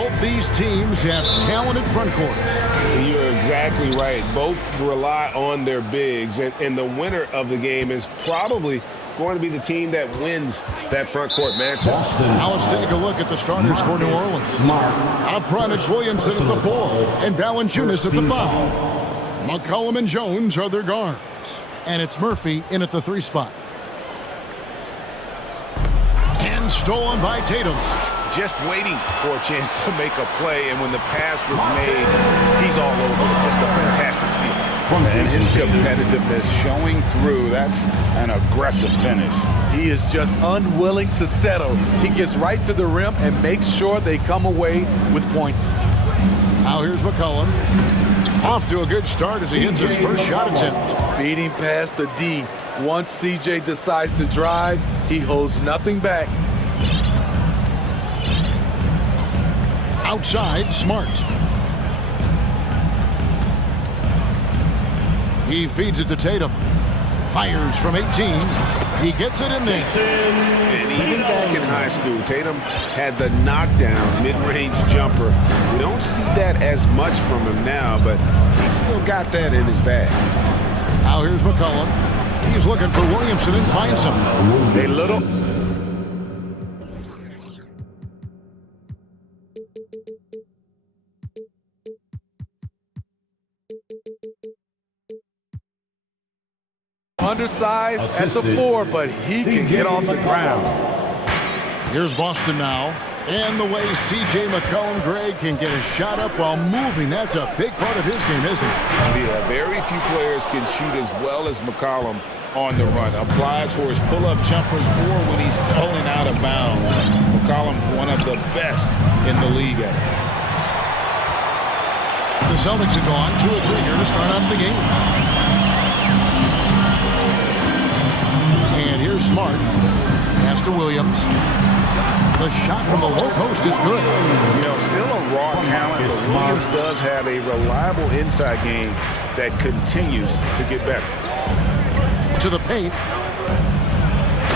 Both these teams have talented front courts. You're exactly right. Both rely on their bigs, and the winner of the game is probably going to be the team that wins that front court matchup. Now let's take a look at the starters for New Orleans. Up front, it's Williamson at the 4 and Valanciunas at the 5. McCollum and Jones are their guards. And it's Murphy in at the 3 spot. And stolen by Tatum. Just waiting for a chance to make a play, and when the pass was made, he's all over it. Just a fantastic steal. And his competitiveness showing through. That's an aggressive finish. He is just unwilling to settle. He gets right to the rim and makes sure they come away with points. Now here's McCollum. Off to a good start as he hits his first shot attempt. Beating past the D. Once CJ decides to drive, he holds nothing back. Outside, Smart. He feeds it to Tatum. Fires from 18. He gets it in there. And even back in high school, Tatum had the knockdown mid-range jumper. We don't see that as much from him now, but he's still got that in his bag. Now here's McCollum. He's looking for Williamson and finds him. A little. Undersized at the 4, but he can get off the ground. Here's Boston now. And the way C.J. McCollum, Greg, can get a shot up while moving, that's a big part of his game, isn't it? Yeah, very few players can shoot as well as McCollum on the run. Applies for his pull-up jumpers or when he's falling out of bounds. McCollum's one of the best in the league at it. The Celtics have gone 2 or 3 here to start off the game. And here's Smart. Pass to Williams. The shot from the low post is good. You know, still a raw talent, but Williams does have a reliable inside game that continues to get better. To the paint.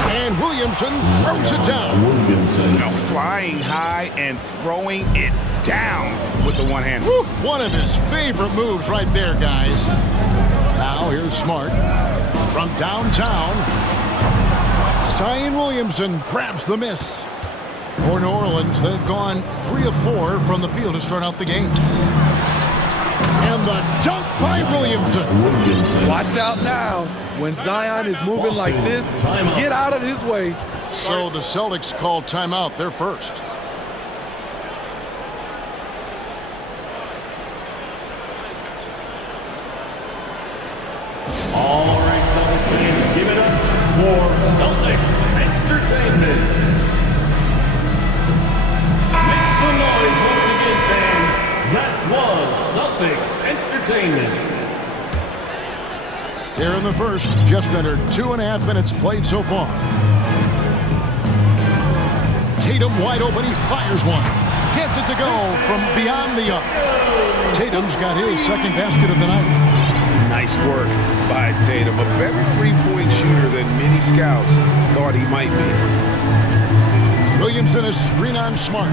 And Williamson throws it down. You know, flying high and throwing it down with the one hand. One of his favorite moves right there, guys. Now here's Smart. From downtown, Zion Williamson grabs the miss. For New Orleans, they've gone 3 of 4 from the field to start out the game. And the dunk by Williamson. Watch out now. When Zion is moving like this, get out of his way. So the Celtics call timeout. They're first. All right, Celtics fans, give it up for Celtics Entertainment. Make some noise once again, fans. That was Celtics Entertainment. Here in the first, just under 2.5 minutes played so far. Tatum wide open, he fires one. Gets it to go from beyond the arc. Tatum's got his second basket of the night. Nice work by Tatum. A better three-point shooter than many scouts thought he might be. Williamson is screen on Smart.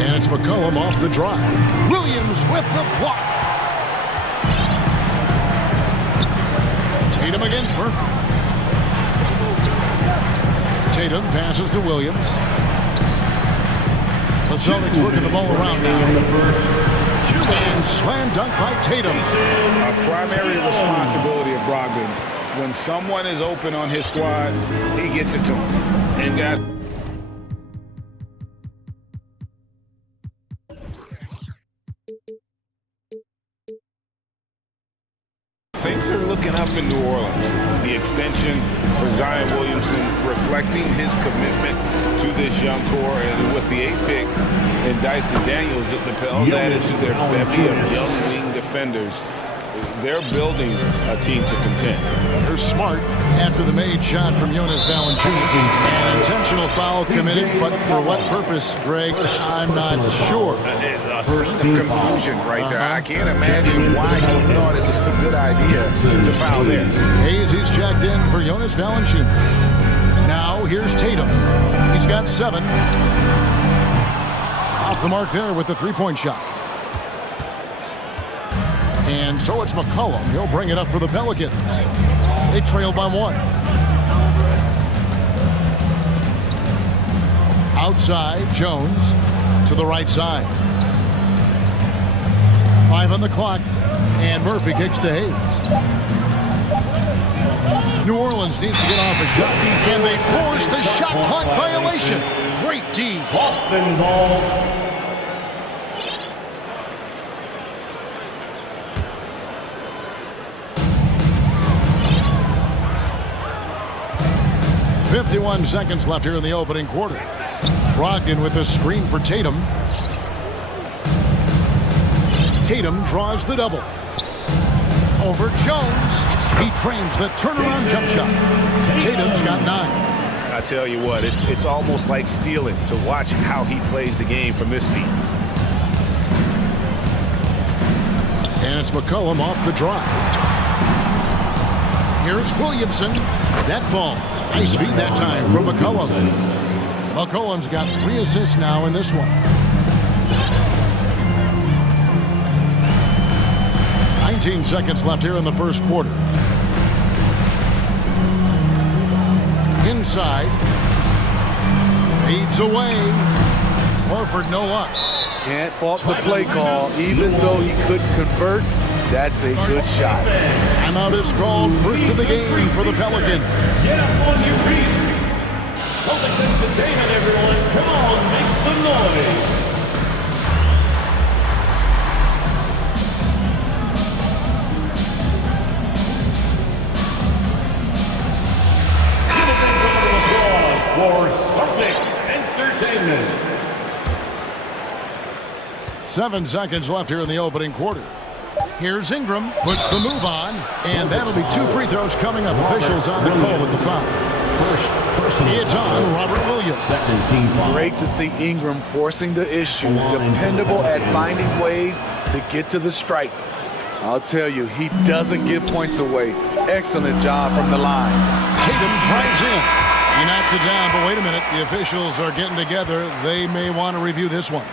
And it's McCollum off the drive. Williams with the block. Tatum against Murphy. Tatum passes to Williams. The Celtics working the ball around now. And slam dunk by Tatum. A primary responsibility of Brogdon's. When someone is open on his squad, he gets it to him. And guys, things are looking up in New Orleans. The extension for Zion Williamson reflecting his commitment to this young core, and with the 8th pick and Dyson Daniels, the Pels added to their bevy of young wing defenders. They're building a team to contend. They're Smart after the made shot from Jonas Valanciunas. An intentional foul committed, but for what purpose, Greg, I'm not sure. A scene of confusion right there. I can't imagine why he thought it was a good idea to foul there. Hayes, he's checked in for Jonas Valanciunas. Now here's Tatum. He's got 7. Off the mark there with the three-point shot. And so it's McCollum. He'll bring it up for the Pelicans. They trail by 1. Outside, Jones to the right side. 5 on the clock, and Murphy kicks to Hayes. New Orleans needs to get off a shot, and they force the shot clock violation. Great D. Boston ball. .51 seconds left here in the opening quarter. Brogdon with a screen for Tatum. Tatum draws the double. Over Jones. He trains the turnaround jump shot. Tatum's got 9. I tell you what, it's almost like stealing to watch how he plays the game from this seat. And it's McCollum off the drive. Here's Williamson. That falls. Nice feed that time from McCollum. McCollum's got 3 assists now in this one. 19 seconds left here in the first quarter. Inside. Fades away. Horford no luck. Can't fault the play call. Even though he couldn't convert, that's a good shot. Timeout is called. First of the game for the Pelicans. Get up on your feet. Celtics entertainment, everyone. Come on, make some noise. Give a big round of applause for Celtics entertainment. 7 seconds left here in the opening quarter. Here's Ingram, puts the move on, and that'll be 2 free throws coming up. Officials on the call with the foul. It's on Robert Williams. Great to see Ingram forcing the issue, dependable at finding ways to get to the stripe. I'll tell you, he doesn't give points away. Excellent job from the line. Tatum drives in. He knocks it down, but wait a minute. The officials are getting together. They may want to review this one.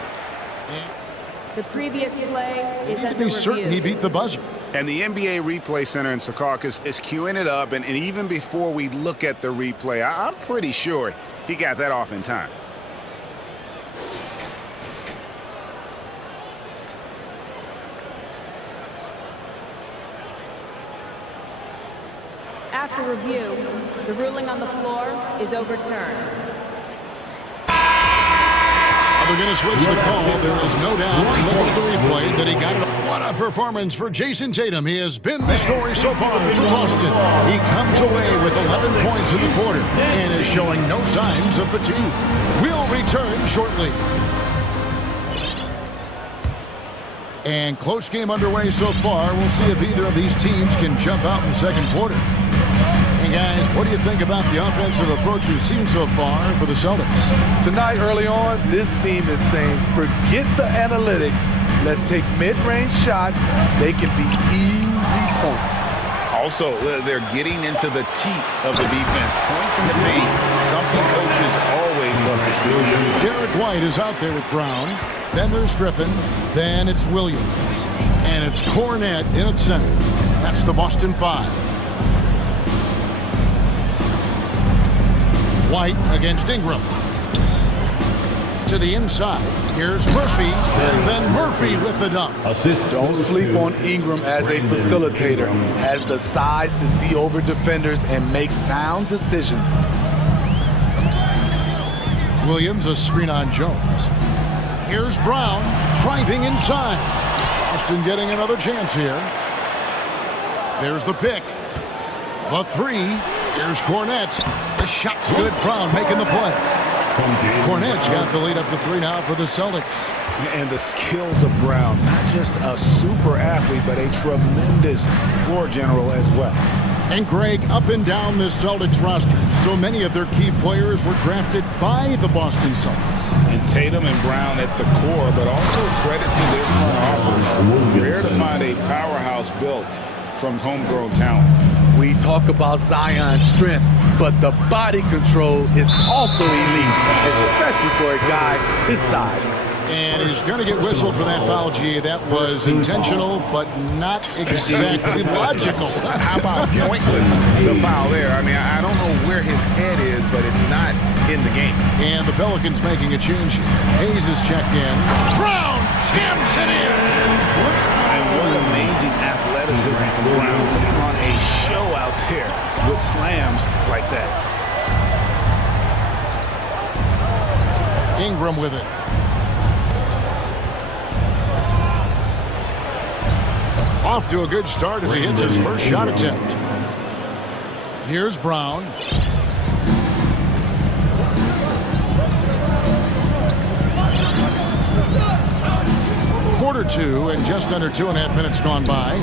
The previous play is under Be certain he review. beat the buzzer. And the NBA Replay Center in Secaucus is queuing it up, and even before we look at the replay, I'm pretty sure he got that off in time. After review, the ruling on the floor is overturned. They're going to switch the call. There is no doubt, looking at the replay, that he got it. What a performance for Jason Tatum. He has been the story so far for Boston. He comes away with 11 points in the quarter and is showing no signs of fatigue. We'll return shortly. And close game underway so far. We'll see if either of these teams can jump out in the second quarter. Hey guys, what do you think about the offensive approach we've seen so far for the Celtics? Tonight, early on, this team is saying, forget the analytics. Let's take mid-range shots. They can be easy points. Also, they're getting into the teeth of the defense. Points in the paint, something coaches always love to see. Derek White is out there with Brown. Then there's Griffin. Then it's Williams. And it's Cornette in its center. That's the Boston 5. White against Ingram. To the inside. Here's Murphy. And then Murphy with the dunk. Don't sleep on Ingram as a facilitator. Has the size to see over defenders and make sound decisions. Williams, a screen on Jones. Here's Brown driving inside. Boston getting another chance here. There's the pick. The 3. Here's Cornette. The shot's good. Brown making the play. Cornette's got the lead up to 3 now for the Celtics. And the skills of Brown, not just a super athlete, but a tremendous floor general as well. And Greg, up and down this Celtics roster, so many of their key players were drafted by the Boston Celtics. And Tatum and Brown at the core, but also credit to their front office. Rare to find a powerhouse built from homegrown talent. We talk about Zion's strength, but the body control is also elite, especially for a guy his size. And he's going to get whistled for that foul, G. That was intentional, but not exactly logical. How about pointless to foul there? I mean, I don't know where his head is, but it's not in the game. And the Pelicans making a change here. Hayes is checked in. Brown jams it in. And what amazing athleticism from Brown, putting on a show out there with slams like that. Ingram with it. Off to a good start as he hits his first shot attempt. Here's Brown. Quarter two, and just under 2.5 minutes gone by.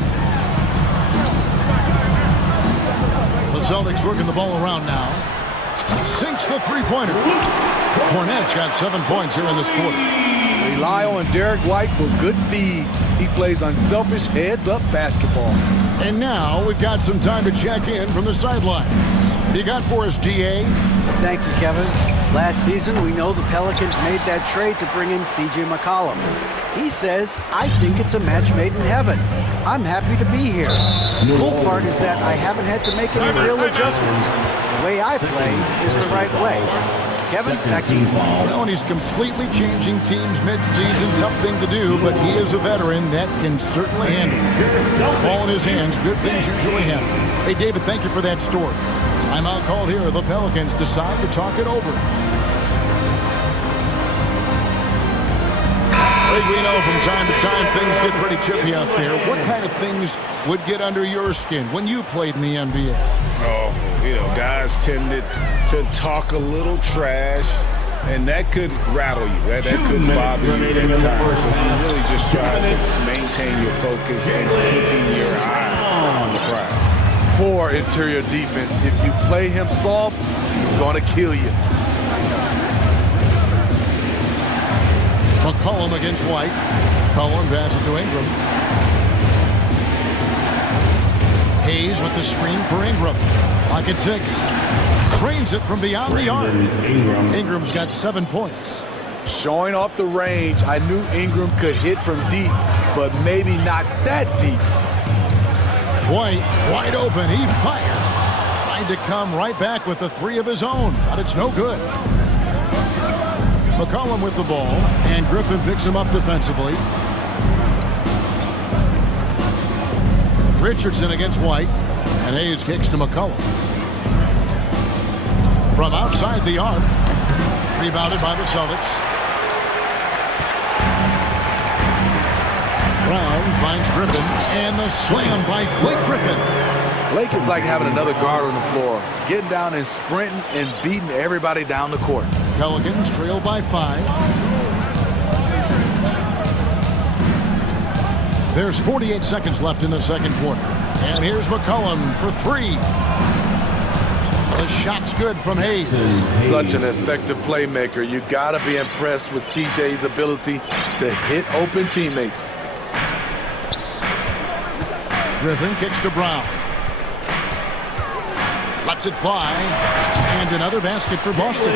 The Celtics working the ball around now. Sinks the three-pointer. Cornette's got 7 points here in this quarter. Rely on Derek White for good feeds. He plays unselfish heads-up basketball. And now we've got some time to check in from the sidelines. You got for us, DA? Thank you, Kevin. Last season, we know the Pelicans made that trade to bring in C.J. McCollum. He says, I think it's a match made in heaven. I'm happy to be here. The cool part is that I haven't had to make any real adjustments. The way I play is the right way. Kevin, back to you. Well, and he's completely changing teams mid-season. Tough thing to do, but he is a veteran that can certainly handle it. Ball in his hands, good things usually happen. Hey, David, thank you for that story. Timeout called here. The Pelicans decide to talk it over. I think we know from time to time things get pretty chippy out there. What kind of things would get under your skin when you played in the NBA? Oh, you know, guys tended to talk a little trash, and that could rattle you. That could bother you at times. So you really just try to maintain your focus and keeping your eye on the prize. Poor interior defense. If you play him soft, he's going to kill you. McCollum against White. McCollum passes to Ingram. Hayes with the screen for Ingram. Pocket 6. Cranes it from beyond the arc. Ingram's got 7 points. Showing off the range, I knew Ingram could hit from deep, but maybe not that deep. White, wide open, he fires. Tried to come right back with the 3 of his own, but it's no good. McCollum with the ball, and Griffin picks him up defensively. Richardson against White, and Hayes kicks to McCollum. From outside the arc, rebounded by the Celtics. Brown finds Griffin, and the slam by Blake Griffin. Blake is like having another guard on the floor, getting down and sprinting and beating everybody down the court. Pelicans trail by 5. There's 48 seconds left in the second quarter. And here's McCollum for 3. The shot's good from Hayes. Such an effective playmaker. You gotta be impressed with CJ's ability to hit open teammates. Griffin kicks to Brown. Lets it fly. And another basket for Boston.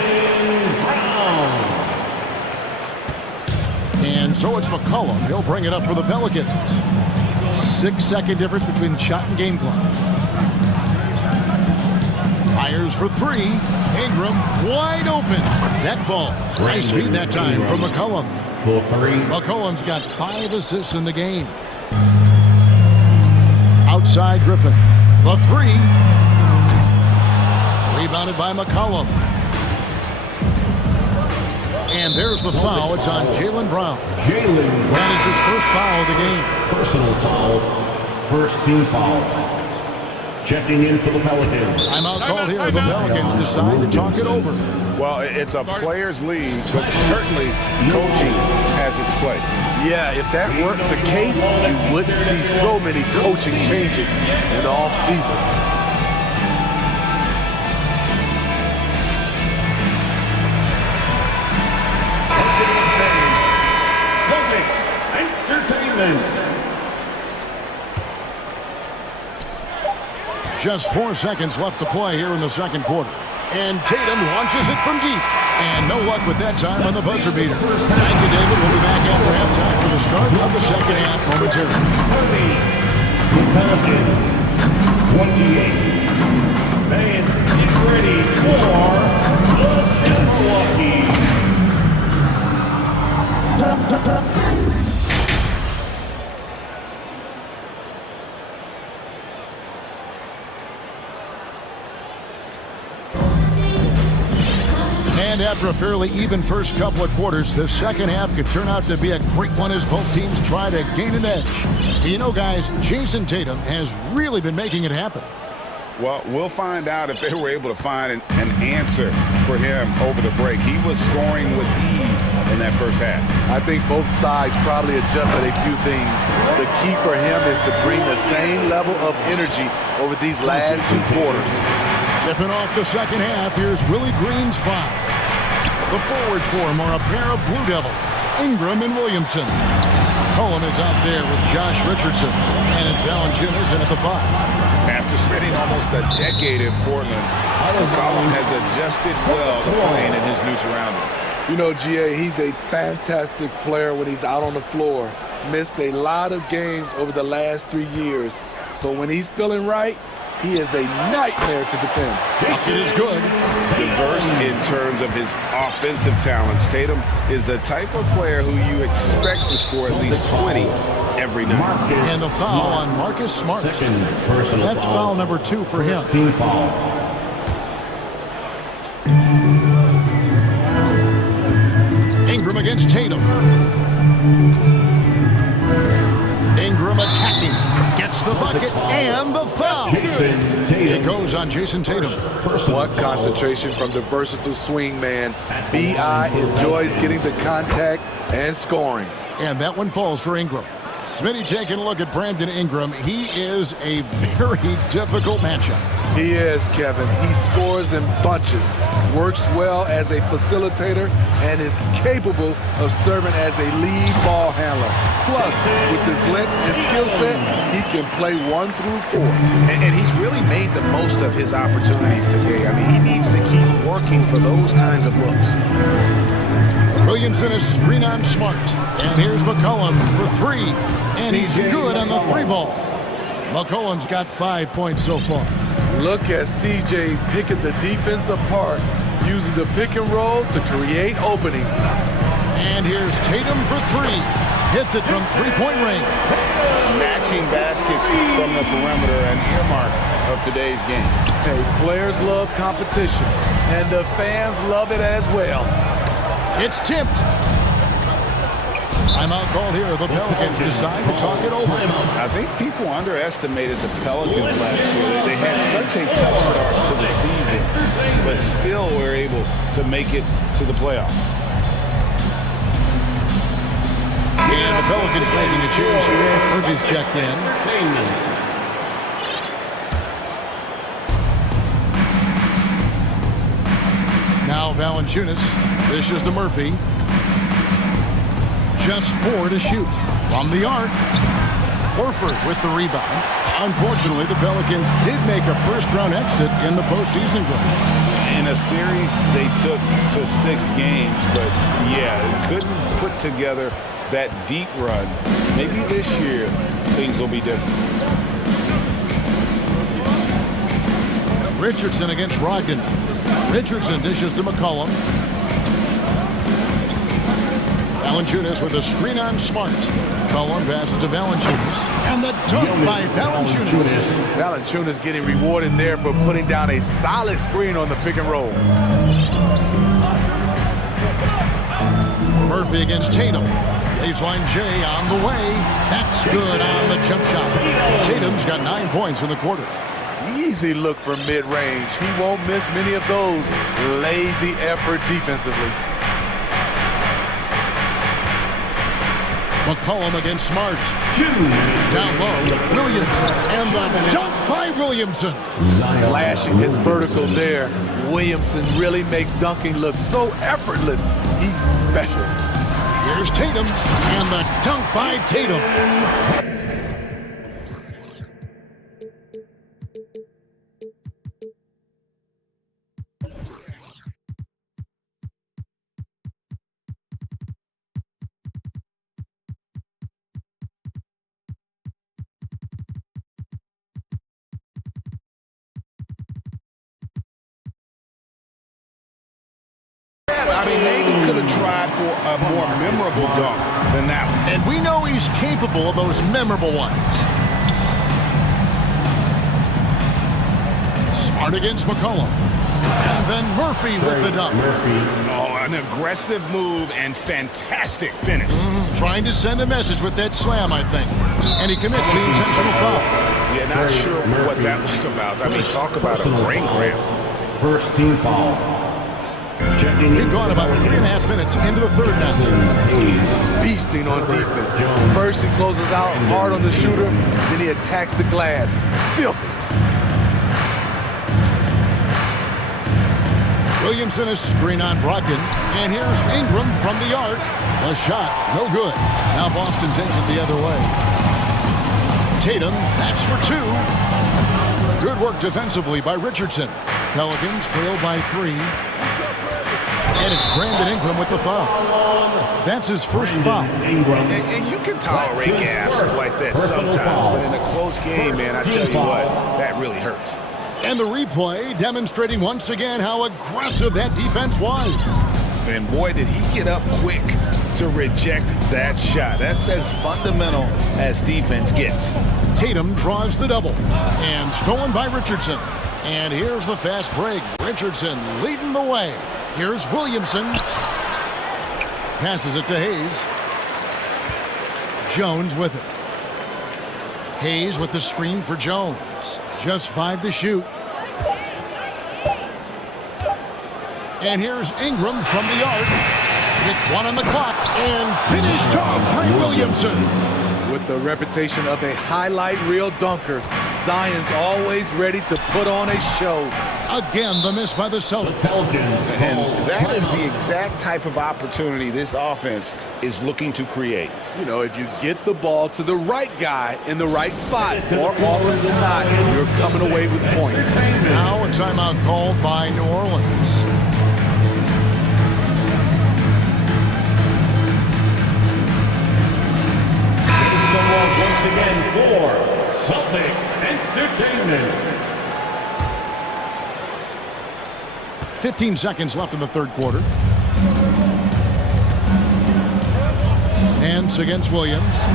And so it's McCollum. He'll bring it up for the Pelicans. 6-second difference between the shot and game clock. Fires for 3. Ingram wide open. That falls. Nice feed that time from McCollum. McCollum's got 5 assists in the game. Outside Griffin. The 3. Rebounded by McCollum. And there's the foul. It's on Jaylen Brown. That is his first foul of the game. Personal foul. First team foul. Checking in for the Pelicans. Timeout called here. The Pelicans decide to talk it over. Well, it's a players' league, but certainly coaching has its place. Yeah, if that weren't the case, you wouldn't see so many coaching changes in the offseason. Just 4 seconds left to play here in the second quarter. And Tatum launches it from deep. And no luck with that time on the buzzer beater. Thank you, David. We'll be back after halftime for the start of the second half momentarily. 28. Fans, get ready for the Milwaukee. And after a fairly even first couple of quarters, the second half could turn out to be a great one as both teams try to gain an edge. You know, guys, Jason Tatum has really been making it happen. Well, we'll find out if they were able to find an answer for him over the break. He was scoring with ease in that first half. I think both sides probably adjusted a few things. The key for him is to bring the same level of energy over these last two quarters. Tipping off the second half, here's Willie Green's foul. The forwards for him are a pair of Blue Devils, Ingram and Williamson. Cullen is out there with Josh Richardson, and it's Valanciunas in at the 5. After spending almost a decade in Portland, Cullen has adjusted well to playing in his new surroundings. You know, GA, he's a fantastic player when he's out on the floor. Missed a lot of games over the last 3 years, but when he's feeling right, he is a nightmare to defend. It is good. Diverse in terms of his offensive talents. Tatum is the type of player who you expect to score at least 20 every night. And the foul on Marcus Smart. That's foul number 2 for him. Team foul. Ingram against Tatum. Ingram attacking. Gets the bucket and the foul. It goes on Jason Tatum. What concentration from the versatile swing man. B.I. enjoys getting the contact and scoring. And that one falls for Ingram. Smitty taking a look at Brandon Ingram. He is a very difficult matchup. He is, Kevin. He scores in bunches, works well as a facilitator, and is capable of serving as a lead ball handler. Plus, with his length and skill set, he can play 1 through 4. And he's really made the most of his opportunities today. I mean, he needs to keep working for those kinds of looks. Williamson is screen on Smart. And here's McCollum for 3. And he's good on the 3 ball. McCollum's got 5 points so far. Look at CJ picking the defense apart, using the pick and roll to create openings. And here's Tatum for 3. Hits it from 3-point range. Matching baskets from the perimeter, an earmark of today's game. Hey, players love competition, and the fans love it as well. It's tipped. Timeout called here. The Pelicans decide to talk it over. I think people underestimated the Pelicans last year. They had such a tough start to the season, but still were able to make it to the playoffs. And the Pelicans making a change here. Murphy's checked in. Now Valanciunas. This is to Murphy. Just 4 to shoot. From the arc. Horford with the rebound. Unfortunately, the Pelicans did make a first-round exit in the postseason run. In a series they took to 6 games, but yeah, couldn't put together that deep run. Maybe this year things will be different. Richardson against Brogdon. Richardson dishes to McCollum. Valanciunas with a screen on Smart. McCollum passes to Valanciunas. And the dunk by Valanciunas. Valanciunas getting rewarded there for putting down a solid screen on the pick and roll. Murphy against Tatum. Baseline J on the way. That's good on the jump shot. Tatum's got 9 points in the quarter. Easy look from mid-range. He won't miss many of those. Lazy effort defensively. McCollum against Smart. Down low, Williamson. And the dunk by Williamson. Flashing his vertical there. Williamson really makes dunking look so effortless. He's special. Here's Tatum. And the dunk by Tatum. for a more memorable dunk than that one. And we know he's capable of those memorable ones. Smart against McCollum. And then Murphy with the dunk. Oh, an aggressive move and fantastic finish. Trying to send a message with that slam, I think. And he commits the intentional foul. Yeah, not sure what that was about. I mean, talk about a brain cramp. First team foul. We've gone about 3.5 minutes into the third now. Beasting on defense. First he closes out hard on the shooter, then he attacks the glass. Filthy. Williamson is screen on Brogdon. And here's Ingram from the arc. A shot, no good. Now Boston takes it the other way. Tatum, that's for two. Good work defensively by Richardson. Pelicans trail by 3. And it's Brandon Ingram with the foul. That's his first foul. And you can tolerate gaffes like that sometimes, but in a close game, man, I tell you what, that really hurts. And the replay demonstrating once again how aggressive that defense was. And boy, did he get up quick to reject that shot. That's as fundamental as defense gets. Tatum draws the double. And stolen by Richardson. And here's the fast break. Richardson leading the way. Here's Williamson. Passes it to Hayes. Jones with it. Hayes with the screen for Jones. Just 5 to shoot. And here's Ingram from the arc. With 1 on the clock. And finished off by Williamson. With the reputation of a highlight reel dunker, Zion's always ready to put on a show. Again, the miss by the Celtics. And that is the exact type of opportunity this offense is looking to create. You know, if you get the ball to the right guy in the right spot, more often than not, you're coming away with points. Now a timeout called by New Orleans. Once again for Celtics Entertainment. 15 seconds left in the third quarter. Nance against Williams.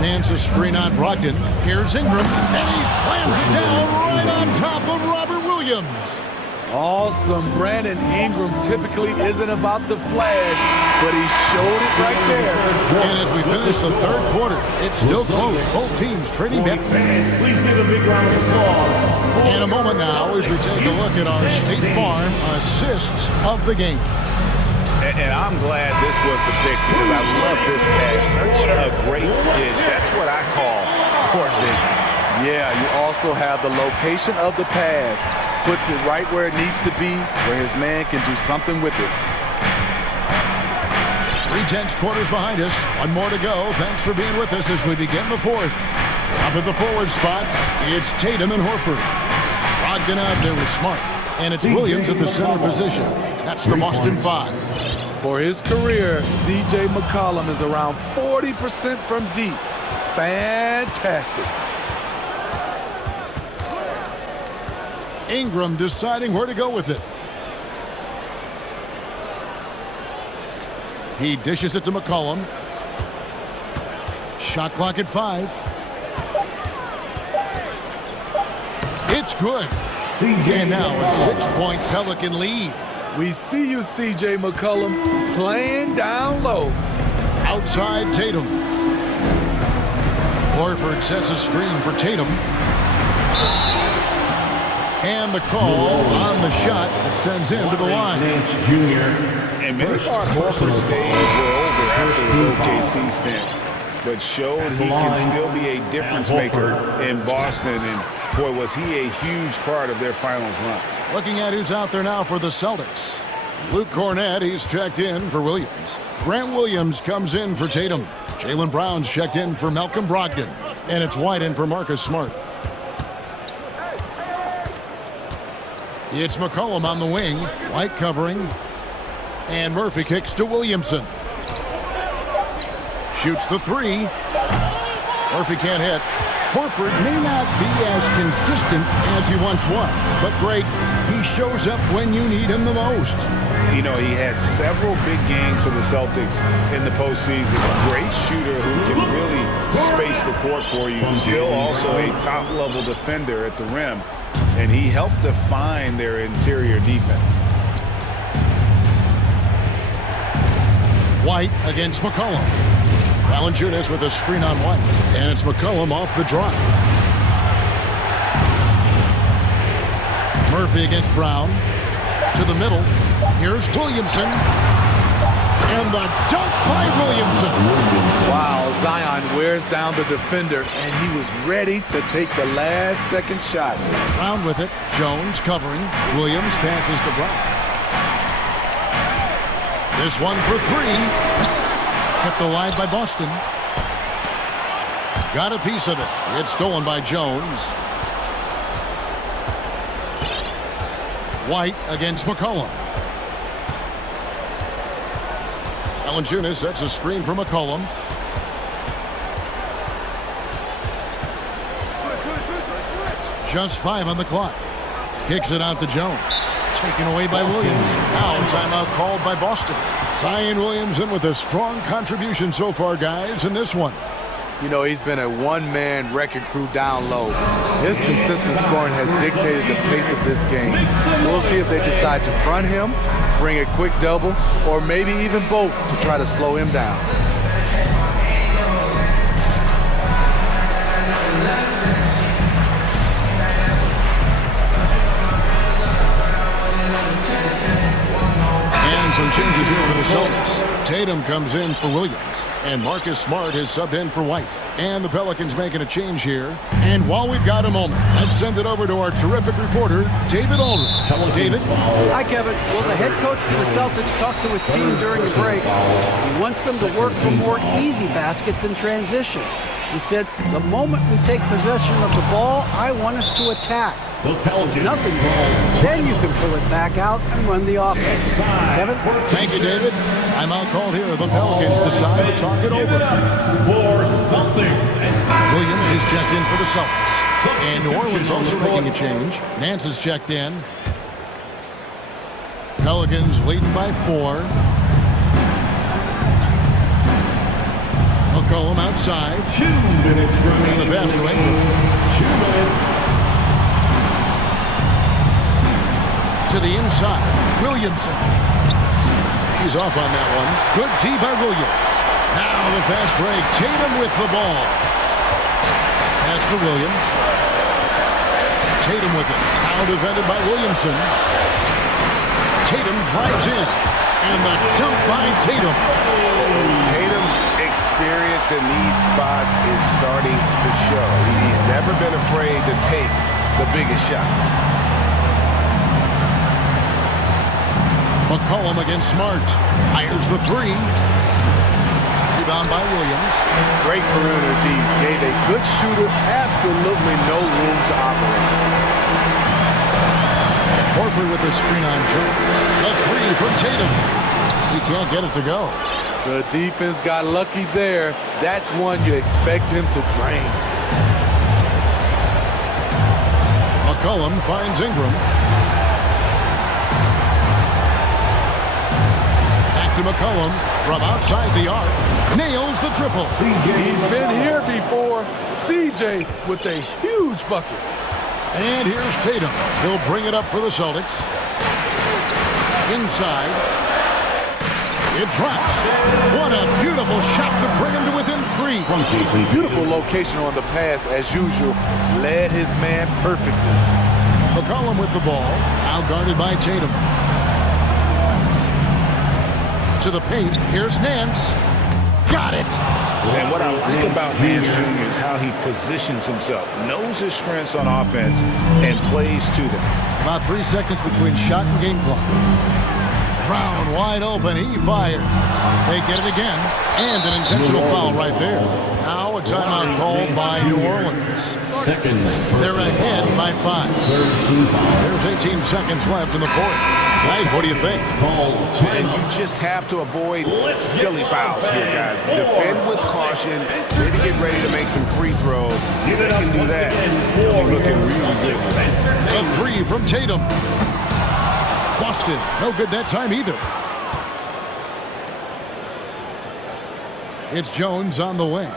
Nance a screen on Brogdon. Here's Ingram, and he slams it down right on top of Robert Williams. Awesome. Brandon Ingram typically isn't about the flash, but he showed it right there. And as we finish the third quarter, it's still close. Both teams trading back. Fans, please give a big round of applause. In a moment now, as we take a look at our State Farm assists of the game. And I'm glad this was the pick because I love this pass. Such a great dish. That's what I call court vision. Yeah, you also have the location of the pass. Puts it right where it needs to be, where his man can do something with it. 3/10 quarters behind us. 1 more to go. Thanks for being with us as we begin the fourth. Up at the forward spots, it's Tatum and Horford. Brogdon out there with Smart. And it's Williams at the center position. That's the Boston 5. For his career, C.J. McCollum is around 40% from deep. Fantastic. Ingram deciding where to go with it. He dishes it to McCollum. Shot clock at 5. It's good. And now a 6-point Pelican lead. We see you, C.J. McCollum, playing down low. Outside Tatum. Horford sets a screen for Tatum. And the call on the shot that sends him to the line. And many thought Horford's days were over after his OKC stint, but showed he can still be a difference maker in Boston. And boy, was he a huge part of their finals run. Looking at who's out there now for the Celtics. Luke Cornett, he's checked in for Williams. Grant Williams comes in for Tatum. Jaylen Brown's checked in for Malcolm Brogdon. And it's White in for Marcus Smart. It's McCollum on the wing. White covering. And Murphy kicks to Williamson. Shoots the 3. Murphy can't hit. Horford may not be as consistent as he once was, but great, he shows up when you need him the most. You know, he had several big games for the Celtics in the postseason. A great shooter who can really space the court for you. Still also a top-level defender at the rim, and he helped define their interior defense. White against McCollum. Valanciunas with a screen on White, and it's McCollum off the drive. Murphy against Brown. To the middle. Here's Williamson. And the dunk by Williamson. Wow, Zion wears down the defender, and he was ready to take the last second shot. Brown with it. Jones covering. Williams passes to Brown. This one for three. Kept alive by Boston. Got a piece of it. It's stolen by Jones. White against McCollum. Valanciunas sets a screen for McCollum. Just 5 on the clock. Kicks it out to Jones. Taken away by Williams. Now timeout called by Boston. Zion Williamson with a strong contribution so far, guys, in this one. You know, he's been a one-man wrecking crew down low. His consistent scoring has dictated the pace of this game. We'll see if they decide to front him, bring a quick double, or maybe even both to try to slow him down. Some changes here for the Celtics. Tatum comes in for Williams, and Marcus Smart has subbed in for White. And the Pelicans making a change here. And while we've got a moment, let's send it over to our terrific reporter, David Aldridge. David? Hi, Kevin. Well, the head coach for the Celtics talked to his team during the break. He wants them to work for more easy baskets in transition. He said, the moment we take possession of the ball, I want us to attack. If there's nothing wrong, then you can pull it back out and run the offense. Kevin? Thank you, David. Timeout called here. The Pelicans decide to talk it over. Williams is checked in for the Celtics. And New Orleans also making a change. Nance is checked in. Pelicans leading by 4. McCollum outside. 2 minutes remaining. And the pass to Ingram. 2 minutes. To the inside. Williamson. He's off on that one. Good tee by Williams. Now the fast break. Tatum with the ball. Pass to Williams. Tatum with it. Now defended by Williamson. Tatum drives in. And the dunk by Tatum. Tatum's experience in these spots is starting to show. He's never been afraid to take the biggest shots. McCollum against Smart. Fires the 3. Rebound by Williams. Great perimeter D. Gave a good shooter absolutely no room to operate. Horford with the screen on Jones. The 3 from Tatum. He can't get it to go. The defense got lucky there. That's one you expect him to drain. McCollum finds Ingram. To McCollum from outside the arc. Nails the triple. He's been here before. CJ with a huge bucket. And here's Tatum. He'll bring it up for the Celtics. Inside. It drops. What a beautiful shot to bring him to within 3. Beautiful location on the pass as usual. Led his man perfectly. McCollum with the ball. Out guarded by Tatum. To the paint. Here's Nance. Got it. And what I like about Nance Jr. is how he positions himself, knows his strengths on offense, and plays to them. About 3 seconds between shot and game clock. Brown wide open. He fires. They get it again. And an intentional foul right there. Now a timeout called by New Orleans. Second. They're ahead by 5. There's 18 seconds left in the fourth. Guys, what do you think? Call And you just have to avoid silly fouls here, guys. Defend with caution. Maybe get ready to make some free throws. If they can do that, they'll be looking really good. A 3 from Tatum. Busted. No good that time either. It's Jones on the wing.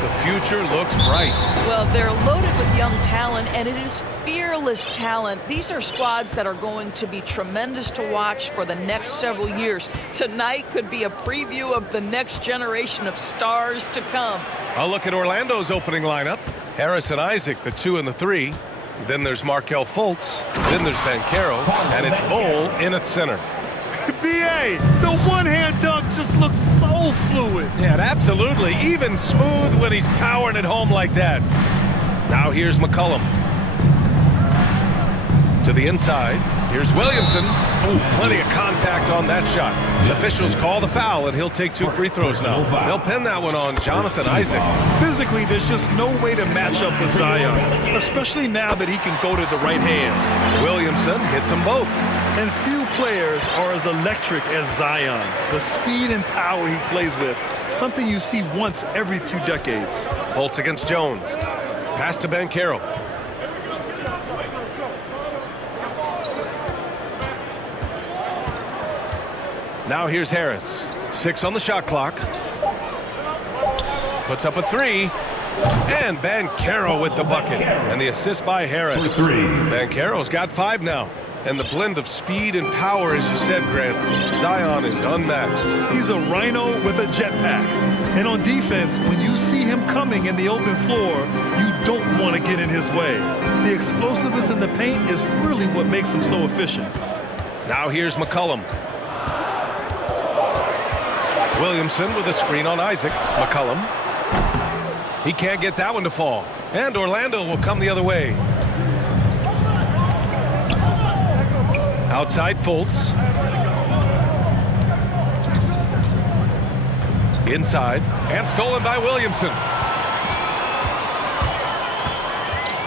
The future looks bright. Well, they're loaded with young talent, and it is fearless talent. These are squads that are going to be tremendous to watch for the next several years. Tonight could be a preview of the next generation of stars to come. I'll look at Orlando's opening lineup. Harris and Isaac, the 2 and the 3. Then there's Markelle Fultz. Then there's Banchero. And it's Bowl in at center. B.A., the one-hand dunk just looks so fluid. Yeah, absolutely. Even smooth when he's powering it home like that. Now here's McCollum. To the inside. Here's Williamson. Ooh, plenty of contact on that shot. Officials call the foul, and he'll take 2 free throws now. They'll pin that one on Jonathan Isaac. Physically, there's just no way to match up with Zion, especially now that he can go to the right hand. Williamson hits them both. And few players are as electric as Zion. The speed and power he plays with, something you see once every few decades. Fultz against Jones. Pass to Banchero. Now here's Harris. 6 on the shot clock. Puts up a 3. And Banchero with the bucket. And the assist by Harris. Banchero's got 5 now. And the blend of speed and power, as you said, Grant, Zion is unmatched. He's a rhino with a jetpack. And on defense, when you see him coming in the open floor, you don't want to get in his way. The explosiveness in the paint is really what makes him so efficient. Now here's McCollum. Williamson with a screen on Isaac. McCollum. He can't get that one to fall. And Orlando will come the other way. Outside Fultz. Inside. And stolen by Williamson.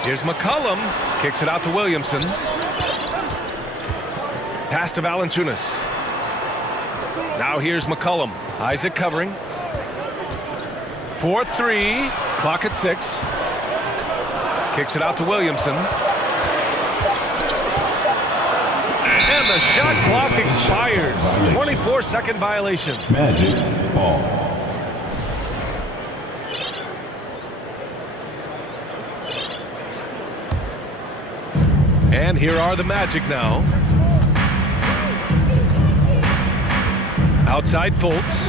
Here's McCollum. Kicks it out to Williamson. Pass to Valanciunas. Now here's McCollum. Isaac covering. 4-3. Clock at 6. Kicks it out to Williamson. And the shot clock expires. 24-second violation. Magic ball. And here are the Magic now. Outside Fultz.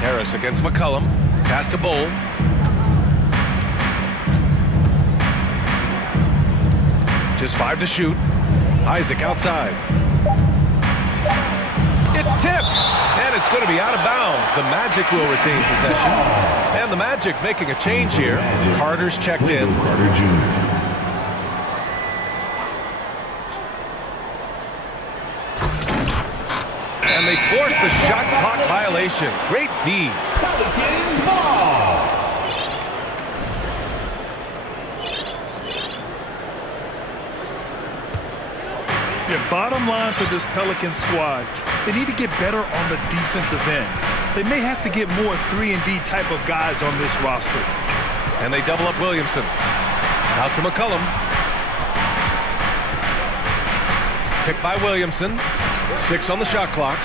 Harris against McCollum. Pass to Bowl. Just 5 to shoot. Isaac outside. It's tipped. And it's going to be out of bounds. The Magic will retain possession. And the Magic making a change here. Carter's checked in. Carter Jr. And they forced the shot clock violation. Great D. Pelican ball. Yeah, bottom line for this Pelican squad, they need to get better on the defensive end. They may have to get more 3-and-D type of guys on this roster. And they double up Williamson. Out to McCollum. Picked by Williamson. 6 on the shot clock.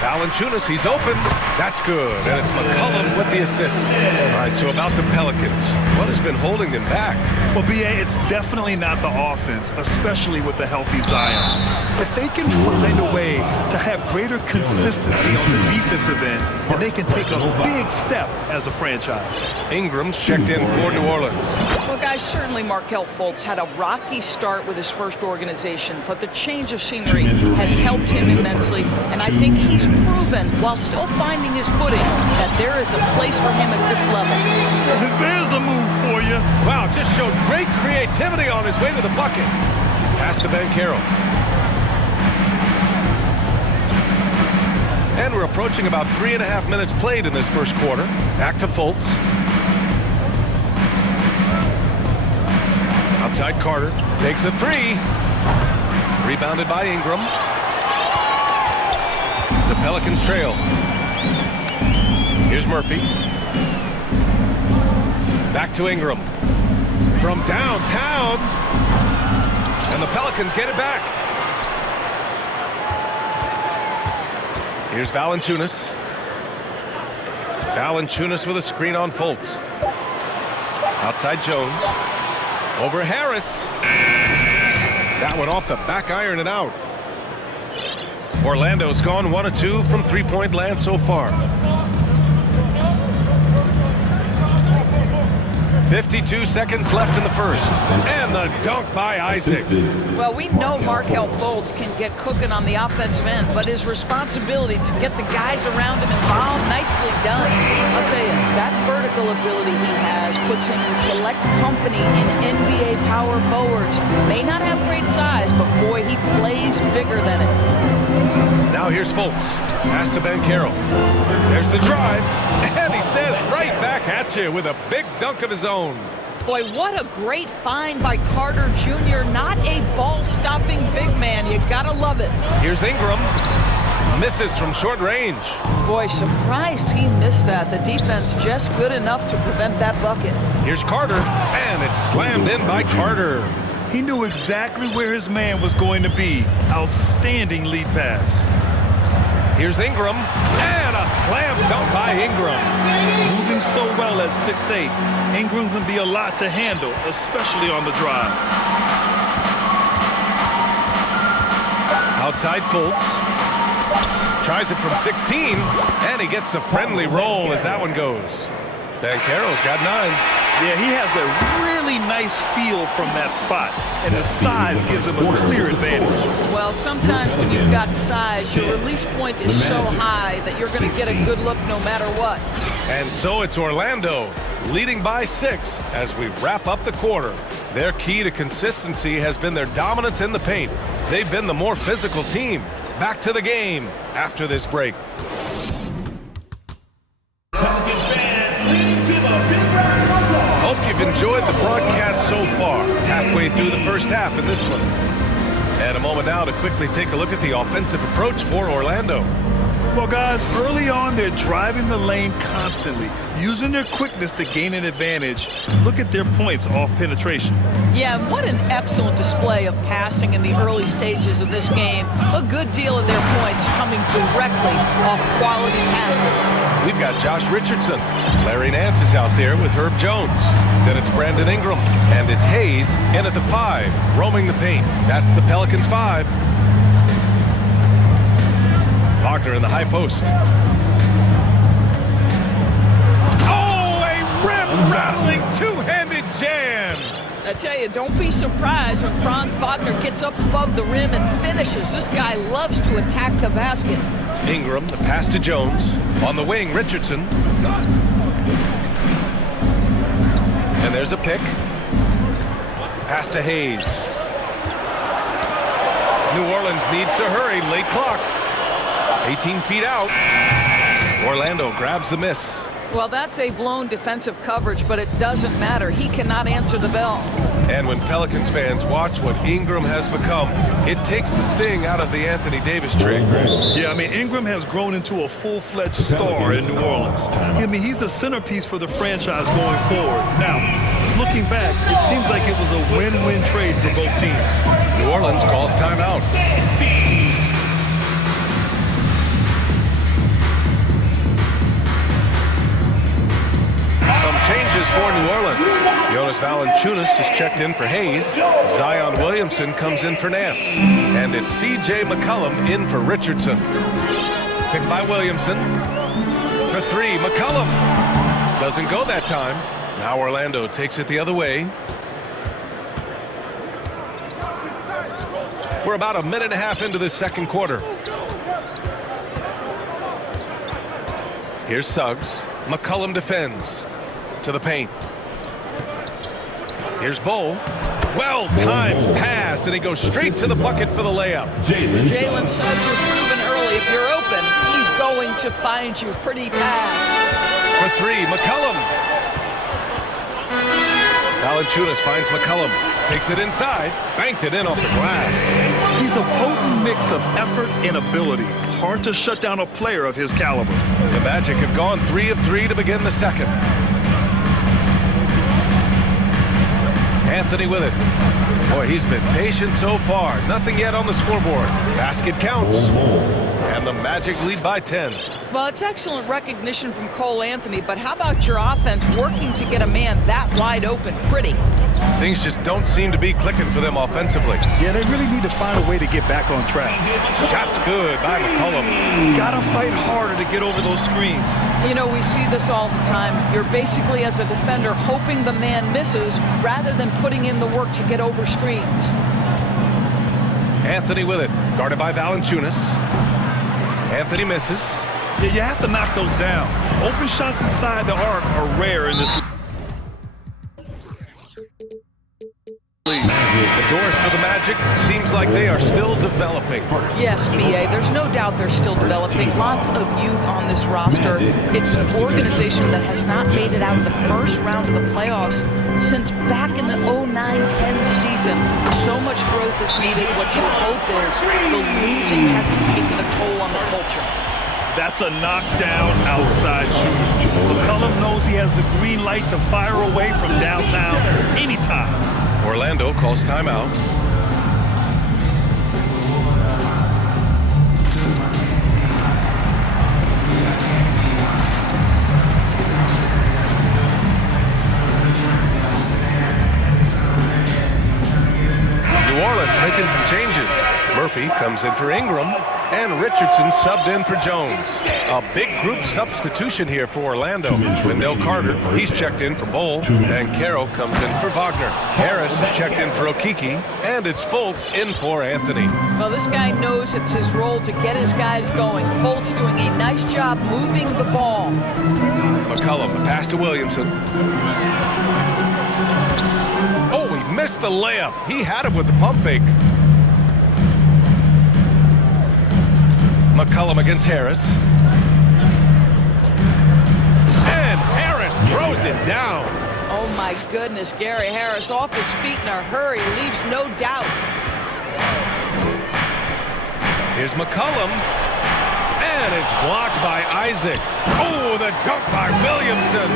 Valanciunas, he's open. That's good. And it's McCollum with the assist. All right, so about the Pelicans. What has been holding them back? Well, B.A., it's definitely not the offense, especially with the healthy Zion. If they can find a way to have greater consistency on the defensive end, then they can take a big step as a franchise. Ingram's checked in for New Orleans. Well, guys, certainly Markelle Fultz had a rocky start with his first organization, but the change of scenery has helped him immensely, and I think he's proven, while still finding his footing, that there is a place for him at this level. There's a move for you. Wow, just showed great creativity on his way to the bucket. Pass to Banchero. And we're approaching about 3.5 minutes played in this first quarter. Back to Fultz. Outside Carter. Takes a 3. Rebounded by Ingram. The Pelicans trail. Here's Murphy. Back to Ingram. From downtown. And the Pelicans get it back. Here's Valanciunas. Valanciunas with a screen on Fultz. Outside Jones. Over Harris. That one off the back iron and out. Orlando's gone 1 of 2 from three-point land so far. 52 seconds left in the first. And the dunk by Isaac. Well, we know Markelle Fultz can get cooking on the offensive end, but his responsibility to get the guys around him involved, nicely done. I'll tell you, that vertical ability he has puts him in select company in NBA power forwards. May not have great size, but boy, he plays bigger than it. Now here's Fultz. Pass to Ben Carroll. There's the drive. And he says right back at you with a big dunk of his own. Boy, what a great find by Carter Jr. Not a ball-stopping big man. You gotta love it. Here's Ingram. Misses from short range. Boy, surprised he missed that. The defense just good enough to prevent that bucket. Here's Carter. And it's slammed in by Carter. He knew exactly where his man was going to be. Outstanding lead pass. Here's Ingram. And a slam dunk by Ingram. Moving so well at 6'8". Ingram can be a lot to handle, especially on the drive. Outside Fultz. Tries it from 16. And he gets the friendly roll as that one goes. Ben Carroll's got 9. Yeah, he has a really nice feel from that spot, and his size gives him a clear advantage. Well, sometimes when you've got size, your release point is so high that you're going to get a good look no matter what. And so it's Orlando leading by 6 as we wrap up the quarter. Their key to consistency has been their dominance in the paint. They've been the more physical team. Back to the game after this break. Hope you've enjoyed the broadcast so far. Halfway through the first half in this one. And a moment now to quickly take a look at the offensive approach for Orlando. Well, guys, early on, they're driving the lane constantly, using their quickness to gain an advantage. Look at their points off penetration. Yeah, what an excellent display of passing in the early stages of this game. A good deal of their points coming directly off quality passes. We've got Josh Richardson. Larry Nance is out there with Herb Jones. Then it's Brandon Ingram. And it's Hayes in at the 5, roaming the paint. That's the Pelicans 5. Wagner in the high post. Oh, a rim-rattling two-handed jam. I tell you, don't be surprised when Franz Wagner gets up above the rim and finishes. This guy loves to attack the basket. Ingram, the pass to Jones. On the wing, Richardson. And there's a pick. Pass to Hayes. New Orleans needs to hurry. Late clock. 18 feet out. Orlando grabs the miss. Well, that's a blown defensive coverage, but it doesn't matter. He cannot answer the bell. And when Pelicans fans watch what Ingram has become, it takes the sting out of the Anthony Davis trade. Yeah, I mean, Ingram has grown into a full-fledged star in New Orleans. I mean, he's a centerpiece for the franchise going forward. Now, looking back, it seems like it was a win-win trade for both teams. New Orleans calls timeout. Some changes for New Orleans. Jonas Valanciunas is checked in for Hayes. Zion Williamson comes in for Nance. And it's C.J. McCollum in for Richardson. Picked by Williamson. For 3, McCollum. Doesn't go that time. Now Orlando takes it the other way. We're about a minute and a half into this second quarter. Here's Suggs. McCollum defends. To the paint. Here's Bowl. Well-timed pass, and he goes straight to the bucket for the layup. Jalen Suggs was proven early. If you're open, he's going to find you. Pretty pass. For 3, McCollum. Valanciunas finds McCollum. Takes it inside. Banked it in off the glass. He's a potent mix of effort and ability. Hard to shut down a player of his caliber. The Magic have gone 3 of 3 to begin the second. Anthony with it. Boy, he's been patient so far. Nothing yet on the scoreboard. Basket counts. And the Magic lead by 10. Well, it's excellent recognition from Cole Anthony, but how about your offense working to get a man that wide open? Pretty. Things just don't seem to be clicking for them offensively. Yeah, they really need to find a way to get back on track. Shot's good by McCollum. Gotta fight harder to get over those screens. You know, we see this all the time. You're basically, as a defender, hoping the man misses rather than putting in the work to get over screens. Anthony with it, guarded by Valanciunas. Anthony misses. Yeah, you have to knock those down. Open shots inside the arc are rare in this. The doors for the Magic seems like they are still developing. Yes, B.A., there's no doubt they're still developing. Lots of youth on this roster. It's an organization that has not made it out of the first round of the playoffs since back in the 09-10 season. So much growth is needed. What your hope is, the losing hasn't taken a toll on the culture. That's a knockdown outside shooter. McCollum knows he has the green light to fire away from downtown anytime. Orlando calls timeout. New Orleans making some changes. Murphy comes in for Ingram, and Richardson subbed in for Jones. A big group substitution here for Orlando. Wendell Carter, he's checked in for Bowl, and Carroll comes in for Wagner. Harris is checked in for Okiki, and it's Fultz in for Anthony. Well, this guy knows it's his role to get his guys going. Fultz doing a nice job moving the ball. McCollum, the pass to Williamson. Oh, he missed the layup. He had it with the pump fake. McCollum against Harris. And Harris throws it down. Oh my goodness, Gary Harris off his feet in a hurry, leaves no doubt. Here's McCollum. And it's blocked by Isaac. Oh, the dunk by Williamson.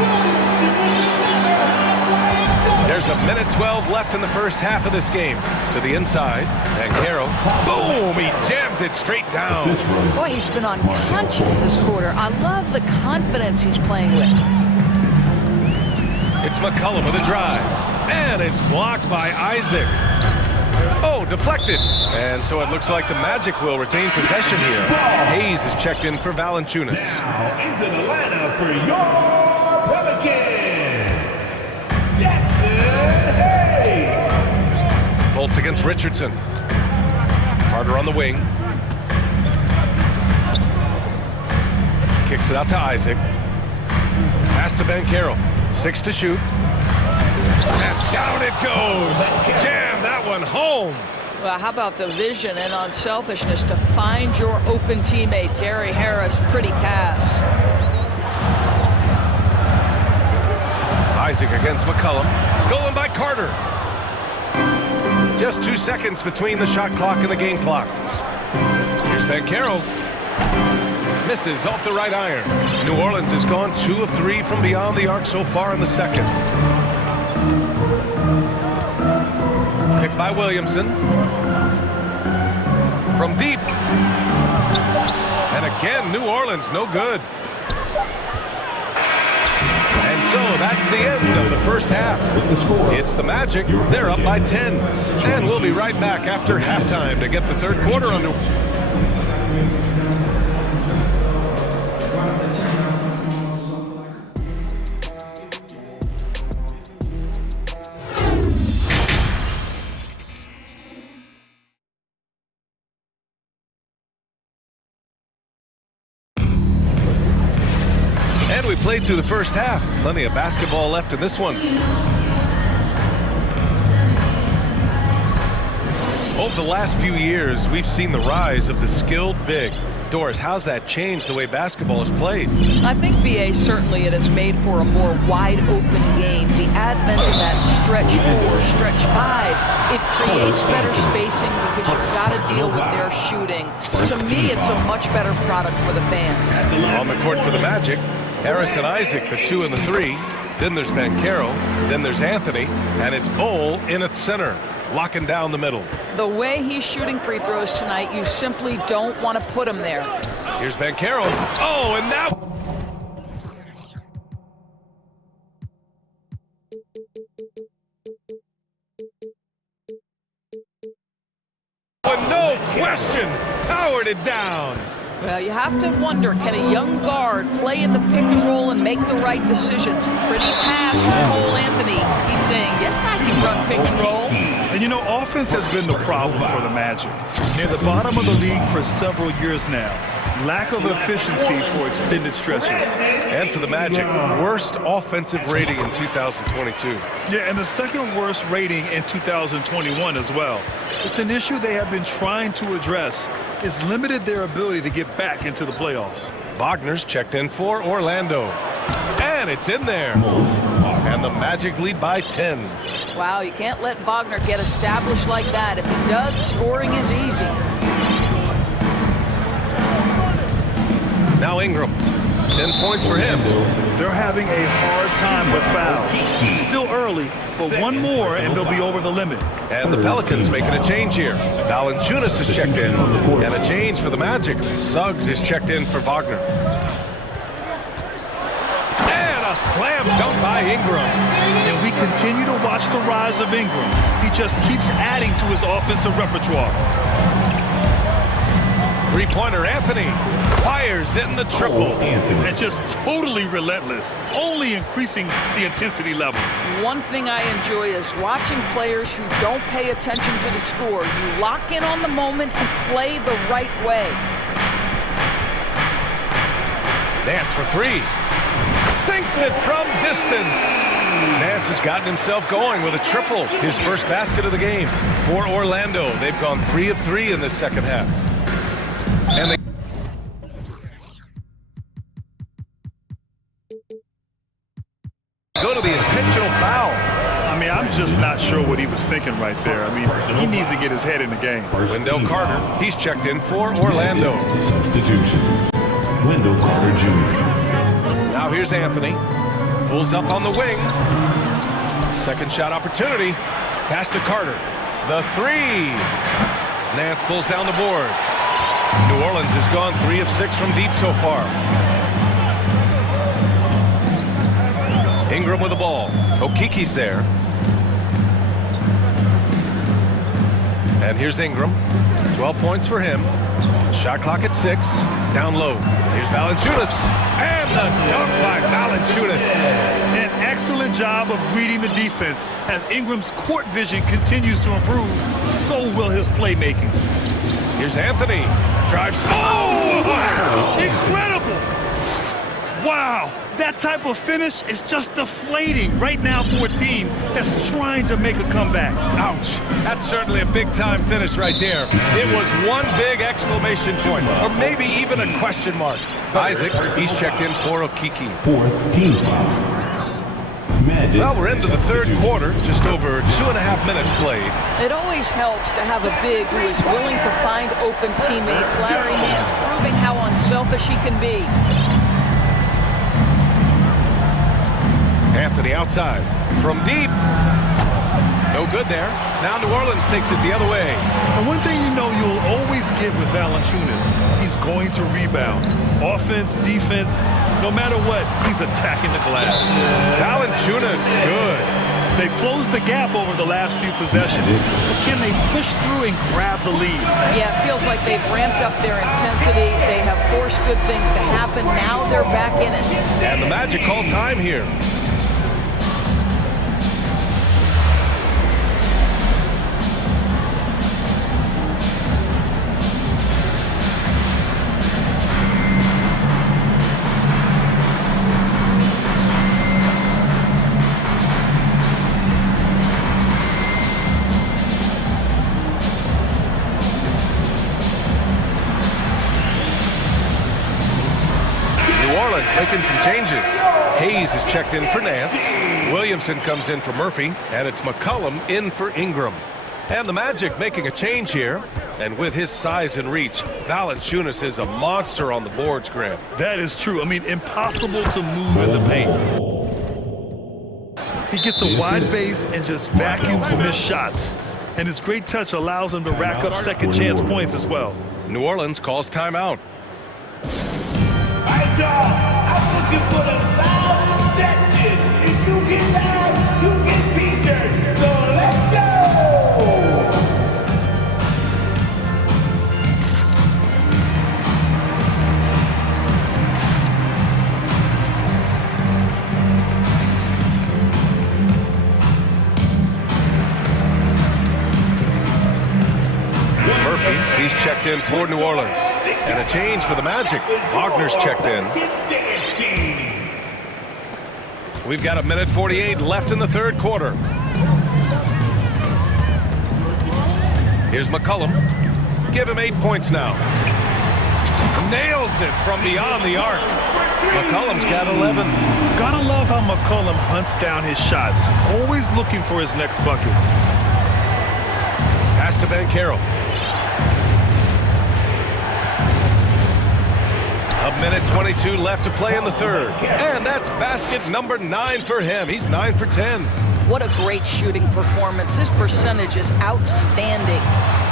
There's a minute 12 left in the first half of this game. To the inside, and Carroll, boom, he jams it straight down. Boy, he's been unconscious this quarter. I love the confidence he's playing with. It's McCollum with a drive, and it's blocked by Isaac. Oh, deflected. And so it looks like the Magic will retain possession here. Hayes is checked in for Valanciunas. Now into the lineup for your Pelicans, Jackson Hayes. Fultz against Richardson. Carter on the wing. Kicks it out to Isaac. Pass to Ben Carroll. 6 to shoot. And down it goes. Jam that one home. Well, how about the vision and unselfishness to find your open teammate, Gary Harris. Pretty pass. Isaac against McCollum. Stolen by Carter. Just 2 seconds between the shot clock and the game clock. Here's Ben Carroll. Misses off the right iron. New Orleans has gone 2 of 3 from beyond the arc so far in the second. Picked by Williamson. From deep. And again, New Orleans, no good. And so that's the end of the first half. It's the Magic. They're up by 10. And we'll be right back after halftime to get the third quarter underway. And we played through the first half. Plenty of basketball left in this one. Over the last few years, we've seen the rise of the skilled big. Doris, how's that changed the way basketball is played? I think, BA, certainly it has made for a more wide-open game. The advent of that stretch 4, stretch 5, it creates better spacing because you've got to deal with their shooting. To me, it's a much better product for the fans. On the court for the Magic, Harris and Isaac, the 2 and the 3. Then there's Ben Carroll. Then there's Anthony. And it's Bowl in at center, locking down the middle. The way he's shooting free throws tonight, you simply don't want to put him there. Here's Bancaro. Oh, and that... No question, powered it down. Well, you have to wonder, can a young guard play in the pick and roll and make the right decisions? Pretty pass from Cole Anthony. He's saying, yes, I can run pick and roll. And you know, offense has been the problem for the Magic. Near the bottom of the league for several years now. Lack of efficiency for extended stretches. And for the Magic, worst offensive rating in 2022. Yeah, and the second worst rating in 2021 as well. It's an issue they have been trying to address. It's limited their ability to get back into the playoffs. Wagner's checked in for Orlando. And it's in there. And the Magic lead by 10. Wow, you can't let Wagner get established like that. If he does, scoring is easy. Now Ingram. 10 points for him. They're having a hard time with fouls. It's still early, but one more and they'll be over the limit. And the Pelicans making a change here. Valanciunas is checked in. And a change for the Magic. Suggs is checked in for Wagner. And a slam dunk by Ingram. And we continue to watch the rise of Ingram. He just keeps adding to his offensive repertoire. Three-pointer Anthony fires in the triple. And just totally relentless, only increasing the intensity level. One thing I enjoy is watching players who don't pay attention to the score. You lock in on the moment and play the right way. Nance for three. Sinks it from distance. Nance has gotten himself going with a triple. His first basket of the game. For Orlando, they've gone 3 of 3 in this second half. And they go to the intentional foul. I mean, I'm just not sure what he was thinking right there. I mean, he needs to get his head in the game. Wendell Carter, he's checked in for Orlando. Substitution. Wendell Carter Jr. Now here's Anthony. Pulls up on the wing. Second shot opportunity. Pass to Carter. The three. Nance pulls down the board. New Orleans has gone 3 of 6 from deep so far. Ingram with the ball. Okiki's there. And here's Ingram. 12 points for him. Shot clock at 6. Down low. Here's Valanciunas. And the dunk by Valanciunas. An excellent job of reading the defense. As Ingram's court vision continues to improve, so will his playmaking. Here's Anthony. Drives. Oh! Wow. Incredible! Wow! That type of finish is just deflating right now for a team that's trying to make a comeback. Ouch. That's certainly a big-time finish right there. It was one big exclamation point, or maybe even a question mark. Isaac, he's checked in for Okiki. 14 foul. Well, we're into the third quarter, just over 2.5 minutes played. It always helps to have a big who is willing to find open teammates. Larry Nance proving how unselfish he can be. Anthony outside from deep. No good there. Now New Orleans takes it the other way. And one thing you know you'll always get with Valanciunas, he's going to rebound. Offense, defense, no matter what, he's attacking the glass. Valanciunas, good. They've closed the gap over the last few possessions, but can they push through and grab the lead? Yeah, it feels like they've ramped up their intensity. They have forced good things to happen. Now they're back in it. And the Magic call time here. Making some changes. Hayes is checked in for Nance. Williamson comes in for Murphy. And it's McCollum in for Ingram. And the Magic making a change here. And with his size and reach, Valanciunas is a monster on the boards, Grant. That is true. I mean, impossible to move in the paint. He gets a wide base and just vacuums missed shots. And his great touch allows him to rack up second chance points as well. New Orleans calls timeout. y'all. I'm looking for the loudest section. If you get loud, you get t-shirts. So let's go! Murphy, he's checked in for New Orleans. And a change for the Magic. Wagner's checked in. We've got 1:48 left in the third quarter. Here's McCollum. Give him 8 points now. Nails it from beyond the arc. McCollum's got 11. Gotta love how McCollum hunts down his shots, always looking for his next bucket. Pass to Banchero. 1:22 left to play in the third. And that's basket number 9 for him. He's 9 for 10. What a great shooting performance. His percentage is outstanding.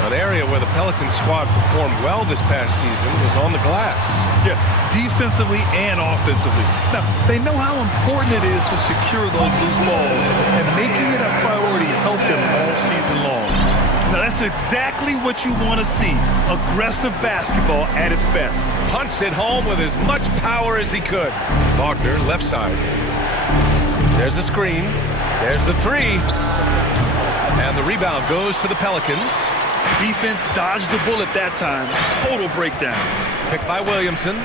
An area where the Pelicans squad performed well this past season was on the glass. Yeah, defensively and offensively. Now, they know how important it is to secure those loose balls, and making it a priority helped them all season long. Now, that's exactly what you want to see. Aggressive basketball at its best. Punched it home with as much power as he could. Wagner, left side. There's a screen. There's the three. And the rebound goes to the Pelicans. Defense dodged the bullet that time. Total breakdown. Picked by Williamson.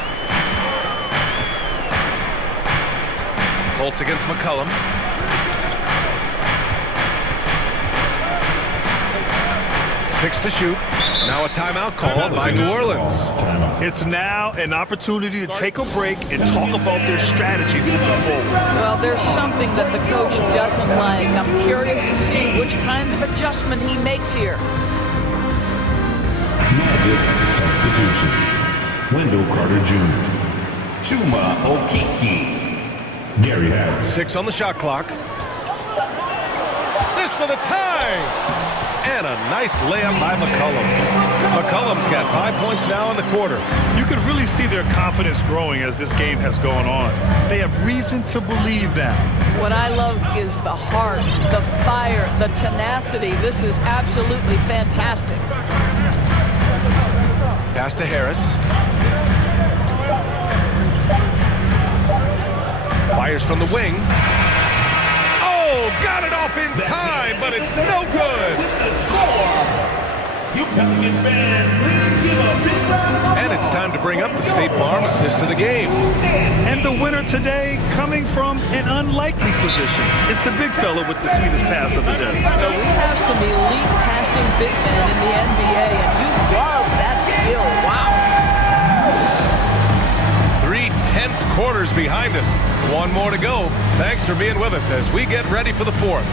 Colts against McCollum. 6 to shoot. Now a timeout called by New Orleans. It's now an opportunity to take a break and talk about their strategy moving forward. Well, there's something that the coach doesn't like. I'm curious to see which kind of adjustment he makes here. Magic substitution. Wendell Carter Jr. Chuma Okeke. Gary Harris. 6 on the shot clock. This for the tie. And a nice layup by McCollum. McCollum's got 5 points now in the quarter. You can really see their confidence growing as this game has gone on. They have reason to believe now. What I love is the heart, the fire, the tenacity. This is absolutely fantastic. Pass to Harris. Fires from the wing. Oh, got it off in time, but it's no good. And it's time to bring up the State Farm assist of the game. And the winner today coming from an unlikely position. It's the big fella with the sweetest pass of the day. So we have some elite passing big men in the NBA, and you love that skill. Wow. 3 tense quarters behind us. 1 more to go. Thanks for being with us as we get ready for the 4th.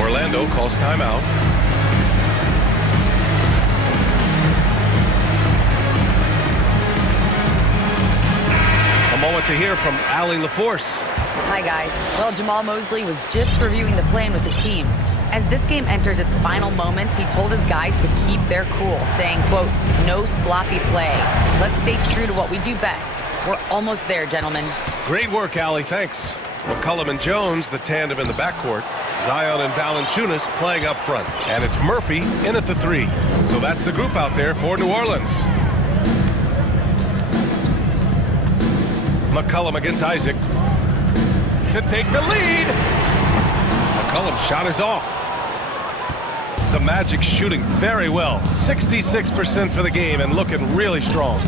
Orlando calls timeout. A moment to hear from Allie LaForce. Hi, guys. Well, Jamal Mosley was just reviewing the plan with his team. As this game enters its final moments, he told his guys to keep their cool, saying, quote, no sloppy play. Let's stay true to what we do best. We're almost there, gentlemen. Great work, Allie. Thanks. McCollum and Jones, the tandem in the backcourt. Zion and Valanciunas playing up front. And it's Murphy in at the 3. So that's the group out there for New Orleans. McCollum against Isaac. To take the lead. McCollum's shot is off. The Magic shooting very well. 66% for the game and looking really strong.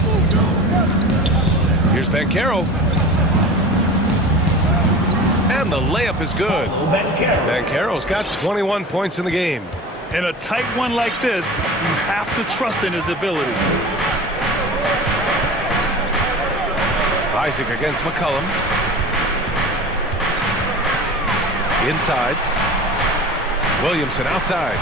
Here's Banchero. And the layup is good. Banchero's got 21 points in the game. In a tight one like this, you have to trust in his ability. Isaac against McCollum. Inside. Williamson outside.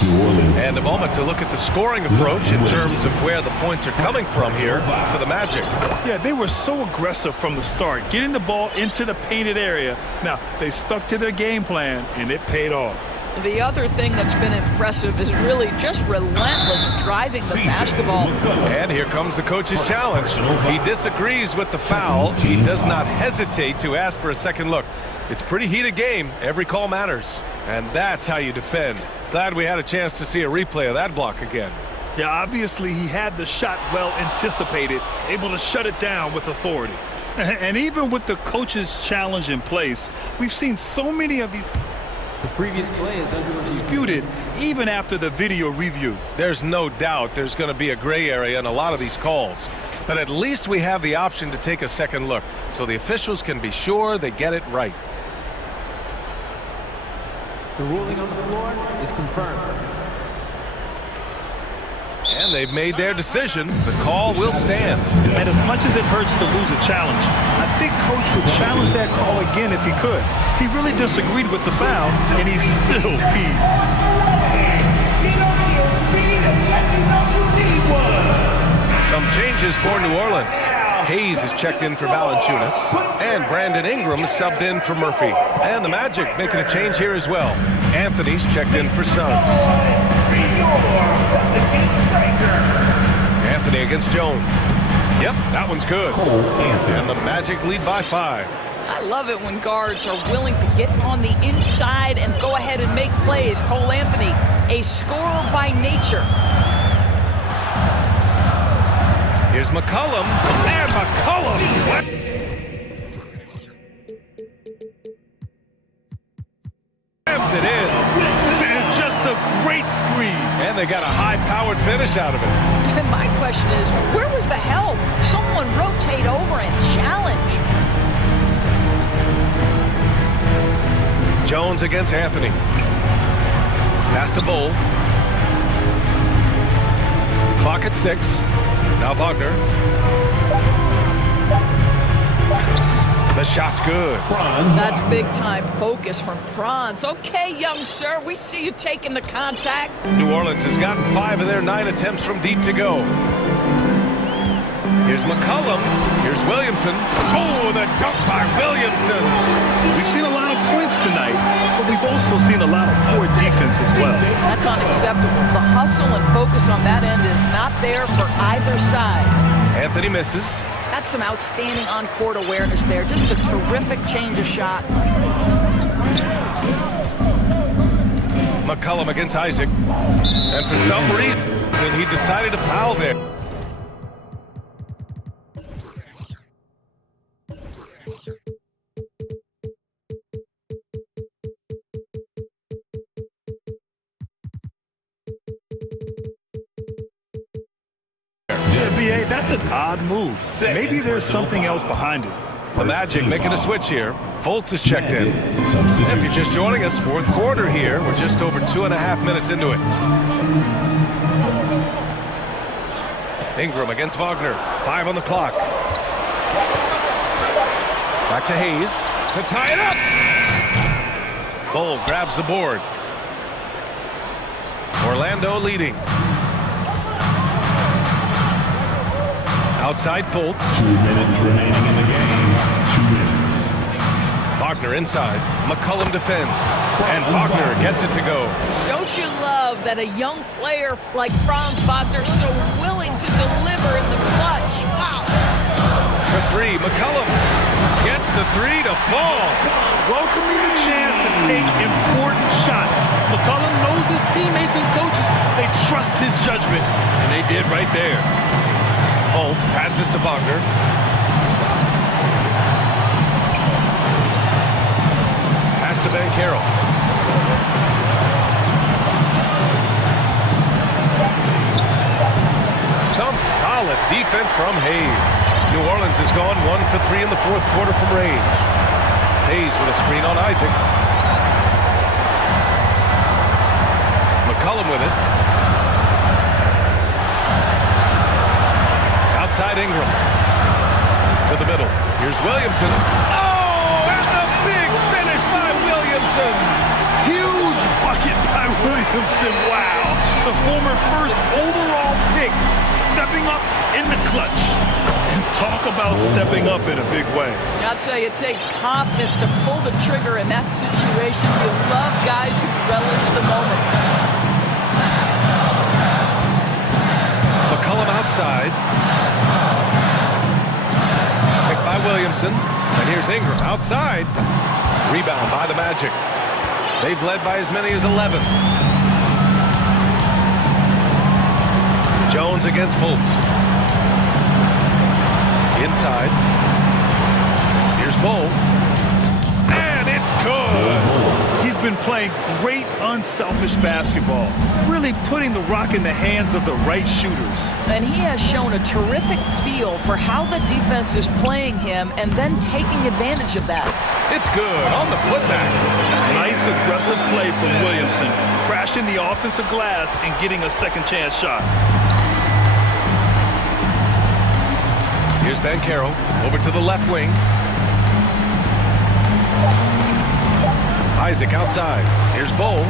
And a moment to look at the scoring approach in terms of where the points are coming from here for the Magic. Yeah, they were so aggressive from the start, getting the ball into the painted area. Now, they stuck to their game plan, and it paid off. The other thing that's been impressive is really just relentless driving the basketball. And here comes the coach's challenge. He disagrees with the foul. He does not hesitate to ask for a second look. It's a pretty heated game. Every call matters. And that's how you defend. Glad we had a chance to see a replay of that block again. Yeah, obviously he had the shot well anticipated, able to shut it down with authority. And even with the coach's challenge in place, we've seen so many of these The previous play is under disputed even after the video review. There's no doubt there's going to be a gray area in a lot of these calls. But at least we have the option to take a second look, so the officials can be sure they get it right. The ruling on the floor is confirmed. And they've made their decision. The call will stand. And as much as it hurts to lose a challenge, I think Coach would challenge that call again if he could. He really disagreed with the foul, and he's still peeved. Some changes for New Orleans. Hayes is checked in for Valanciunas, and Brandon Ingram is subbed in for Murphy. And the Magic making a change here as well. Anthony's checked in for Suggs. Anthony against Jones. Yep, that one's good. And the Magic lead by 5. I love it when guards are willing to get on the inside and go ahead and make plays. Cole Anthony, a scorer by nature. Here's McCollum, and McCollum slams it in. And just a great screen. And they got a high-powered finish out of it. And my question is, where was the help? Someone rotate over and challenge. Jones against Anthony. Pass to Bull. Clock at 6. Now Wagner. The shot's good. That's big-time focus from Franz. Okay, young sir, we see you taking the contact. New Orleans has gotten 5 of their 9 attempts from deep to go. Here's McCollum. Here's Williamson. Oh, the dunk by Williamson. We've seen a lot of points tonight, but we've also seen a lot of poor defense as well. That's unacceptable. The hustle and focus on that end is not there for either side. Anthony misses. That's some outstanding on-court awareness there. Just a terrific change of shot. McCollum against Isaac. And for some reason, he decided to foul there. NBA, that's an odd move. Maybe there's something else behind it. The Magic making a switch here. Fultz is checked in. If you're just joining us, fourth quarter here. We're just over 2.5 minutes into it. Ingram against Wagner. 5 on the clock. Back to Hayes to tie it up. Bull grabs the board. Orlando leading. Outside Fultz. 2 minutes remaining in the game. 2 minutes. Wagner inside. McCollum defends. And Wagner gets it to go. Don't you love that a young player like Franz Wagner is so willing to deliver in the clutch? Wow. For 3, McCollum gets the 3 to fall. Welcoming the chance to take important shots. McCollum knows his teammates and coaches. They trust his judgment, and they did right there. Fultz passes to Wagner. Pass to Ben Carroll. Some solid defense from Hayes. New Orleans has gone 1 for 3 in the fourth quarter from range. Hayes with a screen on Isaac. McCollum with it. Outside Ingram. To the middle. Here's Williamson. Oh, and the big finish by Williamson. Huge bucket by Williamson. Wow. The former first overall pick stepping up in the clutch. And talk about stepping up in a big way. I'll tell you, it takes confidence to pull the trigger in that situation. You love guys who relish the moment. McCollum outside. Picked by Williamson. And here's Ingram outside. Rebound by the Magic. They've led by as many as 11. Jones against Fultz. Inside. Here's Bull. And it's good. He's been playing great unselfish basketball, really putting the rock in the hands of the right shooters. And he has shown a terrific feel for how the defense is playing him and then taking advantage of that. It's good on the putback. Nice aggressive play from Williamson, crashing the offensive glass and getting a second chance shot. Here's Banchero over to the left wing. Isaac outside. Here's Bull.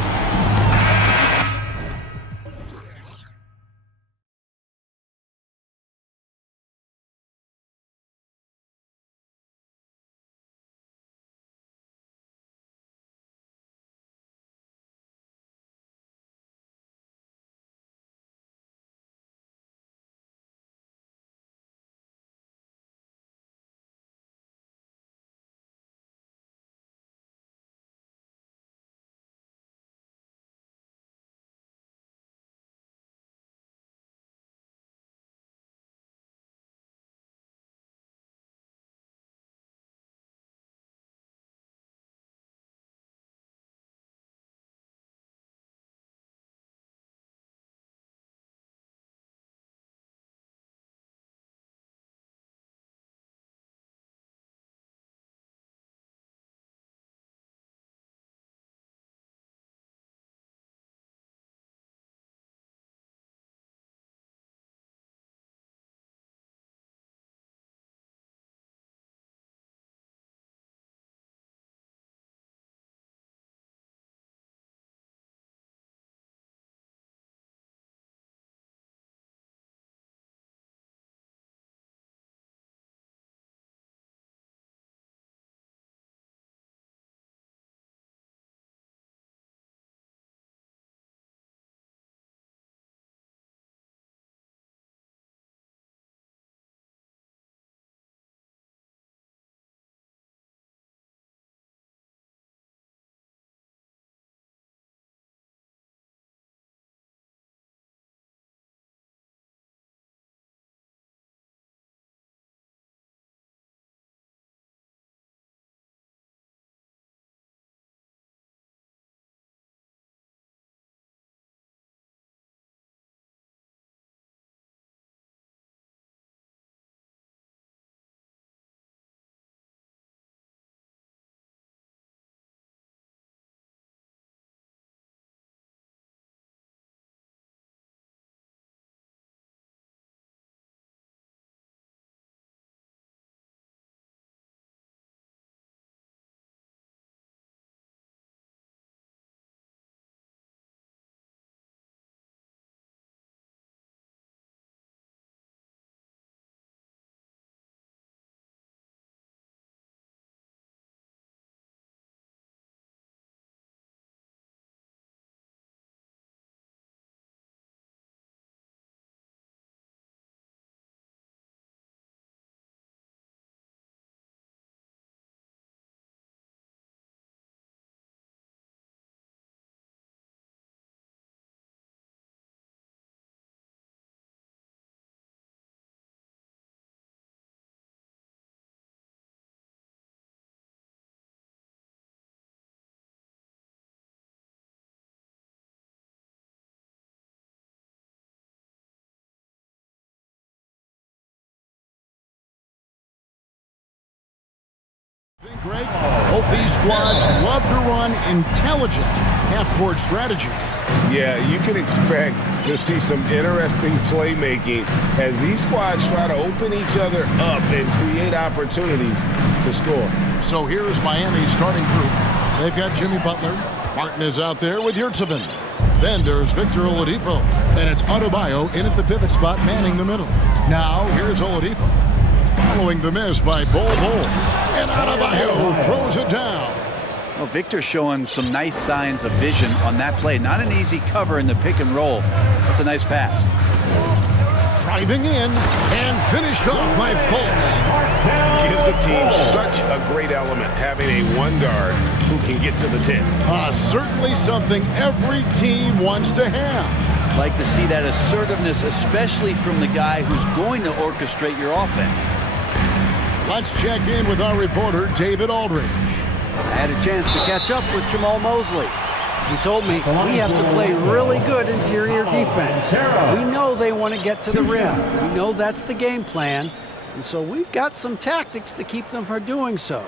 Greg, both these squads love to run intelligent half-court strategies. Yeah, you can expect to see some interesting playmaking as these squads try to open each other up and create opportunities to score. So here's Miami's starting group. They've got Jimmy Butler. Martin is out there with Yurtsevin. Then there's Victor Oladipo. And it's Adebayo in at the pivot spot, manning the middle. Now here's Oladipo. Following the miss by Bol. And Adebayo throws it down. Well, Victor's showing some nice signs of vision on that play. Not an easy cover in the pick and roll. That's a nice pass. Driving in and finished off by Fultz. Gives the team such a great element, having a one guard who can get to the 10. Certainly something every team wants to have. Like to see that assertiveness, especially from the guy who's going to orchestrate your offense. Let's check in with our reporter, David Aldridge. I had a chance to catch up with Jamal Mosley. He told me we have to play really good interior defense. We know they want to get to the rim. We know that's the game plan. And so we've got some tactics to keep them from doing so.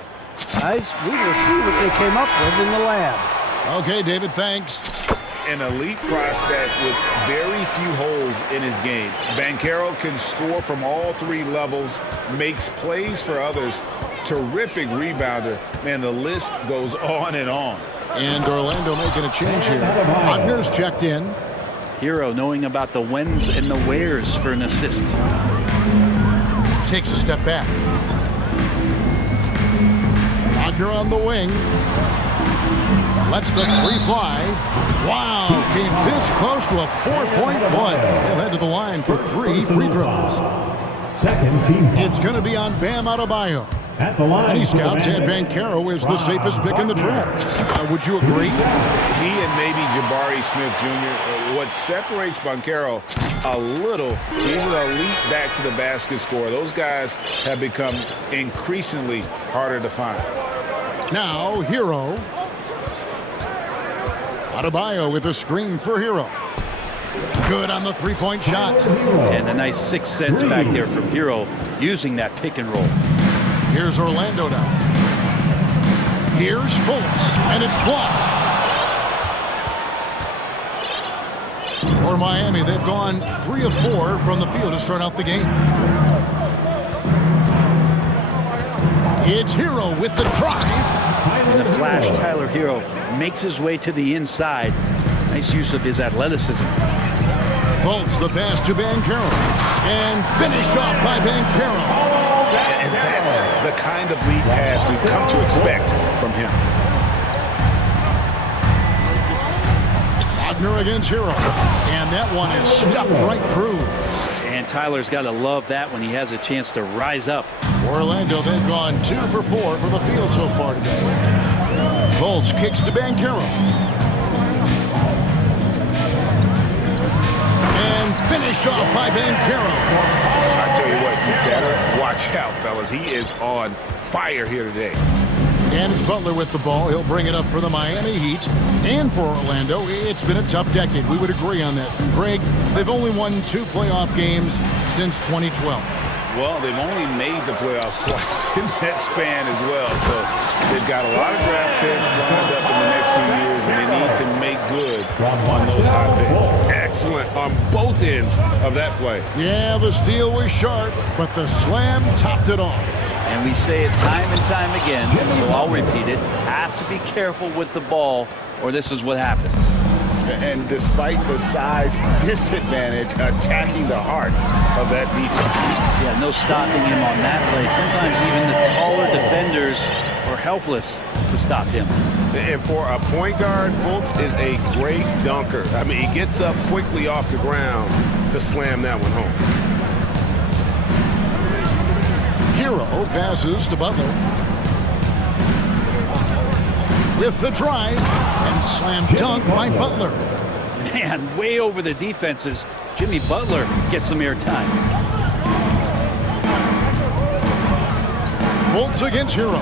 Guys, we will see what they came up with in the lab. Okay, David, thanks. An elite prospect with very few holes in his game. Banchero can score from all three levels, makes plays for others, terrific rebounder. Man, the list goes on and on. And Orlando making a change here. Wagner's checked in. Hero knowing about the whens and the wheres for an assist. Takes a step back. Wagner on the wing. Lets the three fly. Wow, came this close to a 4-point play. He'll head to the line for 3 free throws. Second team. It's going to be on Bam Adebayo. At the line. Many scouts had Banchero as the safest pick in the draft. Would you agree? He and maybe Jabari Smith Jr. What separates Banchero a little, he's an elite back to the basket scorer. Those guys have become increasingly harder to find. Now, Hero. Adebayo with a screen for Hero. Good on the three-point shot. And a nice 6 cents back there from Hero using that pick and roll. Here's Orlando now. Here's Fultz, and it's blocked. For Miami, they've gone 3 of 4 from the field to start out the game. It's Hero with the drive. In a flash, Tyler Hero makes his way to the inside. Nice use of his athleticism. Fultz the pass to Banchero. And finished off by Banchero. And that's the kind of lead pass we've come to expect from him. Wagner against Hero. And that one is stuffed right through. And Tyler's got to love that when he has a chance to rise up. Orlando, they've gone 2 for 4 from the field so far today. Fultz kicks to Banchero. And finished off by Banchero. I tell you what, you better watch out, fellas. He is on fire here today. And it's Butler with the ball. He'll bring it up for the Miami Heat. And for Orlando, it's been a tough decade. We would agree on that. Greg, they've only won 2 playoff games since 2012. Well, they've only made the playoffs twice in that span as well. So they've got a lot of draft picks lined up in the next few years, and they need to make good on those high picks. Excellent on both ends of that play. Yeah, the steal was sharp, but the slam topped it off. And we say it time and time again, so I'll repeat it. Have to be careful with the ball, or this is what happens. And despite the size disadvantage, attacking the heart of that defense. Yeah, no stopping him on that play. Sometimes even the taller defenders are helpless to stop him. And for a point guard, Fultz is a great dunker. I mean, he gets up quickly off the ground to slam that one home. Hero passes to Butler. With the drive, and slam dunk by Butler. Man, way over the defenses. Jimmy Butler gets some airtime. Fultz against Hero.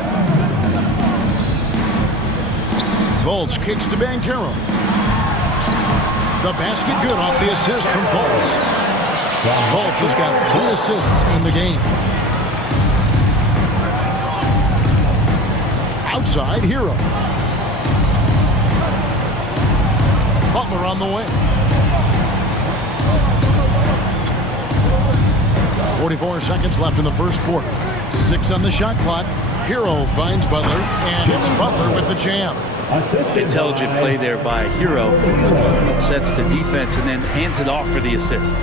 Fultz kicks to Banchero. The basket good off the assist from Fultz. Fultz has got 3 assists in the game. Outside, Hero. Butler on the wing. 44 seconds left in the first quarter. 6 on the shot clock. Hero finds Butler, and it's Butler with the jam. Intelligent play there by Hero. Upsets the defense and then hands it off for the assist.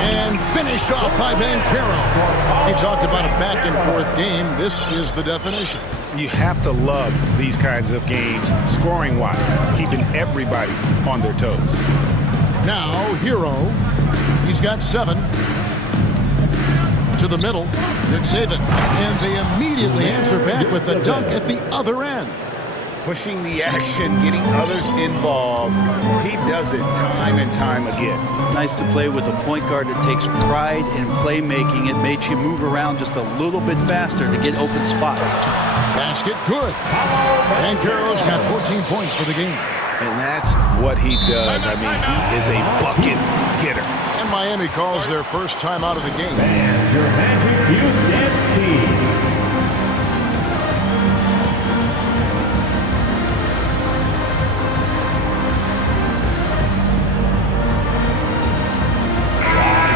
And finished off by Banchero. He talked about a back-and-forth game. This is the definition. You have to love these kinds of games, scoring-wise, keeping everybody on their toes. Now, Hero. He's got 7. To the middle. They'd save it. And they immediately answer back with the dunk at the other end. Pushing the action, getting others involved. He does it time and time again. Nice to play with a point guard that takes pride in playmaking. It makes you move around just a little bit faster to get open spots. Basket good. And Carroll's got 14 points for the game. And that's what he does. I mean, he is a bucket getter. And Miami calls their first time out of the game. And your Magic Youth Dance Team.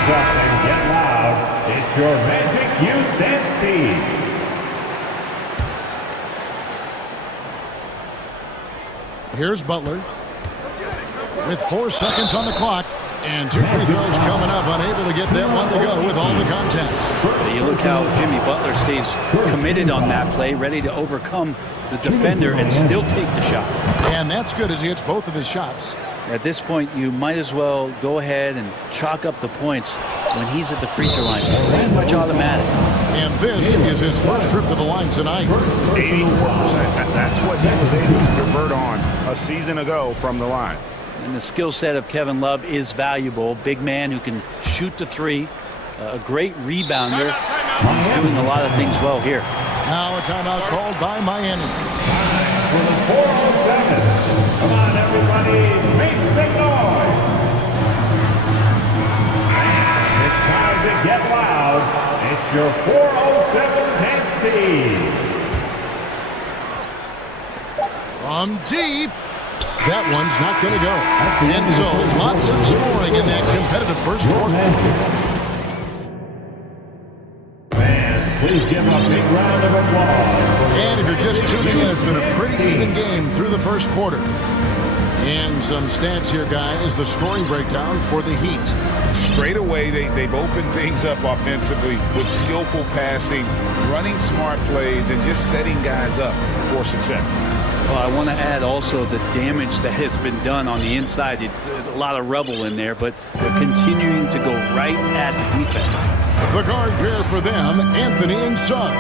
Up and get loud. It's your Magic Youth Dance Team. Here's Butler with 4 seconds on the clock. And 2 free throws coming up, unable to get that one to go with all the contact. You look how Jimmy Butler stays committed on that play, ready to overcome the defender and still take the shot. And that's good as he hits both of his shots. At this point, you might as well go ahead and chalk up the points when he's at the free throw line. Pretty much automatic. And this is his first trip to the line tonight. 84%. That's what he was able to convert on a season ago from the line. And the skill set of Kevin Love is valuable. Big man who can shoot the three. A great rebounder. He's doing a lot of things well here. Now a timeout called by Miami. For the 407. Come on, everybody, make some noise. And it's time to get loud. It's your 407 dance team. From deep. That one's not going to go. And so lots of scoring in that competitive first quarter. Fans, please give a big round of applause. And if you're just tuning in, it's been a pretty even game through the first quarter. And some stats here, guys. The scoring breakdown for the Heat. Straight away, they've opened things up offensively with skillful passing, running smart plays, and just setting guys up for success. Well, I want to add also the damage that has been done on the inside. It's a lot of rubble in there, but they're continuing to go right at the defense. The guard pair for them, Anthony and Suggs.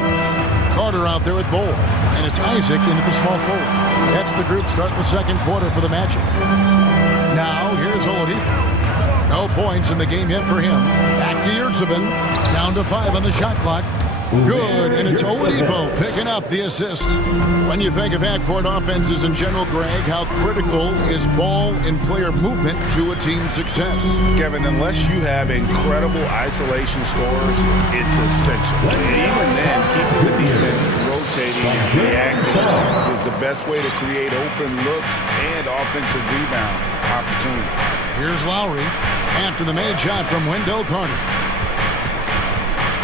Carter out there with Bowl. And it's Isaac into the small forward. That's the group starting the second quarter for the Magic. Now, here's Oladipo. No points in the game yet for him. Back to Yurtseven. Down to 5 on the shot clock. Good, and it's Oladipo picking up the assist. When you think of backcourt offenses in general, Greg, how critical is ball and player movement to a team's success? Kevin, unless you have incredible isolation scores, it's essential. Even then, keeping the defense rotating and reacting is the best way to create open looks and offensive rebound opportunities. Here's Lowry after the made shot from Wendell Carter.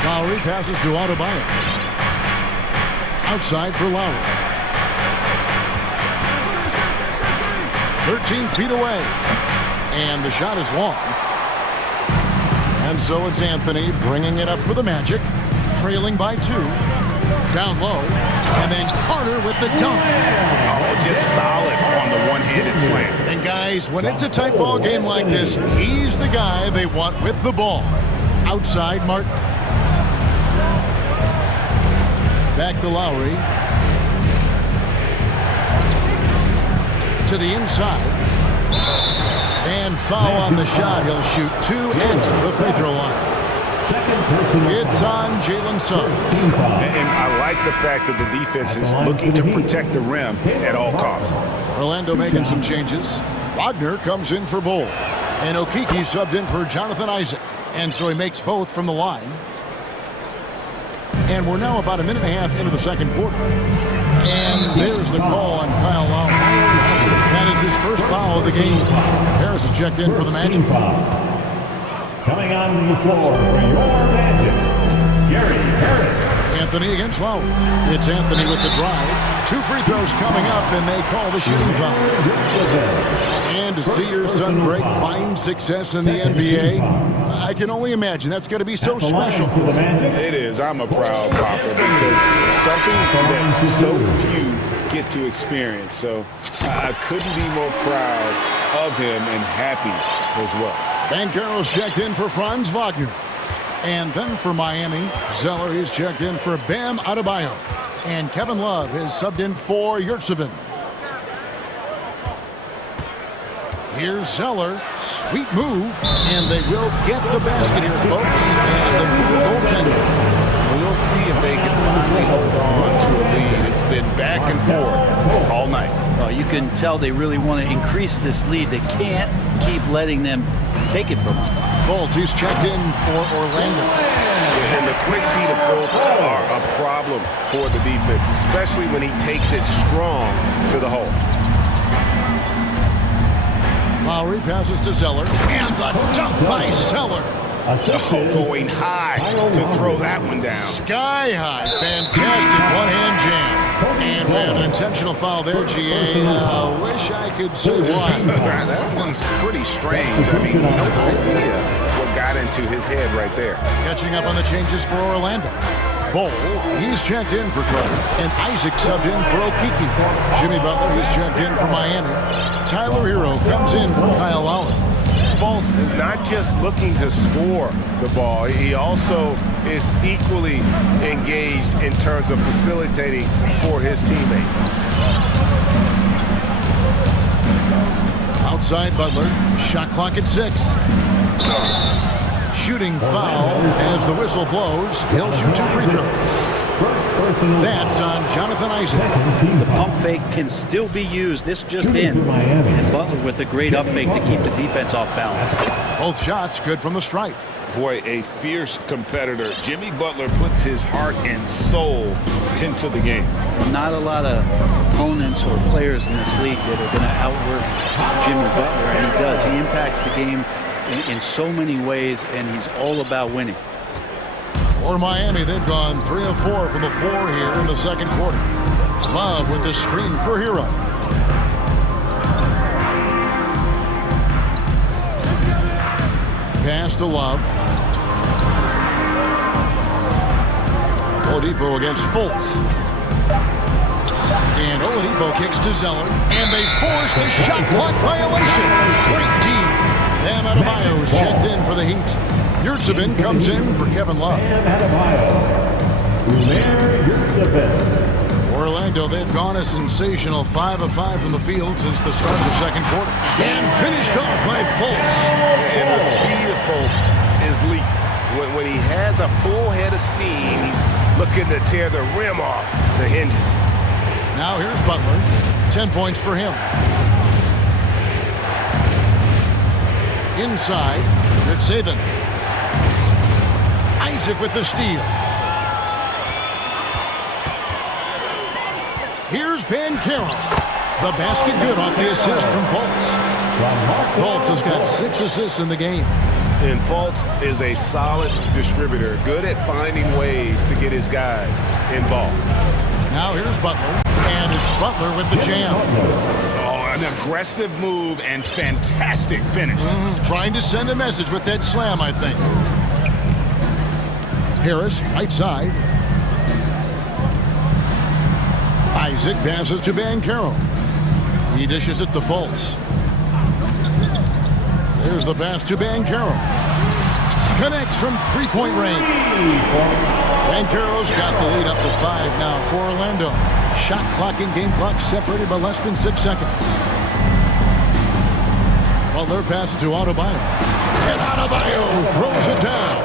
Lowry passes to Adebayo. Outside for Lowry. 13 feet away. And the shot is long. And so it's Anthony bringing it up for the Magic. Trailing by 2. Down low. And then Carter with the dunk. Oh, just solid on the one-handed slam. And guys, when it's a tight ball game like this, he's the guy they want with the ball. Outside Martin. Back to Lowry. To the inside. And foul on the shot. He'll shoot 2 at the free throw line. It's on Jalen Suggs. And I like the fact that the defense is looking to protect the rim at all costs. Orlando making some changes. Wagner comes in for Bull. And Okeke subbed in for Jonathan Isaac. And so he makes both from the line. And we're now about a minute and a half into the second quarter. And there's the call on Kyle Lowry. That is his first foul of the game. Harris is checked in for the Magic. Coming on the floor for your Magic, Gary Harris. Anthony against Lowe. It's Anthony with the drive. 2 free throws coming up, and they call the shooting foul. And to see your son Greg find success in the NBA, I can only imagine that's going to be so special. It is. I'm a proud papa because something that so few get to experience. So I couldn't be more proud of him and happy as well. Banchero's checked in for Franz Wagner. And then for Miami, Zeller is checked in for Bam Adebayo. And Kevin Love is subbed in for Yurtsevin. Here's Zeller. Sweet move. And they will get the basket here, folks, as they move goaltender. We'll see if they can finally hold on to a lead. It's been back and forth all night. You can tell they really want to increase this lead. They can't keep letting them take it from them. Fultz, he's checked in for Orlando. And the quick feet of Fultz are a problem for the defense, especially when he takes it strong to the hole. Lowry passes to Zeller. And the dunk by Zeller. Going high to throw that one down. Sky high. Fantastic one-hand jam. And we have an intentional foul there, GA. Wish I could say why. That one's pretty strange. I mean, no idea what got into his head right there. Catching up on the changes for Orlando. Bowl, he's checked in for Crow. And Isaac subbed in for Okiki. Jimmy Butler, he's checked in for Miami. Tyler Hero comes in for Kyle Lowry. Fultz is not just looking to score the ball. He also is equally engaged in terms of facilitating for his teammates. Outside Butler, shot clock at 6. Shooting foul as the whistle blows. He'll shoot 2 free throws. That's on Jonathan Isaac. The pump fake can still be used. This just in. And Butler with a great up fake to keep the defense off balance. Both shots good from the stripe. Boy, a fierce competitor. Jimmy Butler puts his heart and soul into the game. Not a lot of opponents or players in this league that are going to outwork Jimmy Butler, and he does. He impacts the game in so many ways, and he's all about winning. For Miami, they've gone 3 of 4 from the floor here in the second quarter. Love with the screen for Hero. Pass to Love. Oladipo against Fultz. And Oladipo kicks to Zeller. And they force the shot clock violation. Great D. Bam Adebayo is checked in for the Heat. Yurtsevin comes in for Kevin Love. Orlando, they've gone a sensational 5 of 5 from the field since the start of the second quarter. And finished off by Fultz. And the speed of Fultz is elite. When he has a full head of steam, he's looking to tear the rim off the hinges. Now here's Butler. 10 points for him. Inside, Yurtsevin. Isaac with the steal. Here's Banchero. The basket good off the assist from Fultz. Fultz has got 6 assists in the game. And Fultz is a solid distributor, good at finding ways to get his guys involved. Now here's Butler, and it's Butler with the jam. Oh, an aggressive move and fantastic finish. Trying to send a message with that slam, I think. Harris, right side. Isaac passes to Banchero. He dishes it to Fultz. There's the pass to Banchero. Connects from 3-point range. Banchero's got the lead up to 5 now for Orlando. Shot clock and game clock separated by less than 6 seconds. Butler passes to Adebayo. And Adebayo throws it down.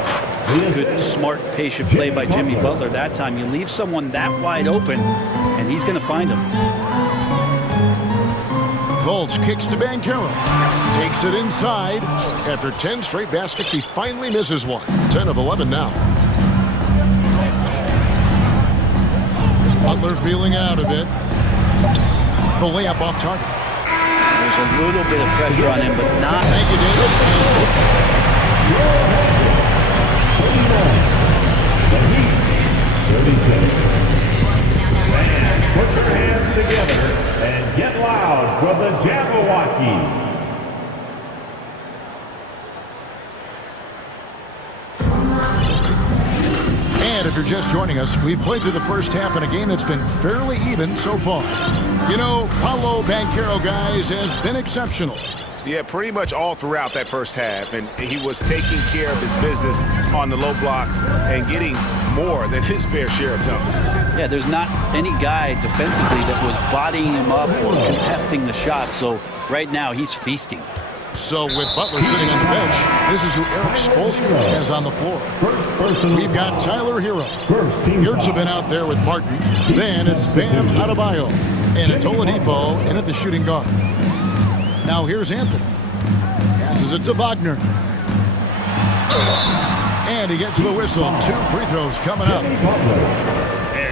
Good, smart, patient play by Jimmy Butler that time. You leave someone that wide open, and he's going to find him. Fultz kicks to Banchero. Takes it inside. After 10 straight baskets, he finally misses one. 10 of 11 now. Butler feeling it out a bit. The layup off target. There's a little bit of pressure on him, but not. Thank you, David. And if you're just joining us, we've played through the first half in a game that's been fairly even so far. You know, Paolo Banchero, guys, has been exceptional. Yeah, pretty much all throughout that first half, and he was taking care of his business on the low blocks and getting more than his fair share of doubles. Yeah, there's not any guy defensively that was bodying him up or contesting the shot, so right now he's feasting. So with Butler sitting on the bench, this is who Eric Spoelstra has on the floor. We've got Tyler Hero. Yurtsevin out there with Martin. Then it's Bam Adebayo. And it's Oladipo in at the shooting guard. Now here's Anthony. Passes it to Wagner. And he gets the whistle. 2 free throws coming up.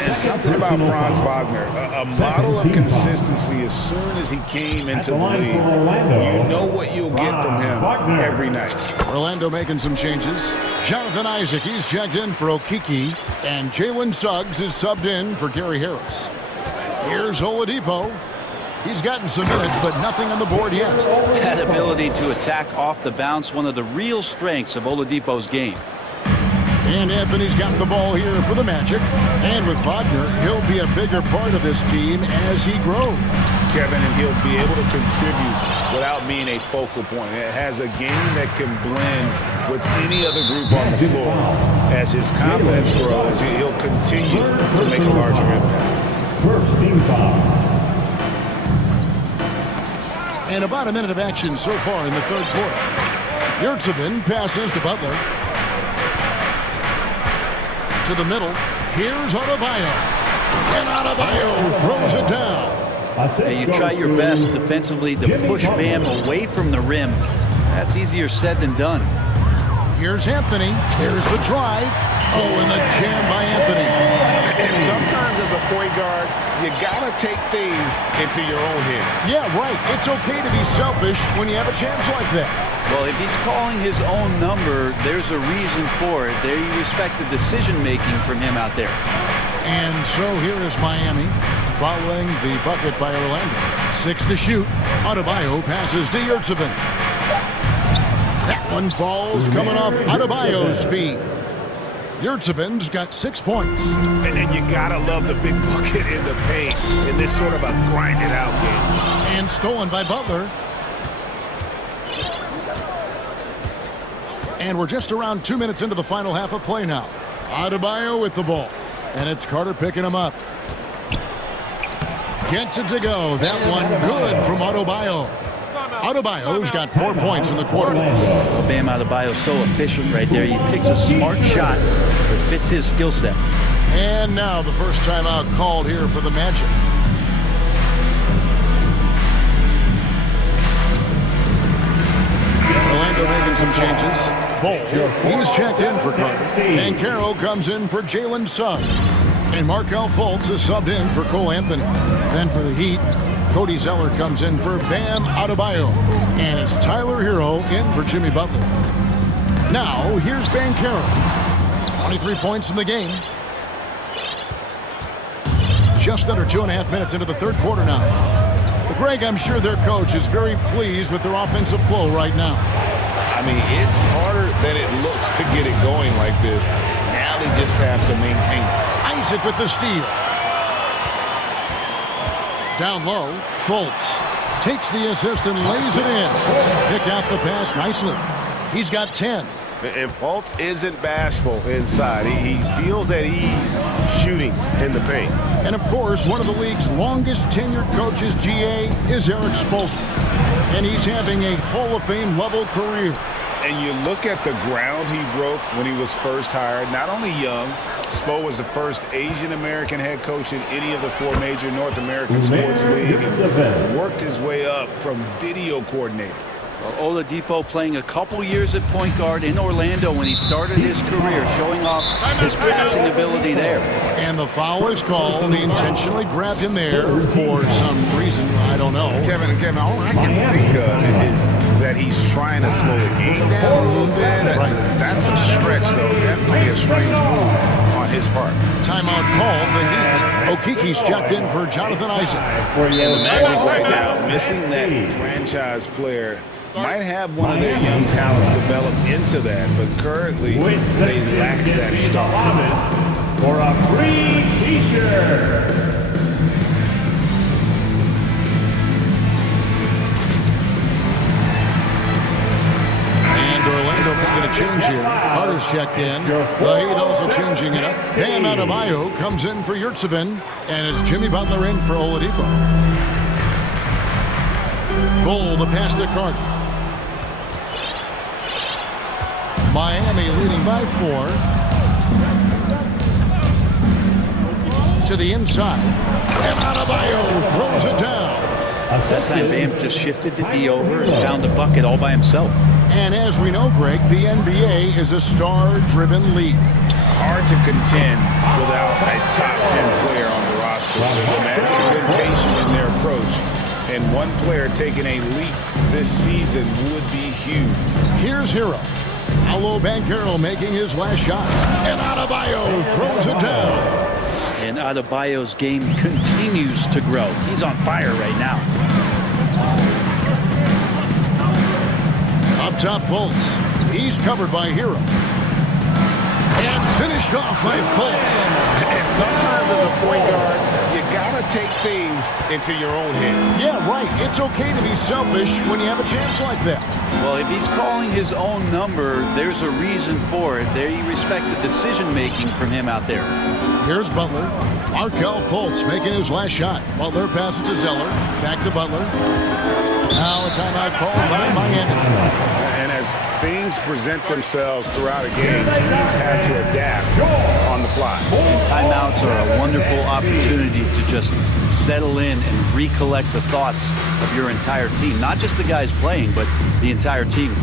And something about Franz Wagner, a model of consistency. As soon as he came into the league, you know what you'll get from him every night. Orlando making some changes. Jonathan Isaac, he's checked in for Okiki. And Jalen Suggs is subbed in for Gary Harris. Here's Oladipo. He's gotten some minutes, but nothing on the board yet. That ability to attack off the bounce, one of the real strengths of Oladipo's game. And Anthony's got the ball here for the Magic. And with Wagner, he'll be a bigger part of this team as he grows. Kevin, and he'll be able to contribute without being a focal point. It has a game that can blend with any other group on the floor. As his confidence grows, he'll continue to make a larger impact. First team foul. And about a minute of action so far in the third quarter. Yurtsevin passes to Butler. To the middle. Here's Adebayo. And Adebayo throws it down. Hey, you try your best defensively to push Bam away from the rim. That's easier said than done. Here's Anthony. Here's the drive. Oh, and the jam by Anthony. And sometimes as a point guard, you gotta take things into your own hands. Yeah, right. It's okay to be selfish when you have a chance like that. Well, if he's calling his own number, there's a reason for it. There you respect the decision-making from him out there. And so here is Miami following the bucket by Orlando. 6 to shoot. Adebayo passes to Yurtsevin. That one falls coming off Adebayo's feet. Yurtsevin's got 6 points. And you gotta love the big bucket in the paint in this sort of a grinded-out game. And stolen by Butler. And we're just around 2 minutes into the final half of play now. Adebayo with the ball. And it's Carter picking him up. Gets it to go. That one good from Adebayo. Adebayo's got 4 points in the quarter. Well, Bam Adebayo's so efficient right there. He picks a smart shot that fits his skill set. And now the first timeout called here for the Magic. Orlando making some changes. Ball, he's checked in for Carter. Banchero comes in for Jalen Suggs. And Markelle Fultz is subbed in for Cole Anthony. Then for the Heat, Cody Zeller comes in for Bam Adebayo. And it's Tyler Hero in for Jimmy Butler. Now, here's Banchero. 23 points in the game. Just under 2.5 minutes into the third quarter now. But Greg, I'm sure their coach is very pleased with their offensive flow right now. I mean, it's harder than it looks to get it going like this. Now they just have to maintain it. Isaac with the steal. Down low, Fultz takes the assist and lays it in. Picked out the pass nicely. He's got 10. And Fultz isn't bashful inside. He feels at ease shooting in the paint. And of course, one of the league's longest tenured coaches, GA, is Eric Spoelstra. And he's having a Hall of Fame level career. And you look at the ground he broke when he was first hired. Not only young, Spo was the first Asian American head coach in any of the 4 major North American sports leagues. Worked his way up from video coordinator. Oladipo playing a couple years at point guard in Orlando when he started his career, showing off his passing ability there. And the foul is called. He intentionally grabbed him there for some reason. I don't know. Kevin, all I can think of is that he's trying to slow the game down a little bit. That's a stretch, though. Definitely a strange move on his part. Timeout called the Heat. Okiki's checked in for Jonathan Isaac. And the Magic right now, missing that franchise player, might have one of their young talents develop into that, but currently they lack that start. for a free t-shirt. Orlando making a change here. Carter's checked in. The Heat also changing it up. Bam Adebayo comes in for Yurtsevin. And it's Jimmy Butler in for Oladipo. Bull the pass to Carter. Miami leading by 4. To the inside. And Adebayo throws it down. That time Bam just shifted the D over and found the bucket all by himself. And as we know, Greg, the NBA is a star-driven league. Hard to contend without a top 10 player on the roster. The Magic have been patient in their approach, and one player taking a leap this season would be huge. Here's Hero. Paolo Banchero making his last shot. And Adebayo throws it down. And Adebayo's game continues to grow. He's on fire right now. Up top, Fultz. He's covered by Hero. And finished off by Fultz. And sometimes as a point guard, you gotta take things into your own hands. Yeah, right. It's okay to be selfish when you have a chance like that. Well, if he's calling his own number, there's a reason for it. They respect the decision-making from him out there. Here's Butler. Markelle Fultz making his last shot. Butler passes to Zeller. Back to Butler. Now a timeout called by Miami. And as things present themselves throughout a game, teams have to adapt on the fly. Timeouts are a wonderful opportunity to just settle in and recollect the thoughts of your entire team. Not just the guys playing, but the entire team.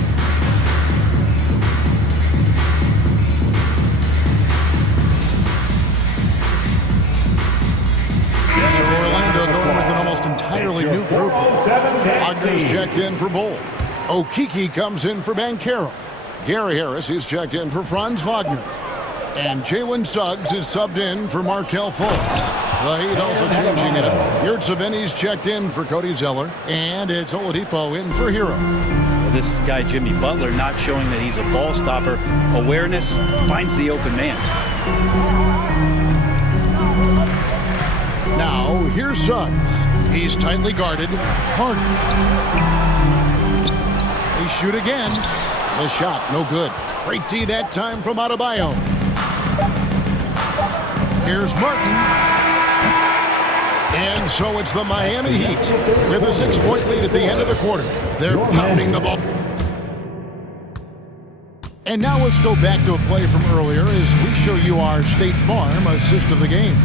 So Orlando going with an almost entirely new group. Wagner's checked in for Bull. Okiki comes in for Banchero. Gary Harris is checked in for Franz Wagner. And Jalen Suggs is subbed in for Markelle Fultz. The Heat also changing it up. Yurtsevini's checked in for Cody Zeller. And it's Oladipo in for Hero. This guy, Jimmy Butler, not showing that he's a ball stopper. Awareness finds the open man. Now, here's Suggs. He's tightly guarded. Carter. They shoot again. The shot, no good. Great D that time from Adebayo. Here's Martin. And so it's the Miami Heat with a 6-point lead at the end of the quarter. They're pounding the ball. And now let's go back to a play from earlier as we show you our State Farm assist of the game.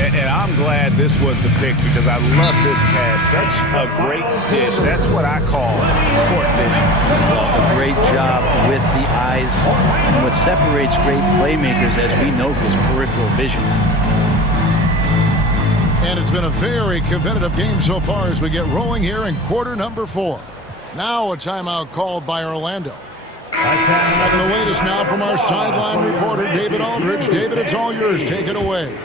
And I'm glad this was the pick because I love this pass. Such a great dish. That's what I call court vision. A great job with the eyes. And what separates great playmakers, as we know, is peripheral vision. And it's been a very competitive game so far as we get rolling here in quarter number 4. Now a timeout called by Orlando. And the latest now from our sideline reporter, David Aldridge. David, it's all yours. Take it away.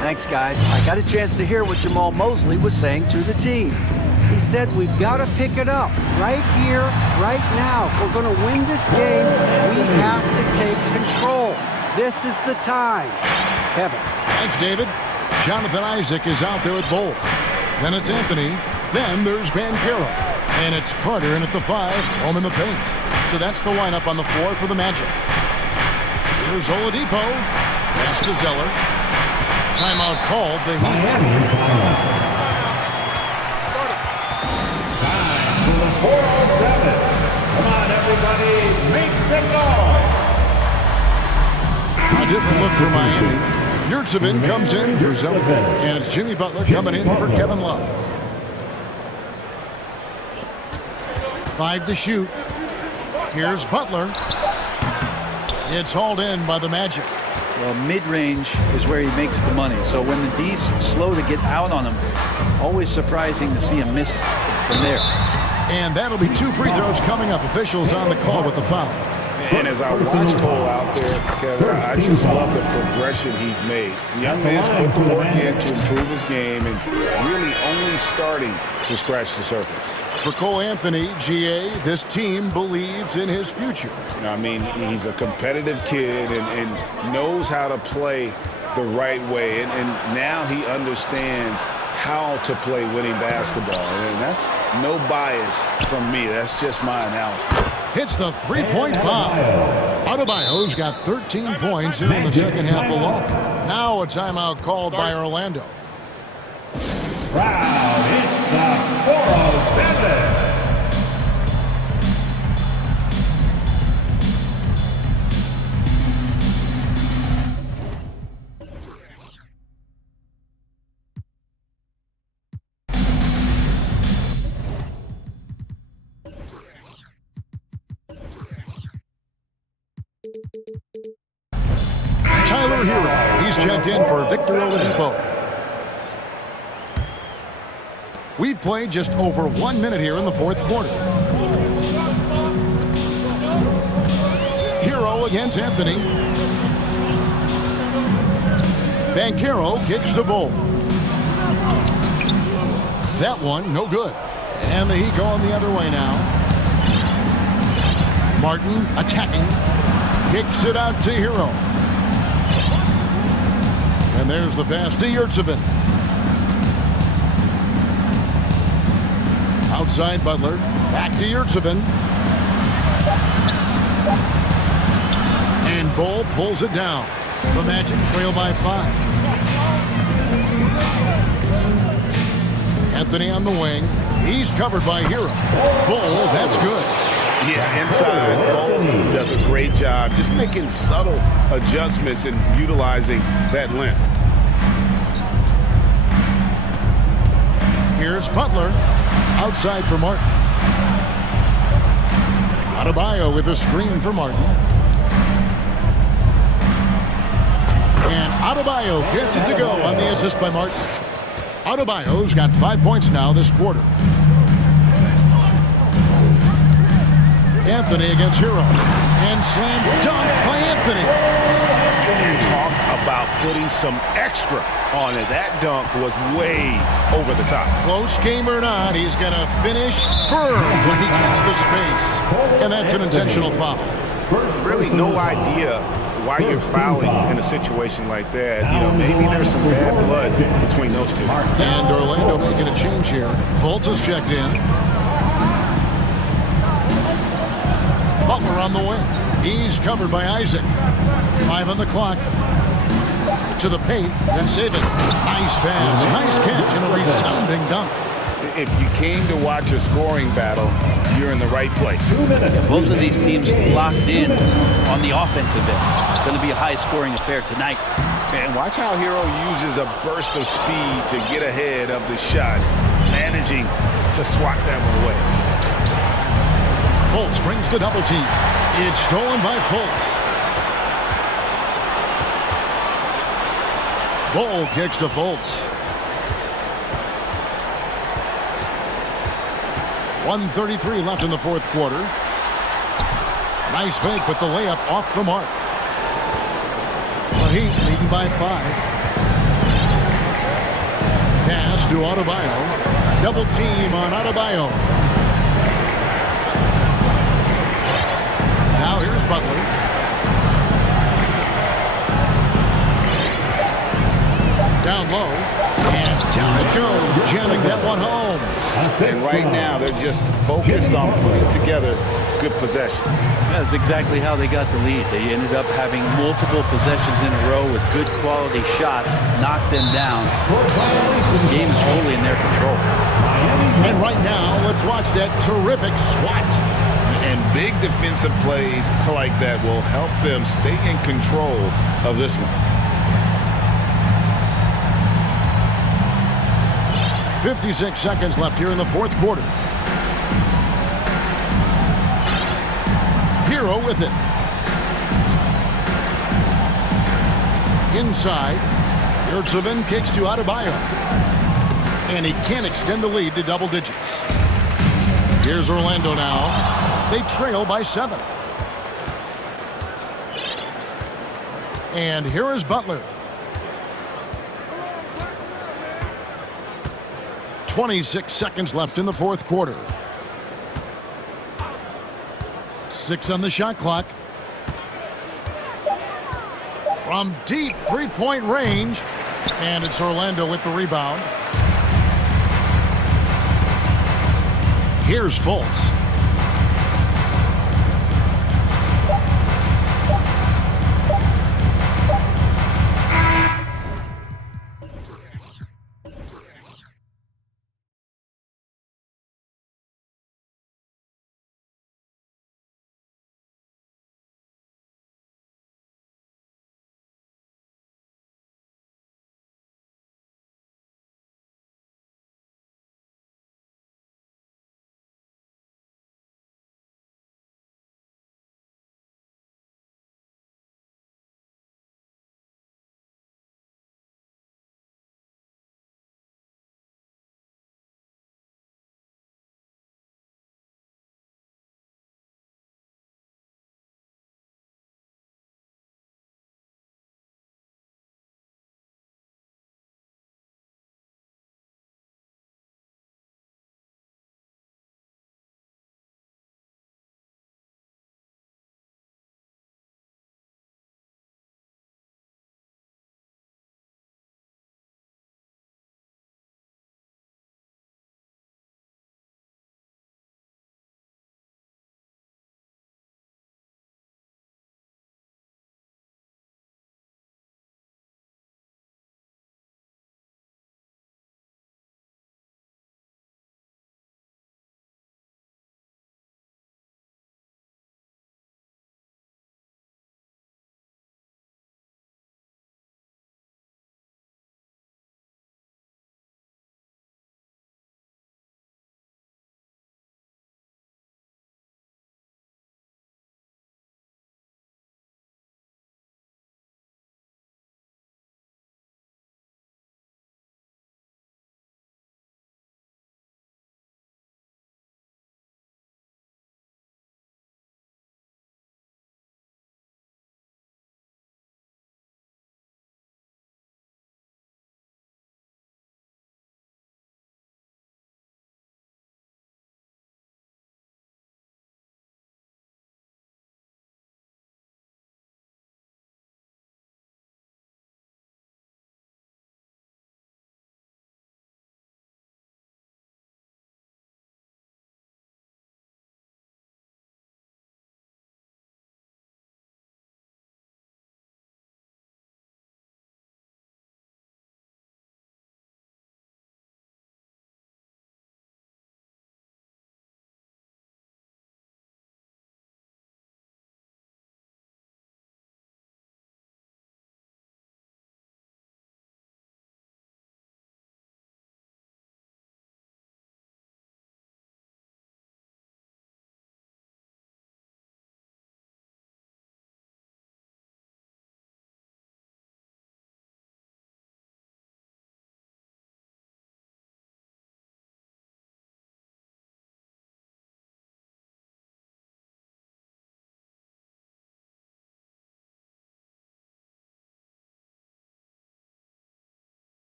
Thanks, guys. I got a chance to hear what Jamal Mosley was saying to the team. He said we've got to pick it up right here, right now. If we're going to win this game, we have to take control. This is the time. Kevin. Thanks, David. Jonathan Isaac is out there at both. Then it's Anthony. Then there's Banchero. And it's Carter in at the 5, home in the paint. So that's the lineup on the floor for the Magic. Here's Oladipo. Pass to Zeller. Timeout called, the Heat. Time for the 407. Come on, everybody, make some noise. A different look for Miami. Yurtsevin comes in for Zeller. And it's Jimmy Butler coming in for Kevin Love. 5 to shoot. Here's Butler. It's hauled in by the Magic. Well, mid-range is where he makes the money. So when the D's slow to get out on him, always surprising to see him miss from there. And that'll be 2 free throws coming up. Officials on the call with the foul. And as I watch Cole out there, Kevin, I just love the progression he's made. Young man's put the work in to improve his game and really only starting to scratch the surface. For Cole Anthony, GA, this team believes in his future. I mean, he's a competitive kid and knows how to play the right way. And now he understands how to play winning basketball. And that's no bias from me. That's just my analysis. Hits the three-point bomb. Adebayo's got 13 points here in the second half alone. Now a timeout called by Orlando. Crowd, it's the 407. Tyler Hero, he's checked in for Victor Oladipo. We've played just over 1 minute here in the fourth quarter. Hero against Anthony. Banchero kicks the ball. That one, no good. And the Heat going the other way now. Martin attacking. Kicks it out to Hero. And there's the pass to Yurtsevin. Outside Butler. Back to Yurtsevin. And Bull pulls it down. The Magic trail by 5. Anthony on the wing. He's covered by Hero. Bull, that's good. Yeah, inside, Bull does a great job just making subtle adjustments and utilizing that length. Here's Butler. Outside for Martin. Adebayo with a screen for Martin. And Adebayo gets it to go on the assist by Martin. Adebayo's got 5 points now this quarter. Anthony against Hero. And slam dunk by Anthony. And talk about putting some extra on it. That dunk was way over the top. Close game or not, he's going to finish firm when he gets the space. And that's an intentional foul. Really no idea why you're fouling in a situation like that. You know, maybe there's some bad blood between those two. And Orlando making a change here. Fultz is checked in. Butler on the wing. He's covered by Isaac. 5 on the clock. To the paint and save it. Nice pass, nice catch, and a resounding dunk. If you came to watch a scoring battle, you're in the right place. Both of these teams locked in on the offensive end. It's going to be a high-scoring affair tonight. And watch how Hero uses a burst of speed to get ahead of the shot, managing to swat that one away. Fultz brings the double team. It's stolen by Fultz. Bull kicks to Fultz. 1:33 left in the fourth quarter. Nice fake, but the layup off the mark. The Heat leading by 5. Pass to Adebayo. Double team on Adebayo. Now here's Butler. Down low, and down it goes, jamming that one home. And right now, they're just focused on putting together good possessions. That's exactly how they got the lead. They ended up having multiple possessions in a row with good quality shots, knocked them down. The game is fully in their control. And right now, let's watch that terrific swat. And big defensive plays like that will help them stay in control of this one. 56 seconds left here in the fourth quarter. Hero with it. Inside. Yurtsevin kicks to Adebayo. And he can't extend the lead to double digits. Here's Orlando now. They trail by 7. And here is Butler. 26 seconds left in the fourth quarter. 6 on the shot clock. from deep three-point range. And it's Orlando with the rebound. Here's Fultz.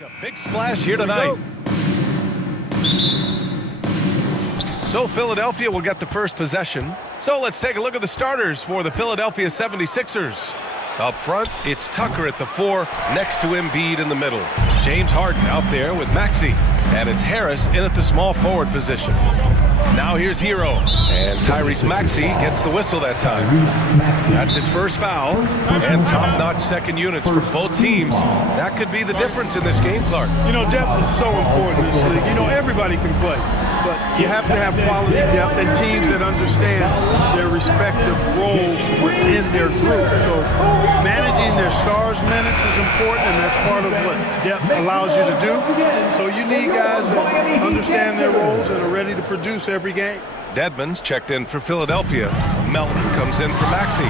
A big splash here tonight. So Philadelphia will get the first possession. So let's take a look at the starters for the Philadelphia 76ers. Up front, it's Tucker at the 4, next to Embiid in the middle. James Harden out there with Maxey. And it's Harris in at the small forward position. Now here's Hero. And Tyrese Maxey gets the whistle that time. That's his first foul. And top-notch second units for both teams. That could be the difference in this game, Clark. You know, depth is so important in this league. You know, everybody can play, but you have to have quality depth and teams that understand their respective roles within their group. So managing their stars' minutes is important, and that's part of what depth allows you to do. So you need guys that understand their roles and are ready to produce every game. Dedmon's checked in for Philadelphia. Melton comes in for Maxey.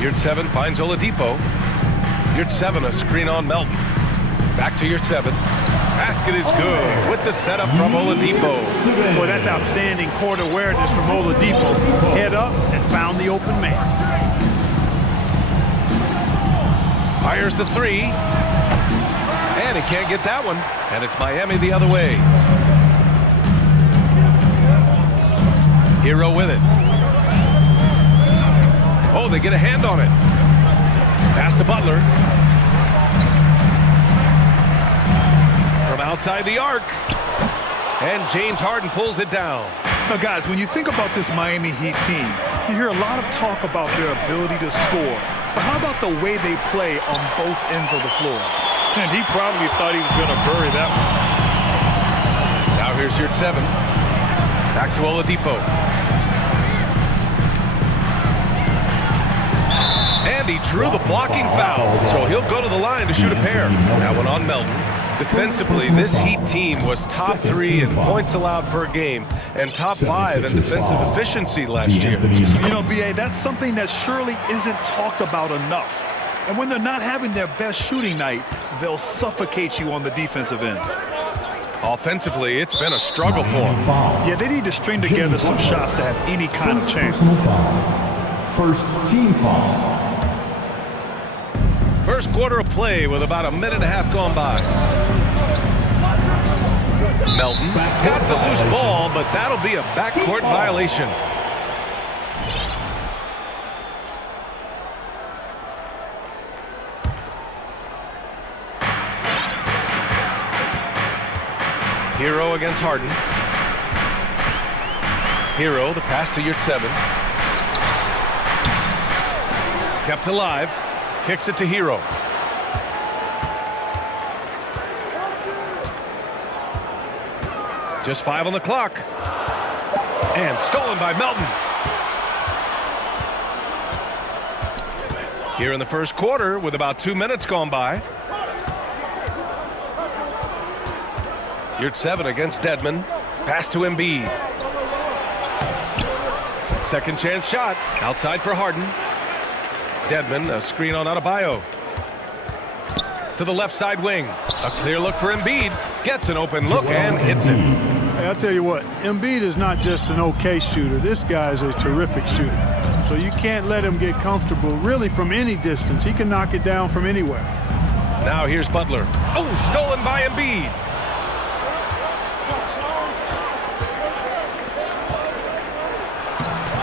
Yurt-7 finds Oladipo. Yurt-7, a screen on Melton. Back to Yurt-7. Basket is good with the setup from Oladipo. Boy, that's outstanding court awareness from Oladipo. Head up and found the open man. Fires the three. And he can't get that one. And it's Miami the other way. Hero with it. Oh, they get a hand on it. Pass to Butler. From outside the arc. And James Harden pulls it down. Now, guys, when you think about this Miami Heat team, you hear a lot of talk about their ability to score. But how about the way they play on both ends of the floor? And he probably thought he was going to bury that one. Now here's Yurt-7. Back to Oladipo. And he drew the blocking foul, so he'll go to the line to shoot a pair. That one on Melton. Defensively, this Heat team was top 3 in points allowed per game and top 5 in defensive efficiency last year. You know, B.A., that's something that surely isn't talked about enough. And when they're not having their best shooting night, they'll suffocate you on the defensive end. Offensively, it's been a struggle for them. Yeah, they need to string together some shots to have any kind of chance. First team foul. First quarter of play with about a minute and a half gone by. Melton got the loose ball, but that'll be a backcourt violation. Hero against Harden. Hero, the pass to Yurt-7. Kept alive. Kicks it to Hero. Just 5 on the clock. And stolen by Melton. Here in the first quarter with about 2 minutes gone by. Yurt-7 against Dedmon. Pass to Embiid. Second chance shot. Outside for Harden. Dedmon, a screen on Adebayo. To the left side wing. A clear look for Embiid. Gets an open look and hits it. Hey, I'll tell you what, Embiid is not just an okay shooter. This guy's a terrific shooter. So you can't let him get comfortable really from any distance. He can knock it down from anywhere. Now here's Butler. Oh, stolen by Embiid.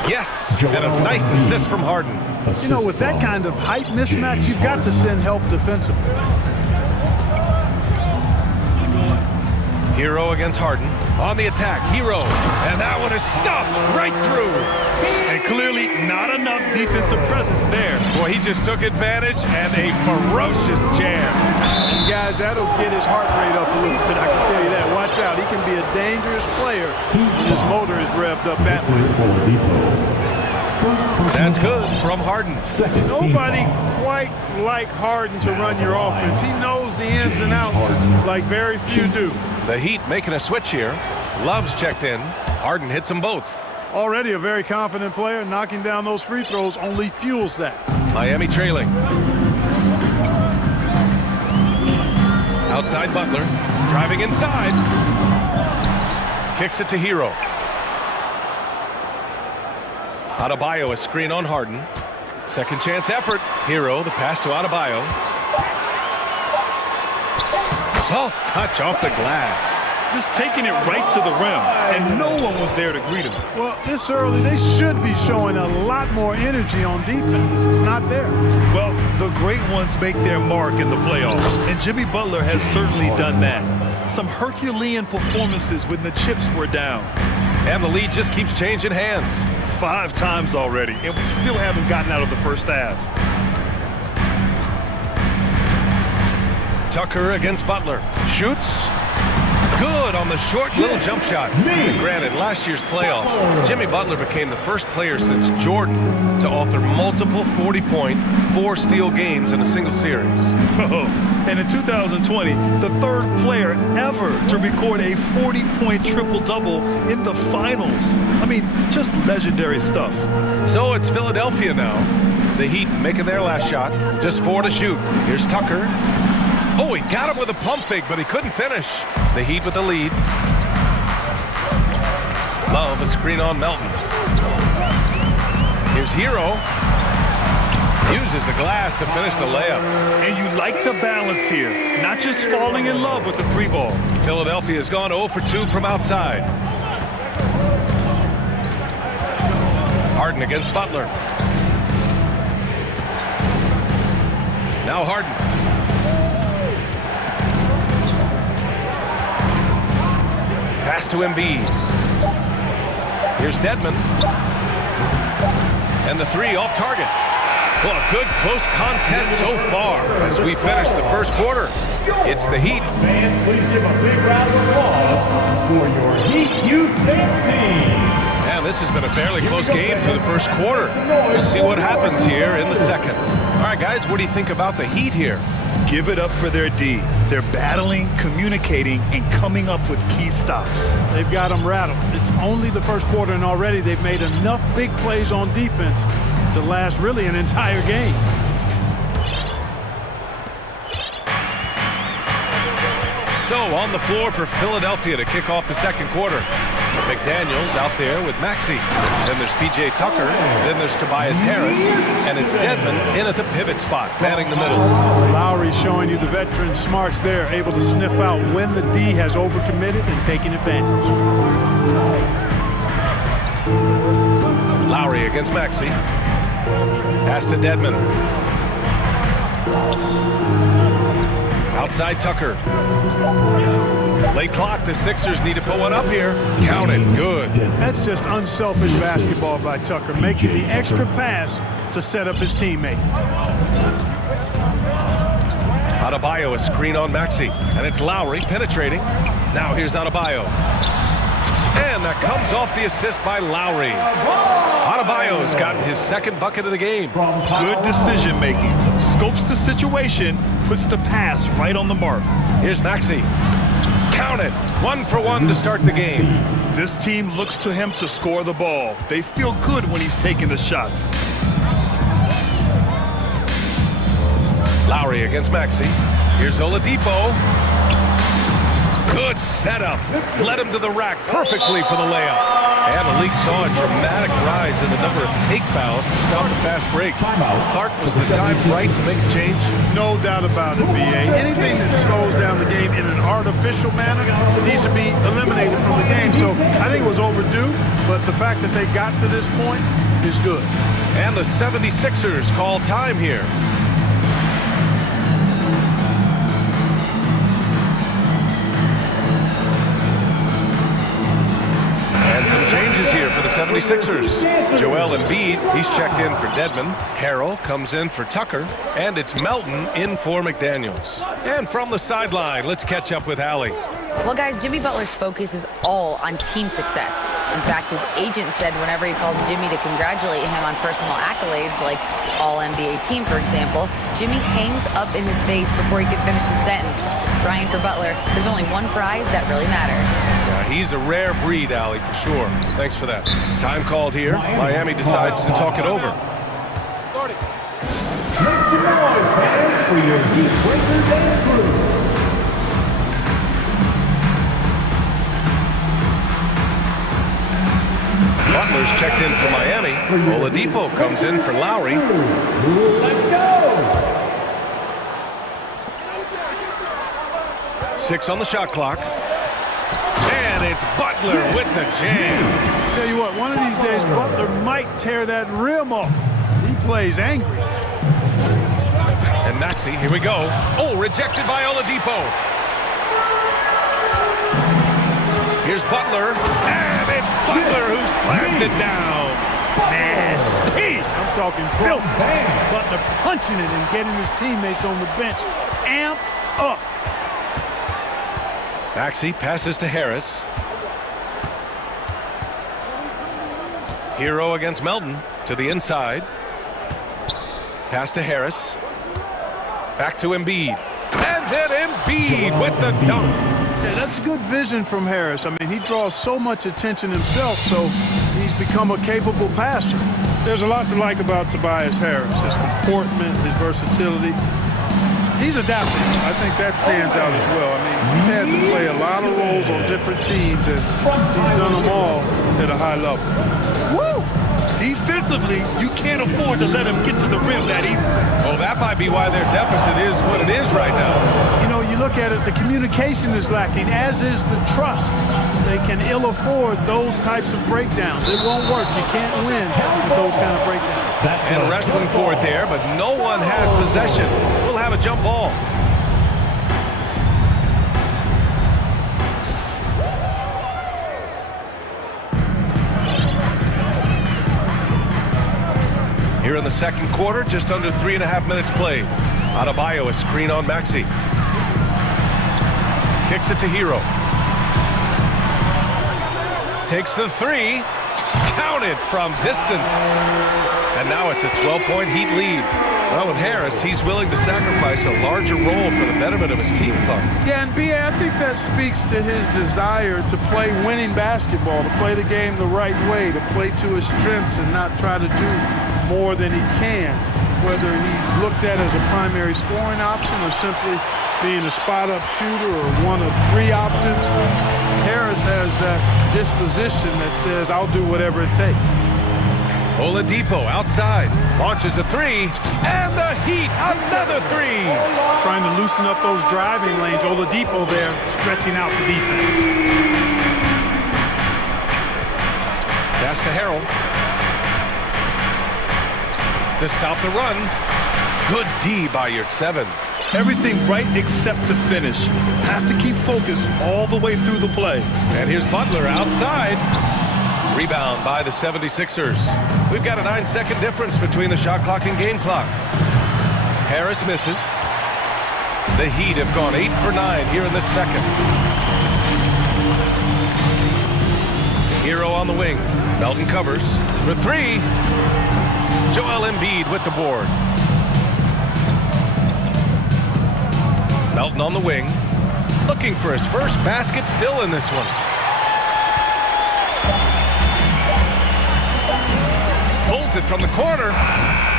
Yes, and a nice assist from Harden. You know, with that kind of height mismatch, you've got to send help defensively. Hero against Harden. On the attack, Hero. And that one is stuffed right through. And clearly not enough defensive presence there. Boy, he just took advantage and a ferocious jam. And guys, that'll get his heart rate up a little bit, I can tell you that. Watch out, he can be a dangerous player when his motor is revved up that way. That's good from Harden. Nobody quite like Harden to run your offense. He knows the ins and outs like very few do. The Heat making a switch here. Love's checked in. Harden hits them both. Already a very confident player. Knocking down those free throws only fuels that. Miami trailing. Outside Butler. Driving inside. Kicks it to Hero. Adebayo, a screen on Harden. Second chance effort. Hero, the pass to Adebayo. Soft touch off the glass. Just taking it right to the rim, and no one was there to greet him. Well, this early, they should be showing a lot more energy on defense. It's not there. Well, the great ones make their mark in the playoffs, and Jimmy Butler has certainly done that. Some Herculean performances when the chips were down. And the lead just keeps changing hands. 5 times already, and we still haven't gotten out of the first half. Tucker against Butler. Shoots. Good on the short little jump shot. And granted, last year's playoffs, Jimmy Butler became the first player since Jordan to author multiple 40-point, 4-steal games in a single series. And in 2020, the 3rd player ever to record a 40-point triple-double in the finals. I mean, just legendary stuff. So it's Philadelphia now. The Heat making their last shot. Just 4 to shoot. Here's Tucker. Oh, he got him with a pump fake, but he couldn't finish. The Heat with the lead. Love, a screen on Melton. Here's Hero. Uses the glass to finish the layup. And you like the balance here. Not just falling in love with the 3 ball. Philadelphia's gone 0 for 2 from outside. Harden against Butler. Now Harden. Pass to Embiid. Here's Dedmon. And the 3 off target. Well, a good close contest so far as we finish the first quarter. It's the Heat. Fans, please give a big round of applause for your Heat Youth Dance Team. And this has been a fairly close game through the first quarter. We'll see what happens here in the second. All right, guys, what do you think about the Heat here? Give it up for their D. They're battling, communicating, and coming up with key stops. They've got them rattled. It's only the first quarter, and already they've made enough big plays on defense to last really an entire game. So on the floor for Philadelphia to kick off the second quarter. McDaniels out there with Maxey. Then there's P.J. Tucker. Then there's Tobias Harris. And it's Dedmon in at the pivot spot, manning the middle. Lowry showing you the veteran smarts there, able to sniff out when the D has overcommitted and taking advantage. Lowry against Maxey. Pass to Dedmon. Outside Tucker. Late clock, the Sixers need to put one up here. Count it, good. That's just unselfish basketball by Tucker, making the extra pass to set up his teammate. Adebayo, a screen on Maxey, and it's Lowry penetrating. Now here's Adebayo. And that comes off the assist by Lowry. Adebayo's gotten his second bucket of the game. Good decision making. Scopes the situation, puts the pass right on the mark. Here's Maxey. Count it. 1 for 1 to start the game. This team looks to him to score the ball. They feel good when he's taking the shots. Lowry against Maxey. Here's Oladipo. Good setup. Led him to the rack perfectly for the layup. And the league saw a dramatic rise in the number of take fouls to stop the fast break. Clark, was the time right to make a change? No doubt about it, B.A. Anything that slows down the game in an artificial manner needs to be eliminated from the game. So I think it was overdue, but the fact that they got to this point is good. And the 76ers call time here. And some changes here for the 76ers. Joel Embiid, he's checked in for Dedmon. Harrell comes in for Tucker. And it's Melton in for McDaniels. And from the sideline, let's catch up with Allie. Well, guys, Jimmy Butler's focus is all on team success. In fact, his agent said whenever he calls Jimmy to congratulate him on personal accolades, like All-NBA team, for example, Jimmy hangs up in his face before he can finish the sentence. Crying for Butler, there's only one prize that really matters. Yeah, he's a rare breed, Allie, for sure. Thanks for that. Time called here. Miami decides to talk it over. Make some noise, fans, for your Heat Breaker Dance Crew. Butler's checked in for Miami. Oladipo comes in for Lowry. Let's go! 6 on the shot clock. And it's Butler with the jam. Tell you what, one of these days, Butler might tear that rim off. He plays angry. And Maxey, here we go. Oh, rejected by Oladipo. Here's Butler. And it's Butler who slams it down. Nasty. I'm talking filthy. Butler punching it and getting his teammates on the bench amped up. Maxey passes to Harris. Hero against Melton to the inside. Pass to Harris. Back to Embiid. And then Embiid with the dunk. Yeah, that's good vision from Harris. I mean, he draws so much attention himself, so he's become a capable passer. There's a lot to like about Tobias Harris, his comportment, his versatility. He's adapting. I think that stands out as well. I mean, he's had to play a lot of roles on different teams, and he's done them all at a high level. Woo! Defensively, you can't afford to let him get to the rim that easy. Oh, that might be why their deficit is what it is right now. You know, you look at it, the communication is lacking, as is the trust. They can ill afford those types of breakdowns. It won't work. You can't win with those kind of breakdowns. And wrestling for it there, but no one has possession. We'll have a jump ball. Here in the second quarter, just under 3.5 minutes played. Adebayo, a screen on Maxey. Kicks it to Hero. Takes the three. Counted from distance. And now it's a 12-point Heat lead. Well, with Harris, he's willing to sacrifice a larger role for the betterment of his team club. Yeah, and B.A., I think that speaks to his desire to play winning basketball, to play the game the right way, to play to his strengths and not try to do more than he can, whether he's looked at as a primary scoring option or simply being a spot-up shooter or one of three options. Harris has that disposition that says, I'll do whatever it takes. Oladipo outside, launches a three, and the Heat, another three. Trying to loosen up those driving lanes. Oladipo there, stretching out the defense. Pass to Harrell. To stop the run. Good D by Yurtseven. Everything right except the finish. Have to keep focused all the way through the play. And here's Butler outside. Rebound by the 76ers. We've got a 9-second difference between the shot clock and game clock. Harris misses. The Heat have gone 8 for 9 here in the second. Hero on the wing. Melton covers for three. Joel Embiid with the board. Melton on the wing. Looking for his first basket, still in this one. Pulls it from the corner.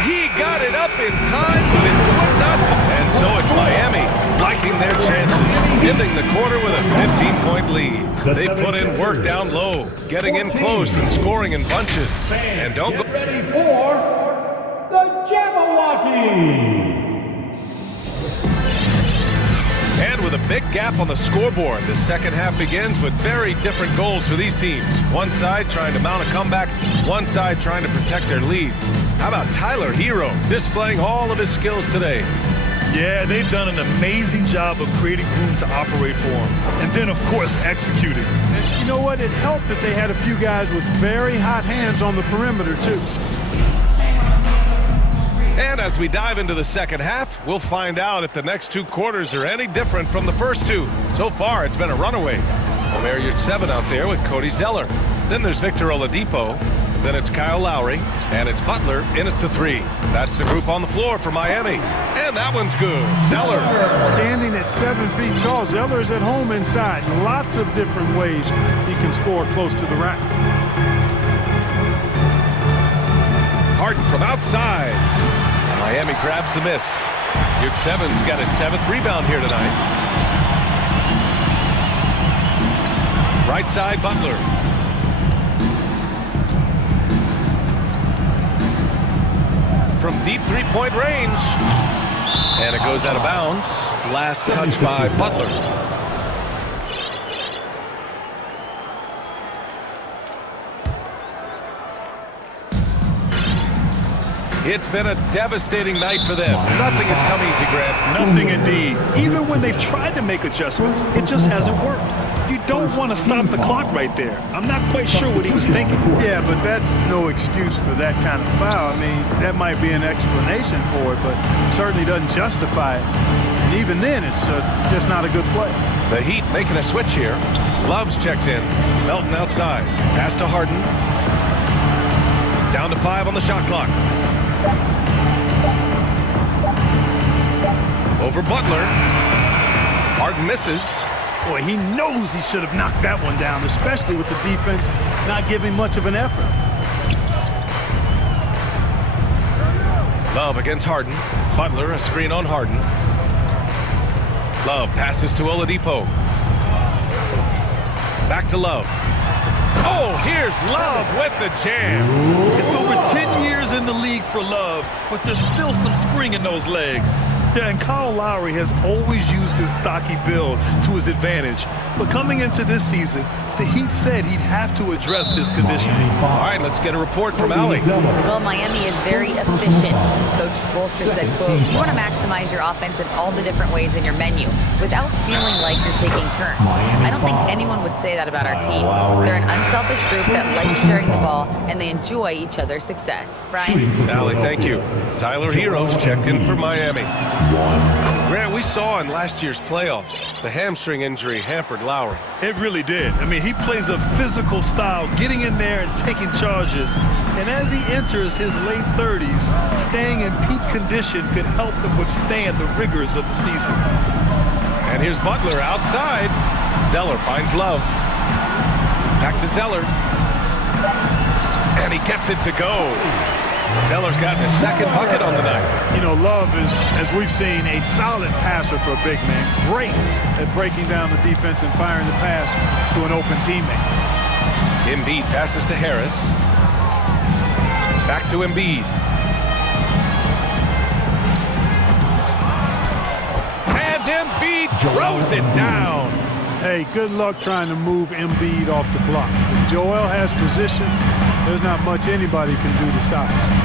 He got it up in time, but it would not. And so it's Miami liking their chances, ending the quarter with a 15-point lead. They put in work down low, getting in close and scoring in bunches. And don't go. Ready for the Jabberwockies. And with a big gap on the scoreboard, the second half begins with very different goals for these teams. One side trying to mount a comeback, one side trying to protect their lead. How about Tyler Hero displaying all of his skills today? Yeah, they've done an amazing job of creating room to operate for him. And then, of course, executing. And you know what? It helped that they had a few guys with very hot hands on the perimeter, too. And as we dive into the second half, we'll find out if the next two quarters are any different from the first two. So far, it's been a runaway. Omer Yurtseven out there with Cody Zeller. Then there's Victor Oladipo. Then it's Kyle Lowry. And it's Butler in at the three. That's the group on the floor for Miami. And that one's good. Zeller. Standing at 7 feet tall, Zeller's at home inside. Lots of different ways he can score close to the rack. Harden from outside. Miami grabs the miss. Yurtseven's got his 7th rebound here tonight. Right side, Butler. From deep three-point range. And it goes out of bounds. Last touch by Butler. It's been a devastating night for them. Nothing has come easy, Grant. Nothing indeed. Even when they've tried to make adjustments, it just hasn't worked. You don't want to stop the clock right there. I'm not quite sure what he was thinking. Yeah, but that's no excuse for that kind of foul. I mean, that might be an explanation for it, but certainly doesn't justify it. And even then, it's just not a good play. The Heat making a switch here. Love's checked in. Melton outside. Pass to Harden. Down to 5 on the shot clock. Over Butler. Harden misses. Boy, he knows he should have knocked that one down, especially with the defense not giving much of an effort. Love against Harden. Butler, a screen on Harden. Love passes to Oladipo. Back to Love. Oh, here's Love with the jam. It's over 10 years in the league for Love, but there's still some spring in those legs. Yeah, and Kyle Lowry has always used his stocky build to his advantage. But coming into this season, the Heat said he'd have to address his conditioning. All right, let's get a report from Allie. Well, Miami is very efficient. Coach Spoelstra said, quote, you want to maximize your offense in all the different ways in your menu without feeling like you're taking turns. I don't think anyone would say that about our team. They're an unselfish group that likes sharing the ball, and they enjoy each other's success. Brian? Allie, thank you. Tyler Heroes checked in for Miami. Grant, we saw in last year's playoffs, the hamstring injury hampered Lowry. It really did. I mean, he plays a physical style, getting in there and taking charges. And as he enters his late 30s, staying in peak condition could help him withstand the rigors of the season. And here's Butler outside. Zeller finds Love. Back to Zeller. And he gets it to go. Zeller's gotten his second bucket on the night. You know, Love is, as we've seen, a solid passer for a big man. Great at breaking down the defense and firing the pass to an open teammate. Embiid passes to Harris. Back to Embiid. And Embiid throws it down. Hey, good luck trying to move Embiid off the block. If Joel has position, there's not much anybody can do to stop him.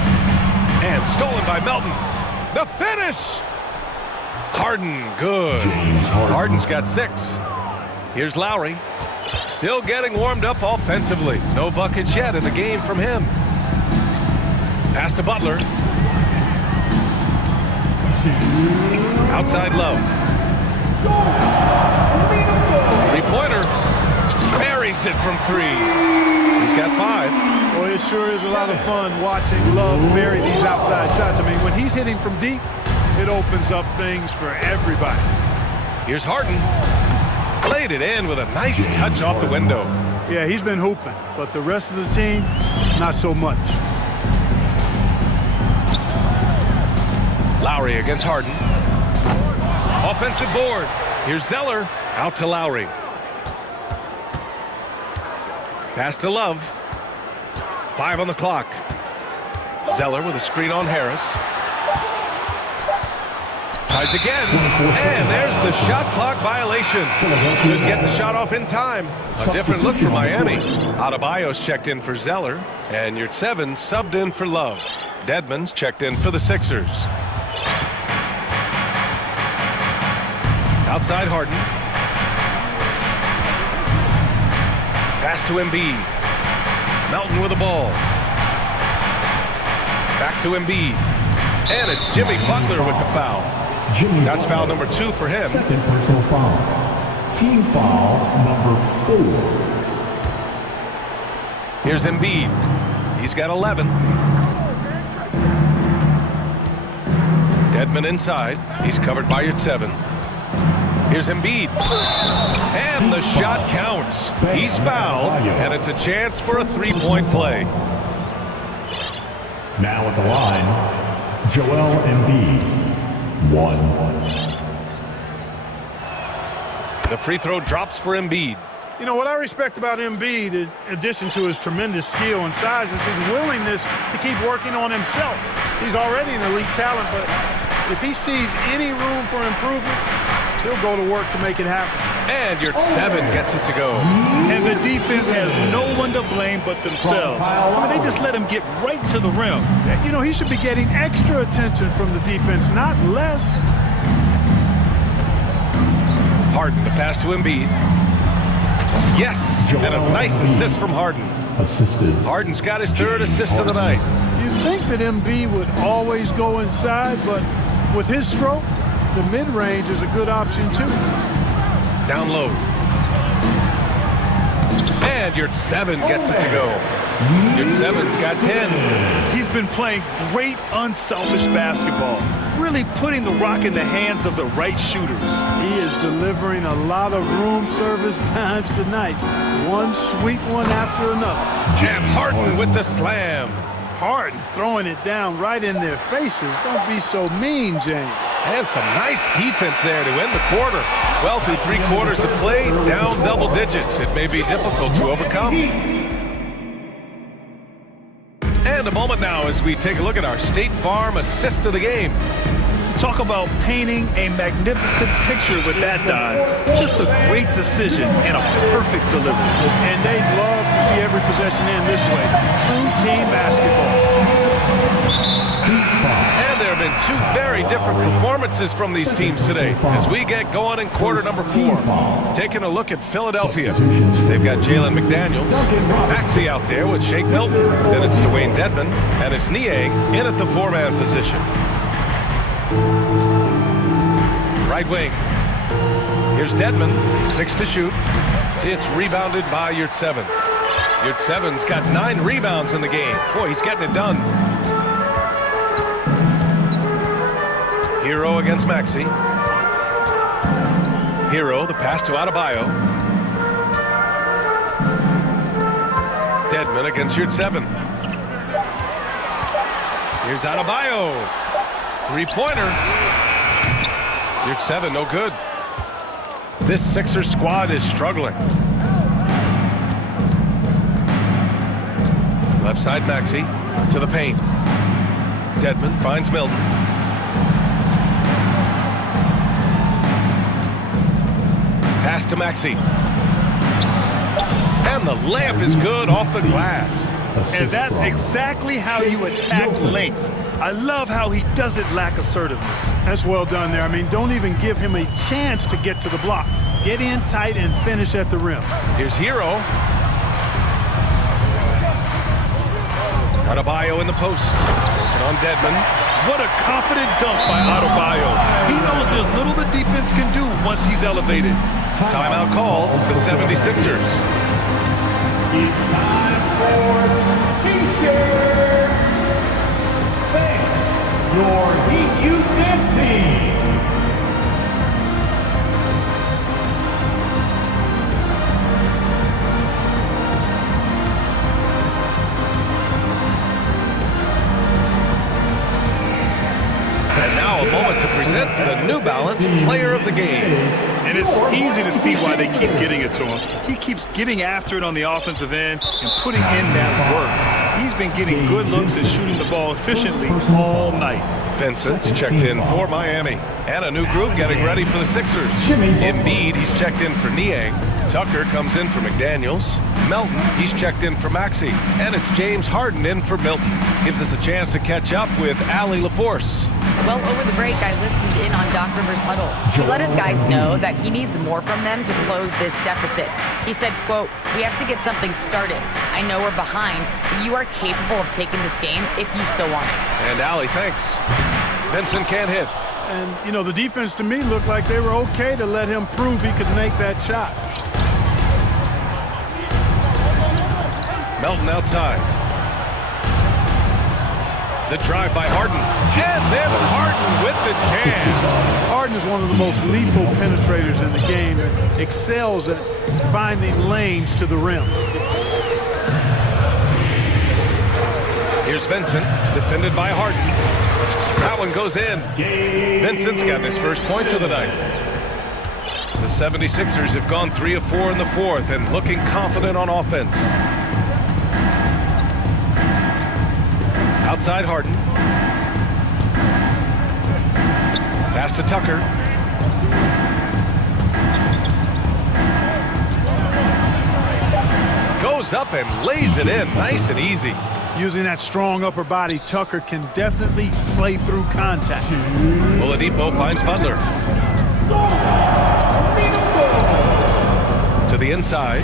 And stolen by Melton. The finish! Harden, good. Harden's got 6. Here's Lowry. Still getting warmed up offensively. No buckets yet in the game from him. Pass to Butler. Outside Love. Three-pointer. Buries it from 3. He's got 5. Well, it sure is a lot of fun watching Love bury these outside shots. I mean, when he's hitting from deep, it opens up things for everybody. Here's Harden. Played it in with a nice touch off the window. Yeah, he's been hooping, but the rest of the team, not so much. Lowry against Harden. Offensive board. Here's Zeller. Out to Lowry. Pass to Love. 5 on the clock. Zeller with a screen on Harris. Ties again. And there's the shot clock violation. Couldn't get the shot off in time. A different look for Miami. Adebayo's checked in for Zeller. And Yurtseven's subbed in for Love. Dedmon's checked in for the Sixers. Outside Harden. Pass to Embiid. Melton with the ball. Back to Embiid. And it's Jimmy Butler with the foul. That's foul number 2 for him. Second personal foul. Team foul number 4. Here's Embiid. He's got 11. Dedmon inside. He's covered by Yurtseven. Here's Embiid. And the shot counts. He's fouled, and it's a chance for a 3-point play. Now at the line, Joel Embiid. 1. The free throw drops for Embiid. You know, what I respect about Embiid, in addition to his tremendous skill and size, is his willingness to keep working on himself. He's already an elite talent, but if he sees any room for improvement, he'll go to work to make it happen. And Yurtseven gets it to go. And the defense has no one to blame but themselves. I mean, they just let him get right to the rim. You know, he should be getting extra attention from the defense, not less. Harden, the pass to Embiid. Yes, and a nice assist from Harden. Assisted. Harden's got his 3rd assist of the night. You'd think that Embiid would always go inside, but with his stroke, the mid-range is a good option too. Down low. And Yurtseven gets it to go. Yurtseven's got 10. He's been playing great unselfish basketball, really putting the rock in the hands of the right shooters. He is delivering a lot of room service times tonight. One sweet one after another. And Harden with the slam. Harden throwing it down right in their faces. Don't be so mean, James. And some nice defense there to end the quarter. Well, through 3 quarters of play, down double digits. It may be difficult to overcome. And a moment now as we take a look at our State Farm assist of the game. Talk about painting a magnificent picture with that dive. Just a great decision and a perfect delivery. And they'd love to see every possession end this way. True team basketball. And there have been 2 very different performances from these teams today as we get going in quarter number 4. Taking a look at Philadelphia. They've got Jalen McDaniels, Maxey out there with Shake Milton. Then it's Dwayne Dedman, and it's Niang in at the 4-man position. Right wing. Here's Dedman, 6 to shoot. It's rebounded by Yurtseven. Yurtseven's got 9 rebounds in the game. Boy, he's getting it done. Hero against Maxey. Hero, the pass to Adebayo. Dedman against Yurtseven. Here's Adebayo. 3-pointer. Yurtseven, no good. This Sixers squad is struggling. Left side Maxey to the paint. Dedman finds Milton. Pass to Maxey. And the layup is good off the glass. And that's exactly how you attack length. I love how he doesn't lack assertiveness. That's well done there. I mean, don't even give him a chance to get to the block. Get in tight and finish at the rim. Here's Hero. Adebayo in the post. Working on Dedman. What a confident dunk by Adebayo. He knows there's little the defense can do once he's elevated. Timeout call, the 76ers. It's time for T-shirt. Thank your Heat Youth Dance team. And now a moment to present the New Balance Player of the Game. And it's easy to see why they keep getting it to him. He keeps getting after it on the offensive end and putting in that work. He's been getting good looks and shooting the ball efficiently all night. Vincent's checked in for Miami. And a new group getting ready for the Sixers. Embiid, he's checked in for Niang. Tucker comes in for McDaniels. Melton, he's checked in for Maxey. And it's James Harden in for Milton. Gives us a chance to catch up with Allie LaForce. Well, over the break, I listened in on Doc Rivers' huddle. He let his guys know that he needs more from them to close this deficit. He said, quote, "We have to get something started. I know we're behind, but you are capable of taking this game if you still want it." And Allie, thanks. Vincent can't hit. And, you know, the defense to me looked like they were okay to let him prove he could make that shot. Melton outside. The drive by Harden. And then Harden with the jam. Harden is one of the most lethal penetrators in the game and excels at finding lanes to the rim. Here's Vincent, defended by Harden. That one goes in. Vincent's gotten his first points of the night. The 76ers have gone 3 of 4 in the fourth and looking confident on offense. Outside Harden. Pass to Tucker. Goes up and lays it in, nice and easy. Using that strong upper body, Tucker can definitely play through contact. Oladipo finds Butler. To the inside.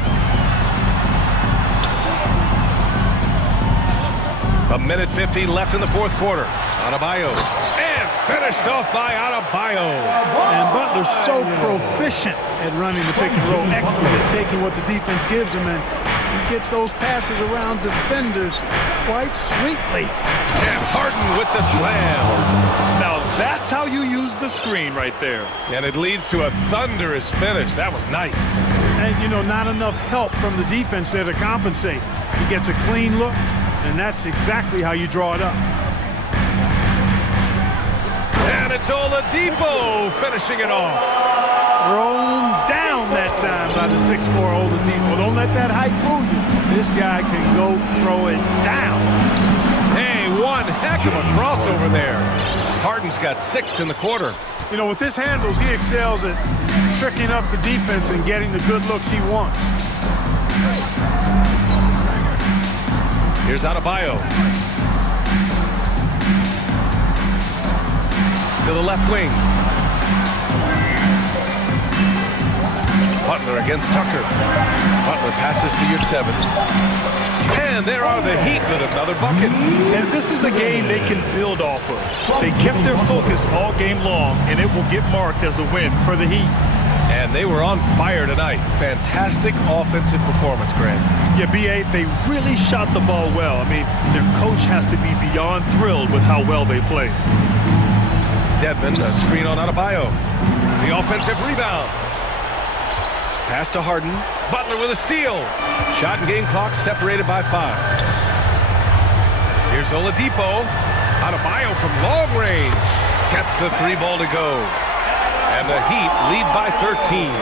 A minute 15 left in the fourth quarter. Adebayo. And finished off by Adebayo. And Butler's so proficient at running the pick and roll. Excellent at taking what the defense gives him. And he gets those passes around defenders quite sweetly. And Harden with the slam. Now that's how you use the screen right there. And it leads to a thunderous finish. That was nice. And, you know, not enough help from the defense there to compensate. He gets a clean look, and that's exactly how you draw it up. And it's Oladipo finishing it off. Thrown down that time by the 6'4" Oladipo. Don't let that height fool you. This guy can go throw it down. Hey, one heck of a crossover there. Harden's got 6 in the quarter. You know, with his handles, he excels at tricking up the defense and getting the good looks he wants. Here's Adebayo. To the left wing. Butler against Tucker. Butler passes to your 7. And there are the Heat with another bucket. And this is a game they can build off of. They kept their focus all game long, and it will get marked as a win for the Heat. And they were on fire tonight. Fantastic offensive performance, Greg. Yeah, B.A., they really shot the ball well. I mean, their coach has to be beyond thrilled with how well they played. Dedmon, a screen on Adebayo. The offensive rebound. Pass to Harden. Butler with a steal. Shot and game clock separated by 5. Here's Oladipo. Adebayo from long range. Gets the 3 ball to go. And the Heat lead by 13.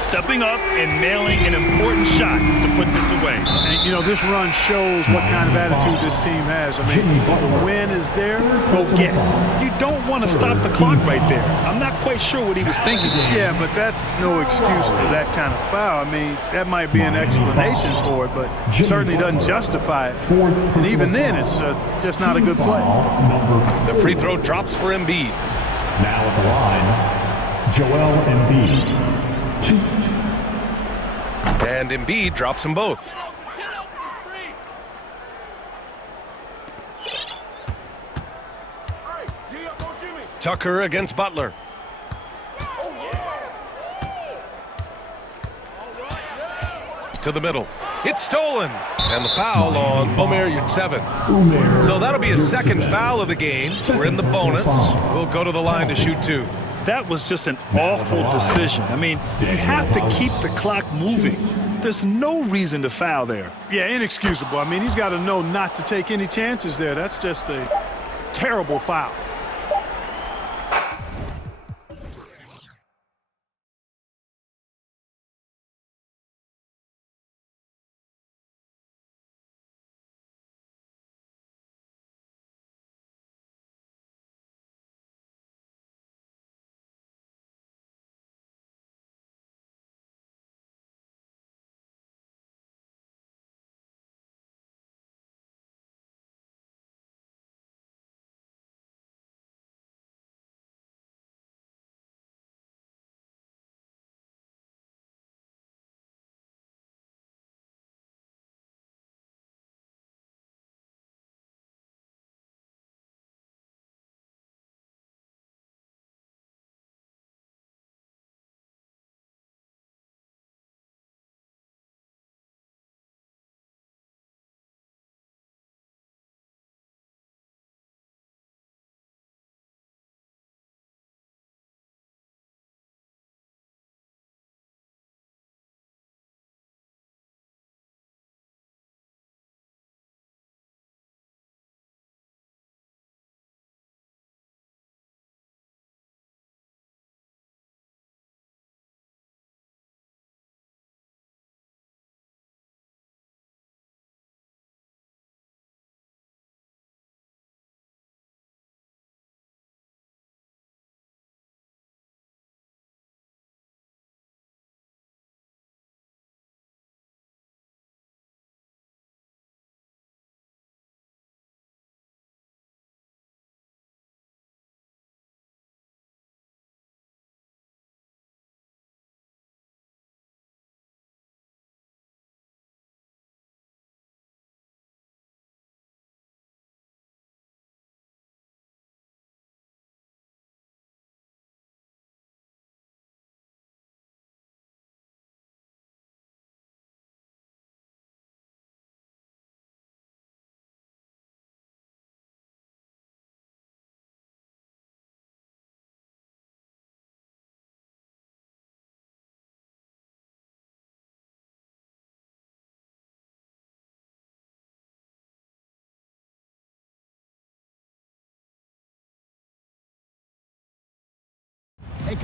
Stepping up and nailing an important shot to put this away. And, you know, this run shows what kind of attitude this team has. I mean, the win is there, go get it. You don't want to stop the clock right there. I'm not quite sure what he was thinking. Yeah, but that's no excuse for that kind of foul. I mean, that might be an explanation for it, but certainly doesn't justify it. And even then, it's just not a good play. The free throw drops for Embiid. Now at the line, Joel Embiid. 2. And Embiid drops them both. Tucker against Butler. To the middle. It's stolen. And the foul on Omer Yurtseven. So that'll be a second foul of the game. We're in the bonus. We'll go to the line to shoot 2. That was just an awful decision. I mean, you have to keep the clock moving. There's no reason to foul there. Yeah, inexcusable. I mean, he's got to know not to take any chances there. That's just a terrible foul.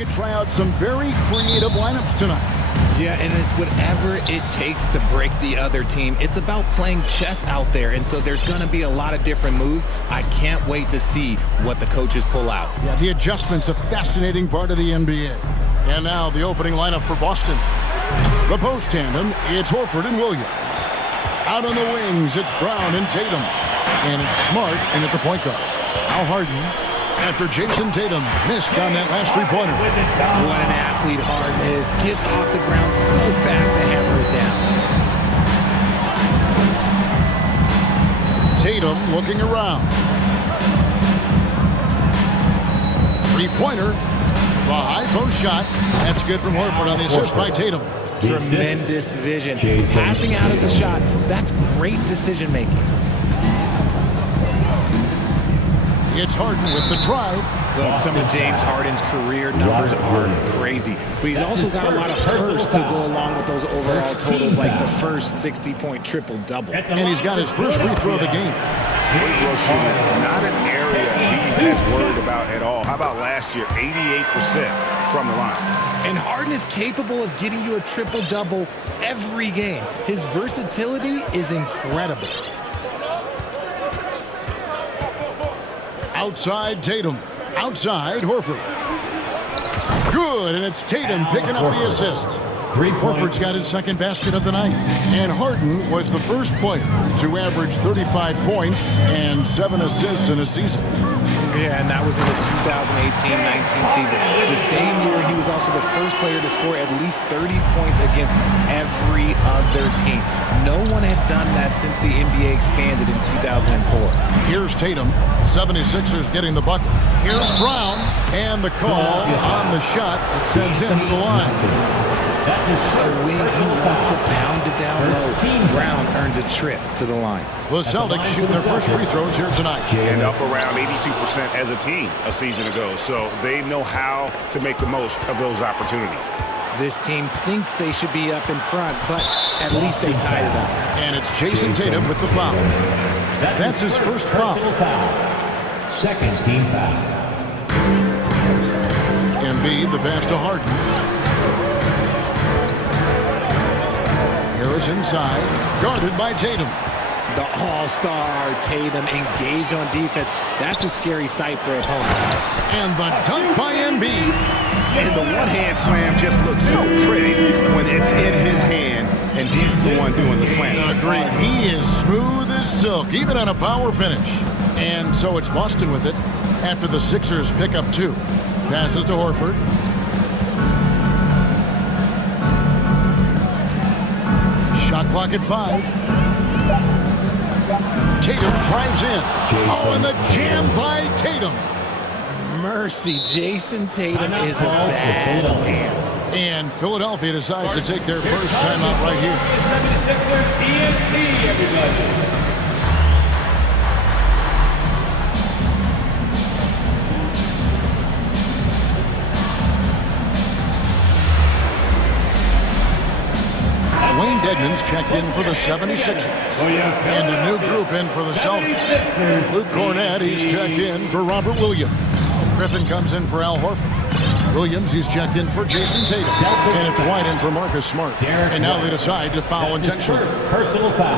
could try out some very creative lineups tonight. Yeah, and it's whatever it takes to break the other team. It's about playing chess out there, and so there's going to be a lot of different moves. I can't wait to see what the coaches pull out. Yeah, the adjustment's a fascinating part of the NBA. And now the opening lineup for Boston. The post tandem, it's Horford and Williams. Out on the wings, it's Brown and Tatum. And it's Smart in at the point guard. Al Harden, after Jason Tatum missed on that last three-pointer. What an athlete Harden is. Gets off the ground so fast to hammer it down. Tatum looking around. Three-pointer. The high post shot. That's good from Horford on the assist by Tatum. Tremendous vision. Passing out of the shot. That's great decision-making. It's Harden with the drive. Look, some of James Harden's career numbers are crazy. But he's also got a lot of firsts to go along with those overall totals, like the first 60-point triple-double. And he's got his first free throw of the game. Free throw shooting, not an area he has worried about at all. How about last year, 88% from the line? And Harden is capable of getting you a triple-double every game. His versatility is incredible. Outside Tatum. Outside Horford. Good, and it's Tatum picking up the assist. Horford's got his second basket of the night. And Harden was the first player to average 35 points and 7 assists in a season. Yeah, and that was in the 2018-19 season. The same year, he was also the first player to score at least 30 points against every other team. No one had done that since the NBA expanded in 2004. Here's Tatum. 76ers getting the bucket. Here's Brown. And the call on the shot that sends him to the line. A wing who wants to pound it down low. Brown earns a trip to the line. The Celtics shooting their first free throws here tonight. And up around 82% as a team a season ago. So they know how to make the most of those opportunities. This team thinks they should be up in front, but at least they tied it up. And it's Jason Tatum with the foul. That's his first foul. Second team foul. Embiid, the pass to Harden. Harris inside, guarded by Tatum. The all-star Tatum engaged on defense. That's a scary sight for opponents. And the dunk by Embiid. And the one-hand slam just looks so pretty when it's in his hand and he's the one doing the slam. Agreed. He is smooth as silk, even on a power finish. And so it's Boston with it after the Sixers pick up 2. Passes to Horford. Shot clock at 5. Tatum drives in. Oh, and the jam by Tatum. Mercy, Jason Tatum is a bad man. And Philadelphia decides to take their first timeout right here. 76ers ENT, everybody. Wayne Dedmon's checked in for the 76ers. And a new group in for the Celtics. Luke Cornett, he's checked in for Robert Williams. Griffin comes in for Al Horford. Williams, he's checked in for Jason Tatum. And it's White in for Marcus Smart. And now they decide to foul intentionally.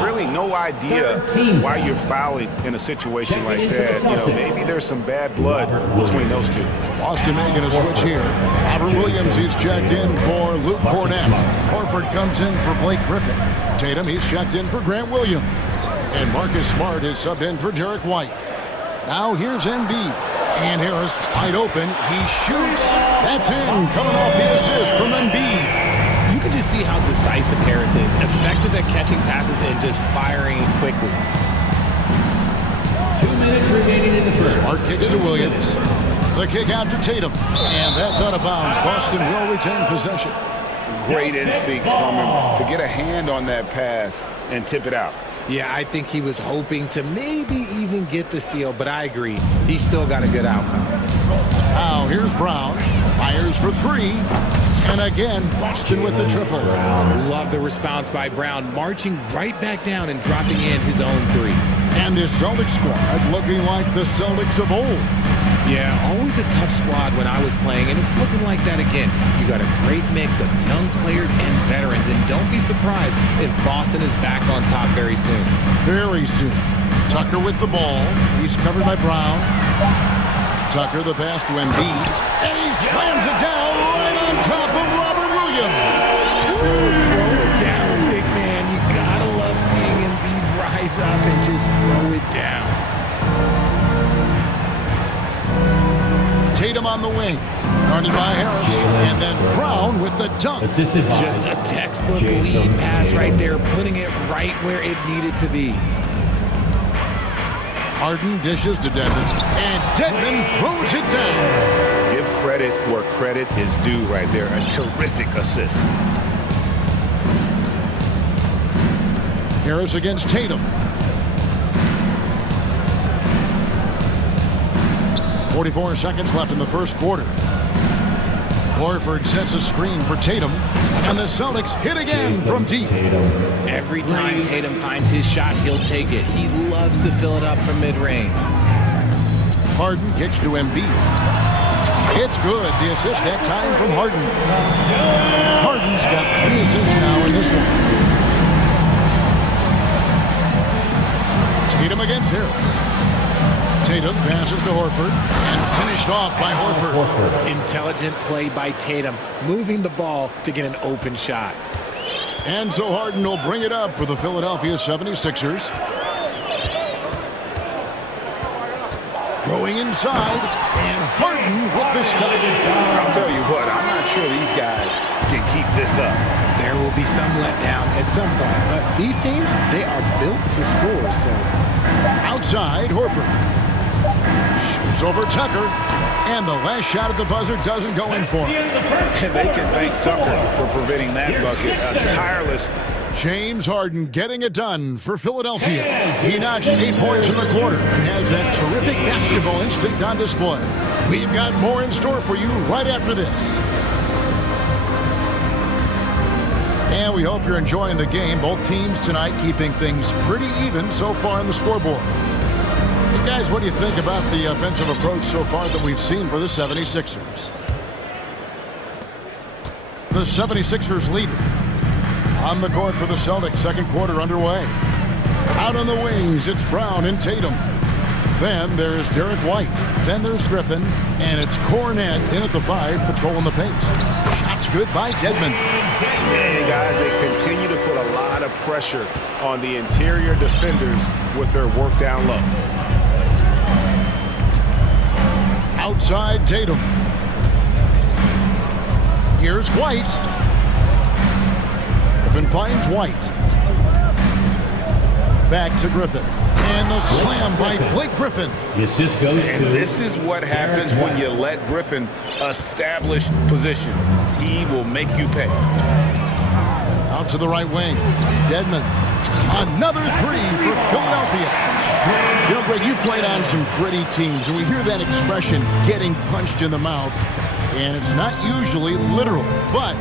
Really no idea why you're fouling in a situation like that. You know, maybe there's some bad blood between those two. Boston making a switch here. Robert Williams, he's checked in for Luke Cornett. Horford comes in for Blake Griffin. Tatum, he's checked in for Grant Williams. And Marcus Smart is subbed in for Derek White. Now here's Embiid. And Harris wide open. He shoots. That's in. Coming off the assist from Embiid. You can just see how decisive Harris is. Effective at catching passes and just firing quickly. 2 minutes remaining in the first. Smart kicks to Williams. The kick out to Tatum. And that's out of bounds. Boston will retain possession. Great instincts from him to get a hand on that pass and tip it out. Yeah, I think he was hoping to maybe even get the steal, but I agree. He's still got a good outcome. Now here's Brown. Fires for 3. And again, Boston with the triple. Love the response by Brown, marching right back down and dropping in his own 3. And this Celtics squad looking like the Celtics of old. Yeah, always a tough squad when I was playing, and it's looking like that again. You got a great mix of young players and veterans, and don't be surprised if Boston is back on top very soon. Very soon. Tucker with the ball. He's covered by Brown. Tucker, the pass to Embiid. And he slams it down right on top of Robert Williams. Throw it down, big man. You gotta love seeing Embiid rise up and just throw it down. Tatum on the wing. Guarded by Harris. And then Brown with the dunk. Just a textbook lead pass right there, putting it right where it needed to be. Harden dishes to Dedmon, and Dedmon throws it down. Give credit where credit is due right there. A terrific assist. Harris against Tatum. 44 seconds left in the first quarter. Horford sets a screen for Tatum, and the Celtics hit again from deep. Every time Tatum finds his shot, he'll take it. He loves to fill it up from mid-range. Harden gets to Embiid. It's good. The assist that time from Harden. Harden's got 3 assists now in this one. Tatum against Harris. Tatum passes to Horford and finished off by Horford. Intelligent play by Tatum, moving the ball to get an open shot. And so Harden will bring it up for the Philadelphia 76ers. Going inside, and Harden with the stop. I'll tell you what, I'm not sure these guys can keep this up. There will be some letdown at some point, but these teams, they are built to score, so. Outside, Horford. Shoots over Tucker, and the last shot at the buzzer doesn't go in for him. And they can thank Tucker for preventing that bucket. A tireless. James Harden getting it done for Philadelphia. He notched 8 points in the quarter and has that terrific basketball instinct on display. We've got more in store for you right after this. And we hope you're enjoying the game. Both teams tonight keeping things pretty even so far on the scoreboard. Hey guys, what do you think about the offensive approach so far that we've seen for the 76ers? The 76ers lead on the court for the Celtics. Second quarter underway. Out on the wings, it's Brown and Tatum. Then there's Derek White. Then there's Griffin. And it's Cornet in at the 5, patrolling the paint. Shots good by Dedmon. And guys, they continue to put a lot of pressure on the interior defenders with their work down low. Outside Tatum. Here's White. Griffin finds White. Back to Griffin. And the slam by Blake Griffin. And this is what happens when you let Griffin establish position. He will make you pay. Out to the right wing. Dedmon. Another 3 for Philadelphia. You know, Greg, you played on some gritty teams, and we hear that expression, getting punched in the mouth, and it's not usually literal. But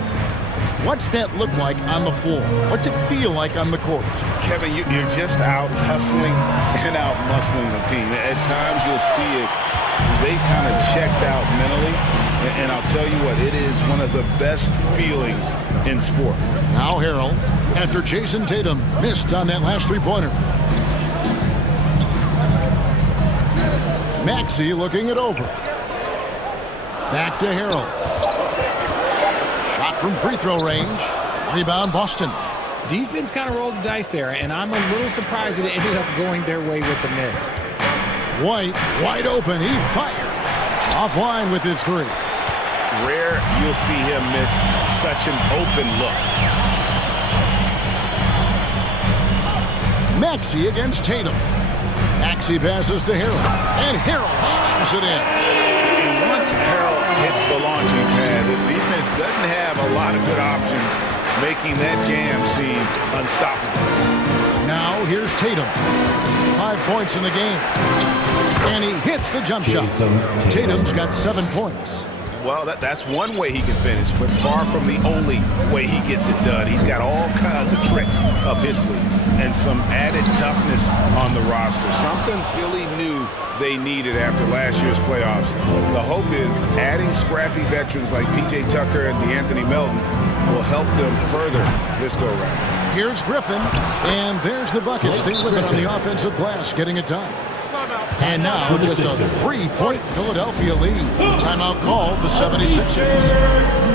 what's that look like on the floor? What's it feel like on the court? Kevin, you're just out hustling and out muscling the team. At times you'll see it, they kind of checked out mentally. And I'll tell you what, it is one of the best feelings in sport. Now Harrell, after Jason Tatum missed on that last three-pointer. Maxey looking it over. Back to Harrell. Shot from free throw range. Rebound Boston. Defense kind of rolled the dice there, and I'm a little surprised that it ended up going their way with the miss. White, wide open. He fires. Offline with his 3. Rare you'll see him miss such an open look. Maxey against Tatum. Maxey passes to Harrell. And Harrell slams it in. And once Harrell hits the launching pad, the defense doesn't have a lot of good options, making that jam seem unstoppable. Now here's Tatum. 5 points in the game. And he hits the jump shot. Tatum's got 7 points. Well, that's one way he can finish, but far from the only way he gets it done. He's got all kinds of tricks up his sleeve and some added toughness on the roster, something Philly knew they needed after last year's playoffs. The hope is adding scrappy veterans like P.J. Tucker and DeAnthony Melton will help them further this go-round. Here's Griffin, and there's the bucket. Stay with it on the offensive glass, getting it done. And now just a 3-point Philadelphia lead. Timeout called the 76ers.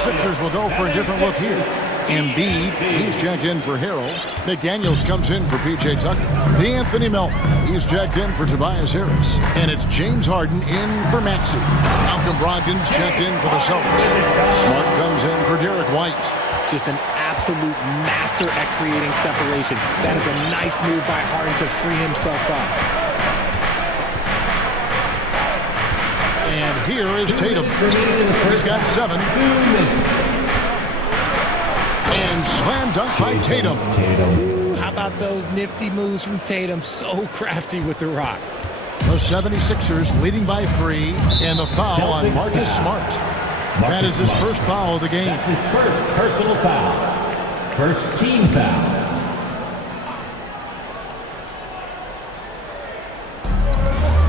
Sixers will go for a different look here. Embiid, he's checked in for Harold. McDaniels comes in for P.J. Tucker. DeAnthony Melton, he's checked in for Tobias Harris. And it's James Harden in for Maxey. Malcolm Brogdon's checked in for the Celtics. Smart comes in for Derek White. Just an absolute master at creating separation. That is a nice move by Harden to free himself up. And here is Tatum. He's got 7. And slam dunk by Tatum. How about those nifty moves from Tatum? So crafty with the rock. The 76ers leading by 3. And the foul on Marcus Smart. That is his first foul of the game. That's his first personal foul. First team foul.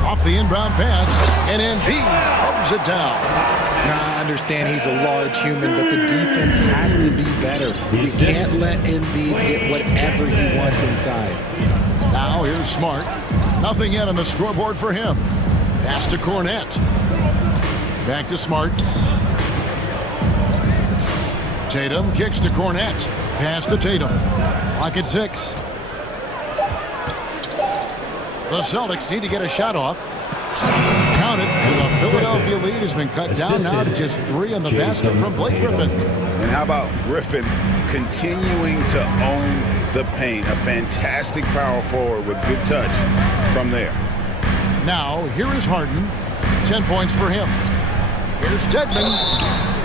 Off the inbound pass, and Embiid throws it down. Now, I understand he's a large human, but the defense has to be better. You can't let Embiid get whatever he wants inside. Now here's Smart. Nothing yet on the scoreboard for him. Pass to Cornette. Back to Smart. Tatum kicks to Cornette. Pass to Tatum. Clock at 6. The Celtics need to get a shot off. Count it, and the Philadelphia lead has been cut down now to just 3 on the basket from Blake Griffin. And how about Griffin continuing to own the paint? A fantastic power forward with good touch from there. Now, here is Harden. 10 points for him. Here's Dedmon.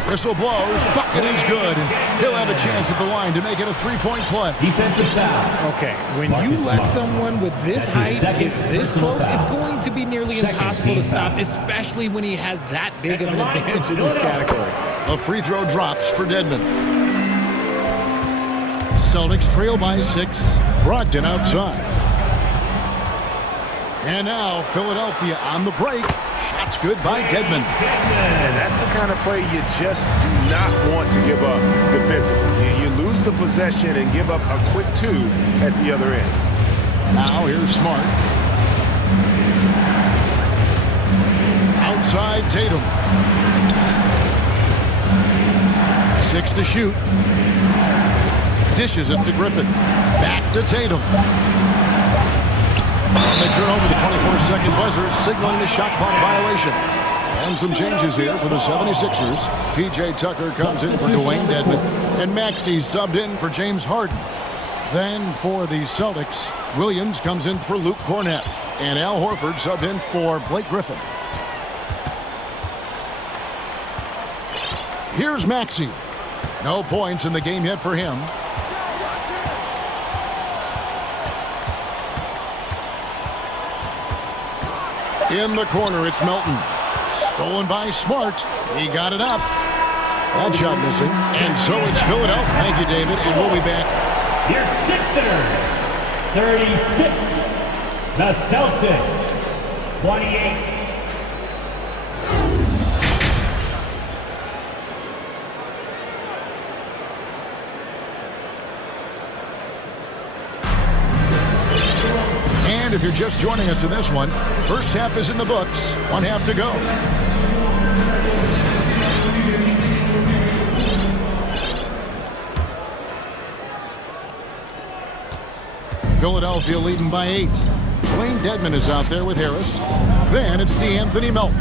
Whistle blows, bucket is good, and he'll have a chance at the line to make it a 3-point play. Defensive foul. Okay, when you let someone with this height get this close, it's going to be nearly impossible to stop, especially when he has that big of an advantage in this category. A free throw drops for Dedmon. Celtics trail by 6. Brogdon outside. And now Philadelphia on the break. Shots good by Dedmon. And that's the kind of play you just do not want to give up defensively. You lose the possession and give up a quick 2 at the other end. Now here's Smart. Outside Tatum. 6 to shoot. Dishes it to Griffin. Back to Tatum. And they turn over the 24-second buzzer, signaling the shot clock violation. And some changes here for the 76ers. P.J. Tucker comes in for Dwayne Dedmon, and Maxey subbed in for James Harden. Then for the Celtics, Williams comes in for Luke Cornette, and Al Horford subbed in for Blake Griffin. Here's Maxey. No points in the game yet for him. In the corner, it's Melton. Stolen by Smart. He got it up. That shot missing. And so it's Philadelphia. Thank you, David. And we'll be back. Your Sixers, 36. The Celtics, 28. And if you're just joining us in this one, first half is in the books. 1 half to go. Philadelphia leading by 8. Dwayne Dedmon is out there with Harris. Then it's DeAnthony Melton.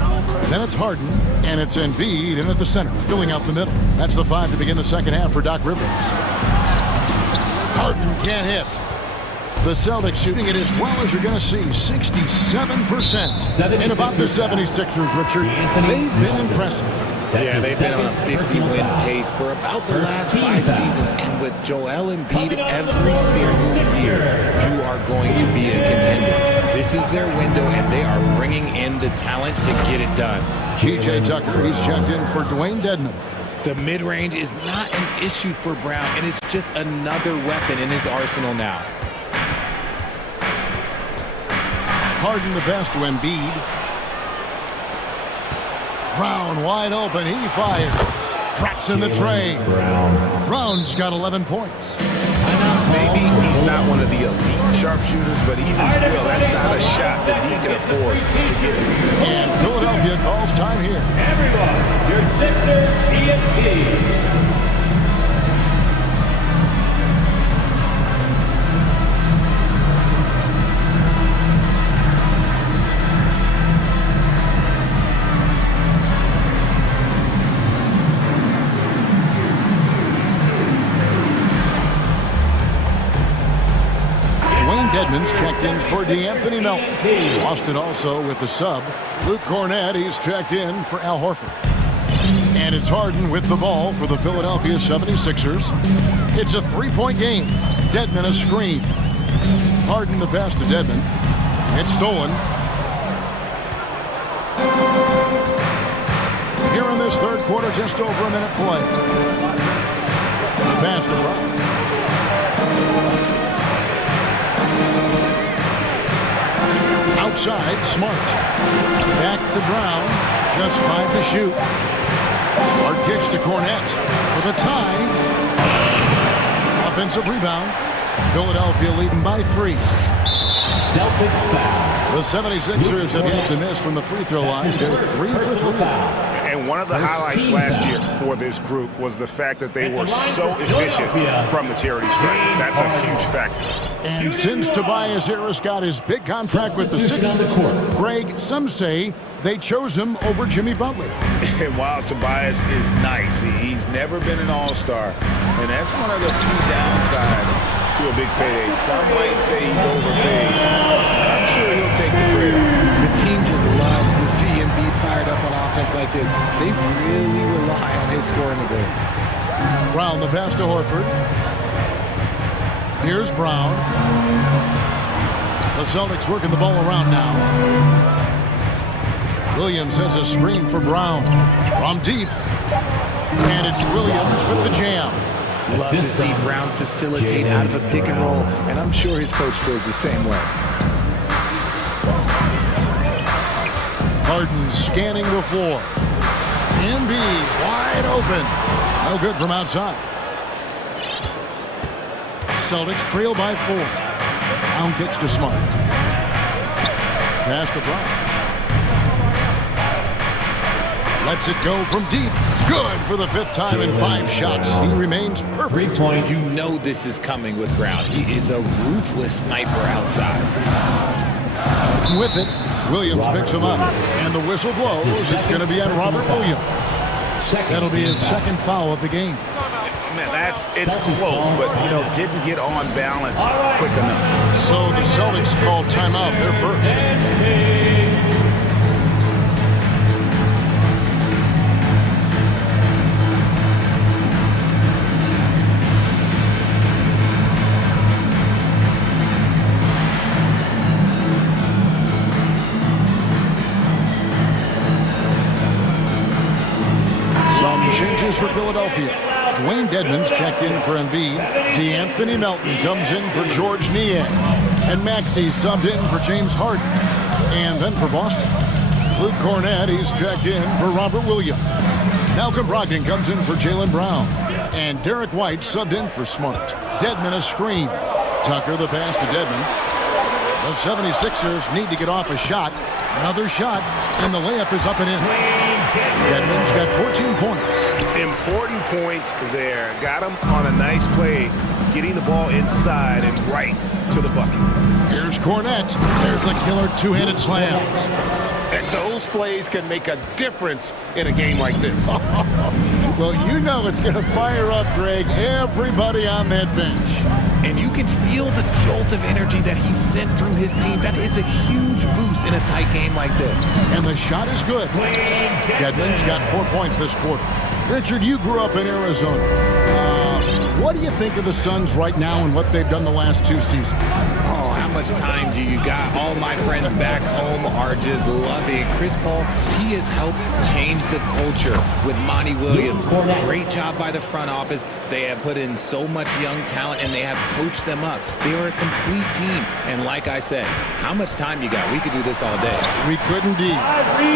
Then it's Harden. And it's Embiid in at the center, filling out the middle. That's the 5 to begin the second half for Doc Rivers. Harden can't hit. The Celtics shooting it as well as you're going to see, 67%. And about the 76ers, Richard, they've been impressive. Yeah, they've been on a 50-win pace for about the last 5 seasons. And with Joel Embiid every single year, you are going to be a contender. This is their window, and they are bringing in the talent to get it done. P.J. Tucker, he's checked in for Dwayne Dedman. The mid-range is not an issue for Brown, and it's just another weapon in his arsenal now. Harden the pass to Embiid. Brown wide open, he fires. Traps in the tray. Brown's got 11 points. Maybe he's not one of the elite sharpshooters, but even still, that's not a shot that he can afford to get. And Philadelphia calls time here. Everyone, your Sixers EMT. Dedmon's checked in for DeAnthony Melton. Boston also with the sub. Luke Cornett, he's checked in for Al Horford. And it's Harden with the ball for the Philadelphia 76ers. It's a three-point game. Dedmon a screen. Harden the pass to Dedmon. It's stolen. Here in this third quarter, just over a minute play. The pass to Brown. Outside, Smart. Back to Brown. Just 5 to shoot. Smart kicks to Cornett for the tie. Offensive rebound. Philadelphia leading by 3. Celtics foul. The 76ers have yet to miss from the free throw line. They're 3 for 3. And one of the highlights last year for this group was the fact that they were so efficient from the charity stripe. That's a huge factor. And since Tobias Harris got his big contract with the Sixers, Greg, some say they chose him over Jimmy Butler. And while Tobias is nice, he's never been an all-star. And that's one of the few downsides to a big payday. Some might say he's overpaid. I'm sure he'll take the trade. The team just loves to see him be fired up on offense like this. They really rely on his scoring ability. Brown the pass to Horford. Here's Brown. The Celtics working the ball around now. Williams sends a screen for Brown from deep. And it's Williams with the jam. Love to see Brown facilitate out of a pick and roll, and I'm sure his coach feels the same way. Harden scanning the floor. Embiid wide open. No good from outside. Celtics trail by 4. Brown kicks to Smart. Pass to Brown. Lets it go from deep. Good for the 5th time in 5 shots. He remains perfect. You know this is coming with Brown. He is a ruthless sniper outside. With it, Williams picks him up. And the whistle blows. It's going to be on Robert Williams. That'll be his second foul of the game. Man, it's close, but, didn't get on balance quick enough. So the Celtics called timeout. They're first. Changes for Philadelphia. Dwayne Dedmon's checked in for Embiid. DeAnthony Melton comes in for George Niang. And Maxey's subbed in for James Harden. And then for Boston, Luke Cornett, he's checked in for Robert Williams. Malcolm Brogdon comes in for Jaylen Brown. And Derek White subbed in for Smart. Dedmon a screen. Tucker the pass to Dedmon. The 76ers need to get off a shot. Another shot, and the layup is up and in. Dedmon's got 14 points. Important points there. Got him on a nice play, getting the ball inside and right to the bucket. Here's Cornett. There's the killer two-handed slam. And those plays can make a difference in a game like this. Well, you know it's going to fire up, Greg, everybody on that bench. And you can feel the jolt of energy that he sent through his team. That is a huge boost in a tight game like this. And the shot is good. Gedman's got 4 points this quarter. Richard, you grew up in Arizona. What do you think of the Suns right now and what they've done the last 2 seasons? Oh, how much time do you got? All my friends back home are just loving Chris Paul. He has helped change the culture with Monty Williams. Great job by the front office. They have put in so much young talent and they have coached them up. They are a complete team. And like I said, how much time you got? We could do this all day. We could indeed.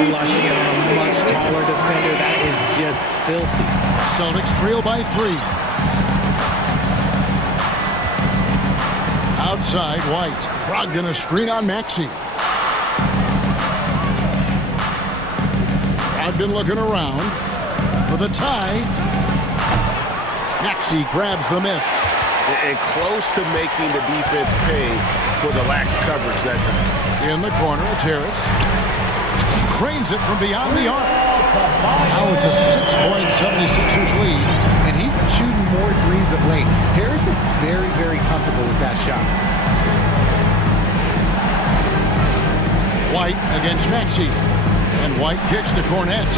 Flushing it on a much taller defender. That is just filthy. Celtics trail by 3. Outside, White. Brogdon a screen on Maxey. Brogdon looking around for the tie. Maxey grabs the miss. And close to making the defense pay for the lax coverage that time. In the corner, it's Harris. He cranes it from beyond the arc. Now it's a 6-point 76ers lead. And he's been shooting more threes of late. Harris is very, very comfortable with that shot. White against Maxey. And White kicks to Cornette.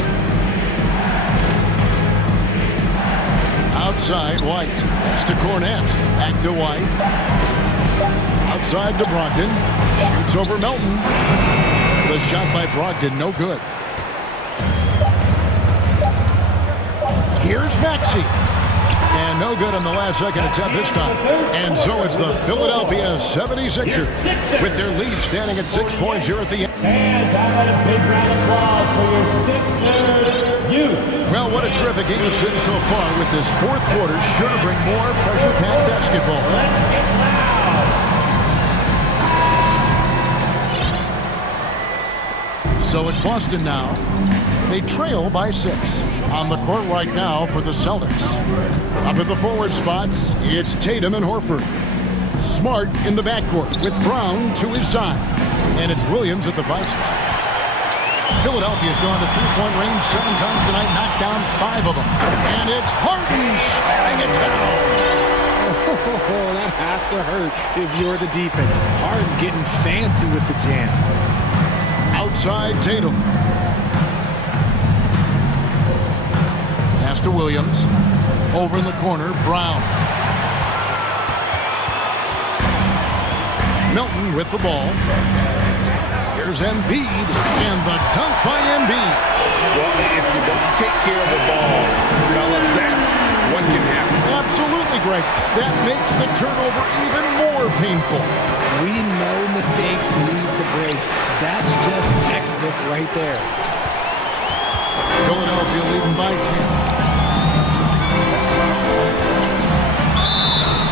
Outside, White. Pass to Cornette. Back to White. Outside to Brogdon. Shoots over Melton. The shot by Brogdon, no good. Here's Maxey. And no good on the last second attempt this time. And so it's the Philadelphia 76ers with their lead standing at 6 points here at the end. And how about a big round of applause for your Sixers youth. Well, what a terrific game it's been so far with this fourth quarter. Sure to bring more pressure-packed basketball. Let's get loud. So it's Boston now. They trail by 6. On the court right now for the Celtics. Up at the forward spots, it's Tatum and Horford. Smart in the backcourt with Brown to his side. And it's Williams at the 5 spot. Philadelphia's gone to three-point range 7 times tonight, knocked down 5 of them. And it's Harden shutting it down. Oh, that has to hurt if you're the defense. Harden getting fancy with the jam. Outside Tatum. Pass to Williams. Over in the corner, Brown. Milton with the ball. Here's Embiid, and the dunk by Embiid. Well, if you don't take care of the ball, fellas, that's what can happen. Absolutely, Greg. That makes the turnover even more painful. We know mistakes lead to breaks. That's just textbook right there. Philadelphia leading by 10.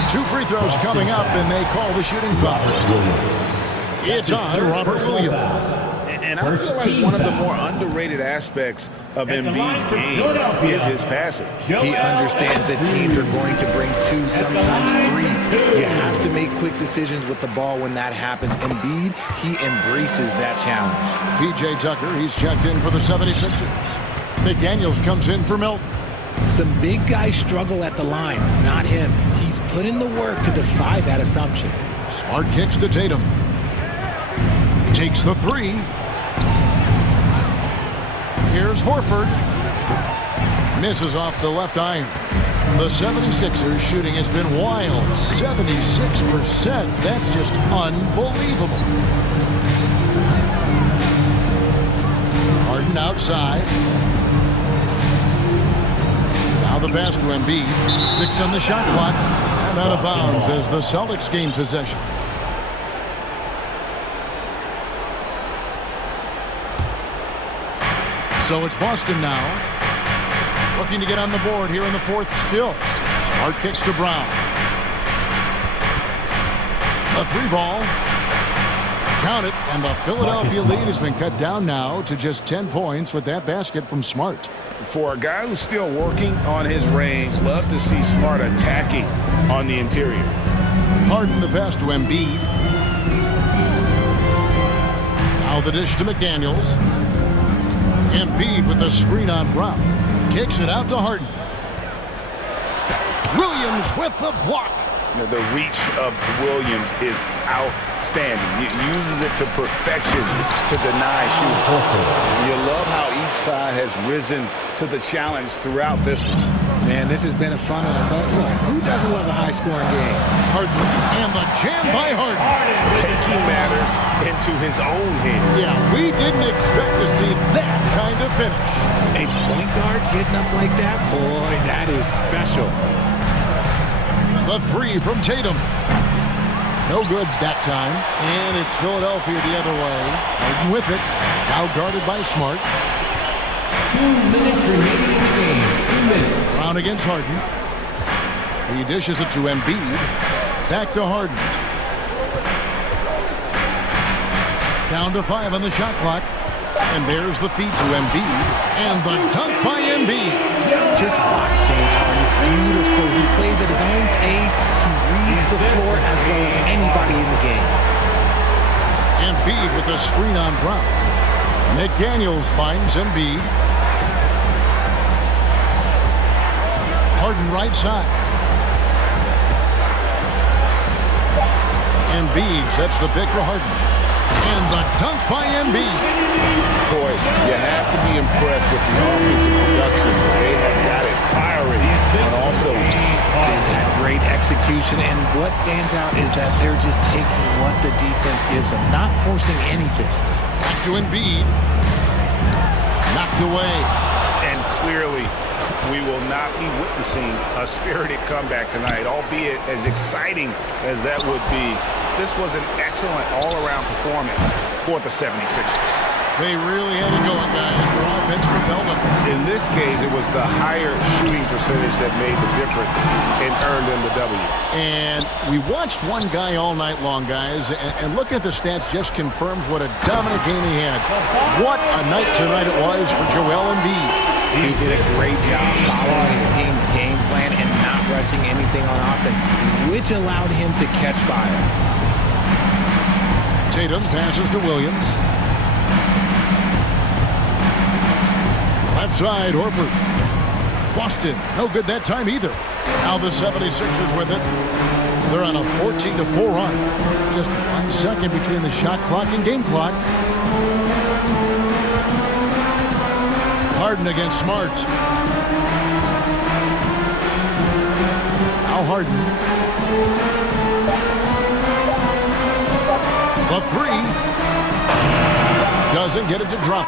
2 free throws coming up, and they call the shooting foul. It's on Robert Williams. And I feel like one of the more underrated aspects of Embiid's game is his passing. He understands that teams are going to bring 2, sometimes 3. You have to make quick decisions with the ball when that happens. Embiid, he embraces that challenge. P.J. Tucker, he's checked in for the 76ers. McDaniels comes in for Milton. Some big guys struggle at the line, not him. He's put in the work to defy that assumption. Smart kicks to Tatum. Takes the 3. Here's Horford. Misses off the left iron. The 76ers shooting has been wild. 76%. That's just unbelievable. Harden outside. Now the pass to Embiid. 6 on the shot clock. And out of bounds as the Celtics gain possession. So it's Boston now. Looking to get on the board here in the 4th still. Smart kicks to Brown. A 3 ball. Count it, and the Philadelphia lead has been cut down now to just 10 points with that basket from Smart. For a guy who's still working on his range, love to see Smart attacking on the interior. Harden the pass to Embiid. Now the dish to McDaniels. Embiid with a screen on Brown. Kicks it out to Harden. Williams with the block. The reach of Williams is outstanding. He uses it to perfection to deny shooting. You love how each side has risen to the challenge throughout this one. Man, this has been a fun one. But look, who doesn't love a high-scoring game? Harden and the jam by Harden. Taking matters into his own hands. Yeah, we didn't expect to see that kind of finish. A point guard getting up like that? Boy, that is special. The three from Tatum. No good that time. And it's Philadelphia the other way. Harden with it. Now guarded by Smart. 2 minutes remaining in the game. 2 minutes. Brown against Harden. He dishes it to Embiid. Back to Harden. Down to 5 on the shot clock. And there's the feed to Embiid. And the dunk by Embiid. Just watch James Harden. It's beautiful. He plays at his own pace. He reads the floor as well as anybody in the game. Embiid with a screen on Brown. McDaniels finds Embiid. Harden right side. Embiid sets the pick for Harden. And the dunk by Embiid. Boy, you have to be impressed with the offensive production. They have got it firing, and also they've had great execution. And what stands out is that they're just taking what the defense gives them, not forcing anything. Back to Embiid. Knocked away. And clearly, we will not be witnessing a spirited comeback tonight, albeit as exciting as that would be. This was an excellent all-around performance for the 76ers. They really had it going, guys. Their offense propelled them. In this case, it was the higher shooting percentage that made the difference and earned them the W. And we watched one guy all night long, guys, and looking at the stats just confirms what a dominant game he had. What a night tonight it was for Joel Embiid. He did a great job following his team's game plan and not rushing anything on offense, which allowed him to catch fire. Tatum passes to Williams. Left side, Horford. Boston, no good that time either. Now the 76ers with it. They're on a 14-4 run. Just 1 second between the shot clock and game clock. Harden against Smart. Now Harden. The three. Doesn't get it to drop.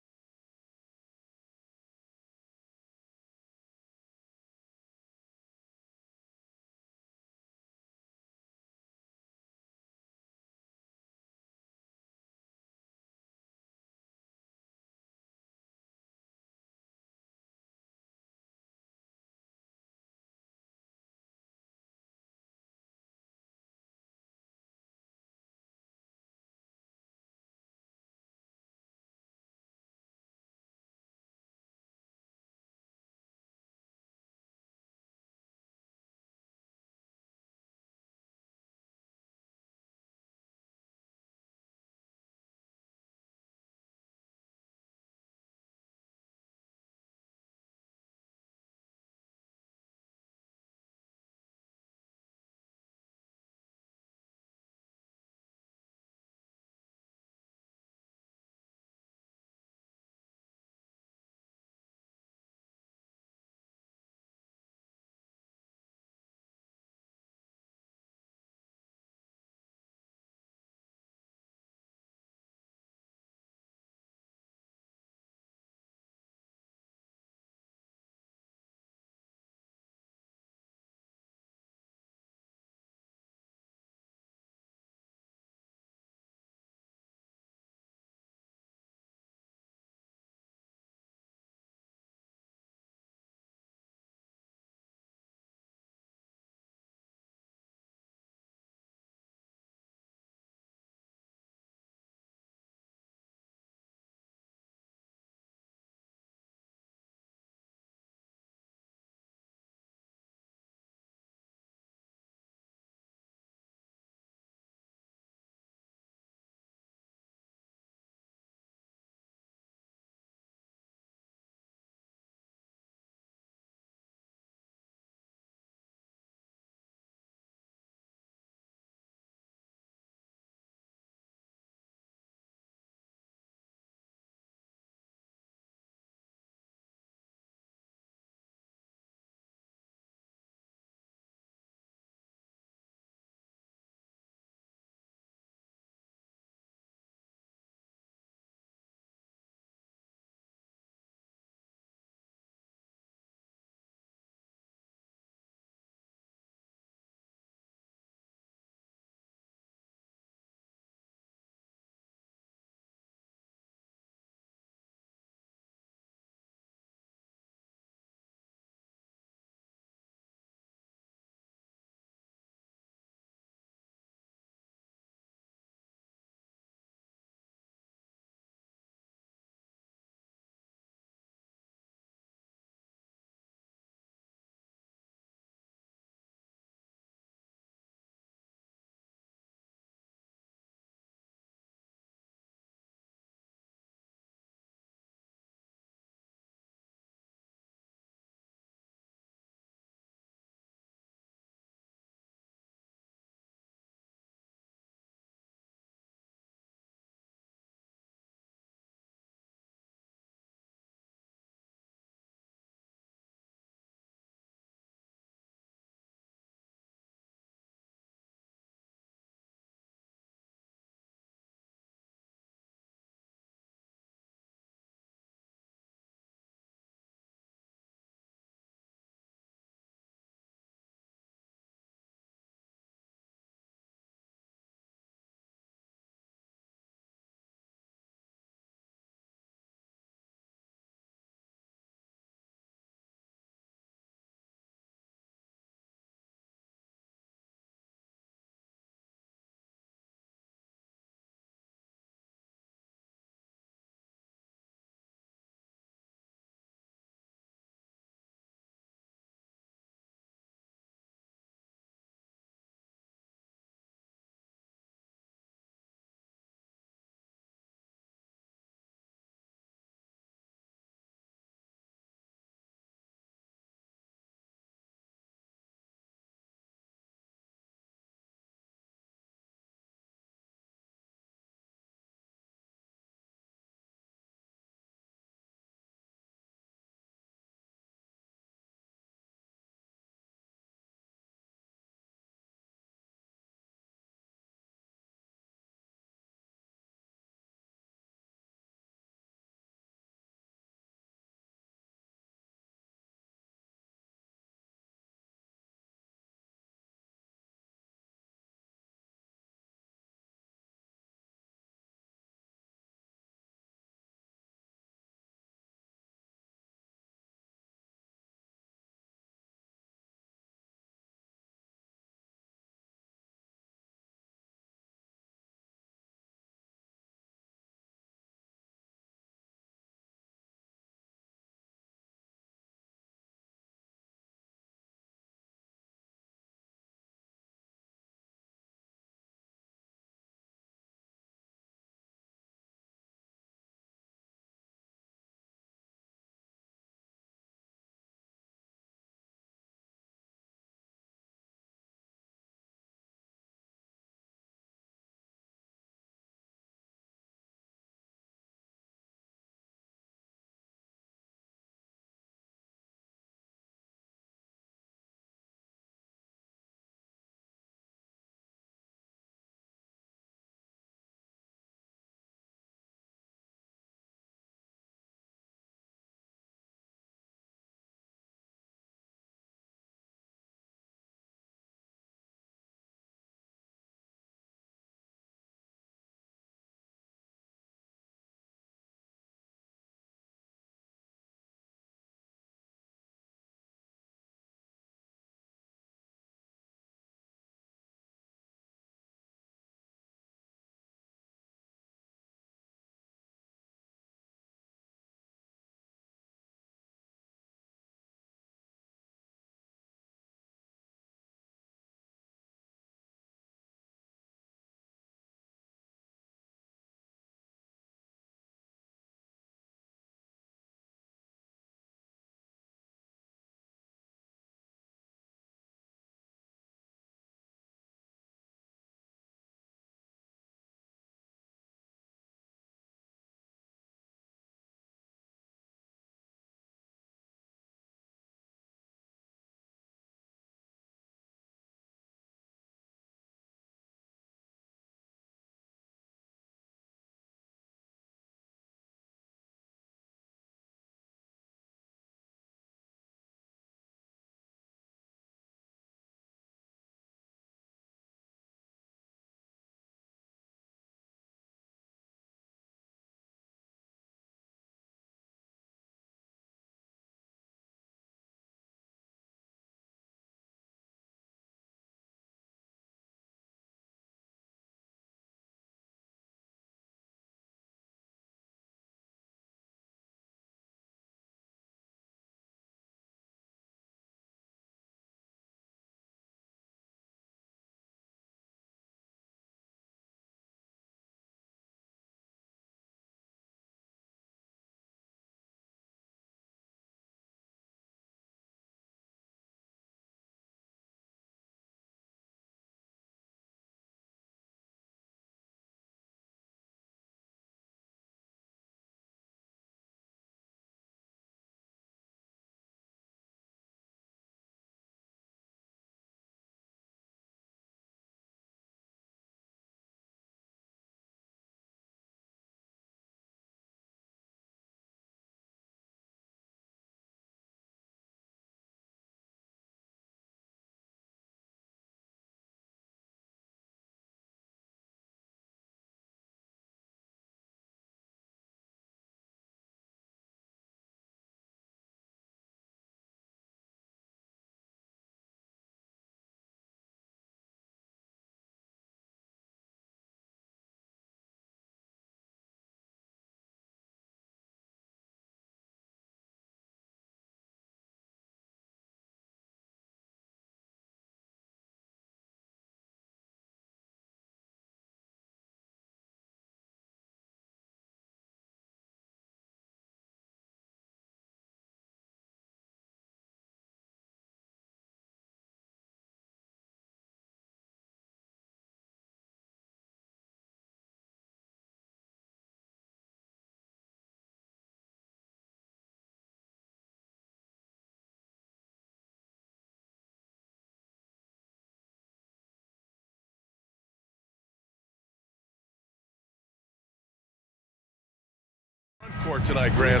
court tonight, Grant.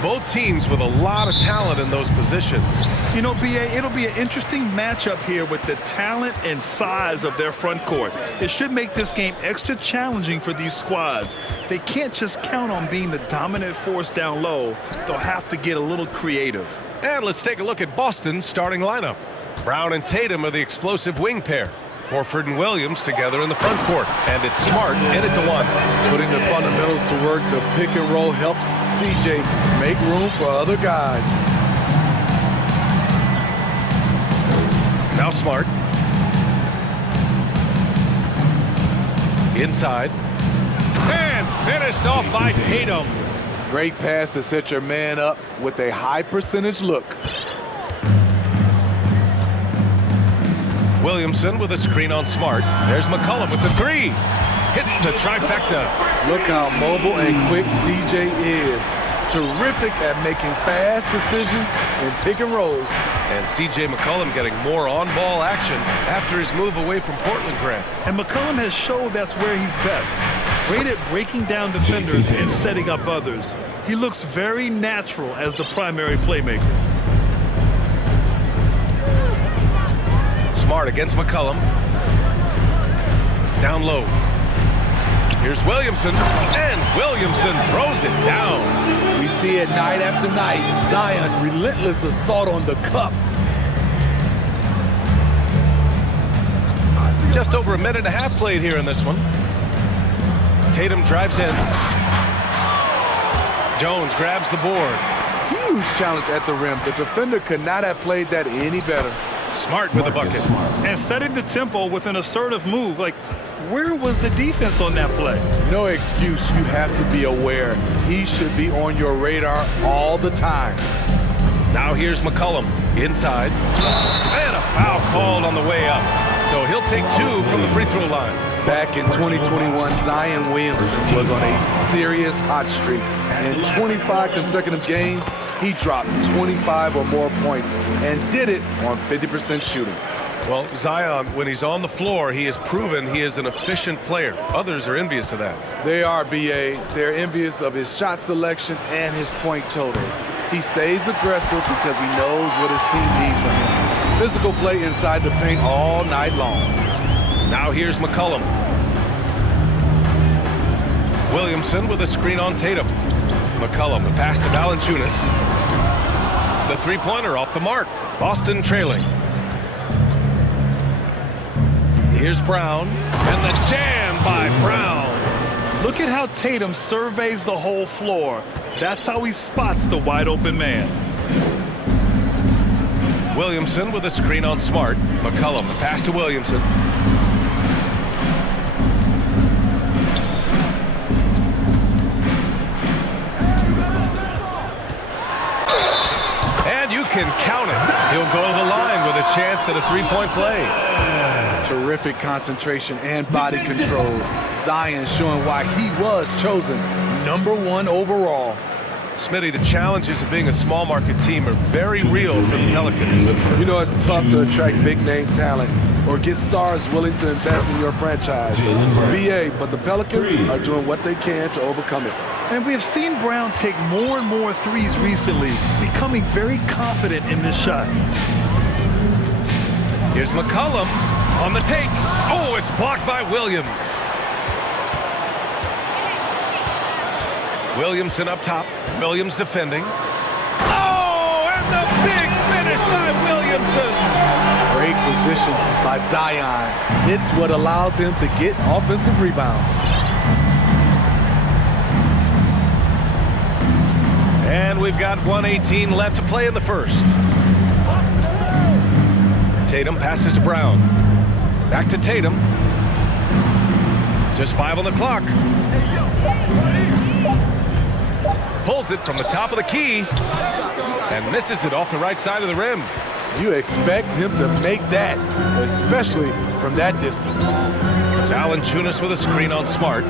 Both teams with a lot of talent in those positions. You know, B.A., it'll be an interesting matchup here with the talent and size of their front court. It should make this game extra challenging for these squads. They can't just count on being the dominant force down low. They'll have to get a little creative. And let's take a look at Boston's starting lineup. Brown and Tatum are the explosive wing pair. Horford and Williams together in the front court. And it's Smart in it to one. Putting the fundamentals to work, the pick and roll helps CJ make room for other guys. Now Smart. Inside. And finished off by Tatum. Great pass to set your man up with a high percentage look. Williamson with a screen on Smart. There's McCollum with the three. Hits the trifecta. Look how mobile and quick CJ is. Terrific at making fast decisions and pick and rolls. And C.J. McCollum getting more on-ball action after his move away from Portland, Grant. And McCollum has showed that's where he's best. Great at breaking down defenders and setting up others. He looks very natural as the primary playmaker. Smart against McCollum. Down low. Here's Williamson, and Williamson throws it down. We see it night after night. Zion, relentless assault on the cup. Just over a minute and a half played here in this one. Tatum drives in. Jones grabs the board. Huge challenge at the rim. The defender could not have played that any better. Smart with the bucket. And setting the tempo with an assertive move. Like, where was the defense on that play? No excuse. You have to be aware. He should be on your radar all the time. Now here's McCollum inside. And a foul called on the way up. So he'll take two from the free throw line. Back in 2021, Zion Williamson was on a serious hot streak. In 25 consecutive games, he dropped 25 or more points and did it on 50% shooting. Well, Zion, when he's on the floor, he has proven he is an efficient player. Others are envious of that. They are, B.A. They're envious of his shot selection and his point total. He stays aggressive because he knows what his team needs from him. Physical play inside the paint all night long. Now here's McCollum. Williamson with a screen on Tatum. McCollum, the pass to Valanciunas. The three-pointer off the mark. Boston trailing. Here's Brown, and the jam by Brown. Look at how Tatum surveys the whole floor. That's how he spots the wide-open man. Williamson with a screen on Smart. McCollum, the pass to Williamson. And you can count it. He'll go to the line with a chance at a three-point play. Terrific concentration and body control. Zion showing why he was chosen #1 overall. Smitty, the challenges of being a small market team are very real for the Pelicans. You know, it's tough to attract big name talent or get stars willing to invest in your franchise. BA, but the Pelicans are doing what they can to overcome it. And we have seen Brown take more and more threes recently, becoming very confident in this shot. Here's McCollum on the take. Oh, it's blocked by Williams. Williamson up top. Williams defending. Oh, and the big finish by Williamson. Great position by Zion. It's what allows him to get offensive rebounds. And we've got 1:18 left to play in the first. Tatum passes to Brown. Back to Tatum. Just 5 on the clock. Pulls it from the top of the key and misses it off the right side of the rim. You expect him to make that, especially from that distance. Valanciunas with a screen on Smart.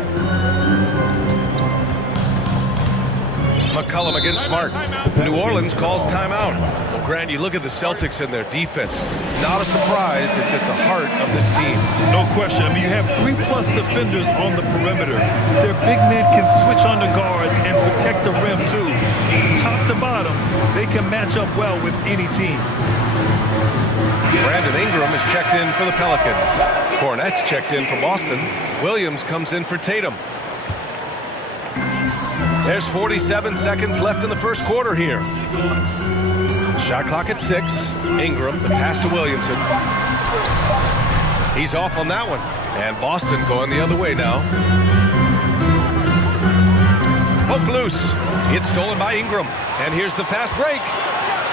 McCollum against Smart. New Orleans calls timeout. Well, Grant, you look at the Celtics and their defense. Not a surprise, it's at the heart of this team. No question. I mean, you have 3+ defenders on the perimeter. Their big men can switch on the guards and protect the rim, too. Top to bottom, they can match up well with any team. Brandon Ingram is checked in for the Pelicans. Cornette's checked in for Boston. Williams comes in for Tatum. There's 47 seconds left in the first quarter here. Shot clock at 6. Ingram, the pass to Williamson. He's off on that one. And Boston going the other way now. Poke loose. It's stolen by Ingram. And here's the fast break.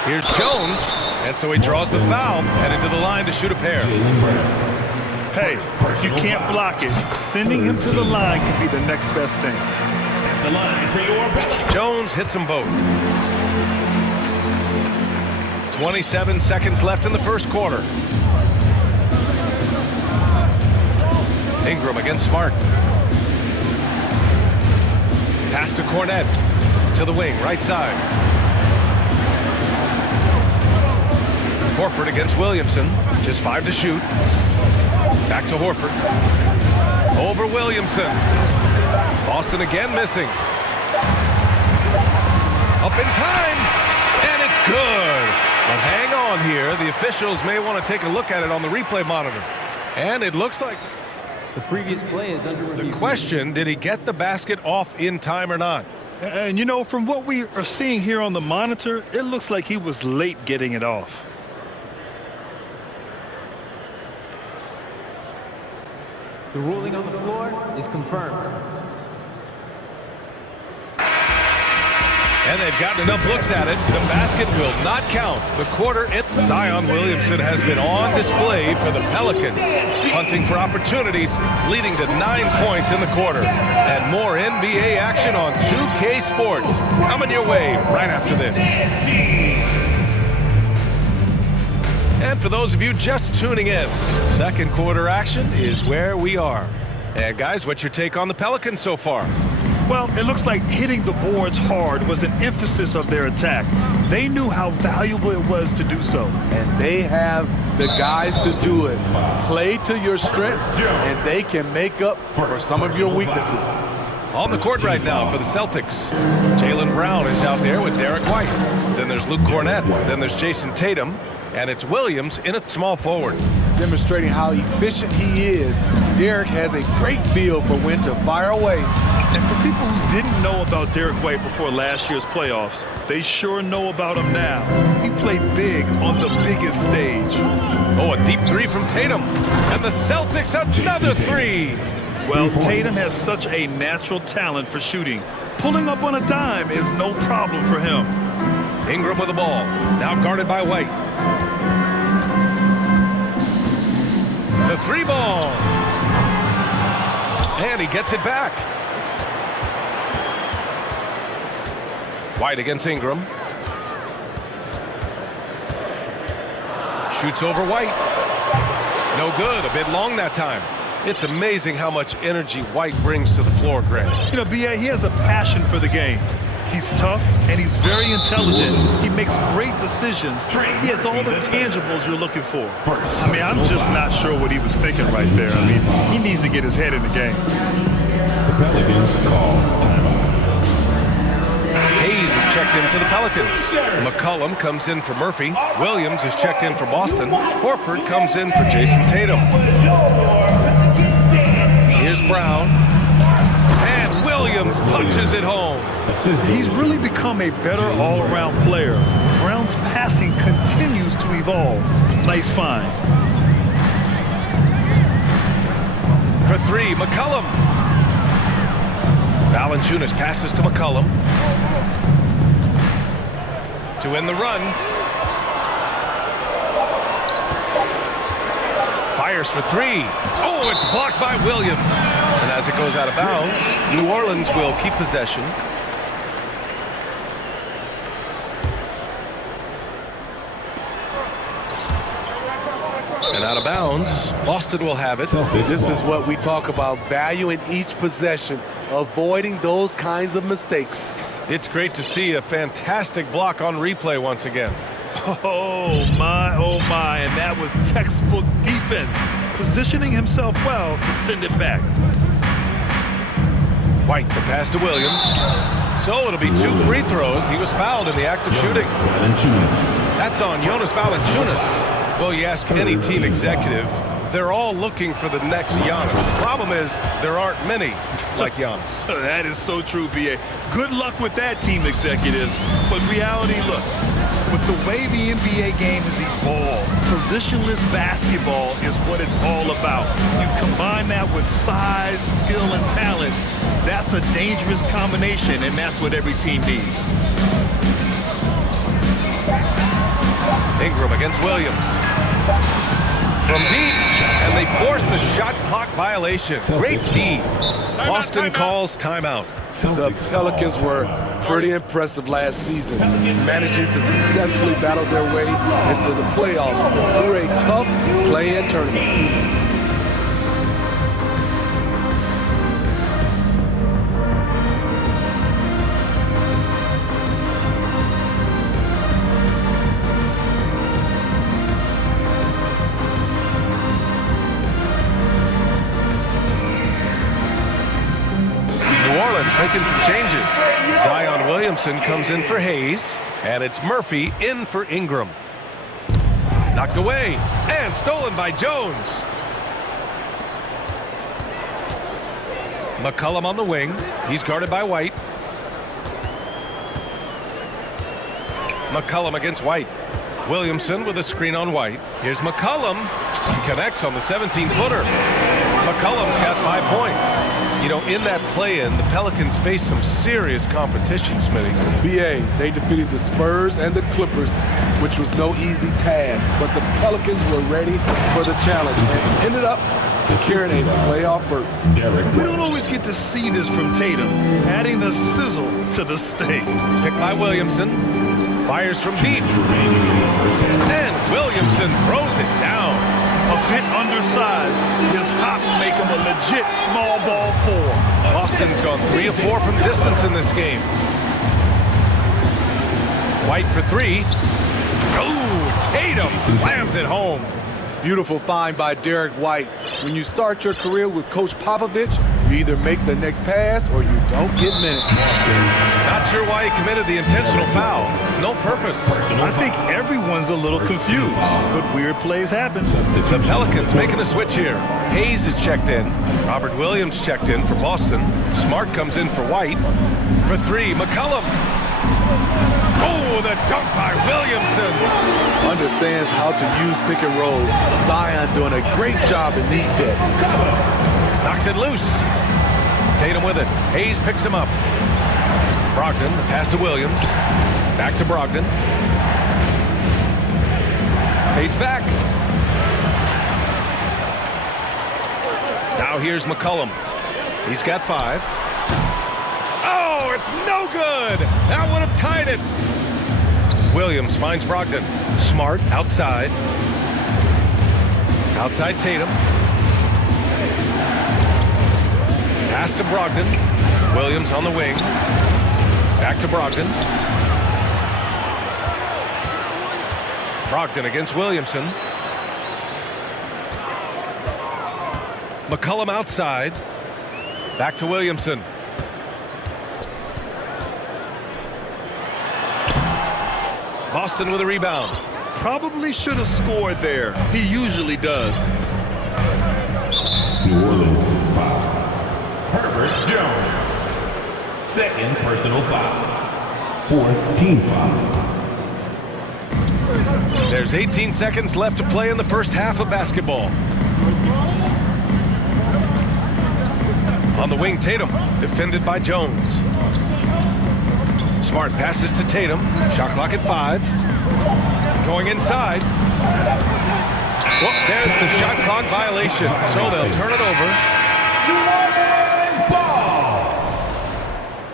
Here's Jones. And so he draws the foul, headed to the line to shoot a pair. Hey, you can't block it. Sending him to the line could be the next best thing. The line for your Jones hits them both. 27 seconds left in the first quarter. Ingram against Smart. Pass to Cornette. To the wing, right side. Horford against Williamson. Just 5 to shoot. Back to Horford. Over Williamson. Boston again missing. Up in time. And it's good. But hang on here. The officials may want to take a look at it on the replay monitor. And it looks like the previous play is under review. The question, did he get the basket off in time or not? And you know, from what we are seeing here on the monitor, it looks like he was late getting it off. The ruling on the floor is confirmed. And they've gotten enough looks at it. The basket will not count. The quarter in. Zion Williamson has been on display for the Pelicans, hunting for opportunities, leading to 9 points in the quarter. And more NBA action on 2K Sports coming your way right after this. And for those of you just tuning in, second quarter action is where we are. And guys, what's your take on the Pelicans so far? Well, it looks like hitting the boards hard was an emphasis of their attack. They knew how valuable it was to do so. And they have the guys to do it. Play to your strengths, and they can make up for some of your weaknesses. On the court right now for the Celtics. Jaylen Brown is out there with Derek White. Then there's Luke Cornette. Then there's Jason Tatum. And it's Williams in at small forward. Demonstrating how efficient he is, Derek has a great feel for when to fire away. And for people who didn't know about Derek White before last year's playoffs, they sure know about him now. He played big on the biggest stage. Oh, a deep three from Tatum. And the Celtics another three. Well, Tatum has such a natural talent for shooting. Pulling up on a dime is no problem for him. Ingram with the ball. Now guarded by White. The three ball. And he gets it back. White against Ingram. Shoots over White. No good. A bit long that time. It's amazing how much energy White brings to the floor, Grant. You know, B.A., he has a passion for the game. He's tough, and he's very intelligent. He makes great decisions. He has all the tangibles you're looking for. I mean, I'm just not sure what he was thinking right there. I mean, he needs to get his head in the game. The Pelicans call timeout. Hayes is checked in for the Pelicans. McCollum comes in for Murphy. Williams is checked in for Boston. Horford comes in for Jason Tatum. Here's Brown. And Williams punches it home. He's really become a better all-around player. Brown's passing continues to evolve. Nice find. For three, McCollum. Valanciunas passes to McCollum. To win the run. Fires for three. Oh, it's blocked by Williams. And as it goes out of bounds, New Orleans will keep possession. And out of bounds, Boston will have it. This is what we talk about, value in each possession, avoiding those kinds of mistakes. It's great to see a fantastic block on replay once again. Oh my, and that was textbook defense, positioning himself well to send it back. White, the pass to Williams. So it'll be 2 free throws. He was fouled in the act of shooting. That's on Jonas Valanciunas. Well, you ask any team executive, they're all looking for the next Giannis. The problem is there aren't many like Giannis. That is so true, B.A. Good luck with that, team executives. But reality, look, with the way the NBA game has evolved, positionless basketball is what it's all about. You combine that with size, skill, and talent, that's a dangerous combination, and that's what every team needs. Ingram against Williams. From deep, and they forced the shot clock violation. Great D. Boston calls timeout. The Pelicans were pretty impressive last season, managing to successfully battle their way into the playoffs through a tough play-in tournament. Making some changes. Zion Williamson comes in for Hayes, and it's Murphy in for Ingram. Knocked away and stolen by Jones. McCollum on the wing. He's guarded by White. McCollum against White. Williamson with a screen on White. Here's McCollum. He connects on the 17-footer. McCollum's got 5 points. You know, in that play-in, the Pelicans faced some serious competition, Smitty. BA, they defeated the Spurs and the Clippers, which was no easy task, but the Pelicans were ready for the challenge and ended up securing a playoff berth. We don't always get to see this from Tatum, adding the sizzle to the steak. Picked by Williamson, fires from deep, and Williamson throws it down. A bit undersized, his hops make him a legit small ball 4. Boston's gone 3 of 4 from distance in this game. White for 3. Oh, Tatum slams it home. Beautiful find by Derek White. When you start your career with Coach Popovich, you either make the next pass or you don't get minutes. Not sure why he committed the intentional foul. No purpose. I think everyone's a little confused, but weird plays happen. The Pelicans making a switch here. Hayes is checked in. Robert Williams checked in for Boston. Smart comes in for White. For 3, McCollum. Oh, the dunk by Williamson. Understands how to use pick and rolls. Zion doing a great job in these sets. Knocks it loose. Tatum with it. Hayes picks him up. Brogdon, the pass to Williams. Back to Brogdon. Fades back. Now here's McCollum. He's got 5. Oh, it's no good. That would have tied it. Williams finds Brogdon. Smart outside. Outside Tatum. Pass to Brogdon. Williams on the wing. Back to Brogdon. Brogdon against Williamson. McCollum outside. Back to Williamson. Boston with a rebound. Probably should have scored there. He usually does. New Orleans foul. Herbert Jones. Second personal foul. 4th team foul. There's 18 seconds left to play in the first half of basketball. On the wing, Tatum, defended by Jones. Smart passes to Tatum. Shot clock at 5. Going inside. Well, there's the shot clock violation. So they'll turn it over.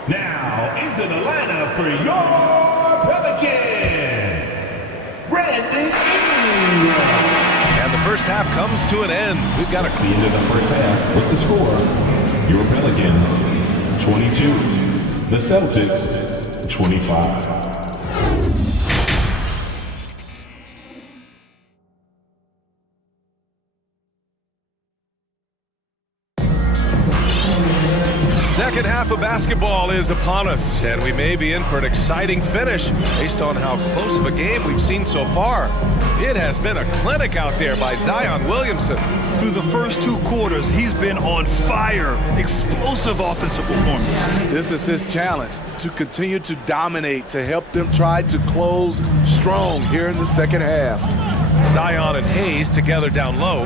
Now into the lineup for your Pelicans, Randy Ingram. And the first half comes to an end. We've got the end of the first half with the score. Your Pelicans 22. The Celtics 26-25. Second half of basketball is upon us, and we may be in for an exciting finish based on how close of a game we've seen so far. It has been a clinic out there by Zion Williamson. Through the first 2 quarters, he's been on fire. Explosive offensive performance. This is his challenge, to continue to dominate, to help them try to close strong here in the second half. Zion and Hayes together down low.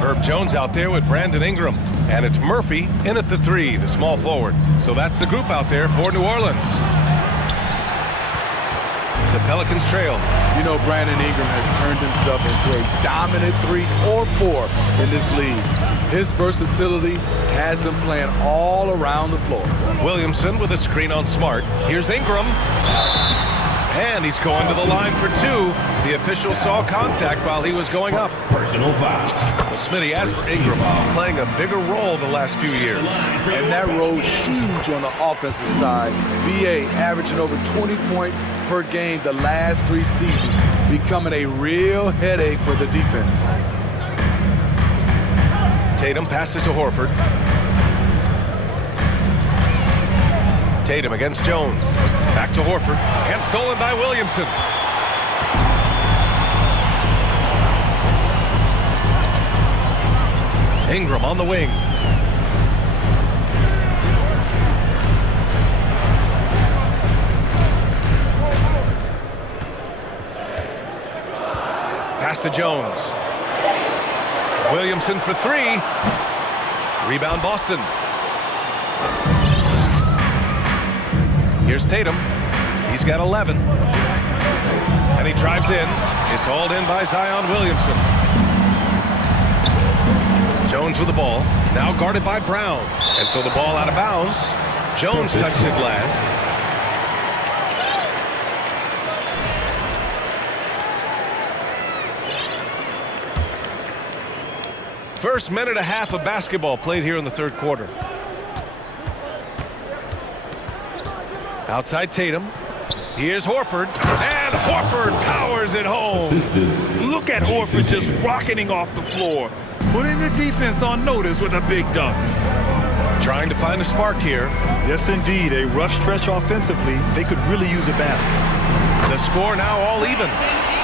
Herb Jones out there with Brandon Ingram. And it's Murphy in at the 3, the small forward. So that's the group out there for New Orleans. The Pelicans trail. You know, Brandon Ingram has turned himself into a dominant 3 or 4 in this league. His versatility has him playing all around the floor. Williamson with a screen on Smart. Here's Ingram. And he's going to the line for 2. The official saw contact while he was going up. Personal foul. Well, Smitty, as for Ingram, playing a bigger role the last few years. And that role huge on the offensive side. BA averaging over 20 points per game the last 3 seasons, becoming a real headache for the defense. Tatum passes to Horford. Tatum against Jones. Back to Horford. And stolen by Williamson. Ingram on the wing. Pass to Jones. Williamson for 3. Rebound Boston. Here's Tatum. He's got 11. And he drives in. It's hauled in by Zion Williamson. Jones with the ball. Now guarded by Brown. And so the ball out of bounds. Jones touched it last. First minute and a half of basketball played here in the third quarter. Outside Tatum. Here's Horford. And Horford powers it home. Look at Horford just rocketing off the floor. Putting the defense on notice with a big dunk. Trying to find a spark here. Yes, indeed. A rough stretch offensively. They could really use a basket. The score now all even.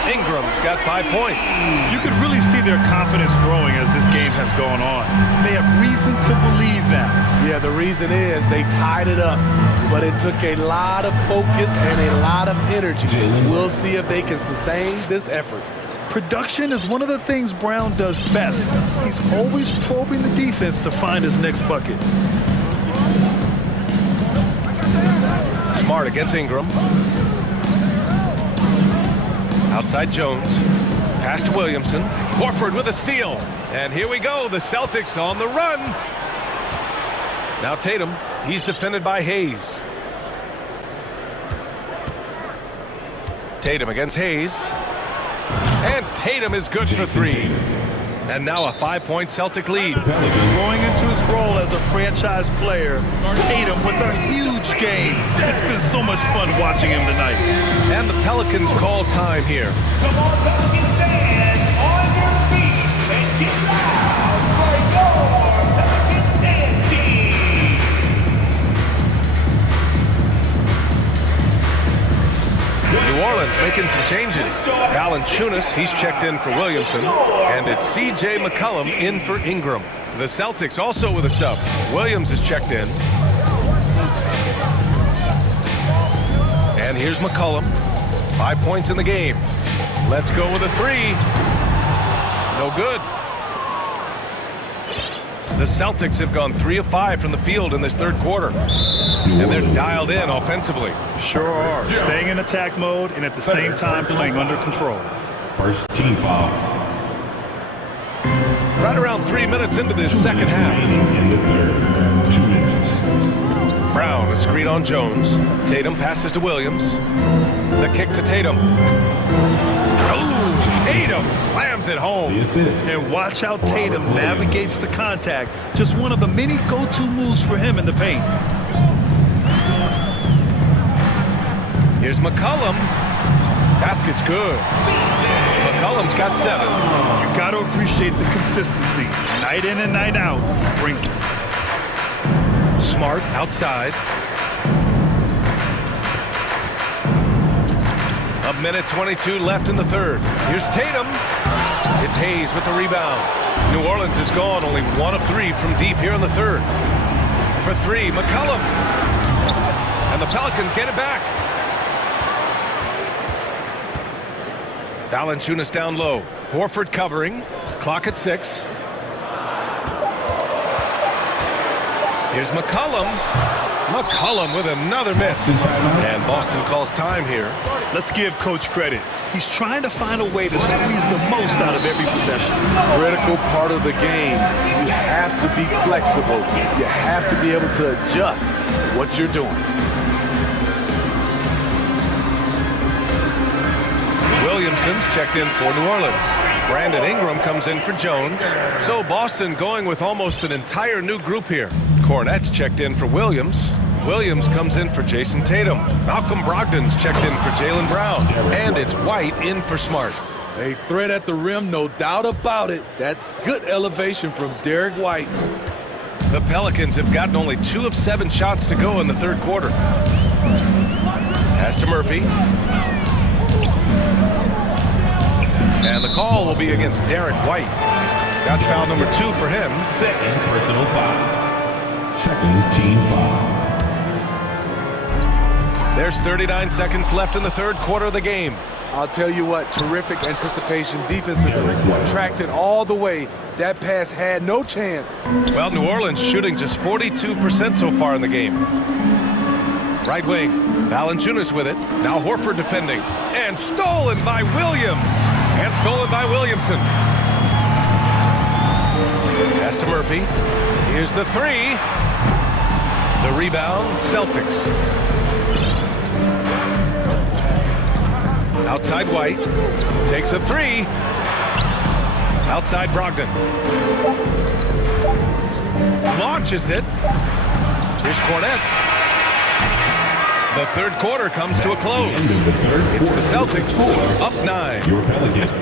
Ingram's got 5 points. You can really see their confidence growing as this game has gone on. They have reason to believe that. Yeah, the reason is they tied it up, but it took a lot of focus and a lot of energy. We'll see if they can sustain this effort. Production is one of the things Brown does best. He's always probing the defense to find his next bucket. Smart against Ingram. Outside Jones. Pass to Williamson. Horford with a steal. And here we go. The Celtics on the run. Now Tatum. He's defended by Hayes. Tatum against Hayes. And Tatum is good for 3. And now a 5-point Celtic lead. Growing into his role as a franchise player, Tatum with a huge game. It's been so much fun watching him tonight. And the Pelicans call time here. Come on, Pelicans fans, on your feet and get loud for your Pelicans dance team. New Orleans making some changes. Valanciunas, he's checked in for Williamson. And it's C.J. McCollum in for Ingram. The Celtics also with a sub. Williams is checked in. And here's McCollum. 5 points in the game. Let's go with a 3. No good. The Celtics have gone 3 of 5 from the field in this third quarter. And they're dialed in offensively. Sure are. Staying in attack mode and at the same time playing under control. First team foul. Right around 3 minutes into this second half. In the third. 2 minutes. Brown, a screen on Jones. Tatum passes to Williams. The kick to Tatum. Oh, Tatum slams it home. And watch how Tatum navigates the contact. Just one of the many go-to moves for him in the paint. Here's McCollum. Basket's good. McCollum's got 7. You got to appreciate the consistency. Night in and night out brings it. Smart outside. A minute 22 left in the third. Here's Tatum. It's Hayes with the rebound. New Orleans is gone, only 1 of 3 from deep here in the third. For 3, McCollum. And the Pelicans get it back. Valanciunas down low. Horford covering. Clock at 6. Here's McCollum. McCollum with another miss. And Boston calls time here. Let's give Coach credit. He's trying to find a way to squeeze the most out of every possession. Critical part of the game. You have to be flexible. You have to be able to adjust what you're doing. Williamson's checked in for New Orleans. Brandon Ingram comes in for Jones. So Boston going with almost an entire new group here. Cornette's checked in for Williams. Williams comes in for Jason Tatum. Malcolm Brogdon's checked in for Jaylen Brown. And it's White in for Smart. A threat at the rim, no doubt about it. That's good elevation from Derek White. The Pelicans have gotten only 2 of 7 shots to go in the third quarter. Pass to Murphy. And the call will be against Derek White. That's foul number 2 for him. Second personal foul. Second team foul. There's 39 seconds left in the third quarter of the game. I'll tell you what, terrific anticipation defensively. Tracked it all the way. That pass had no chance. Well, New Orleans shooting just 42% so far in the game. Right wing, Valanciunas with it. Now Horford defending. And stolen by Williams. And stolen by Williamson. Pass to Murphy. Here's the 3. The rebound, Celtics. Outside White. Takes a 3. Outside Brogdon. Launches it. Here's Cornette. The third quarter comes to a close. It's the Celtics up 9. Your Pelicans.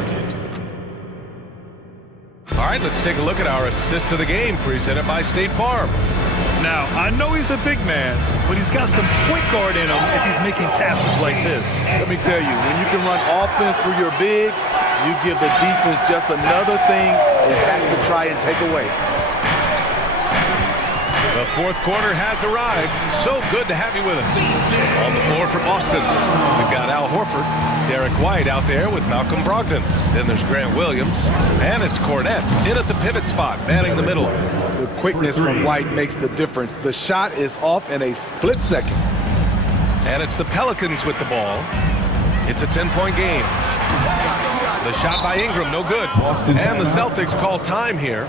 All right, let's take a look at our assist of the game presented by State Farm. Now, I know he's a big man, but he's got some point guard in him if he's making passes like this. Let me tell you, when you can run offense through your bigs, you give the defense just another thing it has to try and take away. The fourth quarter has arrived. So good to have you with us. On the floor for Boston, we've got Al Horford, Derek White out there with Malcolm Brogdon. Then there's Grant Williams, and it's Cornette in at the pivot spot, manning the middle. The quickness from White makes the difference. The shot is off in a split second. And it's the Pelicans with the ball. It's a 10-point game. The shot by Ingram, no good. And the Celtics call time here.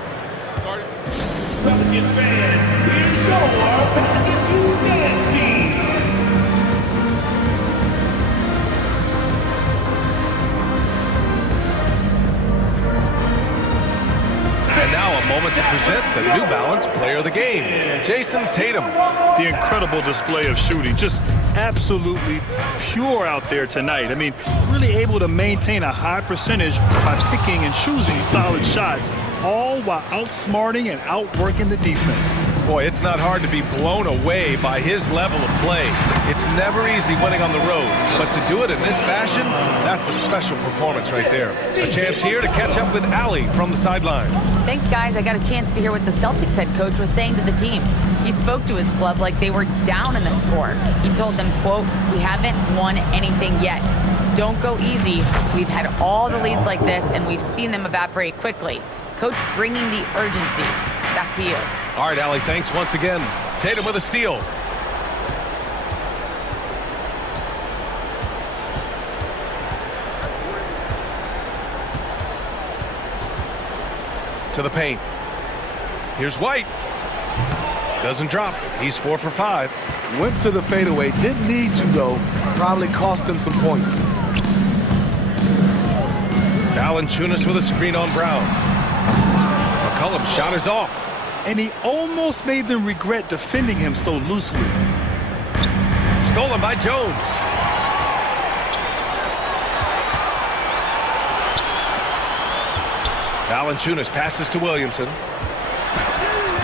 Pelicans fans, here's your Pelicans dance team. And now a moment to present the New Balance Player of the Game, Jason Tatum. The incredible display of shooting, just absolutely pure out there tonight. I mean, really able to maintain a high percentage by picking and choosing solid shots, all while outsmarting and outworking the defense. Boy, it's not hard to be blown away by his level of play. It's never easy winning on the road, but to do it in this fashion, that's a special performance right there. A chance here to catch up with Allie from the sideline. Thanks, guys. I got a chance to hear what the Celtics head coach was saying to the team. He spoke to his club like they were down in the score. He told them, quote, "We haven't won anything yet. Don't go easy. We've had all the leads like this, and we've seen them evaporate quickly." Coach bringing the urgency. Back to you. All right, Allie, thanks once again. Tatum with a steal. To the paint. Here's White. Doesn't drop. He's 4 for 5. Went to the fadeaway. Didn't need to, though. Probably cost him some points. Valanciunas with a screen on Brown. McCollum's shot is off. And he almost made them regret defending him so loosely. Stolen by Jones. Valanciunas passes to Williamson.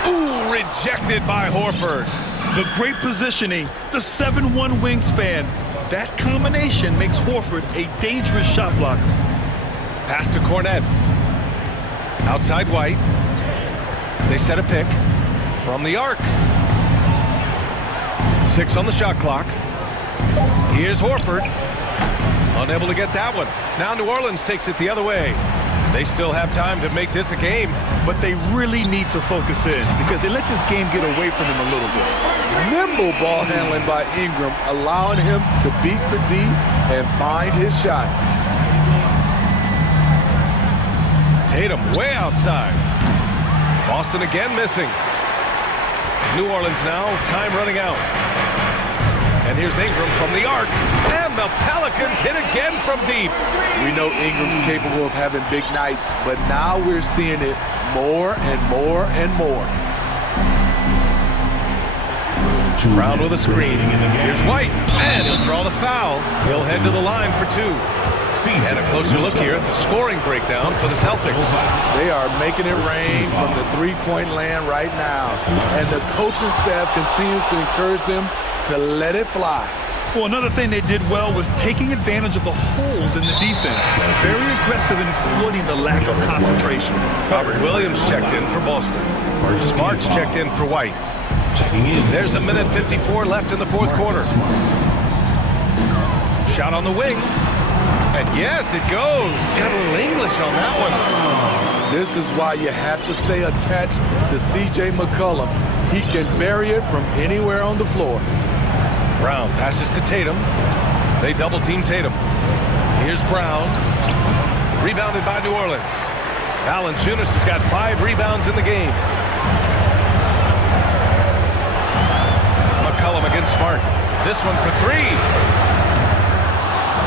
Ooh, rejected by Horford. The great positioning, the 7'1" wingspan. That combination makes Horford a dangerous shot blocker. Pass to Cornet. Outside White. They set a pick from the arc. 6 on the shot clock. Here's Horford. Unable to get that one. Now New Orleans takes it the other way. They still have time to make this a game. But they really need to focus in because they let this game get away from them a little bit. Nimble ball handling by Ingram, allowing him to beat the D and find his shot. Tatum way outside. Boston again missing. New Orleans now, time running out. And here's Ingram from the arc. And the Pelicans hit again from deep. We know Ingram's capable of having big nights, but now we're seeing it more and more and more. Brown with a screen. Here's White. And he'll draw the foul. He'll head to the line for 2. And a closer look here at the scoring breakdown for the Celtics. They are making it rain from the three-point land right now. And the coaching staff continues to encourage them to let it fly. Well, another thing they did well was taking advantage of the holes in the defense. Very aggressive in exploiting the lack of concentration. Robert Williams checked in for Boston. Smart's checked in for White. There's a minute 54 left in the fourth quarter. Shot on the wing. And yes, it goes. Got a little English on that one. This is why you have to stay attached to C.J. McCollum. He can bury it from anywhere on the floor. Brown passes to Tatum. They double team Tatum. Here's Brown. Rebounded by New Orleans. Valanciunas has got 5 rebounds in the game. McCollum against Smart. This one for 3.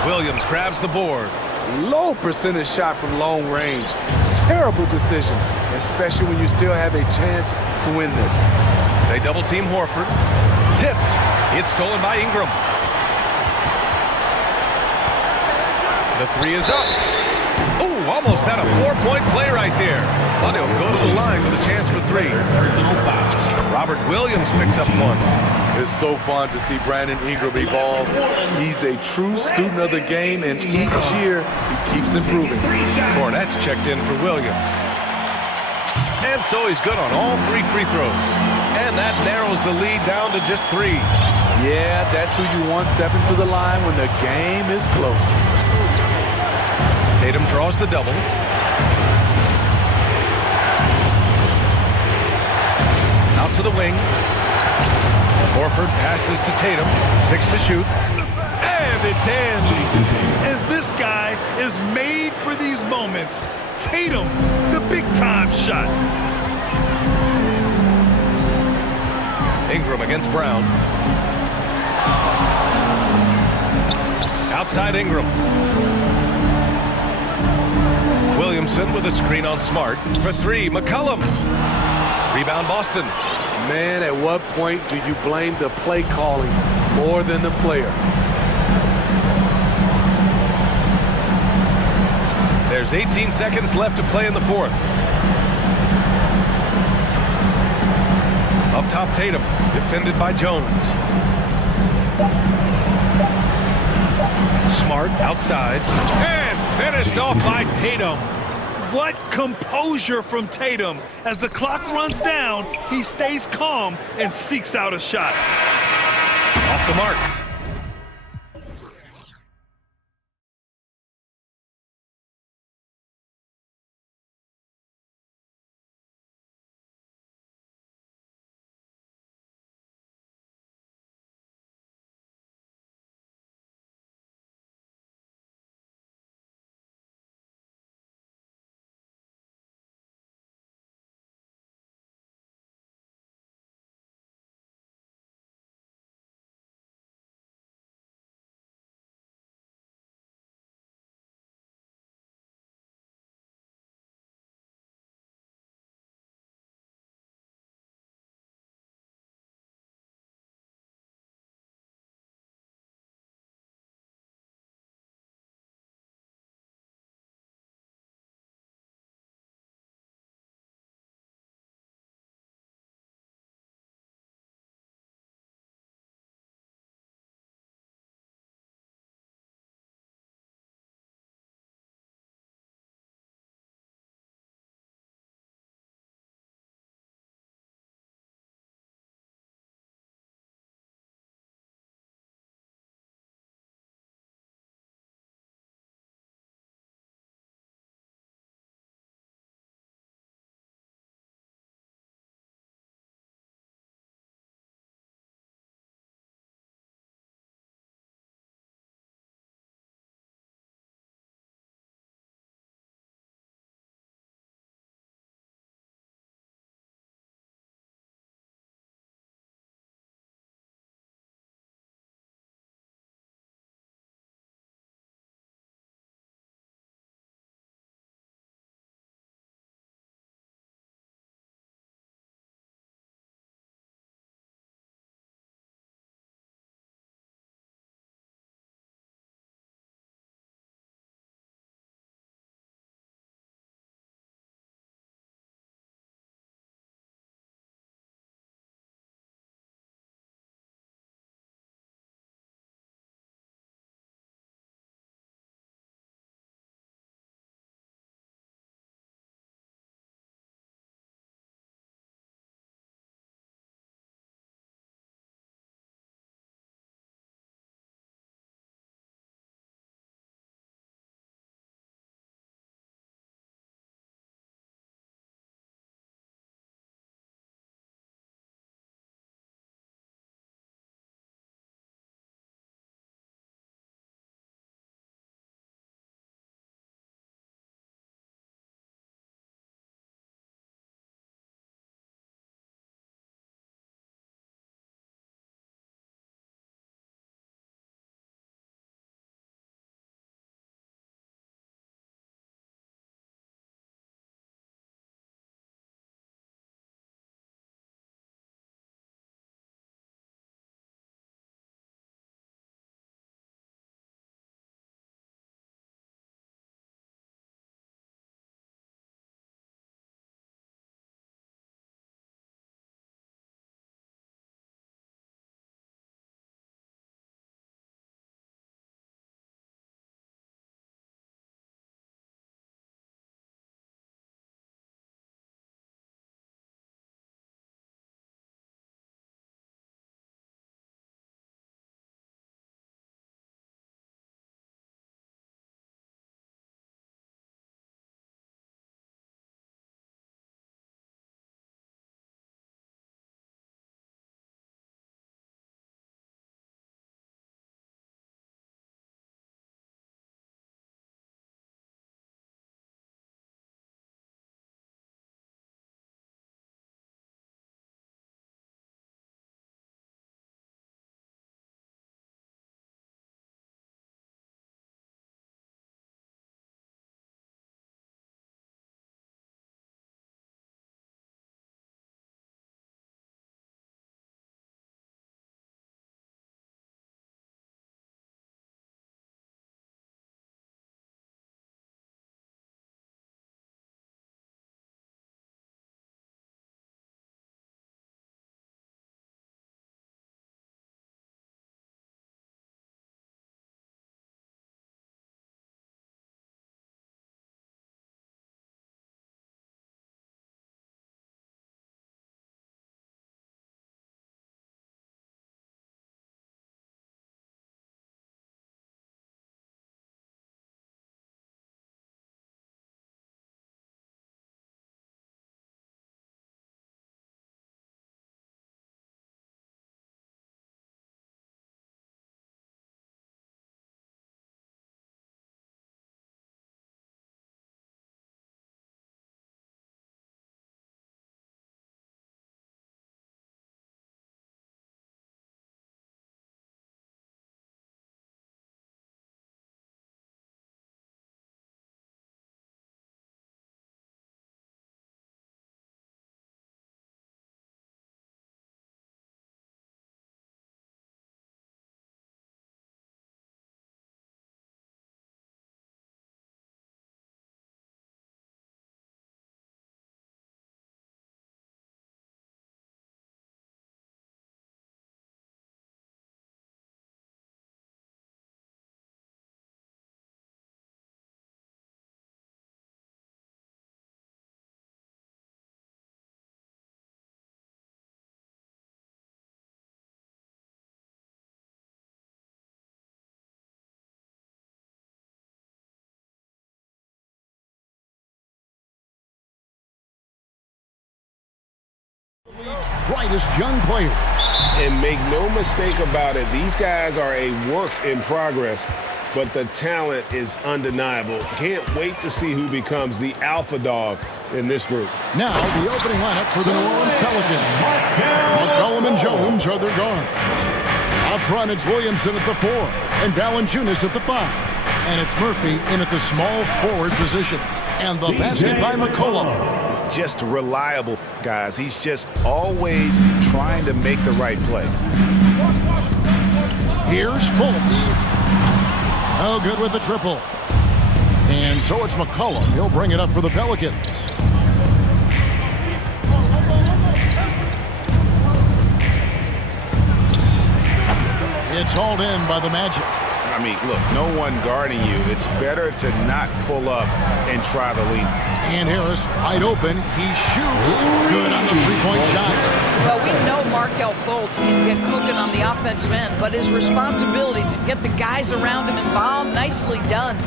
Williams grabs the board. Low percentage shot from long range. Terrible decision, especially when you still have a chance to win this. They double team Horford. Tipped. It's stolen by Ingram. The 3 is up. Ooh, almost had a 4-point play right there. But he'll go to the line with a chance for 3. Robert Williams picks up 1. It's so fun to see Brandon Ingram evolve. He's a true student of the game, and each year he keeps improving. Cornet's checked in for Williams. And so he's good on all 3 free throws. And that narrows the lead down to just 3. Yeah, that's who you want stepping to the line when the game is close. Tatum draws the double. Out to the wing. Horford passes to Tatum. 6 to shoot. And it's in. And this guy is made for these moments. Tatum, the big-time shot. Ingram against Brown. Outside Ingram. Williamson with a screen on Smart. For 3, McCollum. Rebound Boston. Man, at what point do you blame the play calling more than the player? There's 18 seconds left to play in the fourth. Up top, Tatum, defended by Jones. Smart outside. And finished off by Tatum. What composure from Tatum. As the clock runs down, he stays calm and seeks out a shot. Off the mark. brightest young players. And make no mistake about it, these guys are a work in progress, but the talent is undeniable. Can't wait to see who becomes the alpha dog in this group. Now, the opening lineup for the New Orleans Pelicans. McCollum and Jones are their guards. Up front, it's Williamson at the 4 and Valanciunas at the 5. And it's Murphy in at the small forward position. And the basket by McCollum. Just reliable, guys. He's just always trying to make the right play. Here's Fultz. Oh, good with the triple. And so it's McCollum. He'll bring it up for the Pelicans. It's hauled in by the Magic. I mean, look, no one guarding you. It's better to not pull up and try the lead. And Harris wide open. He shoots. Good on the three-point shot. Well, we know Markelle Fultz can get cooking on the offensive end, but his responsibility to get the guys around him involved, nicely done.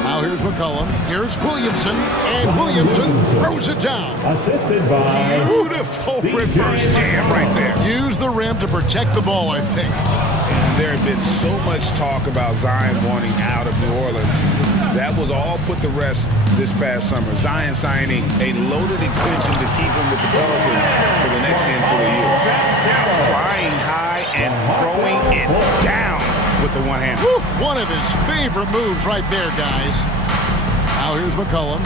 Now here's McCollum. Here's Williamson. And Williamson throws it down. Assisted by... Beautiful reverse jam right there. Use the rim to protect the ball, I think. There had been so much talk about Zion wanting out of New Orleans. That was all put to rest this past summer. Zion signing a loaded extension to keep him with the Pelicans for the next handful of years. Flying high and throwing it down with the one hand. One of his favorite moves right there, guys. Now here's McCollum.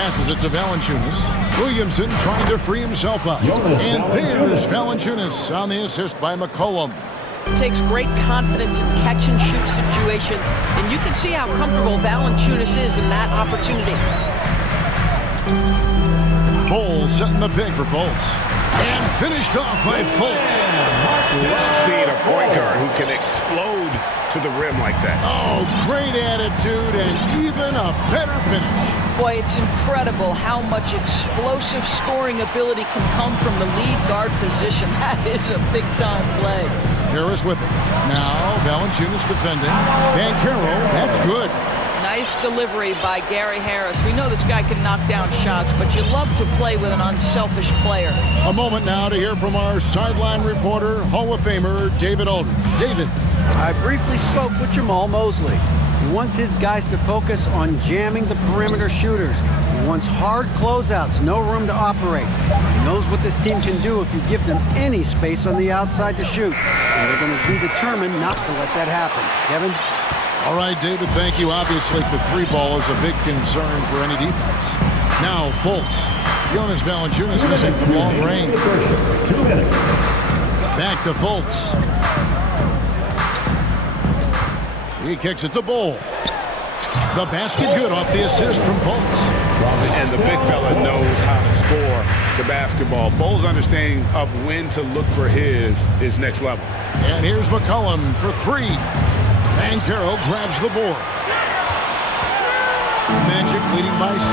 Passes it to Valanciunas. Williamson trying to free himself up. And there's Valanciunas on the assist by McCollum. Takes great confidence in catch-and-shoot situations, and you can see how comfortable Valanciunas is in that opportunity. Bowles setting the pick for Fultz. And finished off by Fultz. Seeing a point guard who can explode to the rim like that. Oh, great attitude and even a better finish. Boy, it's incredible how much explosive scoring ability can come from the lead guard position. That is a big-time play. Harris with it. Now, Valanciunas defending. Banchero, that's good. Nice delivery by Gary Harris. We know this guy can knock down shots, but you love to play with an unselfish player. A moment now to hear from our sideline reporter, Hall of Famer David Aldridge. David. I briefly spoke with Jamal Mosley. He wants his guys to focus on jamming the perimeter shooters. He wants hard closeouts, no room to operate. He knows what this team can do if you give them any space on the outside to shoot. And they're going to be determined not to let that happen. Kevin? All right, David, thank you. Obviously, the three ball is a big concern for any defense. Now, Fultz. Jonas Valanciunas missing from long range. Back to Fultz. He kicks it to Bol. The basket good off the assist from Fultz. And the big fella knows how to score the basketball. Bol's understanding of when to look for his is next level. And here's McCollum for three. Banchero grabs the board. Magic leading by 6.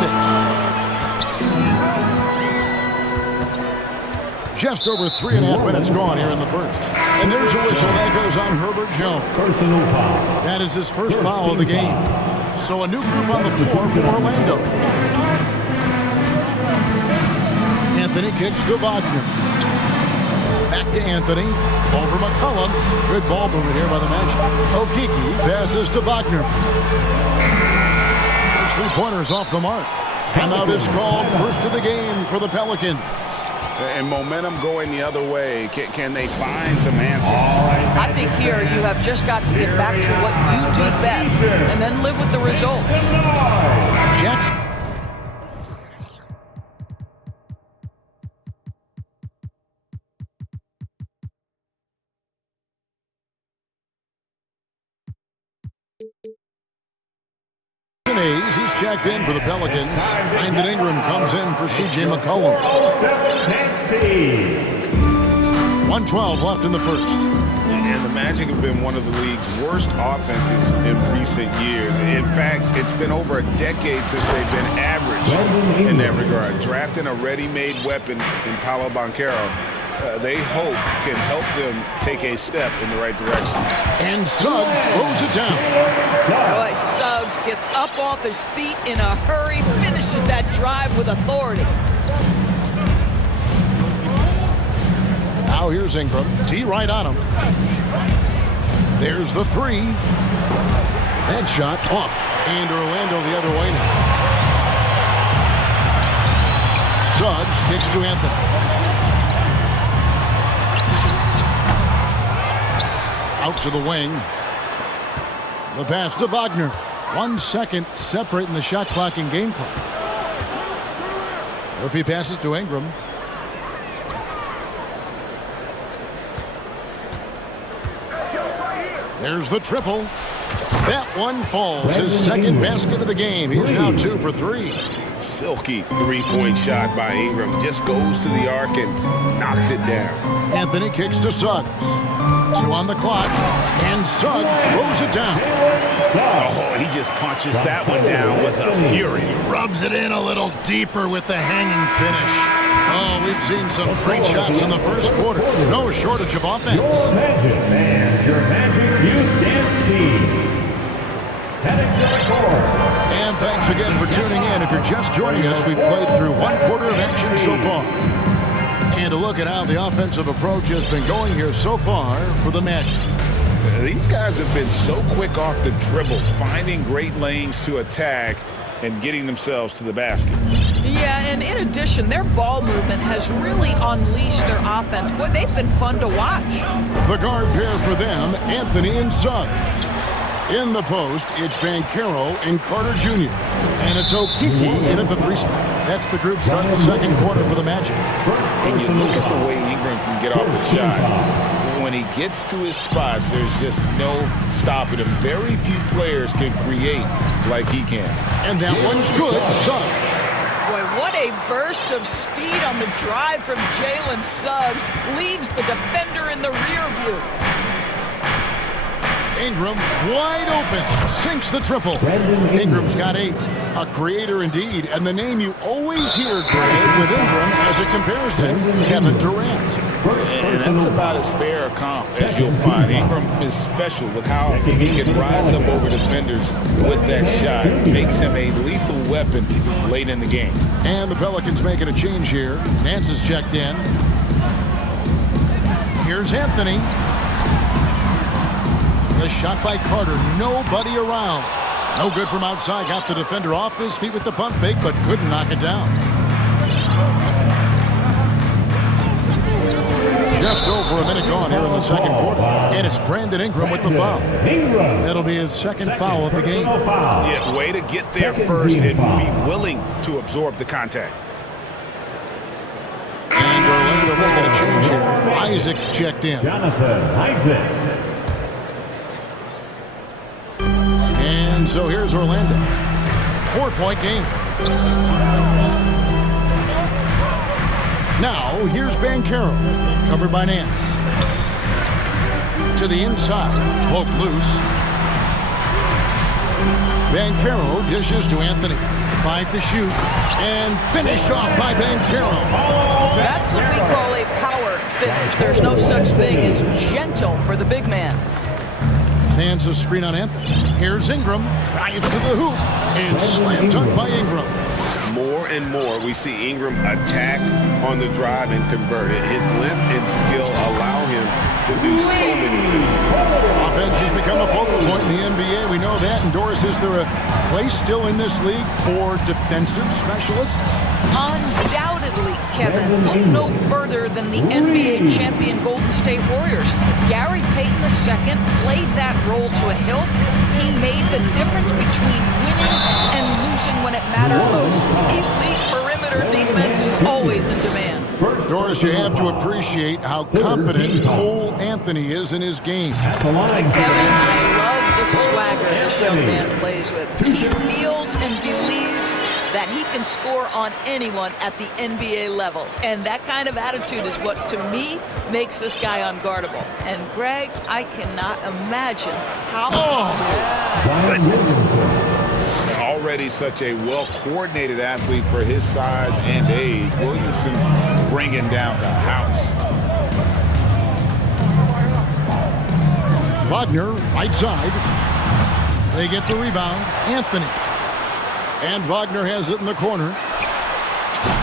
Just over 3.5 minutes gone here in the first. And there's a whistle that goes on Herbert Jones. Personal foul. That is his first foul of the game. So a new group on the floor for Orlando. Anthony kicks to Wagner. Back to Anthony. Over McCollum. Good ball movement here by the Magic. Okiki passes to Wagner. Those three-pointers off the mark. Timeout is called, first of the game for the Pelicans. And momentum going the other way. Can they find some answers? I think here you have just got to get back to what you do best and then live with the results. Jets. He's checked in for the Pelicans. Brandon Ingram comes in for C.J. McCollum. 1:12 left in the first. And the Magic have been one of the league's worst offenses in recent years. In fact, it's been over a decade since they've been average in that regard. Drafting a ready-made weapon in Paolo Banchero, they hope can help them take a step in the right direction. And Suggs throws it down. Boy, Suggs gets gets up off his feet in a hurry, finishes that drive with authority. Now here's Ingram. T right on him. There's the three. That shot off. And Orlando the other way now. Suggs kicks to Anthony. Out to the wing. The pass to Wagner. 1 second separating the shot clock and game clock. Murphy passes to Ingram. There's the triple. That one falls. His second basket of the game. He's now 2 for 3. Silky three-point shot by Ingram. Just goes to the arc and knocks it down. Anthony kicks to Suggs. 2 on the clock. And Suggs throws it down. Oh, he just punches that one down with a fury. He rubs it in a little deeper with the hanging finish. Oh, we've seen some great shots in the first quarter. No shortage of offense. Your Magic and your Magic Youth Dance Team. Heading to the court. And thanks again for tuning in. If you're just joining us, we've played through 1 quarter of action so far. And a look at how the offensive approach has been going here so far for the Magic. These guys have been so quick off the dribble, finding great lanes to attack and getting themselves to the basket. Yeah, and in addition, their ball movement has really unleashed their offense. Boy, they've been fun to watch. The guard pair for them, Anthony and Suggs. In the post, it's Banchero and Carter Jr. And it's Okiki in at the 3 spot. That's the group starting the second quarter for the Magic. And you look at the way Ingram can get off the shot. When he gets to his spots, there's just no stopping him. Very few players can create like he can. And that one's good. Suggs. Boy, what a burst of speed on the drive from Jalen Suggs. Leaves the defender in the rear view. Ingram wide open. Sinks the triple. Ingram's got 8. A creator indeed. And the name you always hear, Greg, with Ingram as a comparison, Kevin Durant. And that's about as fair a comp as you'll find. Ingram is special with how he can rise up over defenders with that shot. Makes him a lethal weapon late in the game. And the Pelicans making a change here. Nance is checked in. Here's Anthony. The shot by Carter. Nobody around. No good from outside. Got the defender off his feet with the pump fake, but couldn't knock it down. Just over a minute gone here in the second quarter. And it's Brandon Ingram with the foul. That'll be his second foul of the game. Yeah, way to get there first and be willing to absorb the contact. And Orlando making a change here. Isaac's checked in. Jonathan Isaac. And so here's Orlando. 4-point game. Now, here's Banchero, covered by Nance. To the inside, Pope loose. Banchero dishes to Anthony. 5 to shoot, and finished off by Banchero. That's what we call a power finish. There's no such thing as gentle for the big man. Nance a screen on Anthony. Here's Ingram, drive to the hoop, and slam dunk by Ingram. More and more, we see Ingram attack on the drive and convert it. His length and skill allow him to do so many things. Offense has become a focal point in the NBA. We know that. And Doris, is there a place still in this league for defensive specialists? Undoubtedly, Kevin. Look no further than the NBA champion Golden State Warriors. Gary Payton II played that role to a hilt. He made the difference between winning and losing when it mattered most. Elite perimeter defense is always in demand. Doris, you have to appreciate how confident Cole Anthony is in his game. Kevin, I love the swagger this young man plays with. He feels and believes that he can score on anyone at the NBA level. And that kind of attitude is what, to me, makes this guy unguardable. And, Greg, I cannot imagine how... Already such a well-coordinated athlete for his size and age. Williamson bringing down the house. Wagner, right side. They get the rebound. Anthony. And Wagner has it in the corner.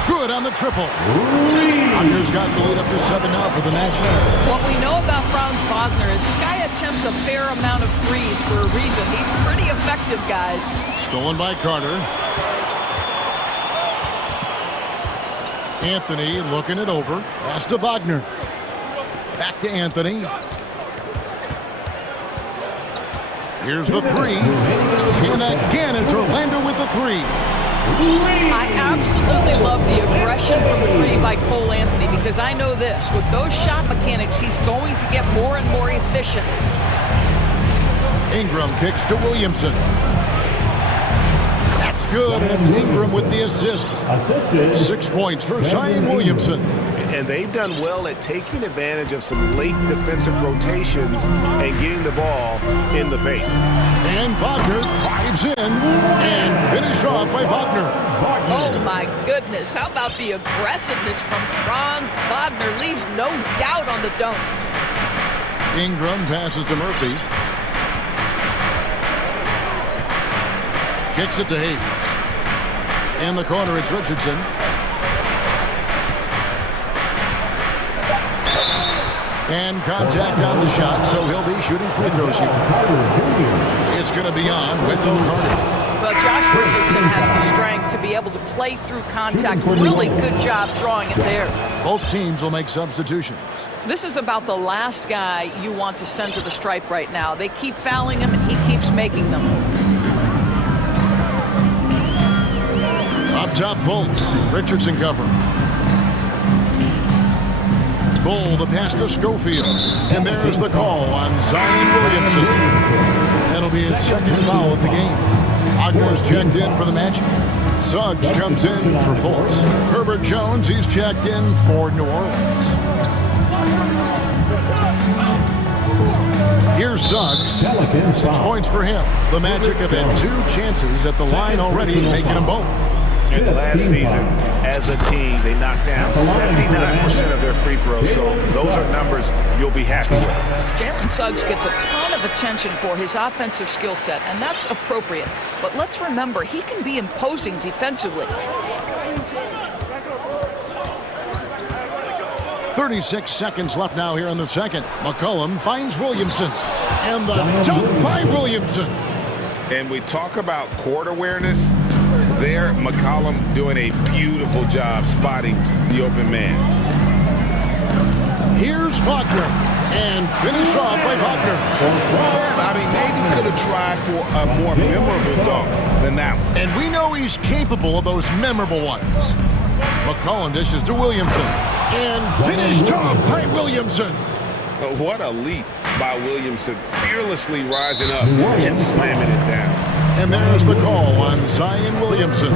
Good on the triple. Wagner's got the lead up to 7 now for the match. What we know about Franz Wagner is this guy attempts a fair amount of threes for a reason. He's pretty effective, guys. Stolen by Carter. Anthony looking it over. Pass to Wagner. Back to Anthony. Here's the three. And again, it's Orlando with the three. I absolutely love the aggression from three by Cole Anthony because I know this. With those shot mechanics, he's going to get more and more efficient. Ingram kicks to Williamson. That's good. And it's Ingram with the assist. 6 points for Zion Williamson. And they've done well at taking advantage of some late defensive rotations and getting the ball in the paint. And Wagner drives in and finished off by Wagner. Oh my goodness, how about the aggressiveness from Franz Wagner? Leaves no doubt on the dunk. Ingram passes to Murphy. Kicks it to Hayes. In the corner, it's Richardson. And contact on the shot, so he'll be shooting free throws here. It's going to be on Wendell Carter. Well, Josh Richardson has the strength to be able to play through contact. Really good job drawing it there. Both teams will make substitutions. This is about the last guy you want to send to the stripe right now. They keep fouling him, and he keeps making them. Up top, Fultz. Richardson cover. Bull, the pass to Schofield. And there's the call on Zion Williamson. That'll be his second foul of the game. Wagner's checked in for the match. Suggs comes in for Fultz. Herbert Jones, he's checked in for New Orleans. Here's Suggs. 6 points for him. The Magic have had 2 chances at the line already, making them both. And last season, as a team, they knocked down 79% of their free throws, so those are numbers you'll be happy with. Jalen Suggs gets a ton of attention for his offensive skill set, and that's appropriate. But let's remember, he can be imposing defensively. 36 seconds left now here in the second. McCollum finds Williamson. And the dunk by Williamson. And we talk about court awareness. There, McCollum doing a beautiful job spotting the open man. Here's Wagner. And finished off by Wagner. I mean, maybe could have tried for a more memorable dunk than that one. And we know he's capable of those memorable ones. McCollum dishes to Williamson. And finished off by Williamson. What a leap by Williamson, fearlessly rising up and slamming it down. And there's the call on Zion Williamson.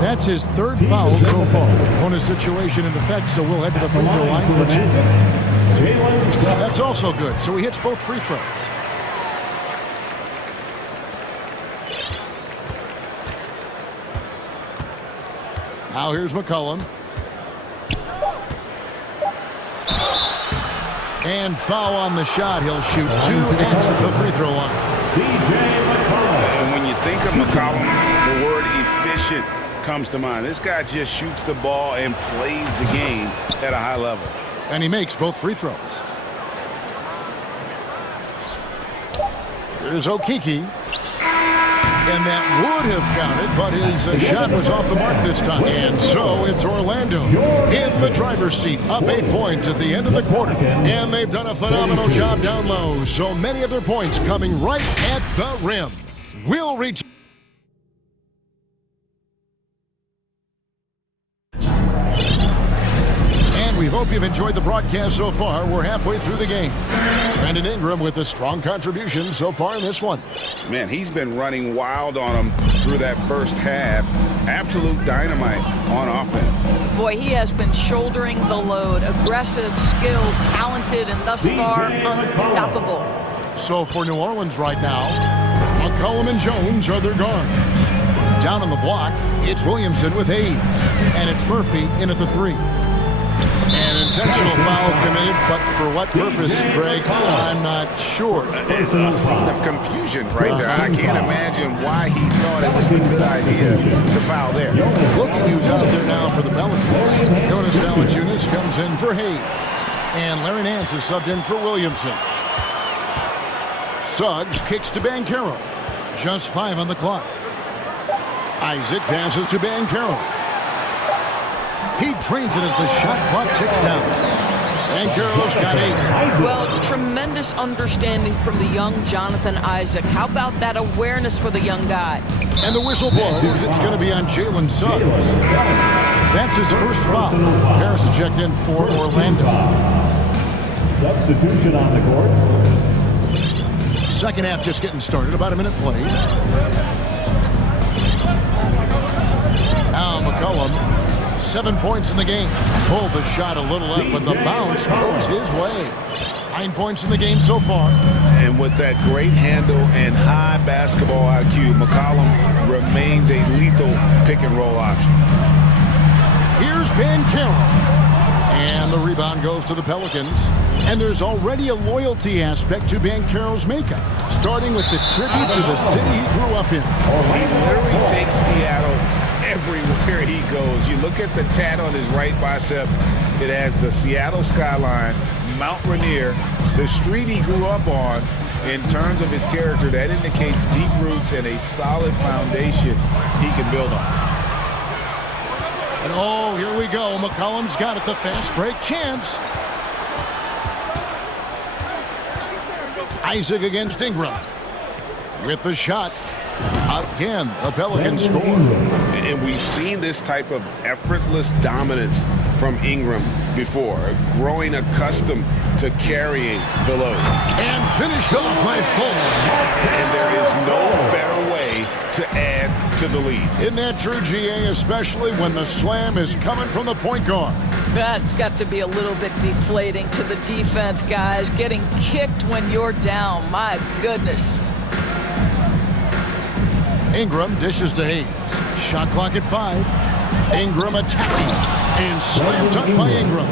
That's his 3rd foul so far. Bonus situation in effect, so we'll head to the free throw line for 2. That's also good, so he hits both free throws. Now here's McCollum. And foul on the shot. He'll shoot 2 at the free throw line. And when you think of McCollum, the word efficient comes to mind. This guy just shoots the ball and plays the game at a high level. And he makes both free throws. Here's Okeke. And that would have counted, but his shot was off the mark this time. And so it's Orlando in the driver's seat, up 8 points at the end of the quarter. And they've done a phenomenal job down low. So many of their points coming right at the rim. We'll reach. We hope you've enjoyed the broadcast so far. We're halfway through the game. Brandon Ingram with a strong contribution so far in this one. Man, he's been running wild on him through that first half. Absolute dynamite on offense. Boy, he has been shouldering the load. Aggressive, skilled, talented, and thus far unstoppable. So for New Orleans right now, McCollum and Jones are their guards. Down on the block, it's Williamson with Hayes. And it's Murphy in at the 3. An intentional foul committed, but for what purpose, Greg, I'm not sure. A scene of confusion right there. I can't imagine why he thought it was a good idea to foul there. Looking who's out there now for the Pelicans. Jonas Valanciunas comes in for Hayes. And Larry Nance is subbed in for Williamson. Suggs kicks to Banchero. Just 5 on the clock. Isaac passes to Banchero. He drains it as the shot clock ticks down. Banchero's got 8. Well, tremendous understanding from the young Jonathan Isaac. How about that awareness for the young guy? And the whistle blows. It's going to be on Jalen Suggs. That's his first foul. Harris checked in for Orlando. Substitution on the court. Second half just getting started. About a minute played. Now McCollum. 7 points in the game. Pulled the shot a little up, but the bounce goes his way. 9 points in the game so far. And with that great handle and high basketball IQ, McCollum remains a lethal pick-and-roll option. Here's Banchero. And the rebound goes to the Pelicans. And there's already a loyalty aspect to Banchero's makeup, starting with the tribute to the city he grew up in. He literally takes Seattle everywhere he goes. You look at the tat on his right bicep. It has the Seattle skyline, Mount Rainier, the street he grew up on. In terms of his character, that indicates deep roots and a solid foundation he can build on. And oh, here we go. McCollum's got it, the fast break chance. Isaac against Ingram. With the shot. Again, the Pelicans score. And we've seen this type of effortless dominance from Ingram before, growing accustomed to carrying the load. And finished off by Fultz. And there is no better way to add to the lead. Isn't that true, GA, especially when the slam is coming from the point guard? That's got to be a little bit deflating to the defense, guys. Getting kicked when you're down. My goodness. Ingram dishes to Hayes. Shot clock at 5. Ingram attacking. And slam dunk by Ingram.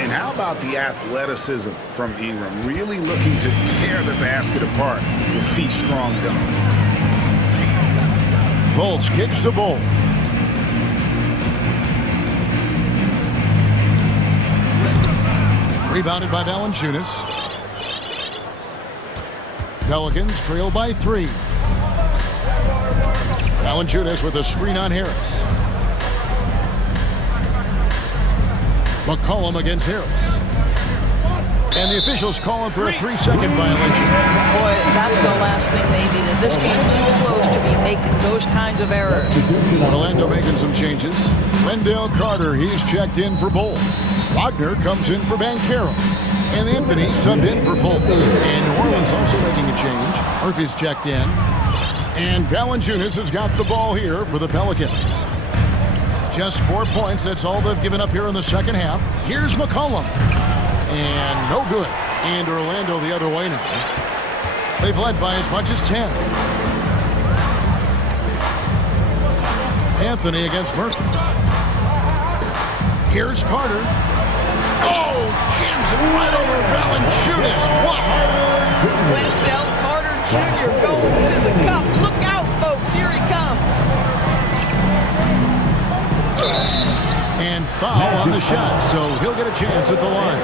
And how about the athleticism from Ingram? Really looking to tear the basket apart with these strong dunks. Fultz kicks to Bull. Rebounded by Valanciunas. Pelicans trail by 3. Valanciunas with a screen on Harris. McCollum against Harris. And the officials calling for a 3-second violation. Boy, that's the last thing they needed. This game too close to be making those kinds of errors. Orlando making some changes. Wendell Carter, he's checked in for Bull. Wagner comes in for Banchero. And Anthony subbed in for Fultz. And New Orleans also making a change. Murphy's checked in. And Valanciunas has got the ball here for the Pelicans. Just 4 points. That's all they've given up here in the second half. Here's McCollum. And no good. And Orlando the other way now. They've led by as much as 10. Anthony against Murphy. Here's Carter. Oh, jams it right over Valanciunas. Wow. Wendell Carter Jr. going to the cup. Look out, folks. Here he comes. And foul on the shot, so he'll get a chance at the line.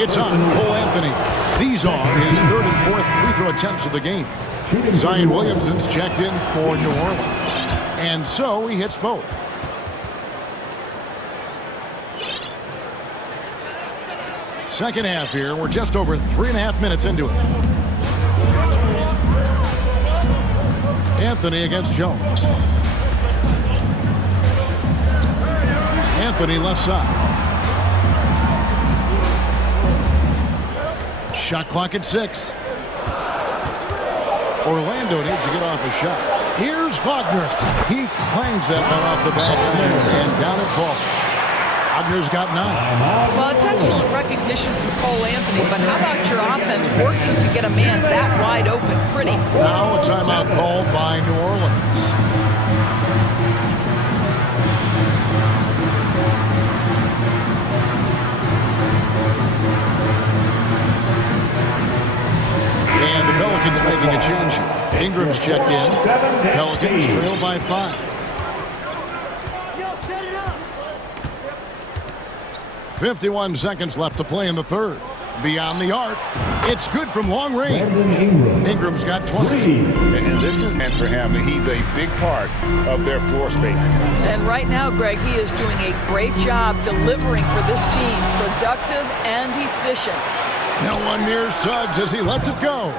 It's on Cole Anthony. These are his 3rd and 4th free throw attempts of the game. Zion Williamson's checked in for New Orleans. And so he hits both. Second half here. We're just over 3.5 minutes into it. Anthony against Jones. Anthony left side. Shot clock at 6. Orlando needs to get off a shot. Here's Wagner. He clangs that one off the back iron and down it falls. Wagner's got 9. Well, it's excellent recognition from Cole Anthony, but how about your offense working to get a man that wide open pretty? Now a timeout called by New Orleans. Pelicans making a change here. Ingram's checked in. Pelicans trail by 5. 51 seconds left to play in the third. Beyond the arc. It's good from long range. Ingram's got 20. And this is meant for him. He's a big part of their floor spacing. And right now, Greg, he is doing a great job delivering for this team. Productive and efficient. No one near Suggs as he lets it go.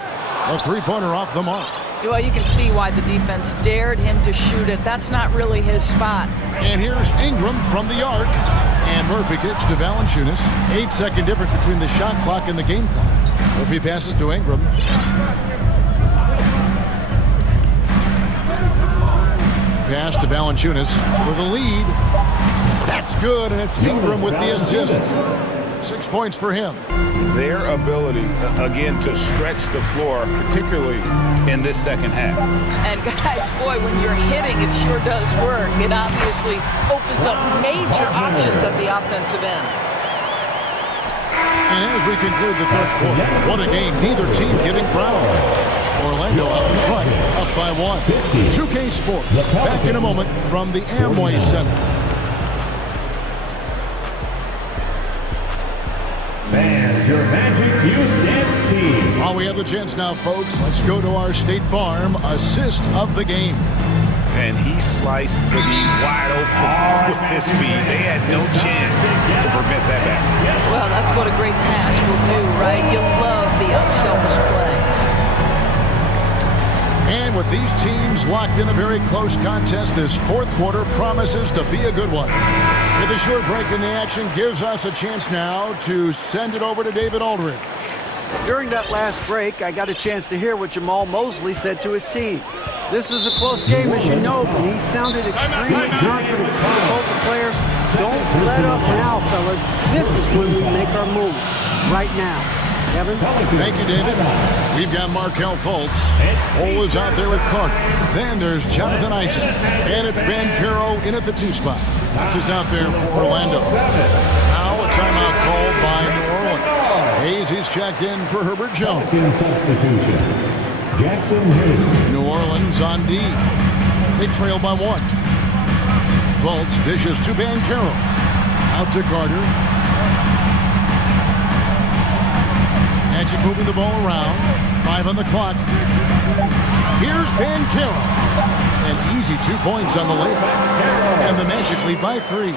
A three-pointer off the mark. Well, you can see why the defense dared him to shoot it. That's not really his spot. And here's Ingram from the arc. And Murphy kicks to Valanciunas. 8-second difference between the shot clock and the game clock. Murphy passes to Ingram. Pass to Valanciunas for the lead. That's good, and it's Ingram with the assist. 6 points for him. Their ability, again, to stretch the floor, particularly in this second half. And guys, boy, when you're hitting, it sure does work. It obviously opens up major options at the offensive end. And as we conclude the third quarter, what a game, neither team giving ground. Orlando out in front, up by 1. 2K Sports, back in a moment from the Amway Center. And your Magic Youth Dance Team. While we have the chance now, folks, let's go to our State Farm assist of the game. And he sliced the knee wide open with his feet. They had no chance to prevent that basket. Well, that's what a great pass will do, right? You love the unselfish play. And with these teams locked in a very close contest, this fourth quarter promises to be a good one. With a short break in the action gives us a chance now to send it over to David Aldridge. During that last break, I got a chance to hear what Jamal Mosley said to his team. This is a close game, as you know, but he sounded extremely confident. He told the players, don't let up now, fellas. This is when we make our move. Right now. Kevin? Thank you, David. We've got Markelle Fultz. Ole is out there with Carter. Then there's Jonathan Isaac. And it's Ben Caro in at the 2 spot. That's who's out there for Orlando. Now a timeout called by New Orleans. Hayes is checked in for Herbert Jones. Substitution. Jackson Hayes. New Orleans on D. They trail by 1. Fultz dishes to Ben Caro. Out to Carter. Magic moving the ball around. 5 on the clock. Here's Ben Caro. An easy 2 points on the layup. And the Magic lead by 3.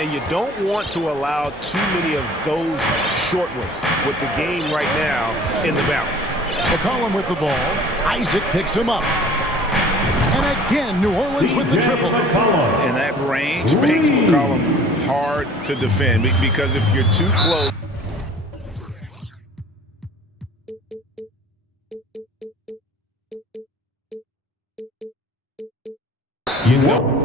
And you don't want to allow too many of those short ones with the game right now in the balance. McCollum with the ball. Isaac picks him up. And again, New Orleans with the triple. And that range makes McCollum hard to defend because if you're too close. You know.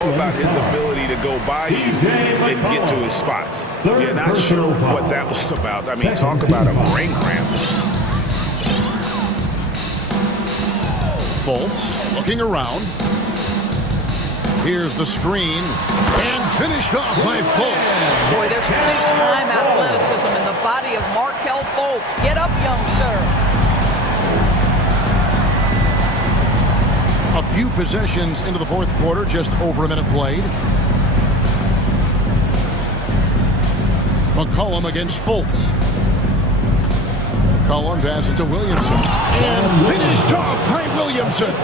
About his ability to go by you and get to his spots. You're not sure what that was about. I mean, talk about a brain cramp. Fultz looking around. Here's the screen. And finished off by Fultz. Boy, there's big-time athleticism in the body of Markelle Fultz. Get up, young sir. A few possessions into the fourth quarter, just over a minute played. McCollum against Fultz. McCollum passes to Williamson. And finished off by Williamson.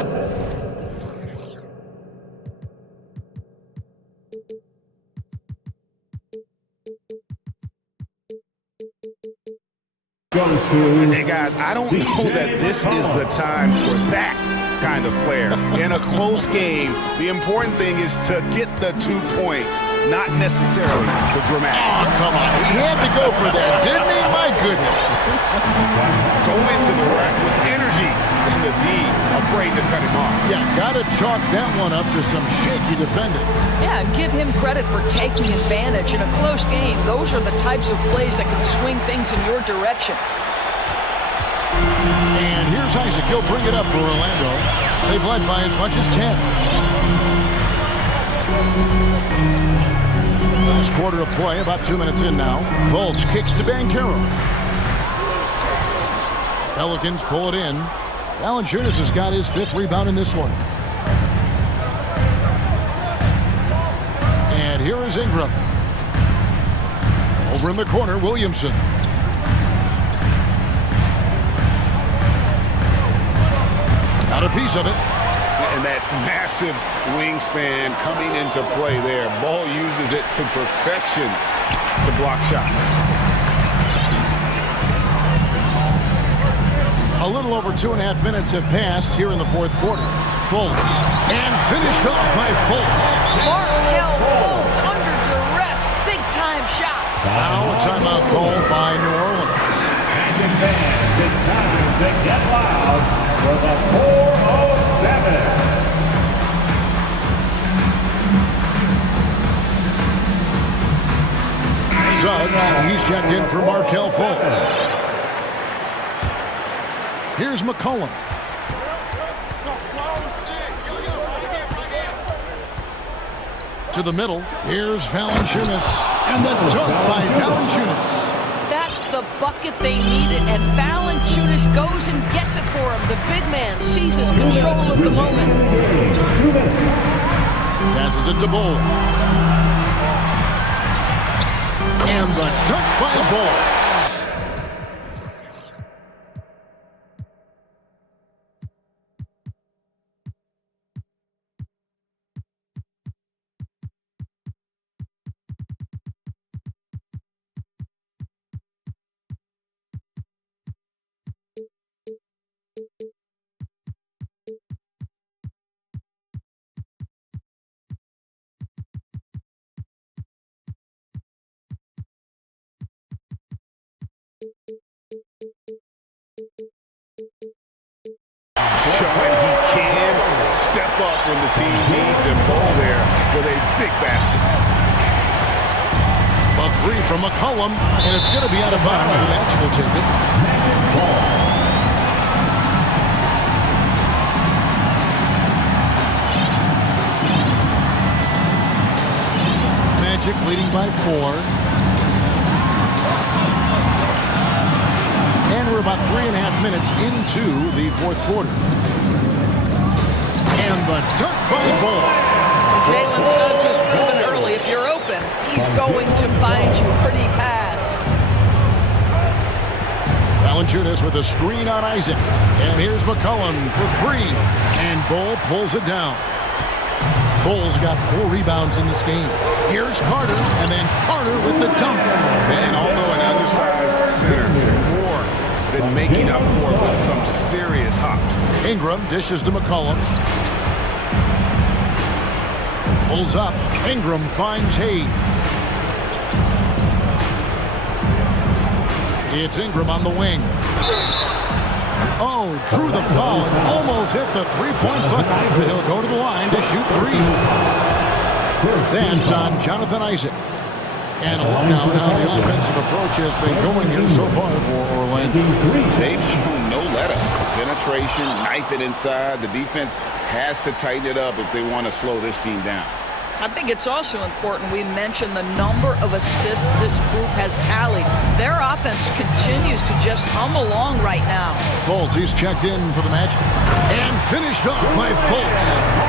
Hey guys, I don't know that this is the time for that. kind of flair. In a close game, the important thing is to get the 2 points, not necessarily the dramatics. Oh, come on. He had to go for that, didn't he? My goodness. Go into the rack with energy and to be afraid to cut him off. Yeah, got to chalk that one up to some shaky defending. Yeah, and give him credit for taking advantage in a close game. Those are the types of plays that can swing things in your direction. And here's Isaac. He'll bring it up for Orlando. They've led by as much as 10. Last quarter of play, about 2 minutes in now. Fultz kicks to Bankero. Pelicans pull it in. Valanciunas has got his 5th rebound in this one. And here is Ingram. Over in the corner, Williamson. Got a piece of it. And that massive wingspan coming into play there. Ball uses it to perfection to block shots. A little over 2.5 minutes have passed here in the 4th quarter. Fultz. And finished off by Fultz. Markel Fultz under duress. Big time shot. Now a timeout called by New Orleans. And fans, it's time to get loud for the 407. Suggs, he's checked in for Markel Fultz. Here's McCollum. To the middle, here's Valanciunas. And the dunk by Valanciunas. That's the bucket they needed, and Valanciunas goes and gets it for him. The big man seizes control of the moment. Passes it to Bull. And the dunk by Bull. Showing he can step up when the team needs him. Ball there with a big basket. A 3 from McCollum, and it's going to be out of bounds. The Magic will take it. Magic leading by 4. And we're about 3.5 minutes into the 4th quarter. And the dunk by Bull. Jalen Suggs has proven early, if you're open, he's going to find you. Pretty pass. Valanciunas with a screen on Isaac. And here's McCollum for 3. And Bull pulls it down. Bull's got 4 rebounds in this game. Here's Carter, and then Carter with the dunk. And although an undersized center, more than making up for it with some serious hops. Ingram dishes to McCollum. Pulls up. Ingram finds Hayes. It's Ingram on the wing. Oh, drew the foul and almost hit the 3-point bucket. But he'll go to the line to shoot 3. That's on Jonathan Isaac. And a look now how the offensive approach has been going here so far for Orlando. They've shown no let-up. Penetration, knife it inside. The defense has to tighten it up if they want to slow this team down. I think it's also important we mention the number of assists this group has tallied. Their offense continues to just hum along right now. Fultz, he's checked in for the Magic. And finished off by Fultz.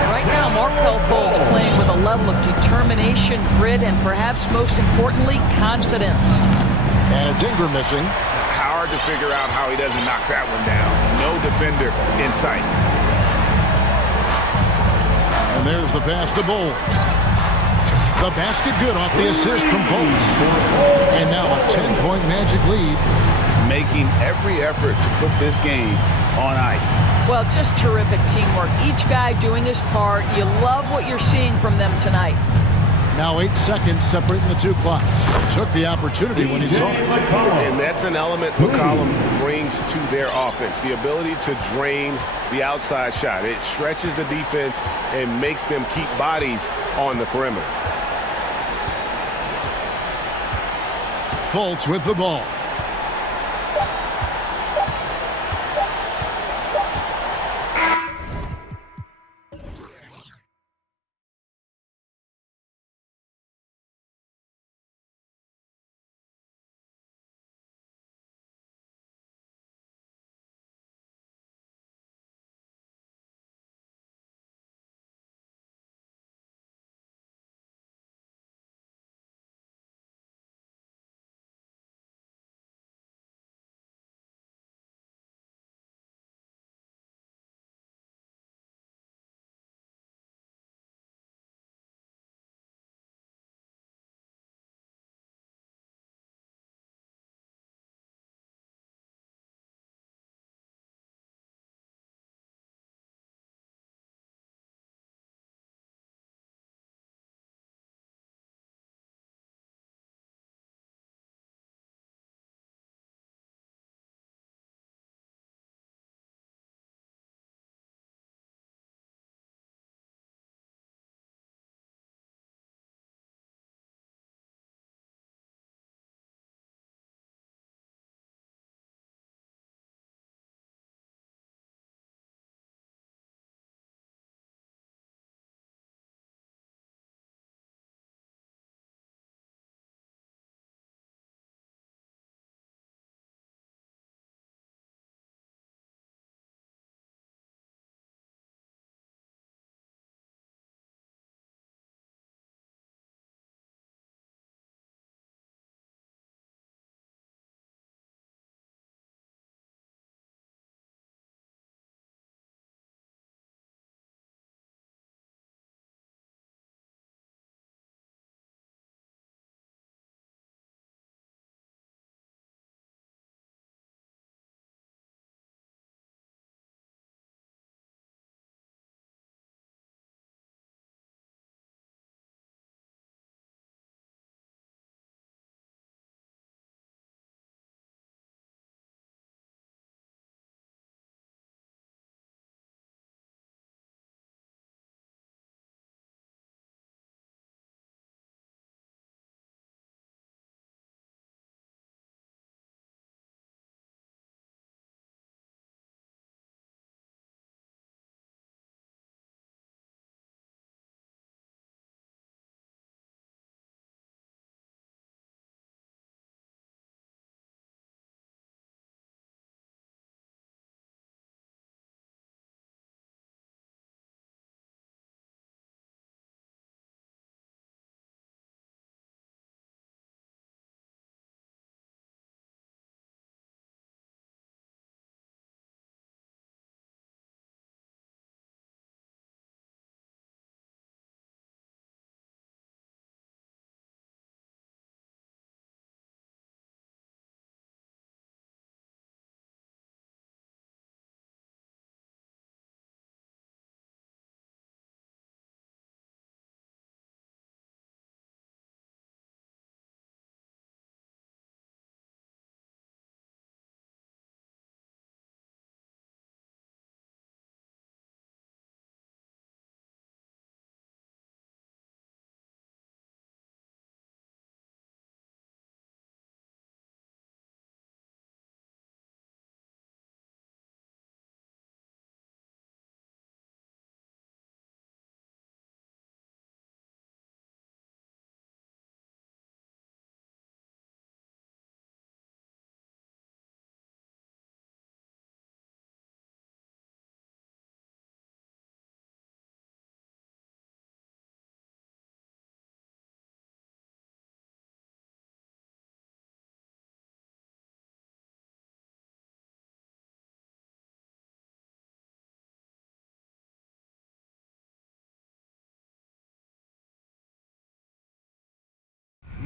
Right now, Markel Fultz playing with a level of determination, grit, and perhaps most importantly, confidence. And it's Ingram missing. Hard to figure out how he doesn't knock that one down. No defender in sight. And there's the pass to Bull. The basket good off the assist from Fultz. And now a 10-point Magic lead. Making every effort to put this game on ice. Well, just terrific teamwork. Each guy doing his part. You love what you're seeing from them tonight. Now 8 seconds separating the two clocks. Took the opportunity when he saw it. And that's an element McCollum brings to their offense, the ability to drain the outside shot. It stretches the defense and makes them keep bodies on the perimeter. Fultz with the ball.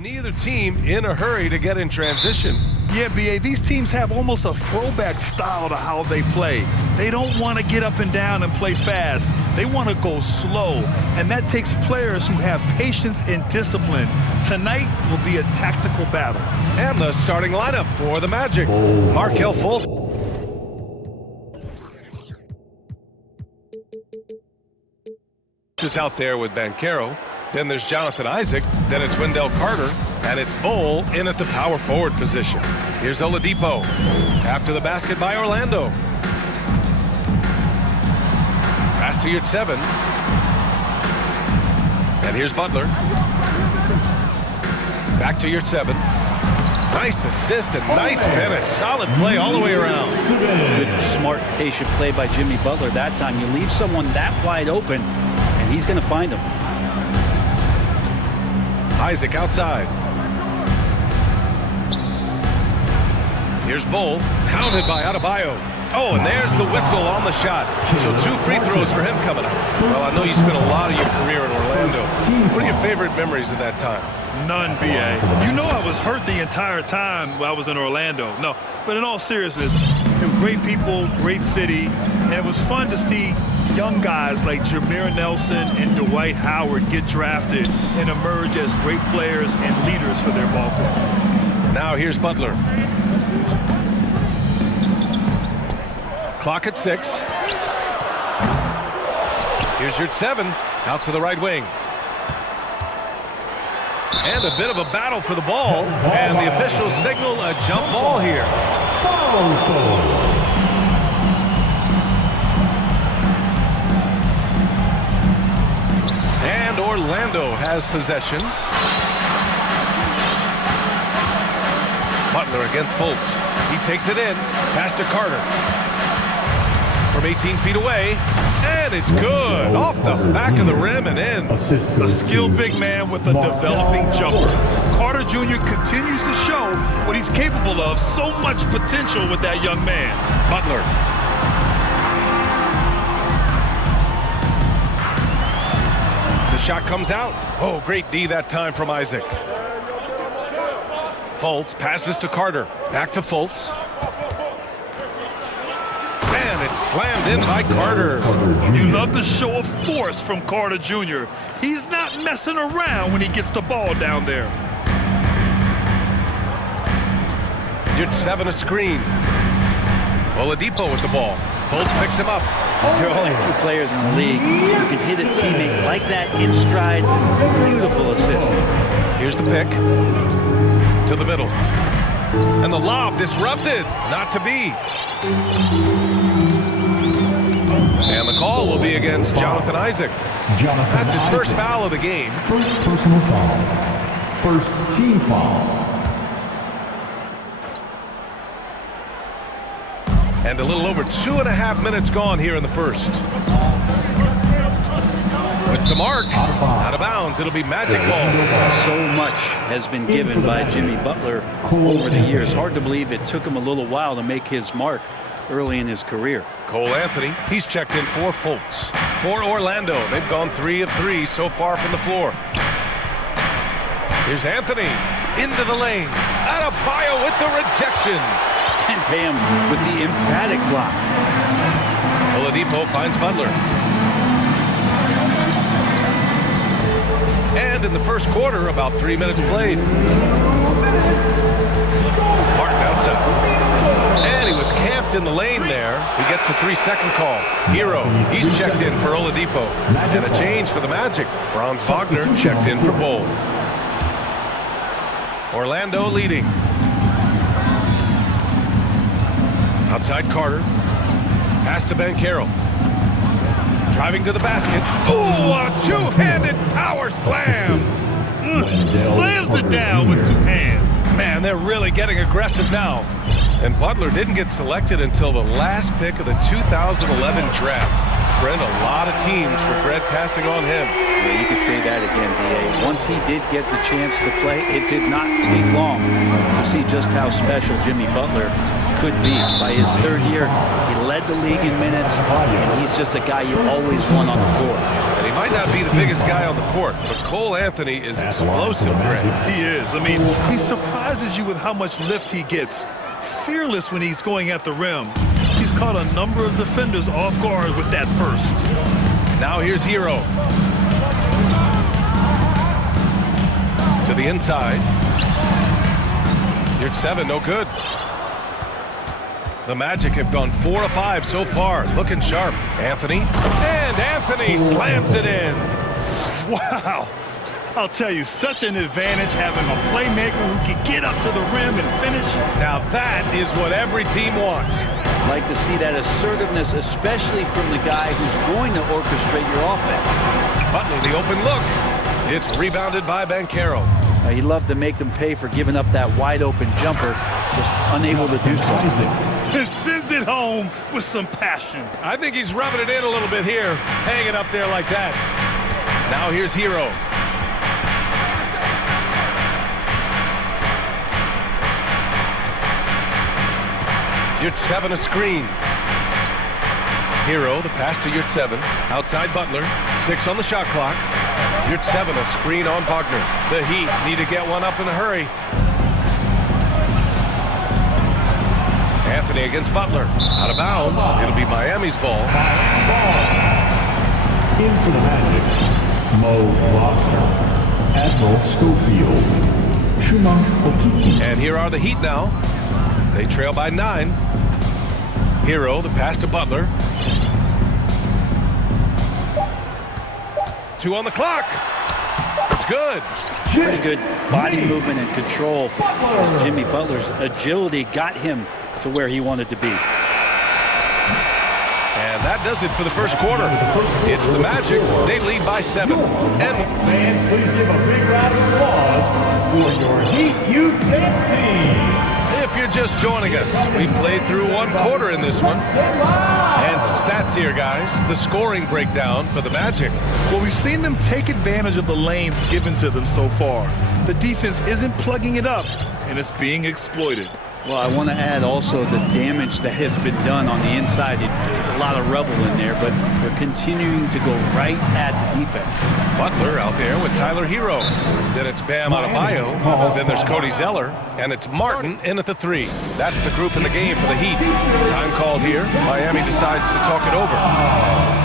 neither team in a hurry to get in transition. Yeah, B.A., these teams have almost a throwback style to how they play. They don't want to get up and down and play fast. They want to go slow, and that takes players who have patience and discipline. Tonight will be a tactical battle. And the starting lineup for the Magic. Markelle Fultz is out there with Banchero. Then there's Jonathan Isaac. Then it's Wendell Carter. And it's Bowl in at the power forward position. Here's Oladipo. After the basket by Orlando. Pass to Yurtseven. And here's Butler. Back to Yurtseven. Nice assist and nice finish. Solid play all the way around. Good, smart, patient play by Jimmy Butler that time. You leave someone that wide open, and he's going to find him. Isaac outside. Here's Bowl, counted by Adebayo. Oh, and there's the whistle on the shot. So 2 free throws for him coming up. Well, I know you spent a lot of your career in Orlando. What are your favorite memories of that time? None, B.A. You know I was hurt the entire time while I was in Orlando. No, but in all seriousness, it was great people, great city, and it was fun to see young guys like Jameer Nelson and Dwight Howard get drafted and emerge as great players and leaders for their ball club. Now here's Butler. Clock at 6. Here's Yurtseven out to the right wing. And a bit of a battle for the ball. And the officials signal a jump ball here. And Orlando has possession. Butler against Fultz. He takes it in. Pass to Carter. From 18 feet away. And it's good. Off the back of the rim and in. A skilled big man with a developing jumper. Carter Jr. continues to show what he's capable of. So much potential with that young man. Butler. The shot comes out. Oh, great D that time from Isaac. Fultz passes to Carter. Back to Fultz. And it's slammed in by Carter. You love the show of force from Carter Jr. He's not messing around when he gets the ball down there. Yurtseven a screen. Oladipo with the ball. Fultz picks him up. There are only a few players in the league who can hit a teammate like that in stride. Beautiful assist. Here's the pick. To the middle. And the lob disrupted. Not to be. And the call will be against Jonathan Isaac. That's his first foul of the game. First personal foul. First team foul. And a little over 2.5 minutes gone here in the first. With the mark, out of bounds, it'll be Magic ball. So much has been given by Jimmy Butler over the years. Hard to believe it took him a little while to make his mark early in his career. Cole Anthony, he's checked in for Fultz. For Orlando, they've gone 3 of 3 so far from the floor. Here's Anthony, into the lane. Adebayo with the rejection. And Bam with the emphatic block. Oladipo finds Butler. And in the first quarter, about 3 minutes played. Martin outside. And he was camped in the lane there. He gets a 3-second call. Hero, he's checked in for Oladipo. And a change for the Magic. Franz Wagner checked in for Bowl. Orlando leading. Outside Carter. Pass to Banchero. Driving to the basket. Oh, a two-handed power slam. Slams it down with 2 hands. Man, they're really getting aggressive now. And Butler didn't get selected until the last pick of the 2011 draft. Brent, a lot of teams regret passing on him. Yeah, you could say that again, B.A. Once he did get the chance to play, it did not take long to see just how special Jimmy Butler could be. By his third year, he led the league in minutes, and he's just a guy you always want on the floor. And he might not be the biggest guy on the court, but Cole Anthony is explosive, Greg. He is. I mean, he surprises you with how much lift he gets. Fearless when he's going at the rim. He's caught a number of defenders off guard with that burst. Now here's Hero. To the inside. You're at 7, no good. The Magic have gone 4 of 5 so far. Looking sharp. Anthony. And Anthony slams it in. Wow. I'll tell you, such an advantage having a playmaker who can get up to the rim and finish. Now that is what every team wants. Like to see that assertiveness, especially from the guy who's going to orchestrate your offense. Butler, the open look. It's rebounded by Banchero. He loved to make them pay for giving up that wide-open jumper, just unable to do so. And sends it home with some passion. I think he's rubbing it in a little bit here, hanging up there like that. Now here's Hero. Yurt-7 a screen. Hero, the pass to Yurt-7. Outside Butler. 6 on the shot clock. Yurt-7 a screen on Wagner. The Heat need to get one up in a hurry. Anthony against Butler. Out of bounds. It'll be Miami's ball. In for the Magic, Mo Wagner, Admiral Schofield, Schumann Okiki. And here are the Heat now. They trail by 9. Hero, the pass to Butler. 2 on the clock. It's good. Pretty good body movement and control. Jimmy Butler's agility got him to where he wanted to be. And that does it for the first quarter. It's the Magic. They lead by 7. And fans, please give a big round of applause for your Heat Youth Dance Team. if you're just joining us, we played through one quarter in this one. And some stats here, guys. The scoring breakdown for the Magic. Well, we've seen them take advantage of the lanes given to them so far. The defense isn't plugging it up, and it's being exploited. Well, I want to add also the damage that has been done on the inside. It's a lot of rubble in there, but they're continuing to go right at the defense. Butler out there with Tyler Hero. Then it's Bam Adebayo. Then there's Cody Zeller. And it's Martin in at the 3. That's the group in the game for the Heat. Time called here. Miami decides to talk it over.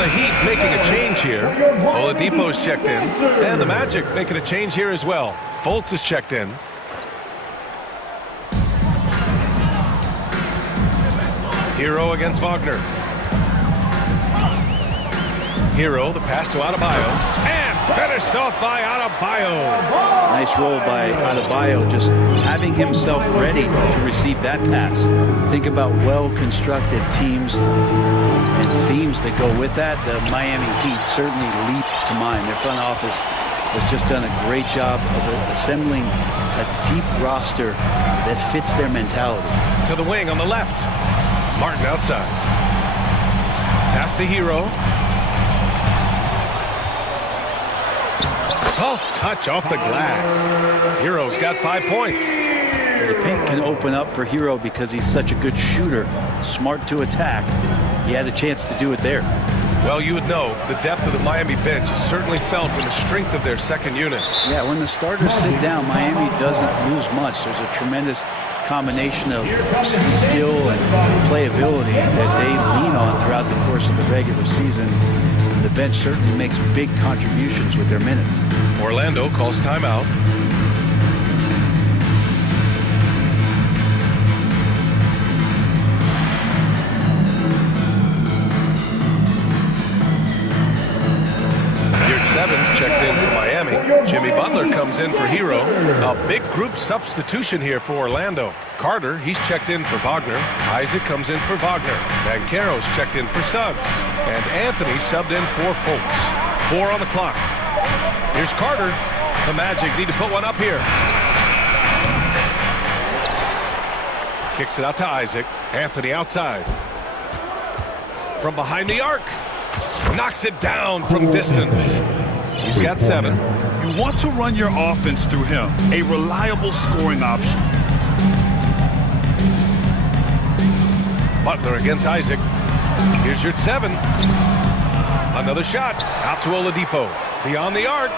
The Heat making a change here. Oladipo's checked in. And the Magic making a change here as well. Fultz is checked in. Hero against Wagner. Hero, the pass to Adebayo. And finished off by Adebayo. Nice roll by Adebayo, just having himself ready to receive that pass. Think about well-constructed teams and themes that go with that. The Miami Heat certainly leap to mind. Their front office has just done a great job of assembling a deep roster that fits their mentality. To the wing on the left. Martin outside. Pass to Hero. Soft touch off the glass. Hero's got 5 points. The paint can open up for Hero because he's such a good shooter, smart to attack. He had a chance to do it there. Well, you would know the depth of the Miami bench is certainly felt in the strength of their second unit. Yeah, when the starters sit down, Miami doesn't lose much. There's a tremendous combination of skill and playability that they lean on throughout the course of the regular season. The bench certainly makes big contributions with their minutes. Orlando calls timeout. Seven's checked in for Miami. Jimmy Butler comes in for Hero. A big group substitution here for Orlando. Carter, he's checked in for Wagner. Isaac comes in for Wagner. Banchero's checked in for Suggs. And Anthony subbed in for Fultz. 4 on the clock. Here's Carter. The Magic need to put one up here. Kicks it out to Isaac. Anthony outside. From behind the arc. Knocks it down from distance. He's got 7. You want to run your offense through him, a reliable scoring option. Butler against Isaac. Here's your 7. Another shot. Out to Oladipo. Beyond the arc.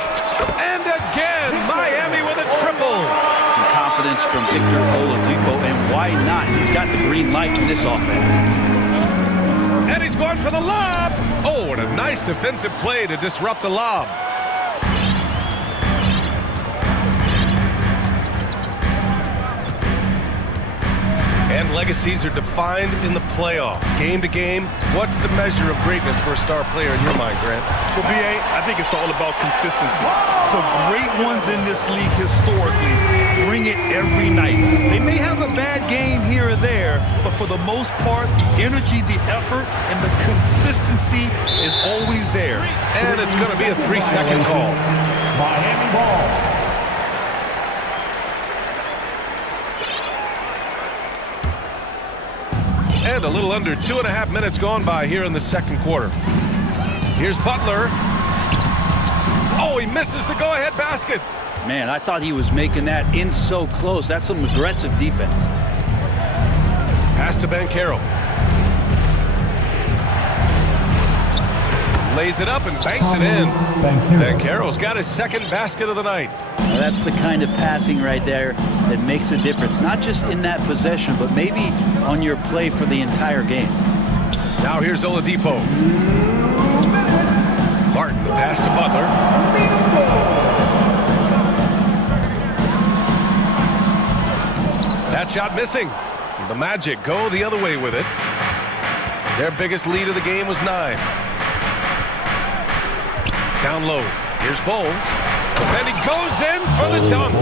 And again, Miami with a triple. Some confidence from Victor Oladipo, and why not? He's got the green light in this offense. And he's going for the lob. Oh, what a nice defensive play to disrupt the lob. And legacies are defined in the playoffs. Game to game, what's the measure of greatness for a star player in your mind, Grant? Well, B.A., I think it's all about consistency. The great ones in this league historically bring it every night. They may have a bad game here or there, but for the most part, the energy, the effort, and the consistency is always there. And it's going to be a 3-second call. Miami ball. And a little under 2.5 minutes gone by here in the second quarter. Here's Butler. Oh, he misses the go-ahead basket. Man, I thought he was making that in so close. That's some aggressive defense. Pass to Banchero. Lays it up and banks it in. Banchero's got his second basket of the night. Now that's the kind of passing right there that makes a difference, not just in that possession, but maybe on your play for the entire game. Now here's Oladipo. Martin, the pass to Butler. That shot missing. The Magic go the other way with it. Their biggest lead of the game was 9. Down low. Here's Bowles. And he goes in for the dunk.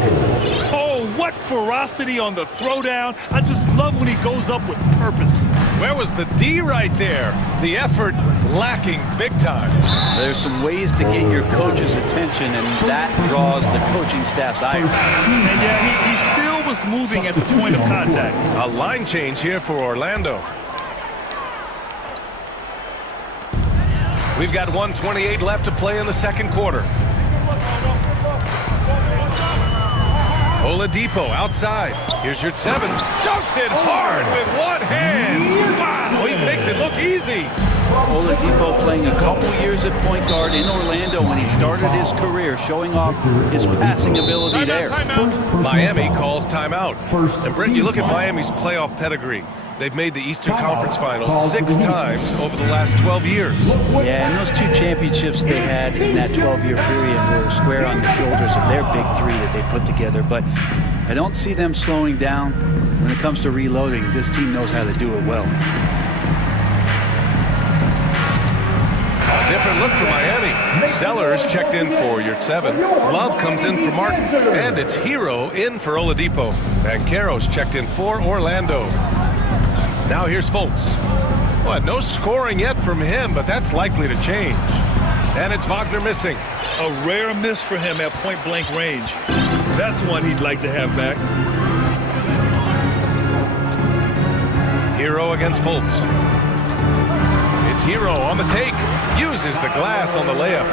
Oh, what ferocity on the throwdown. I just love when he goes up with purpose. Where was the D right there? The effort lacking big time. There's some ways to get your coach's attention, and that draws the coaching staff's ire. And yeah, he still was moving at the point of contact. A line change here for Orlando. We've got 1:28 left to play in the second quarter. Oladipo outside. Here's your 7. Dunks it hard with one hand. Wow, he makes it look easy. Oladipo playing a couple years at point guard in Orlando when he started his career, showing off his passing ability there. Miami calls timeout. And Brent, you look at Miami's playoff pedigree. They've made the Eastern Conference Finals 6 times over the last 12 years. Yeah, and those 2 championships they had in that 12-year period were square on the shoulders of their big 3 that they put together. But I don't see them slowing down when it comes to reloading. This team knows how to do it well. Different look for Miami. Sellers checked in for your 7. Love comes in for Martin. And it's Hero in for Oladipo. Banchero's checked in for Orlando. Now here's Fultz. Well, no scoring yet from him, but that's likely to change. And it's Wagner missing. A rare miss for him at point-blank range. That's one he'd like to have back. Hero against Fultz. It's Hero on the take. Uses the glass on the layup.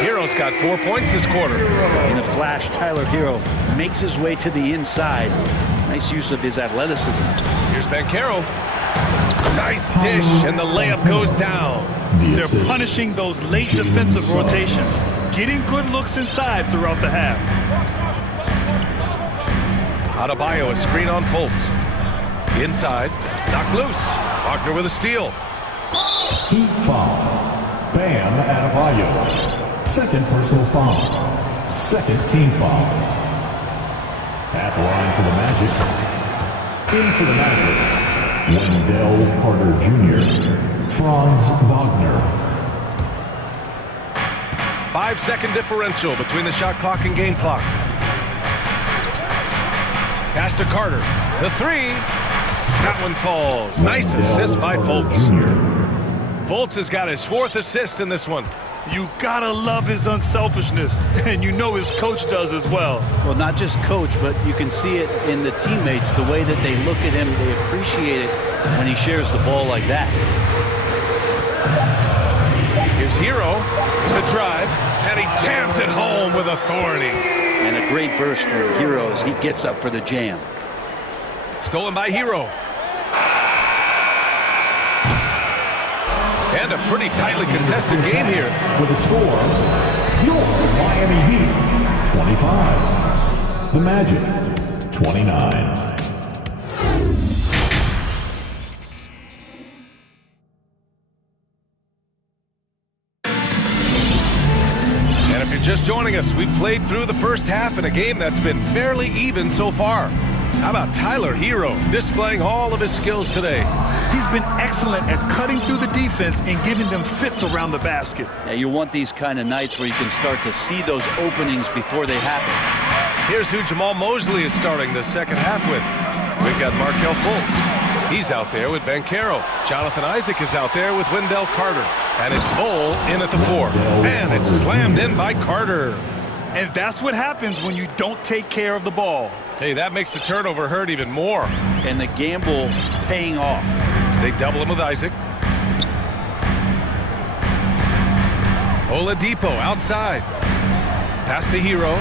Hero's got 4 points this quarter. In a flash, Tyler Hero makes his way to the inside. Nice use of his athleticism. Here's Banchero. Nice dish, and the layup goes down. They're punishing those late defensive rotations, getting good looks inside throughout the half. Adebayo, a screen on Fultz. Inside, knocked loose. Wagner with a steal. Heat foul. Bam Adebayo. Second personal foul. Second team foul. At line for the Magic. In for the Magic. Wendell Carter Jr. Franz Wagner. 5-second differential between the shot clock and game clock. Pass to Carter. The 3. That one falls. Nice assist by Fultz. Fultz has got his 4th assist in this one. You gotta love his unselfishness, and you know his coach does as well. Well, not just coach, but you can see it in the teammates, the way that they look at him, they appreciate it when he shares the ball like that. Here's Hero, the drive, and he jams it home with authority. And a great burst for Hero as he gets up for the jam. Stolen by Hero. And a pretty tightly contested game here. With a score, your Miami Heat 25, the Magic 29. And if you're just joining us, we've played through the first half in a game that's been fairly even so far. How about Tyler Hero displaying all of his skills today? He's been excellent at cutting through the defense and giving them fits around the basket. Yeah, you want these kind of nights where you can start to see those openings before they happen. Here's who Jamal Mosley is starting the second half with. We've got Markelle Fultz. He's out there with Ben Caro. Jonathan Isaac is out there with Wendell Carter. And it's Bull in at the 4. And it's slammed in by Carter. And that's what happens when you don't take care of the ball. Hey, that makes the turnover hurt even more. And the gamble paying off. They double him with Isaac. Oladipo outside. Pass to Hero.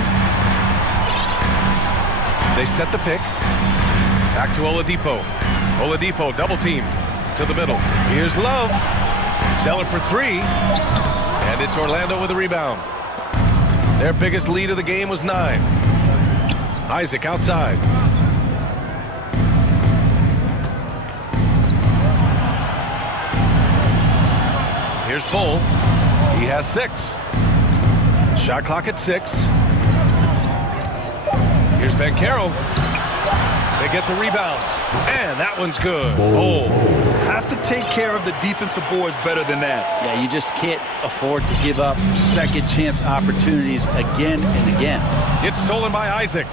They set the pick. Back to Oladipo. Oladipo double teamed to the middle. Here's Love. Zeller for 3. And it's Orlando with a rebound. Their biggest lead of the game was 9. Isaac outside. Here's Bull. He has 6. Shot clock at 6. Here's Ben Caro. They get the rebound. And that one's good. Bull. Have to take care of the defensive boards better than that. Yeah, you just can't afford to give up second chance opportunities again and again. It's stolen by Isaac.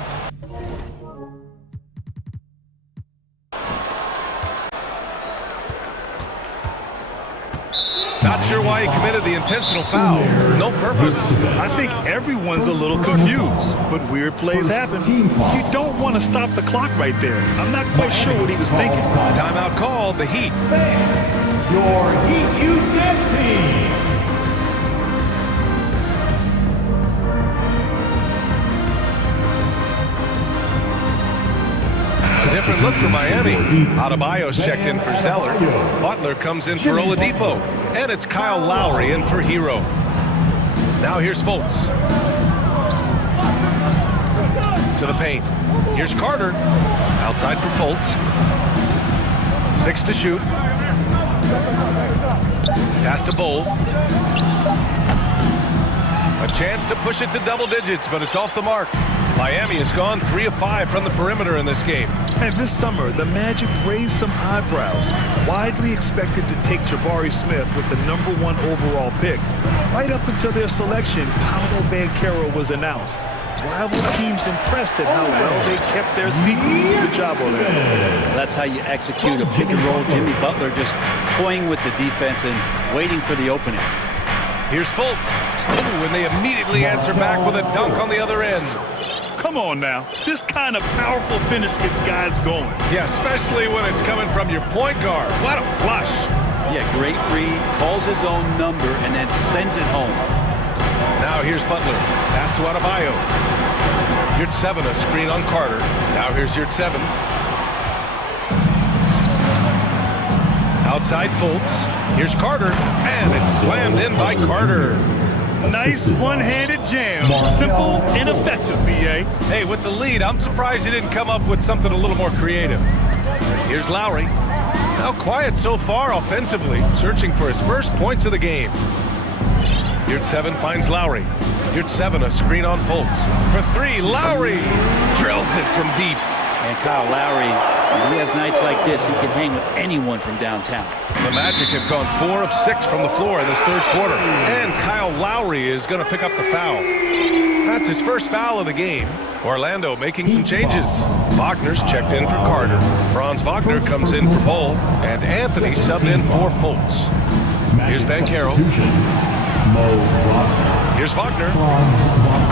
Not sure why he committed the intentional foul. No purpose. I think everyone's a little confused, but weird plays happen. You don't want to stop the clock right there. I'm not quite sure what he was thinking. Timeout called, the Heat. Your Heat Youth Dance Team. It's a different look for Miami. Adebayo's checked in for Zeller. Butler comes in for Oladipo. And it's Kyle Lowry in for Hero. Now here's Fultz. To the paint. Here's Carter. Outside for Fultz. 6 to shoot. Pass to Bull. A chance to push it to double digits, but it's off the mark. Miami has gone 3 of 5 from the perimeter in this game. And this summer, the Magic raised some eyebrows. Widely expected to take Jabari Smith with the #1 overall pick. Right up until their selection, Paolo Banchero was announced. Rival teams impressed at how well they kept their secret. Good job, Orlando. That's how you execute a pick and roll. Jimmy Butler just toying with the defense and waiting for the opening. Here's Fultz. Ooh, and they immediately answer back with a dunk on the other end. Come on now. This kind of powerful finish gets guys going. Yeah, especially when it's coming from your point guard. What a flush. Yeah, great read, calls his own number, and then sends it home. Now here's Butler. Pass to Adebayo. Yurt-7, a screen on Carter. Now here's Yurt-7. Outside Fultz. Here's Carter. And it's slammed in by Carter. Nice one-handed jam. Simple and effective, B.A. Hey, with the lead, I'm surprised he didn't come up with something a little more creative. Here's Lowry. Now quiet so far offensively, searching for his first points of the game. Yurt-7 finds Lowry. Yurt-7, a screen on Fultz. For 3, Lowry drills it from deep. And Kyle Lowry, when he has nights like this, he can hang with anyone from downtown. The Magic have gone 4 of 6 from the floor in this third quarter. And Kyle Lowry is going to pick up the foul. That's his first foul of the game. Orlando making some changes. Wagner's checked in for Carter. Franz Wagner comes in for Bull. And Anthony subbed in for Fultz. Here's Ben Caro. Here's Wagner.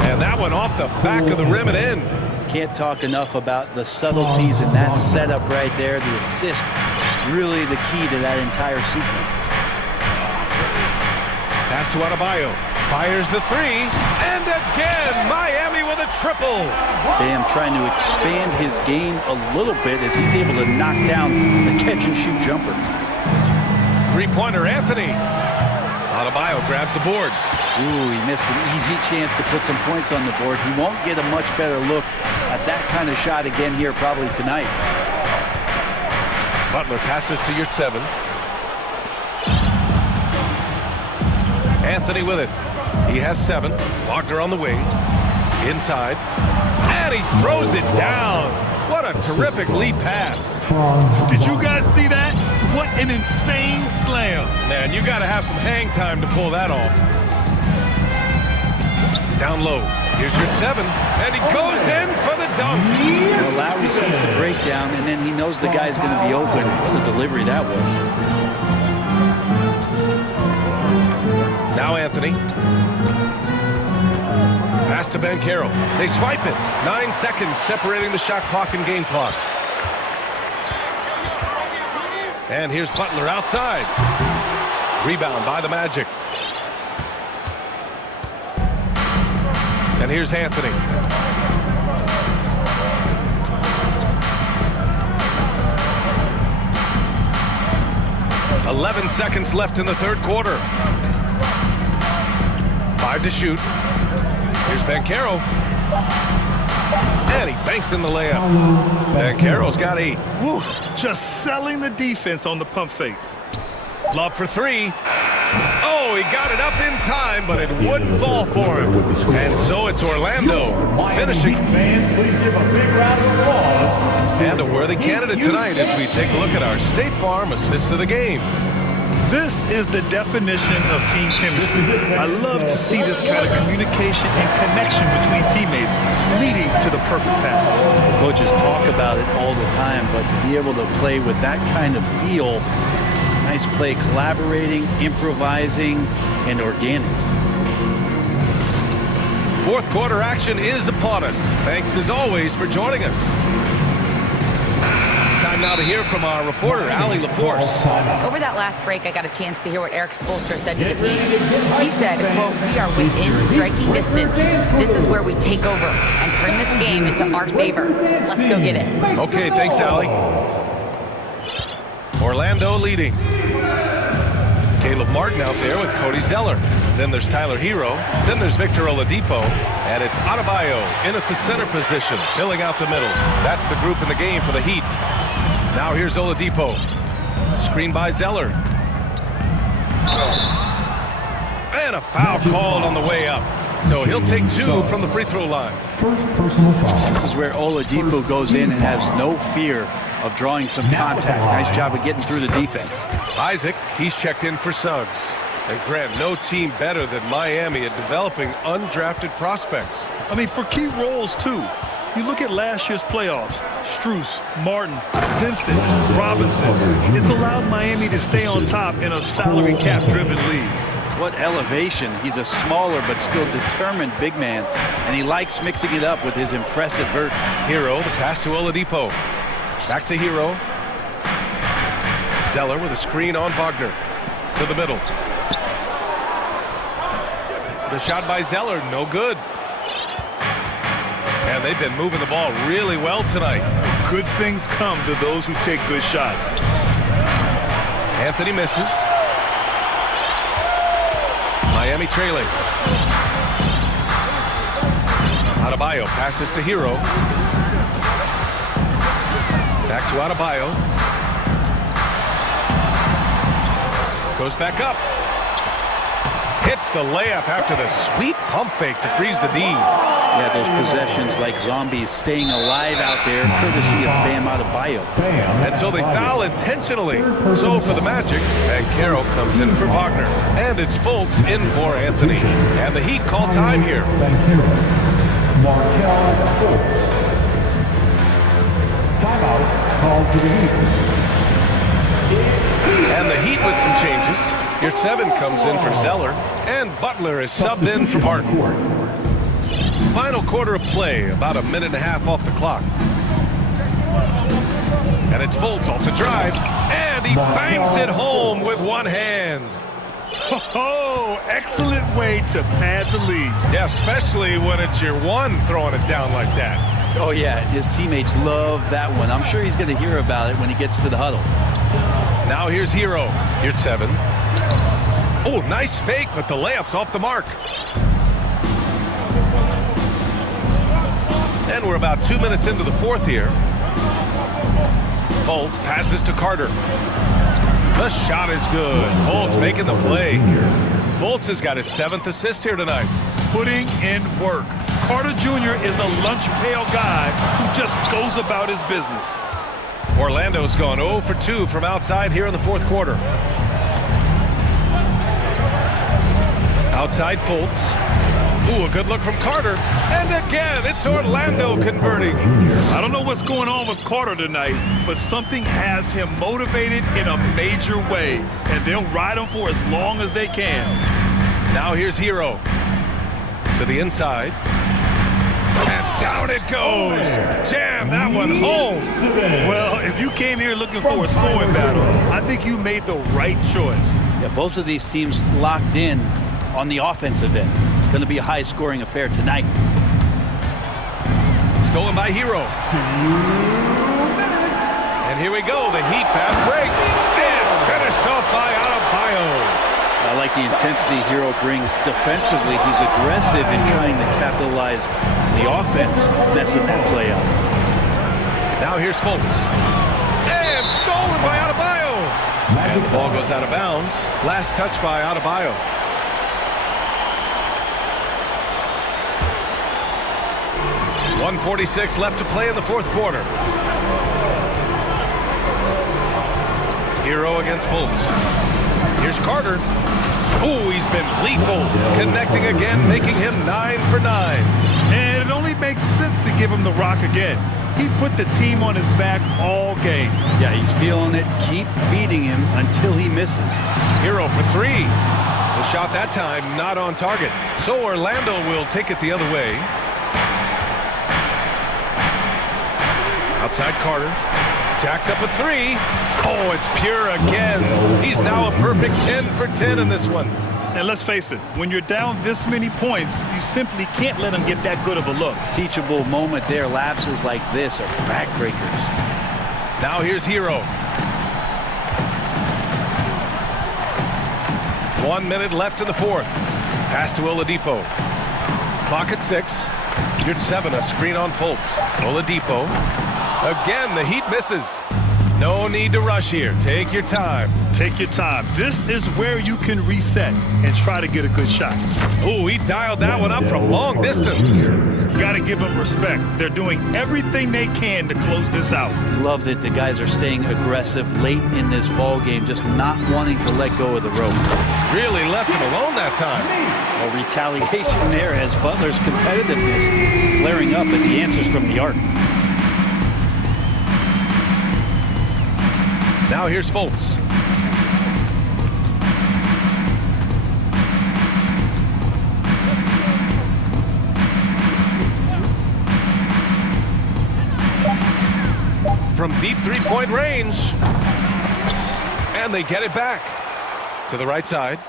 And that one off the back of the rim and in. Can't talk enough about the subtleties in that setup right there. The assist, really the key to that entire sequence. Pass to Adebayo. Fires the three. And again, Miami with a triple. Bam trying to expand his game a little bit as he's able to knock down the catch-and-shoot jumper. Three-pointer, Anthony. Adebayo grabs the board. Ooh, he missed an easy chance to put some points on the board. He won't get a much better look at that kind of shot again here probably tonight. Butler passes to Yurtseven. Anthony with it. He has 7. Wagner on the wing. Inside. And he throws it down. What a terrific lead pass. Did you guys see that? What an insane slam. Man, you got to have some hang time to pull that off. Down low. Here's Yurtseven. And he goes in for the dunk. Well, Lowry sees the breakdown, and then he knows the guy's going to be open. What a delivery that was. Now Anthony. Pass to Banchero. They swipe it. 9 seconds separating the shot clock and game clock. And here's Butler outside. Rebound by the Magic. And here's Anthony. "11 seconds left in the third quarter. 5 to shoot. Here's Banchero. And he banks in the layup. Banchero's got 8. Woo, just selling the defense on the pump fake. Lob for 3. Oh, he got it up in time, but it wouldn't fall for him. And so it's Orlando finishing. Fans, please give a big round of applause. And a worthy candidate tonight as we take a look at our State Farm assist of the game. This is the definition of team chemistry. I love to see this kind of communication and connection between teammates leading to the perfect pass. Coaches talk about it all the time, but to be able to play with that kind of feel, nice play, collaborating, improvising, and organic. Fourth quarter action is upon us. Thanks as always for joining us. Time now to hear from our reporter, Allie LaForce. Over that last break, I got a chance to hear what Eric Spoelstra said to the team. He said, quote, "We are within striking distance. This is where we take over and turn this game into our favor. Let's go get it." Okay, thanks, Allie. Orlando leading. Caleb Martin out there with Cody Zeller. Then there's Tyler Hero. Then there's Victor Oladipo. And it's Adebayo in at the center position, filling out the middle. That's the group in the game for the Heat. Now here's Oladipo. Screen by Zeller. And a foul called on the way up. So he'll take 2 from the free throw line. This is where Oladipo goes in and has no fear of drawing some contact. Nice job of getting through the defense. Isaac, he's checked in for Suggs. And Grant, no team better than Miami at developing undrafted prospects. I mean, for key roles, too. You look at last year's playoffs, Strus, Martin, Vincent, Robinson. It's allowed Miami to stay on top in a salary cap-driven league. What elevation. He's a smaller but still determined big man, and he likes mixing it up with his impressive vert. Hero, the pass to Oladipo. Back to Hero. Zeller with a screen on Wagner. To the middle. The shot by Zeller, no good. And they've been moving the ball really well tonight. Good things come to those who take good shots. Anthony misses. Miami trailing. Adebayo passes to Hero. Back to Adebayo. Goes back up. Hits the layup after the sweet pump fake to freeze the D. Yeah, those possessions like zombies staying alive out there, courtesy of Bam Adebayo. And so they foul intentionally. So for the Magic, Banchero comes in for Wagner. And it's Fultz in for Anthony. And the Heat call time here. Timeout called for the Heat. And the Heat with some changes. Your 7 comes in for Zeller, and Butler is subbed in for Martin. Final quarter of play, about a minute and a half off the clock. And it's Fultz off the drive, and he bangs it home with one hand. Oh, excellent way to pad the lead. Yeah, especially when it's your 1 throwing it down like that. Oh, yeah, his teammates love that one. I'm sure he's going to hear about it when he gets to the huddle. Now here's Hero, your 7. Oh, nice fake, but the layup's off the mark. And we're about 2 minutes into the fourth here. Fultz passes to Carter. The shot is good. Fultz making the play. Fultz has got his 7th assist here tonight. Putting in work. Carter Jr. is a lunch pail guy who just goes about his business. Orlando's gone 0 for 2 from outside here in the fourth quarter. Outside Fultz. Ooh, a good look from Carter. And again, it's Orlando converting. I don't know what's going on with Carter tonight, but something has him motivated in a major way, and they'll ride him for as long as they can. Now here's Hero. To the inside. And down it goes. Jam that one home. Well, if you came here looking for a scoring battle, I think you made the right choice. Yeah, both of these teams locked in on the offensive end. It's going to be a high-scoring affair tonight. Stolen by Hero. And here we go, the Heat fast break. And finished off by Adebayo. I like the intensity Hero brings defensively. He's aggressive in trying to capitalize the offense, messing that play up. Now here's Fultz. And stolen by Adebayo. And the ball goes out of bounds. Last touch by Adebayo. .146 left to play in the fourth quarter. Hero against Fultz. Here's Carter. Ooh, he's been lethal. Connecting again, making him 9 for 9. And it only makes sense to give him the rock again. He put the team on his back all game. Yeah, he's feeling it. Keep feeding him until he misses. Hero for 3. The shot that time not on target. So Orlando will take it the other way. Outside Carter. Jacks up a 3. Oh, it's pure again. He's now a perfect 10 for 10 in this one. And let's face it, when you're down this many points, you simply can't let him get that good of a look. Teachable moment there. Lapses like this are backbreakers. Now here's Hero. 1 minute left in the fourth. Pass to Oladipo. Clock at 6. Your 7, a screen on Fultz. Oladipo. Again, the Heat misses. No need to rush here. Take your time. Take your time. This is where you can reset and try to get a good shot. Ooh, he dialed that one up from long distance. Got to give them respect. They're doing everything they can to close this out. Love that the guys are staying aggressive late in this ball game, just not wanting to let go of the rope. Really left him alone that time. A retaliation there as Butler's competitiveness flaring up as he answers from the arc. Now here's Fultz. From deep three-point range. And they get it back to the right side.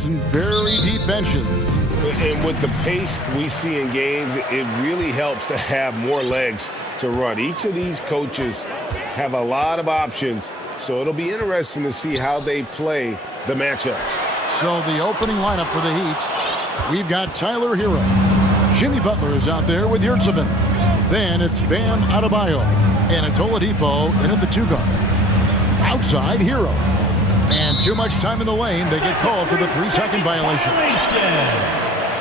guards and very deep benches. And with the pace we see in games, it really helps to have more legs to run. Each of these coaches have a lot of options, so it'll be interesting to see how they play the matchups. So the opening lineup for the Heat, we've got Tyler Hero. Jimmy Butler is out there with Yurtsevin. Then it's Bam Adebayo and it's Oladipo in at the 2-guard. Outside, Hero. And too much time in the lane. They get called for the 3-second violation.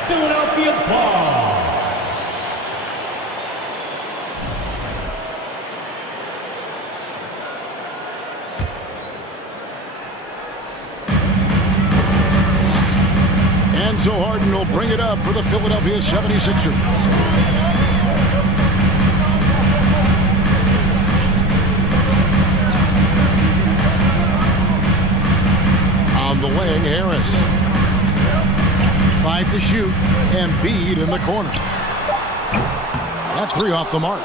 Philadelphia ball. And so Harden will bring it up for the Philadelphia 76ers. On the wing, Harris. 5 to shoot, and Embiid in the corner. That 3 off the mark.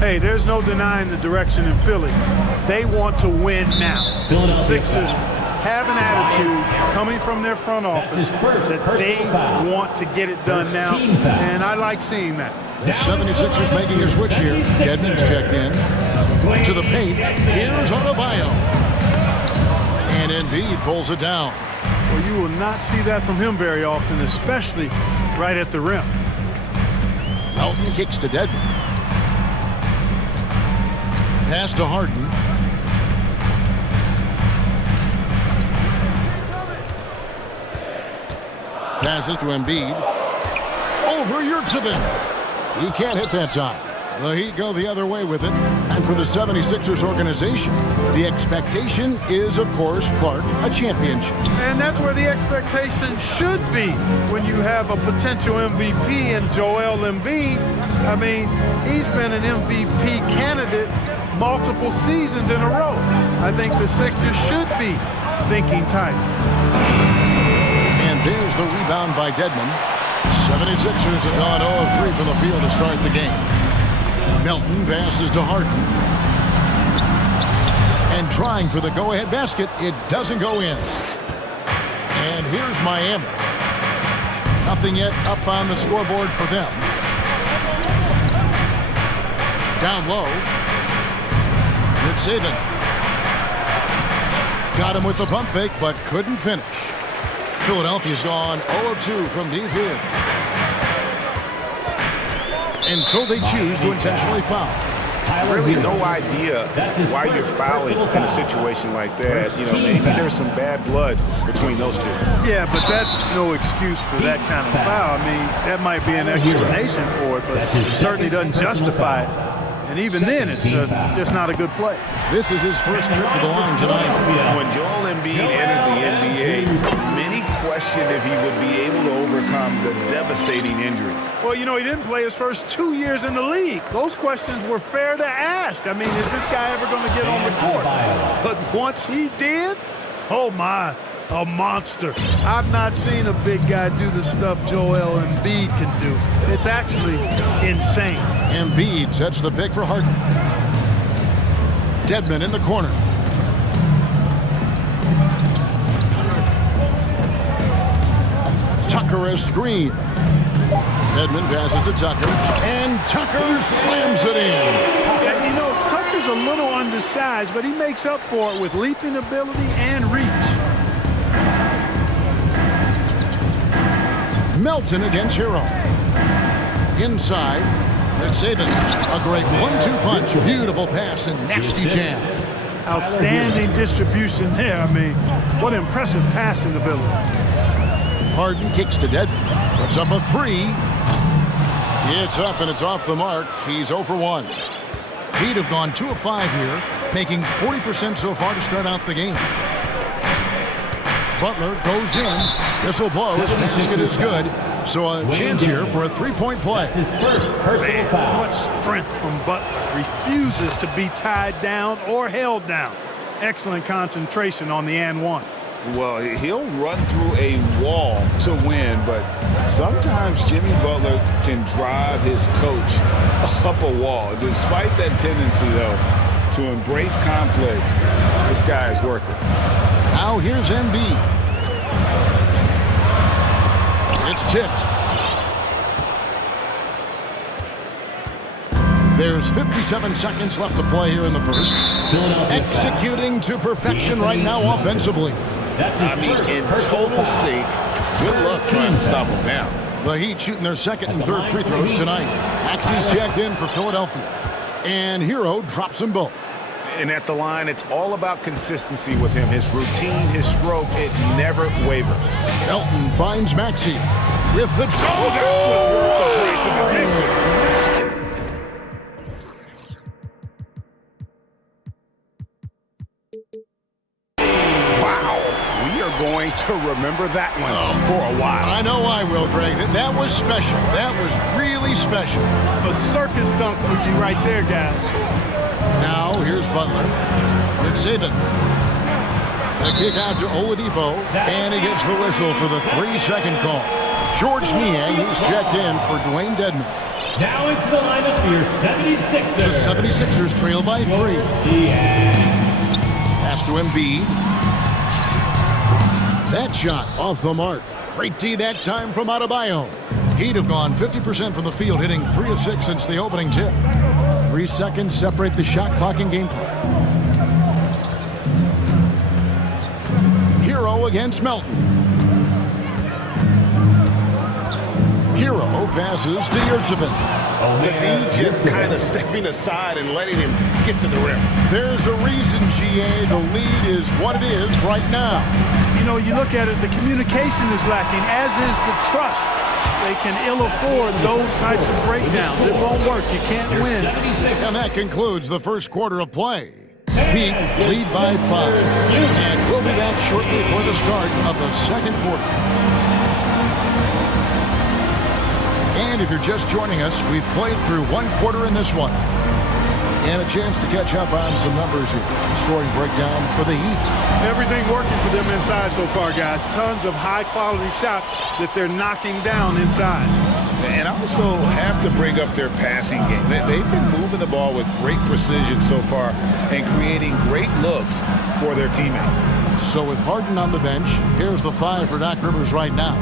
Hey, there's no denying the direction in Philly. They want to win now. The Sixers have an attitude coming from their front office that they want to get it done now, and I like seeing that. The 76ers making a switch here. Dedmon's checked in. To the paint. Here's Adebayo. And Embiid pulls it down. Well, you will not see that from him very often, especially right at the rim. Melton kicks to Dedmon. Pass to Harden. Passes to Embiid. Over Yurtsevin. He can't hit that time. The Heat go the other way with it. And for the 76ers organization, the expectation is, of course, Clark, a championship. And that's where the expectation should be when you have a potential MVP in Joel Embiid. I mean, he's been an MVP candidate multiple seasons in a row. I think the Sixers should be thinking tight. And there's the rebound by Dedmon. 76ers have gone 0-3 from the field to start the game. Melton passes to Harden. And trying for the go-ahead basket, it doesn't go in. And here's Miami. Nothing yet up on the scoreboard for them. Down low. Yurtsevin. Got him with the pump fake, but couldn't finish. Philadelphia's gone 0-2 from deep here. And so they choose to intentionally foul. Really no idea why you're fouling in a situation like that. You know, maybe there's some bad blood between those two. Yeah, but that's no excuse for that kind of foul. I mean, that might be an explanation for it, but it certainly doesn't justify it. And even then, it's just not a good play. This is his first trip to the line tonight. When Joel Embiid entered the NBA, many questioned if he would be able to overcome the devastating injuries. Well, you know, he didn't play his first 2 years in the league. Those questions were fair to ask. I mean, is this guy ever going to get on the court? But once he did, oh my, a monster. I've not seen a big guy do the stuff Joel Embiid can do. It's actually insane. Embiid sets the pick for Harden. Dedmon in the corner. Tucker a screen. Dedmon passes to Tucker, and Tucker slams it in. Yeah, you know, Tucker's a little undersized, but he makes up for it with leaping ability and reach. Melton against Hero. Inside, Yurtsevin. A great 1-2 punch. Beautiful pass and nasty jam. Outstanding distribution there. I mean, what impressive passing ability. Harden kicks to Dedmon. Puts up a 3. It's up and it's off the mark. He's 0 for 1. Heat have gone 2 of 5 here, making 40% so far to start out the game. Butler goes in. Whistle blows. Basket is good. So a chance here for a 3-point play. Man, what strength from Butler. Refuses to be tied down or held down. Excellent concentration on the and one. Well, he'll run through a wall to win, but sometimes Jimmy Butler can drive his coach up a wall. Despite that tendency, though, to embrace conflict, this guy is worth it. Now here's Embiid. It's tipped. There's 57 seconds left to play here in the first. Executing to perfection right now offensively. I mean, in total sync. Good luck trying to stop him now. The Heat shooting their second and third free throws tonight. Maxey's checked in for Philadelphia. And Hero drops them both. And at the line, it's all about consistency with him. His routine, his stroke, it never wavers. Elton finds Maxey with the... Oh, that was worth the price of admission. Going to remember that one for a while. I know I will, Greg. That was special. That was really special. A circus dunk for you right there, guys. Now, here's Butler. It's Saban. The kick out to Oladipo, and he gets the whistle for the 3-second call. George Niang, he's checked in for Dwayne Dedman. Now into the lineup for your 76ers. The 76ers trail by 3. Pass to Embiid. That shot off the mark. Great D that time from Adebayo. Heat have gone 50% from the field, hitting 3 of 6 since the opening tip. 3 seconds separate the shot clock and game clock. Hero against Melton. Hero passes to Yurtsevin. Levine just kind of stepping aside and letting him get to the rim. There's a reason, GA, the lead is what it is right now. You know, you look at it, the communication is lacking, as is the trust. They can ill afford those types of breakdowns. It won't work. You can't win. And that concludes the first quarter of play. Heat lead by 5. And we'll be back shortly for the start of the second quarter. And if you're just joining us, we've played through one quarter in this one. And a chance to catch up on some numbers here. Scoring breakdown for the Heat. Everything working for them inside so far, guys. Tons of high-quality shots that they're knocking down inside. And also have to bring up their passing game. They've been moving the ball with great precision so far and creating great looks for their teammates. So with Harden on the bench, here's the 5 for Doc Rivers right now.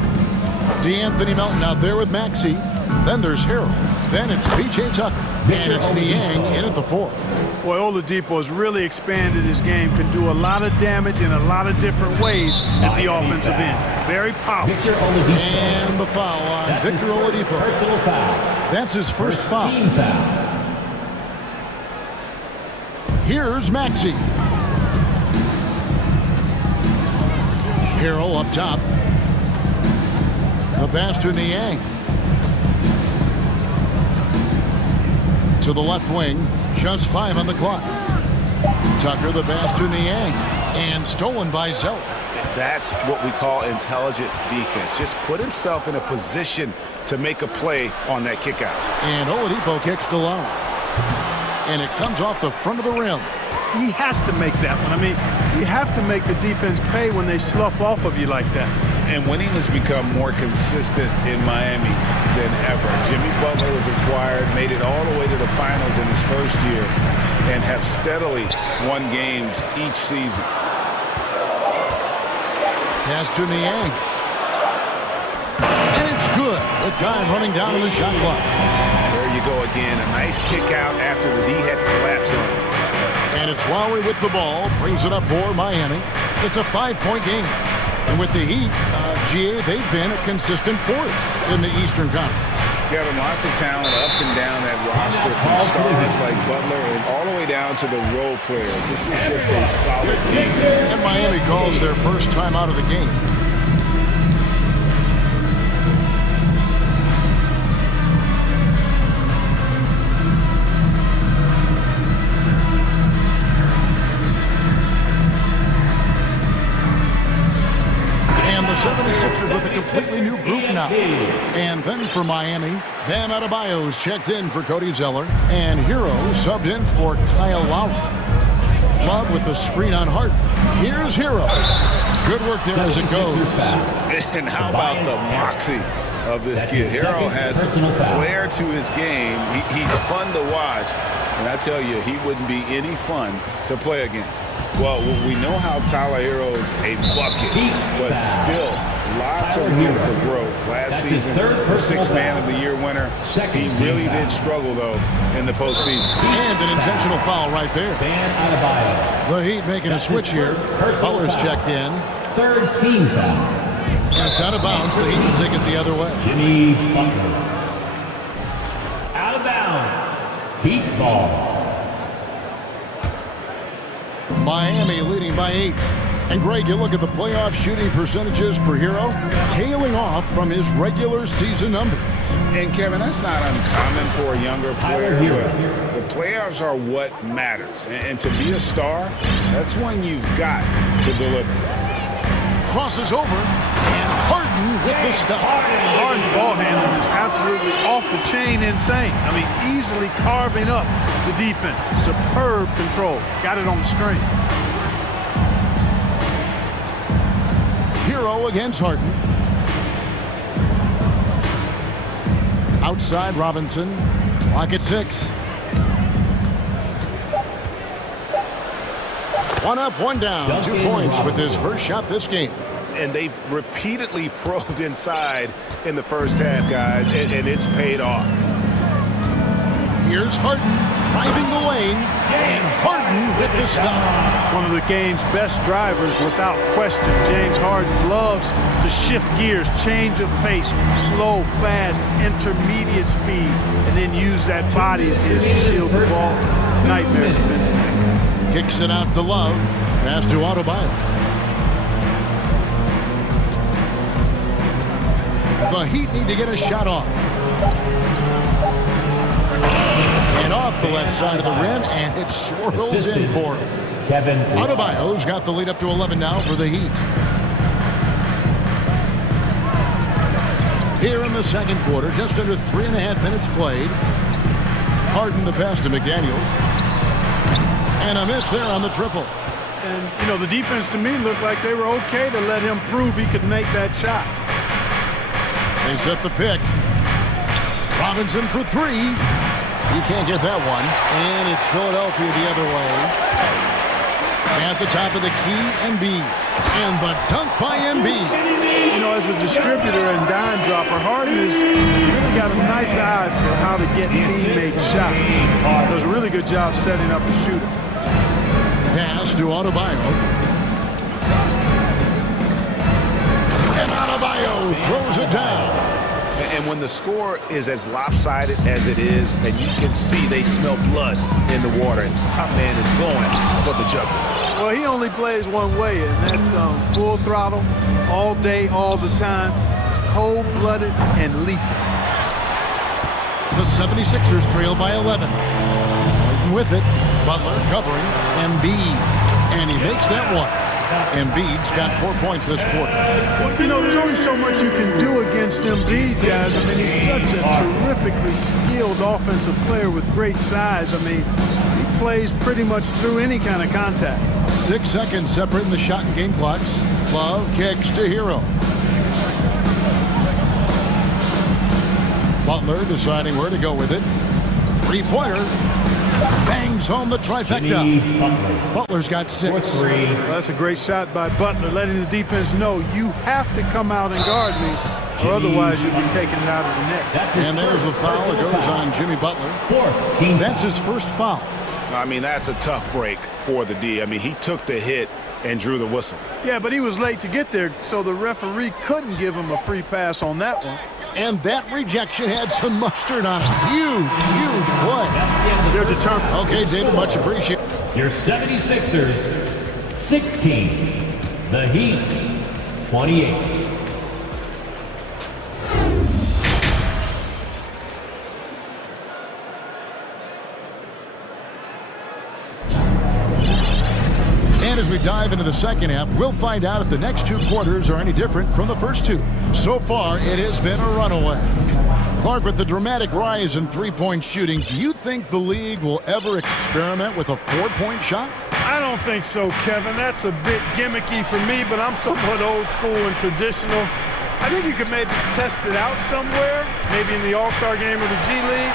DeAnthony Melton out there with Maxey. Then there's Harold. Then it's P.J. Tucker. And it's Niang in at the 4th. Boy, Oladipo has really expanded his game. Can do a lot of damage in a lot of different ways at the offensive end. Very powerful. And the foul on Victor Oladipo. Personal foul. That's his first foul. Here's Maxey. Harrell up top. The pass to Niang. To the left wing, just 5 on the clock. Tucker the pass to Niang, and stolen by Zeller. That's what we call intelligent defense. Just put himself in a position to make a play on that kick out. And Oladipo kicks to low. And it comes off the front of the rim. He has to make that one. I mean, you have to make the defense pay when they slough off of you like that. And winning has become more consistent in Miami than ever. Jimmy Butler was acquired, made it all the way to the finals in his first year, and have steadily won games each season. Pass to Niang. And it's good. With time running down on the shot clock. There you go again. A nice kick out after the D had collapsed on him. And it's Lowry with the ball. Brings it up for Miami. It's a 5-point game. And with the Heat, GA, they've been a consistent force in the Eastern Conference. Kevin, lots of talent up and down that roster, from stars like Butler and all the way down to the role players. This is just a solid team. And Miami calls their first time out of the game. The 76ers with a completely new group now. And then for Miami, Bam Adebayo's checked in for Cody Zeller, and Hero subbed in for Kyle Lowry. Love with the screen on Hart. Here's Hero. Good work there as it goes. And how about the moxie of this kid? Hero has flair to his game. He's fun to watch. And I tell you, he wouldn't be any fun to play against. Well, we know how Tyler Hero's a bucket, but still lots of room for growth. Last season, the sixth man of the year winner. He really did struggle, though, in the postseason. And an intentional foul right there. The Heat making a switch here. Butler's checked in. Third team foul. And it's out of bounds. The Heat will take it the other way. Jimmy Butler. Out of bounds. Heat ball. Miami leading by 8. And Greg, you look at the playoff shooting percentages for Hero, tailing off from his regular season numbers. And Kevin, that's not uncommon for a younger player, but the playoffs are what matters. And to be a star, that's when you've got to deliver. Crosses over, and Harden with the stuff. Harden's ball handling is absolutely off the chain insane. I mean, easily carving up the defense. Superb control. Got it on the string. Hero against Harden. Outside Robinson. Clock at 6. One up, one down. 2 points with his first shot this game. And they've repeatedly probed inside in the first half, guys, and it's paid off. Here's Harden driving the lane, and Harden with the stuff. One of the game's best drivers without question. James Harden loves to shift gears, change of pace, slow, fast, intermediate speed, and then use that body of his to shield the ball. Nightmare defending. Kicks it out to Love. Pass to Adebayo. The Heat need to get a shot off. And off the left side of the rim, and it swirls in for him. Adebayo's got the lead up to 11 now for the Heat. Here in the second quarter, just under 3.5 minutes played. Harden the pass to McDaniels. And a miss there on the triple. And, you know, the defense to me looked like they were okay to let him prove he could make that shot. They set the pick. Robinson for 3. He can't get that one. And it's Philadelphia the other way. At the top of the key, Embiid. And the dunk by Embiid. You know, as a distributor and dime dropper, Harden has really got a nice eye for how to get teammate shots. Does a really good job setting up the shooter. Pass to Adebayo. And Adebayo throws it down. And when the score is as lopsided as it is, and you can see they smell blood in the water, and Top Man is going for the jugular. Well, he only plays one way, and that's full throttle, all day, all the time, cold-blooded and lethal. The 76ers trail by 11. Harden with it. Butler covering. Embiid. And he makes that one. Embiid's got 4 points this quarter. Well, you know, there's only so much you can do against Embiid, guys. I mean, he's such a terrifically skilled offensive player with great size. I mean, he plays pretty much through any kind of contact. 6 seconds separating the shot and game clocks. Love kicks to Hero. Butler deciding where to go with it. Three-pointer. Bangs home the trifecta. Butler's got 6. Well, that's a great shot by Butler, letting the defense know you have to come out and guard me, or otherwise you'll be taking it out of the net. And there's the foul. It goes on Jimmy Butler. That's his first foul. I mean, that's a tough break for the D. I mean, he took the hit and drew the whistle. Yeah, but he was late to get there, so the referee couldn't give him a free pass on that one. And that rejection had some mustard on it. Huge play. They're determined. Okay, David, much appreciated. Your 76ers, 16. The Heat, 28. And as we dive into the second half, we'll find out if the next 2 quarters are any different from the first 2. So far, it has been a runaway. Clark, with the dramatic rise in three-point shooting, do you think the league will ever experiment with a 4-point shot? I don't think so, Kevin. That's a bit gimmicky for me, but I'm somewhat old school and traditional. I think you could maybe test it out somewhere, maybe in the All-Star game or the G League.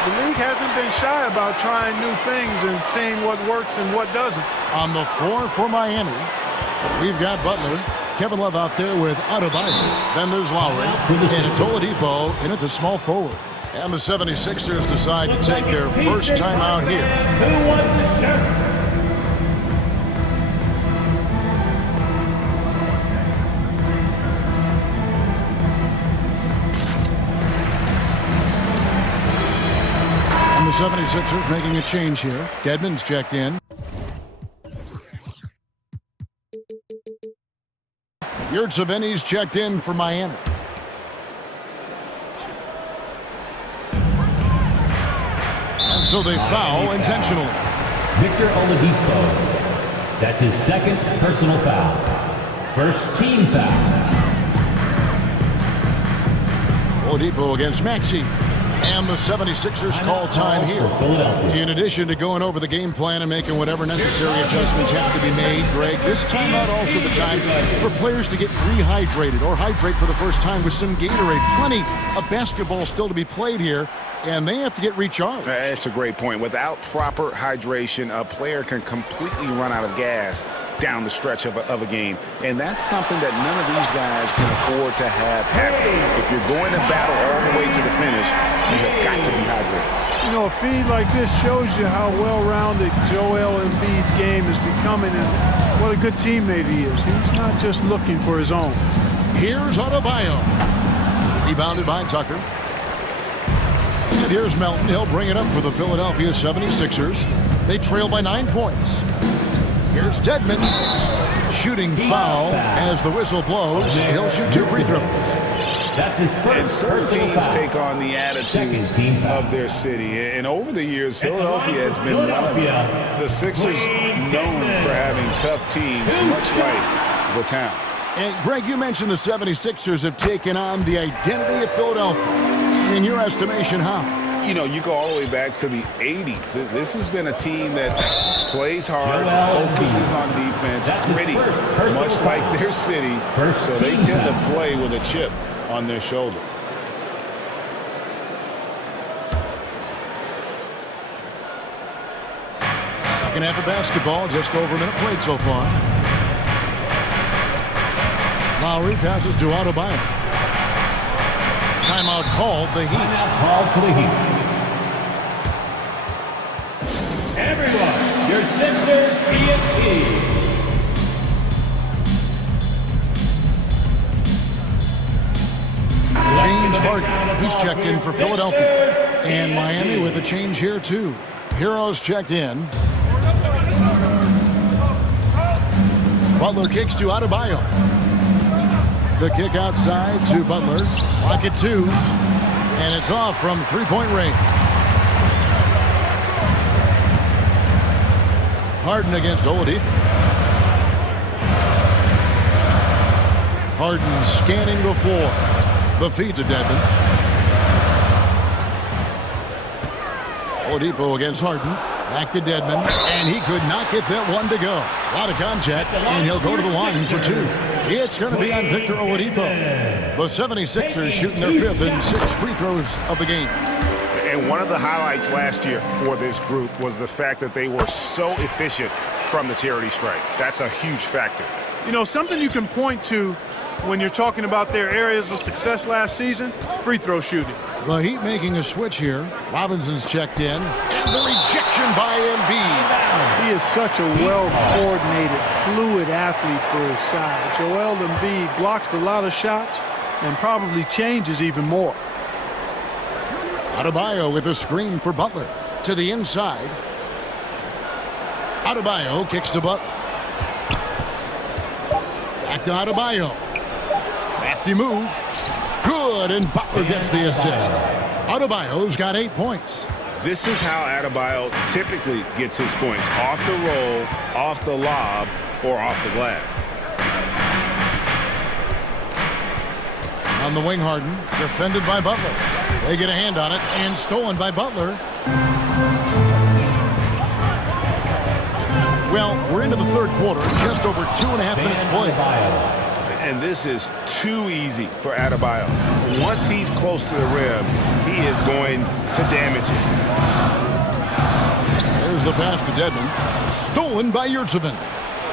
The league hasn't been shy about trying new things and seeing what works and what doesn't. On the floor for Miami, we've got Butler, Kevin Love out there with Adebayo. Then there's Lowry, and it's Oladipo in at the small forward. And the 76ers decide to take their first time out here. And the 76ers making a change here. Dedmon's checked in. Yurtseveni's checked in for Miami. And so they foul intentionally. Victor Oladipo. That's his second personal foul. First team foul. Oladipo against Maxey. And the 76ers call time here. In addition to going over the game plan and making whatever necessary adjustments have to be made, Greg, this timeout also the time for players to get rehydrated or hydrate for the first time with some Gatorade. Plenty of basketball still to be played here, and they have to get recharged. That's a great point. Without proper hydration, a player can completely run out of gas down the stretch of a game. And that's something that none of these guys can afford to have happen. If you're going to battle all the way to the finish, you have got to be hydrated. You know, a feed like this shows you how well-rounded Joel Embiid's game is becoming and what a good teammate he is. He's not just looking for his own. Here's Adebayo. Rebounded by Tucker. And here's Melton. He'll bring it up for the Philadelphia 76ers. They trail by 9 points. Here's Dedmon. Shooting foul as the whistle blows. He'll shoot 2 free throws. That's his first teams take on the attitude of their city. And over the years, Philadelphia has been one of the Sixers known for having tough teams, much like the town. And Greg, you mentioned the 76ers have taken on the identity of Philadelphia. In your estimation, how? You know, you go all the way back to the 80s. This has been a team that plays hard, focuses on defense, gritty, much like their city. So they tend to play with a chip on their shoulder. Second half of basketball, just over a minute played so far. Lowry passes to Adebayo. Timeout called, the Heat. Called for the Heat. Everyone, your Sixers ESP. James Harden, he's checked in for Philadelphia. And Miami with a change here too. Heroes checked in. Butler kicks to Adebayo. The kick outside to Butler. Clock at 2. And it's off from three-point range. Harden against Oladipo. Harden scanning the floor. The feed to Dedmon. Oladipo against Harden. Back to Dedmon. And he could not get that one to go. A lot of contact, and he'll go to the line for 2. It's going to be on Victor Oladipo. The 76ers shooting their 5th and 6th free throws of the game. And one of the highlights last year for this group was the fact that they were so efficient from the charity strike. That's a huge factor. You know, something you can point to when you're talking about their areas of success last season, free throw shooting. The Heat making a switch here. Robinson's checked in. And the rejection by Embiid. He is such a well-coordinated, fluid athlete for his side. Joel Embiid blocks a lot of shots and probably changes even more. Adebayo with a screen for Butler. To the inside. Adebayo kicks to Butler. Back to Adebayo. Crafty move. Good, and Butler gets the assist. Adebayo's got 8 points. This is how Adebayo typically gets his points. Off the roll, off the lob, or off the glass. On the wing, Harden, defended by Butler. They get a hand on it, and stolen by Butler. Well, we're into the third quarter, just over 2.5 minutes played. And this is too easy for Adebayo. Once he's close to the rim, he is going to damage it. There's the pass to Dedmon. Stolen by Yurtseven.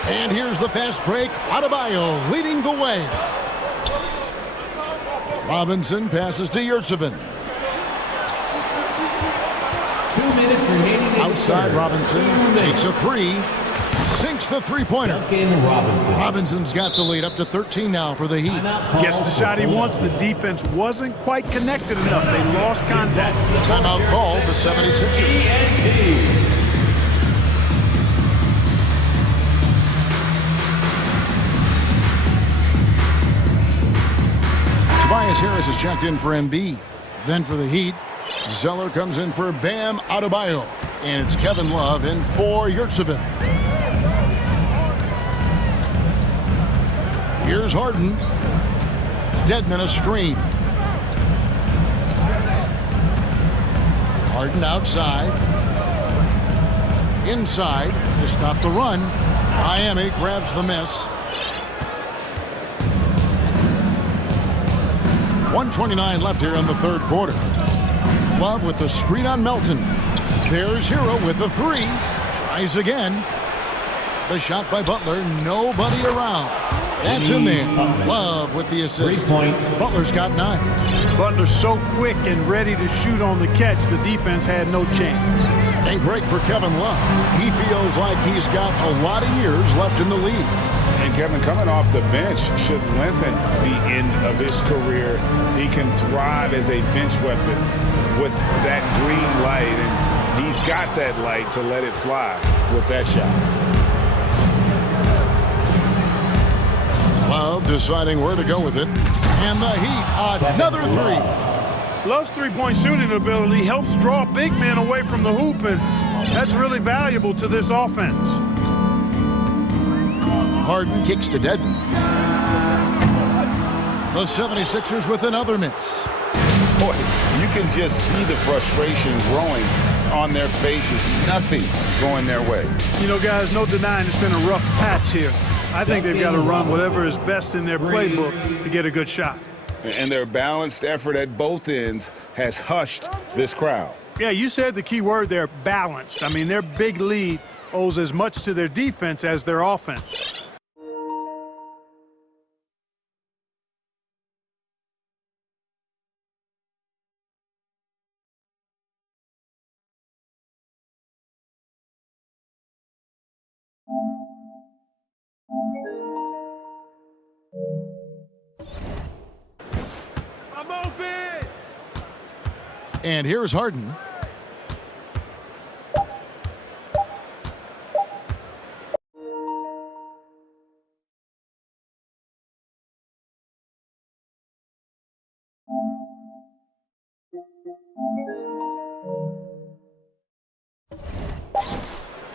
And here's the fast break. Adebayo leading the way. Robinson passes to Yurtseven. 2 minutes remaining. Outside Robinson takes a three. Sinks the three-pointer. Robinson's got the lead up to 13 now for the Heat. Gets the shot he wants. The defense wasn't quite connected enough. They lost contact. Timeout called the 76ers. Tobias Harris is checked in for MB. Then for the Heat, Zeller comes in for Bam Adebayo. And it's Kevin Love in for Yurtseven. Here's Harden. Dedmon a screen. Harden outside. Inside to stop the run. Miami grabs the miss. 1:29 left here in the third quarter. Love with the screen on Melton. There's Hero with the three. Tries again. The shot by Butler. Nobody around. That's in there. Love with the assist. 3 points. Butler's got 9. Butler's so quick and ready to shoot on the catch, the defense had no chance. And great for Kevin Love. He feels like he's got a lot of years left in the league. And Kevin, coming off the bench should lengthen the end of his career. He can thrive as a bench weapon with that green light, and he's got that light to let it fly with that shot. Love deciding where to go with it. And the Heat, another three. Love's three-point shooting ability helps draw big men away from the hoop, and that's really valuable to this offense. Harden kicks to Dedmon. The 76ers with another miss. Boy, you can just see the frustration growing on their faces. Nothing going their way. You know, guys, no denying it's been a rough patch here. I think they've got to run whatever is best in their playbook to get a good shot. And their balanced effort at both ends has hushed this crowd. Yeah, you said the key word there, balanced. I mean, their big lead owes as much to their defense as their offense. I'm open! And here's Harden.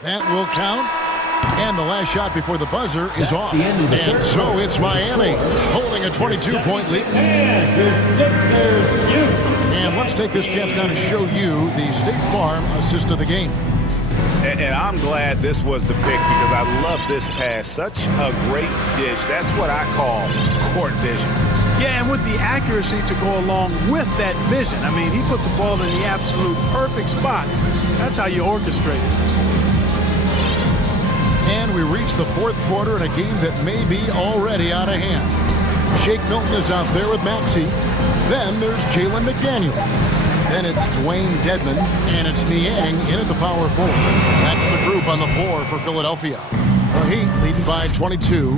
That will count. And the last shot before the buzzer is off. And so it's Miami holding a 22-point lead. And let's take this chance now to show you the State Farm assist of the game. And I'm glad this was the pick because I love this pass. Such a great dish. That's what I call court vision. Yeah, and with the accuracy to go along with that vision. I mean, he put the ball in the absolute perfect spot. That's how you orchestrate it. And we reach the fourth quarter in a game that may be already out of hand. Shake Milton is out there with Maxey. Then there's Jalen McDaniel. Then it's Dwayne Dedmon, and it's Niang in at the power forward. That's the group on the floor for Philadelphia. The Heat leading by 22.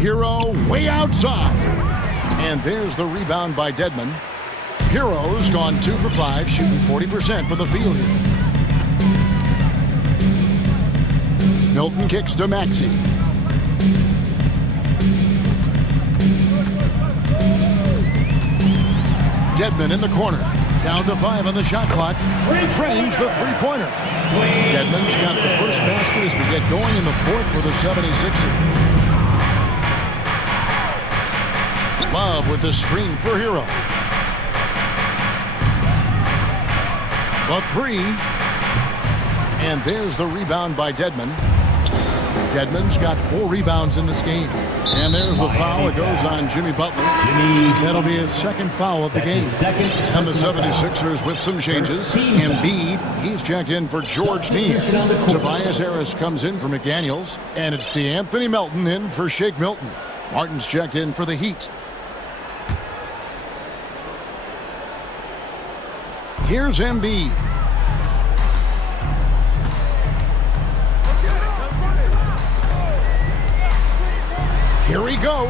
Hero way outside. And there's the rebound by Dedmon. Hero's gone 2 for 5, shooting 40% from the field here. Milton kicks to Maxey. Dedmon in the corner. Down to 5 on the shot clock. Drains the three-pointer. Dedmon's got the first basket as we get going in the fourth for the 76ers. Love with the screen for Hero. The three. And there's the rebound by Dedmon. Dedmon's got 4 rebounds in this game. And there's the foul. It goes on Jimmy Butler. That'll be his second foul of the game. And the 76ers with some changes. Embiid, he's checked in for George Neal. Tobias Harris comes in for McDaniels. And it's DeAnthony Melton in for Shake Milton. Martin's checked in for the Heat. Here's Embiid. Here he goes.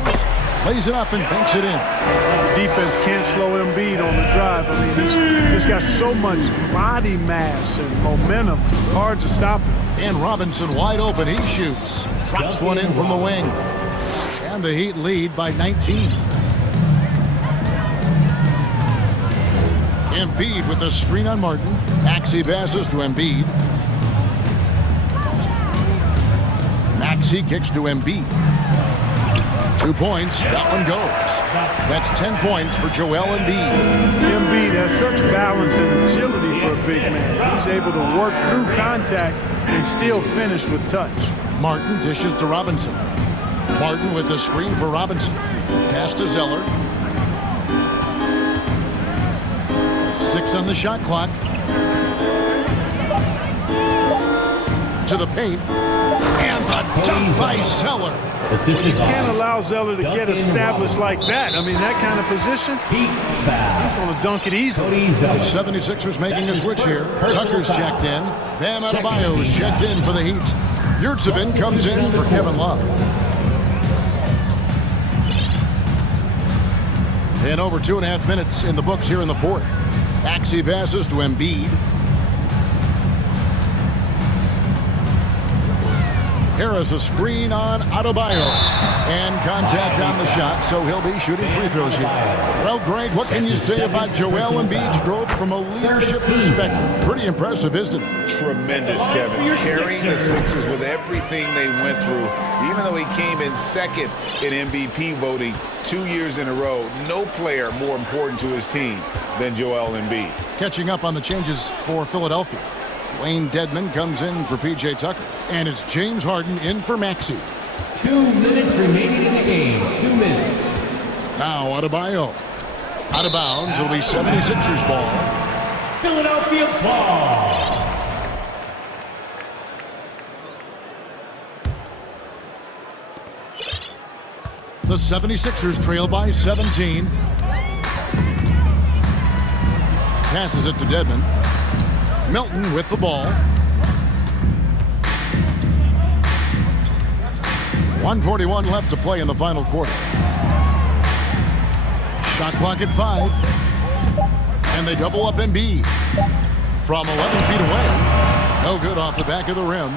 Lays it up and banks it in. The defense can't slow Embiid on the drive. I mean, he's got so much body mass and momentum. Hard to stop him. And Robinson wide open. He shoots. Drops one in from the wing. And the Heat lead by 19. Embiid with a screen on Martin. Maxey passes to Embiid. Maxey kicks to Embiid. 2 points. That one goes. That's 10 points for Joel Embiid. Embiid has such balance and agility for a big man. He's able to work through contact and still finish with touch. Martin dishes to Robinson. Martin with the screen for Robinson. Pass to Zeller. 6 on the shot clock. To the paint. And the dunk by Zeller. You can't allow Zeller to get established like that. I mean, that kind of position, he's going to dunk it easily. The 76ers making a switch here. Tucker's checked in. Bam Adebayo's checked in for the Heat. Yurtsevin comes in for Kevin Love. And over 2.5 minutes in the books here in the fourth. Maxey passes to Embiid. Harris a screen on Adebayo. And contact on the shot, so he'll be shooting free throws here. Well, Greg, what can you say about Joel Embiid's growth from a leadership perspective? Pretty impressive, isn't it? Tremendous, Kevin. Carrying the Sixers with everything they went through. Even though he came in second in MVP voting 2 years in a row, no player more important to his team than Joel Embiid. Catching up on the changes for Philadelphia. Wayne Dedmon comes in for P.J. Tucker. And it's James Harden in for Maxey. 2 minutes remaining in the game. 2 minutes. Now Adebayo. Out of bounds. It'll be 76ers ball. Philadelphia ball. The 76ers trail by 17. Passes it to Dedmon. Milton with the ball. 1:41 left to play in the final quarter. Shot clock at 5. And they double up Embiid. From 11 feet away. No good off the back of the rim.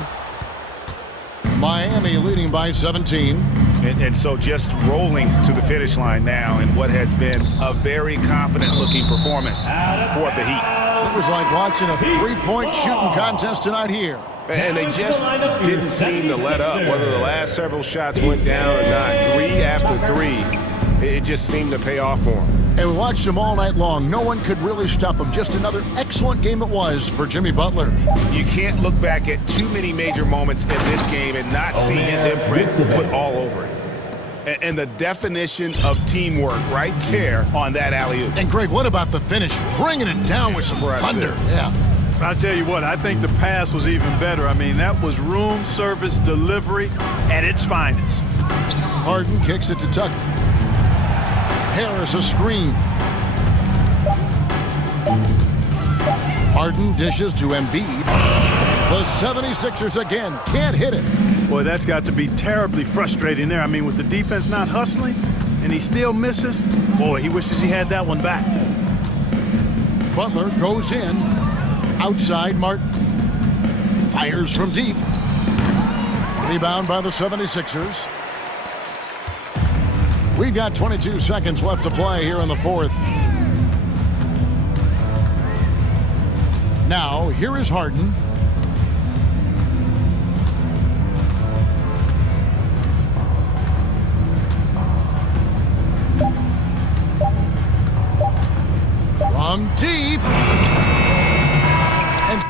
Miami leading by 17. And so just rolling to the finish line now in what has been a very confident-looking performance for the Heat. It was like watching a three-point shooting contest tonight here. And they just didn't seem to let up, whether the last several shots went down or not. 3 after 3, it just seemed to pay off for them. And we watched them all night long. No one could really stop them. Just another excellent game it was for Jimmy Butler. You can't look back at too many major moments in this game and not see his imprint put all over it. And the definition of teamwork right there on that alley-oop. And Greg, what about the finish? Bringing it down with some thunder. Yeah. I'll tell you what, I think the pass was even better. I mean, that was room service delivery at its finest. Harden kicks it to Tucker. Harris a screen. Harden dishes to Embiid. The 76ers again can't hit it. Boy, that's got to be terribly frustrating there. I mean, with the defense not hustling and he still misses, boy, he wishes he had that one back. Butler goes in. Outside Martin. Fires from deep. Rebound by the 76ers. We've got 22 seconds left to play here in the fourth. Now, here is Harden. From deep. And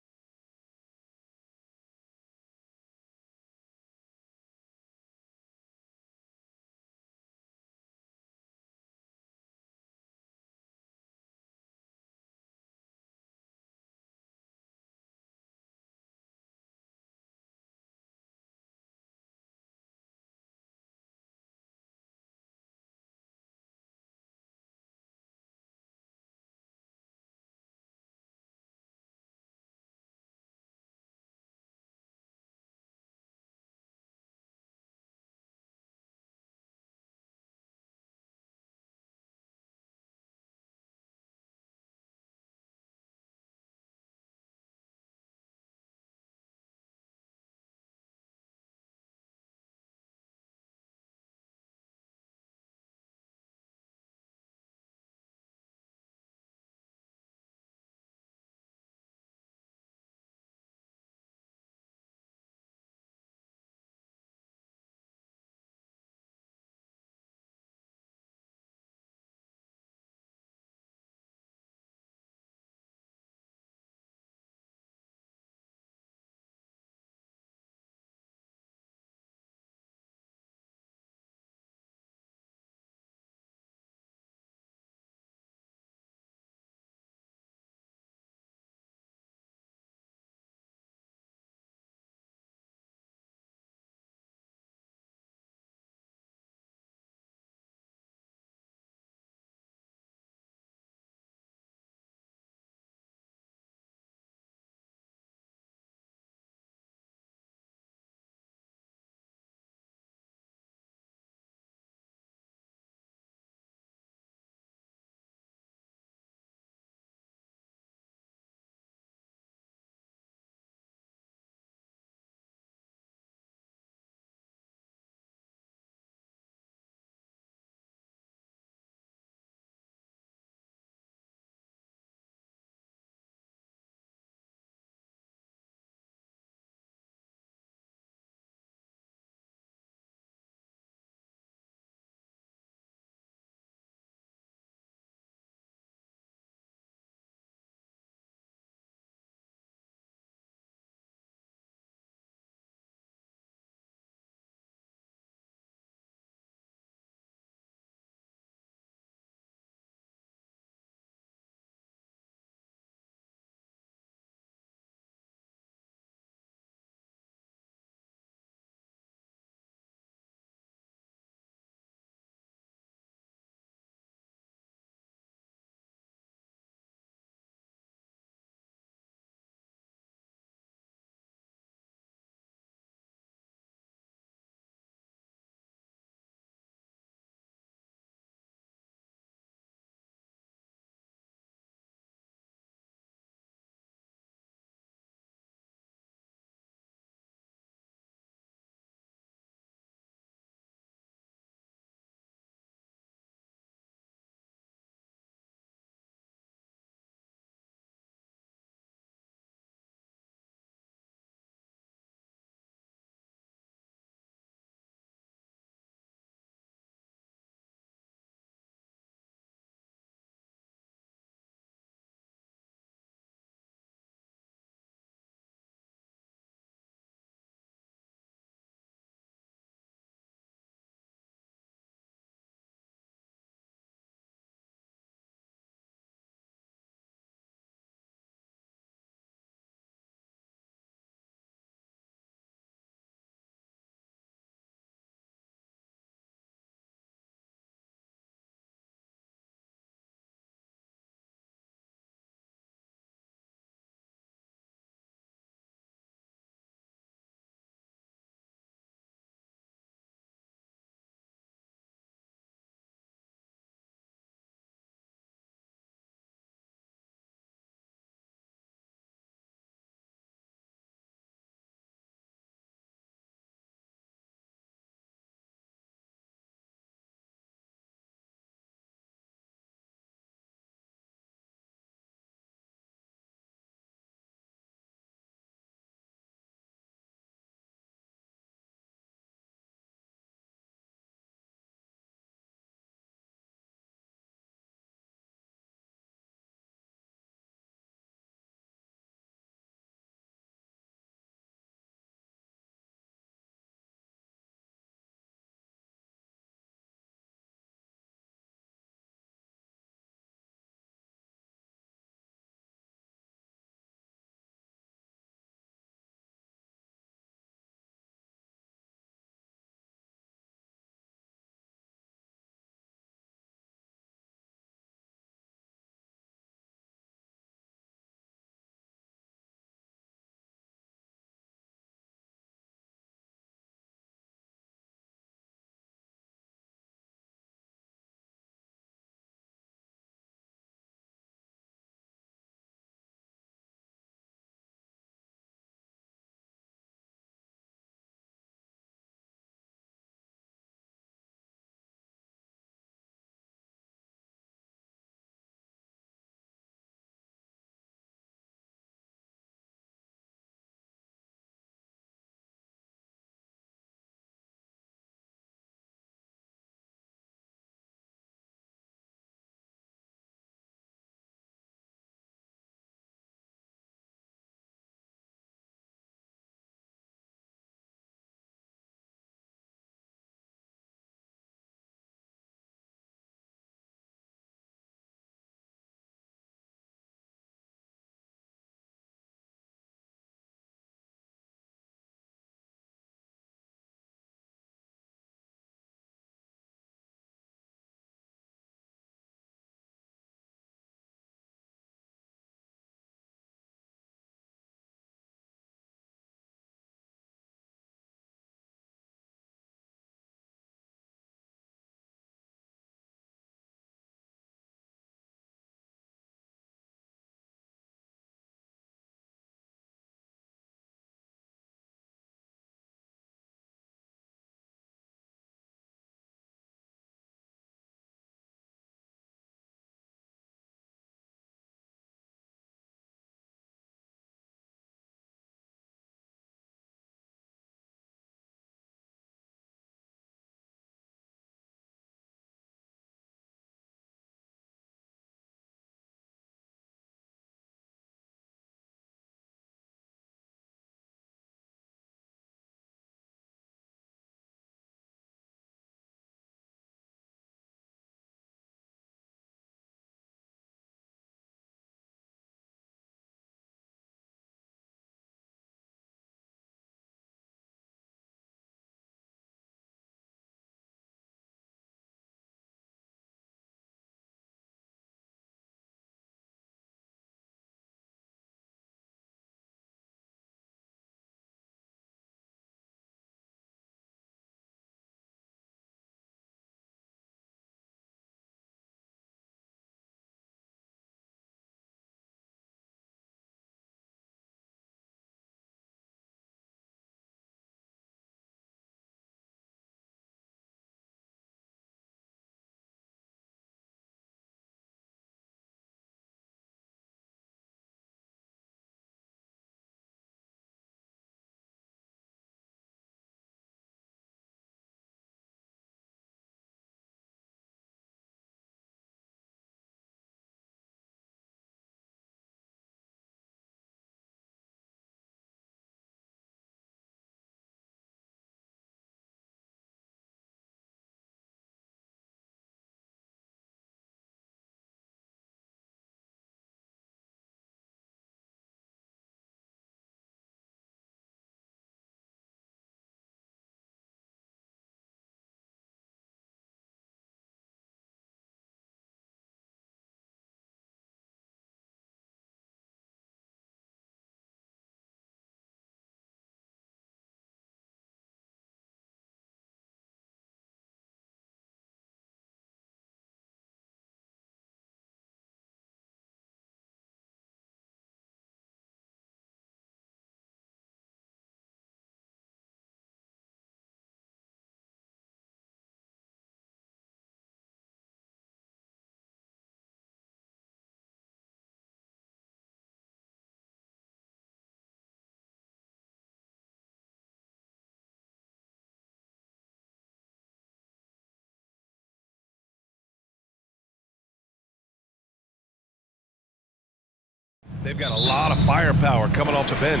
They've got a lot of firepower coming off the bench.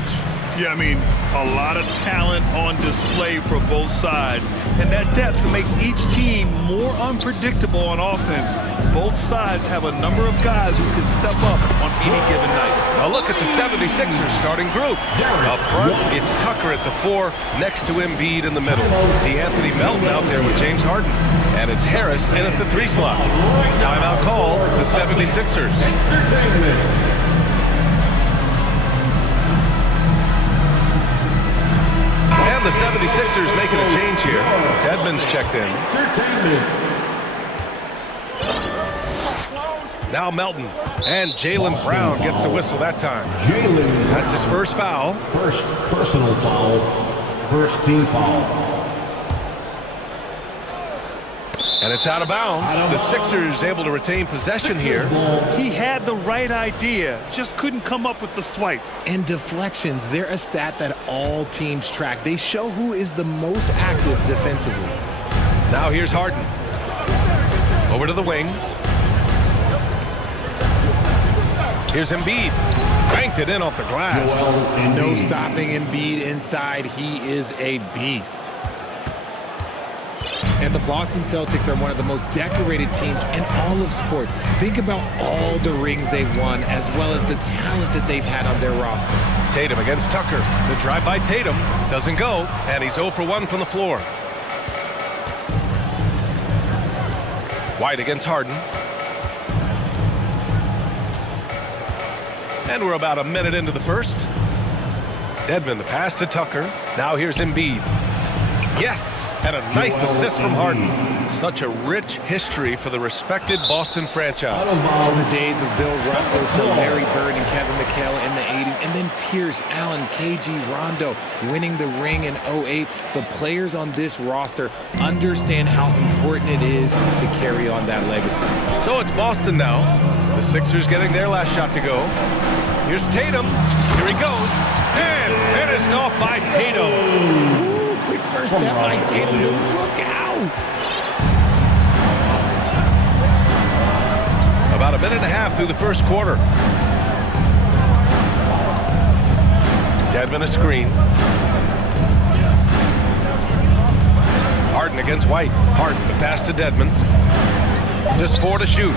Yeah, I mean, a lot of talent on display for both sides. And that depth makes each team more unpredictable on offense. Both sides have a number of guys who can step up on any given night. Now look at the 76ers starting group. Up front, it's Tucker at the 4, next to Embiid in the middle. D'Anthony Melton out there with James Harden. And it's Harris in at the 3 slot. Timeout call, the 76ers. The 76ers making a change here. Dedmon's checked in. Now Melton. And Jaylen Brown gets a whistle that time. That's his first foul. First personal foul. First team foul. And it's out of bounds. The Sixers able to retain possession here. He had the right idea, just couldn't come up with the swipe. And deflections, they're a stat that all teams track. They show who is the most active defensively. Now here's Harden. Over to the wing. Here's Embiid. Banked it in off the glass. No stopping Embiid inside. He is a beast. And the Boston Celtics are one of the most decorated teams in all of sports. Think about all the rings they've won, as well as the talent that they've had on their roster. Tatum against Tucker. The drive by Tatum doesn't go, and he's 0 for 1 from the floor. White against Harden. And we're about a minute into the first. Dedmon, the pass to Tucker. Now here's Embiid. Yes, and a nice assist from Harden. Such a rich history for the respected Boston franchise. From the days of Bill Russell to Larry Bird and Kevin McHale in the 80s, and then Pierce, Allen, KG, Rondo winning the ring in 08. The players on this roster understand how important it is to carry on that legacy. So it's Boston now. The Sixers getting their last shot to go. Here's Tatum. Here he goes. And finished off by Tatum. Quick first step by Tatum. Look out! About a minute and a half through the first quarter. Dedmon a screen. Harden against White. Harden the pass to Dedmon. Just 4 to shoot.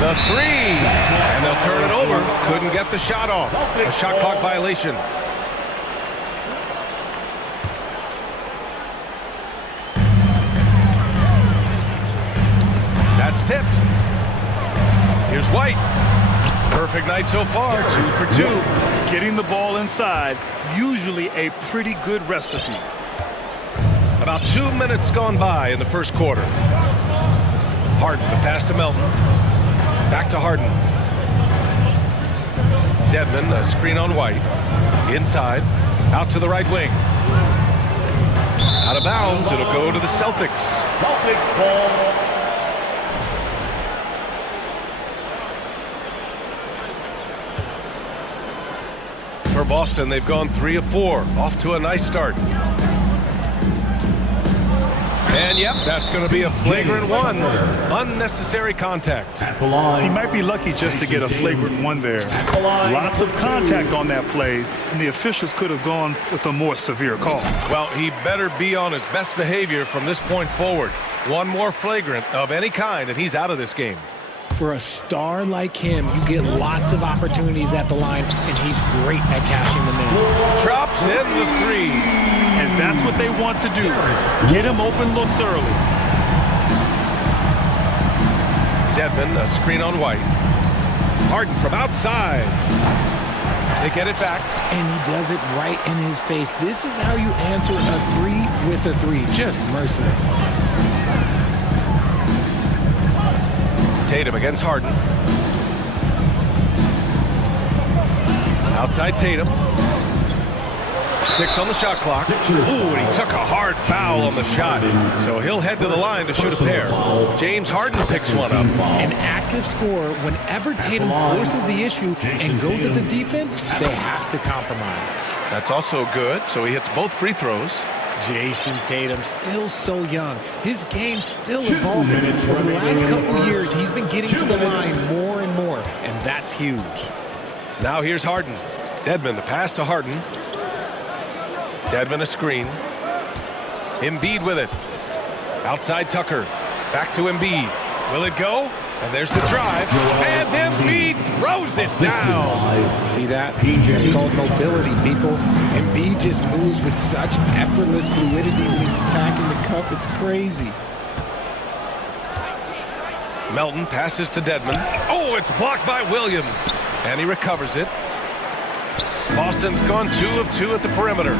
The 3. And they'll turn it over. Couldn't get the shot off. A shot clock violation. That's tipped. Here's White. Perfect night so far, 2 for 2. Getting the ball inside, usually a pretty good recipe. About 2 minutes gone by in the first quarter. Harden, the pass to Melton. Back to Harden. Dedmon, a screen on White. Inside, out to the right wing. Out of bounds, it'll go to the Celtics. Celtics ball. For Boston, they've gone 3 of 4, off to a nice start. And yep, that's going to be a flagrant 1. Unnecessary contact. He might be lucky just to get a flagrant 1 there. Lots of contact on that play, and the officials could have gone with a more severe call. Well, he better be on his best behavior from this point forward. One more flagrant of any kind, and he's out of this game. For a star like him, you get lots of opportunities at the line, and he's great at cashing them in. Drops in the 3. And that's what they want to do. Get him open looks early. Dedmon, a screen on White. Harden from outside. They get it back. And he does it right in his face. This is how you answer a 3 with a 3. Just merciless. Tatum against Harden. Outside Tatum. 6 on the shot clock. Ooh, and he took a hard foul on the shot. So he'll head to the line to shoot a pair. James Harden picks one up. An active scorer, whenever Tatum forces the issue and goes at the defense, they have to compromise. That's also good. So he hits both free throws. Jason Tatum, still so young. His game's still evolving. Over the last couple years, he's been getting to the line more and more. That's huge. Now here's Harden. Dedmon, the pass to Harden. Dedmon a screen. Embiid with it. Outside Tucker. Back to Embiid. Will it go? And there's the drive. And Embiid throws it down. See that? It's called mobility, people. Embiid just moves with such effortless fluidity when he's attacking the cup. It's crazy. Melton passes to Dedmon. Oh, it's blocked by Williams. And he recovers it. Boston's gone 2 of 2 at the perimeter.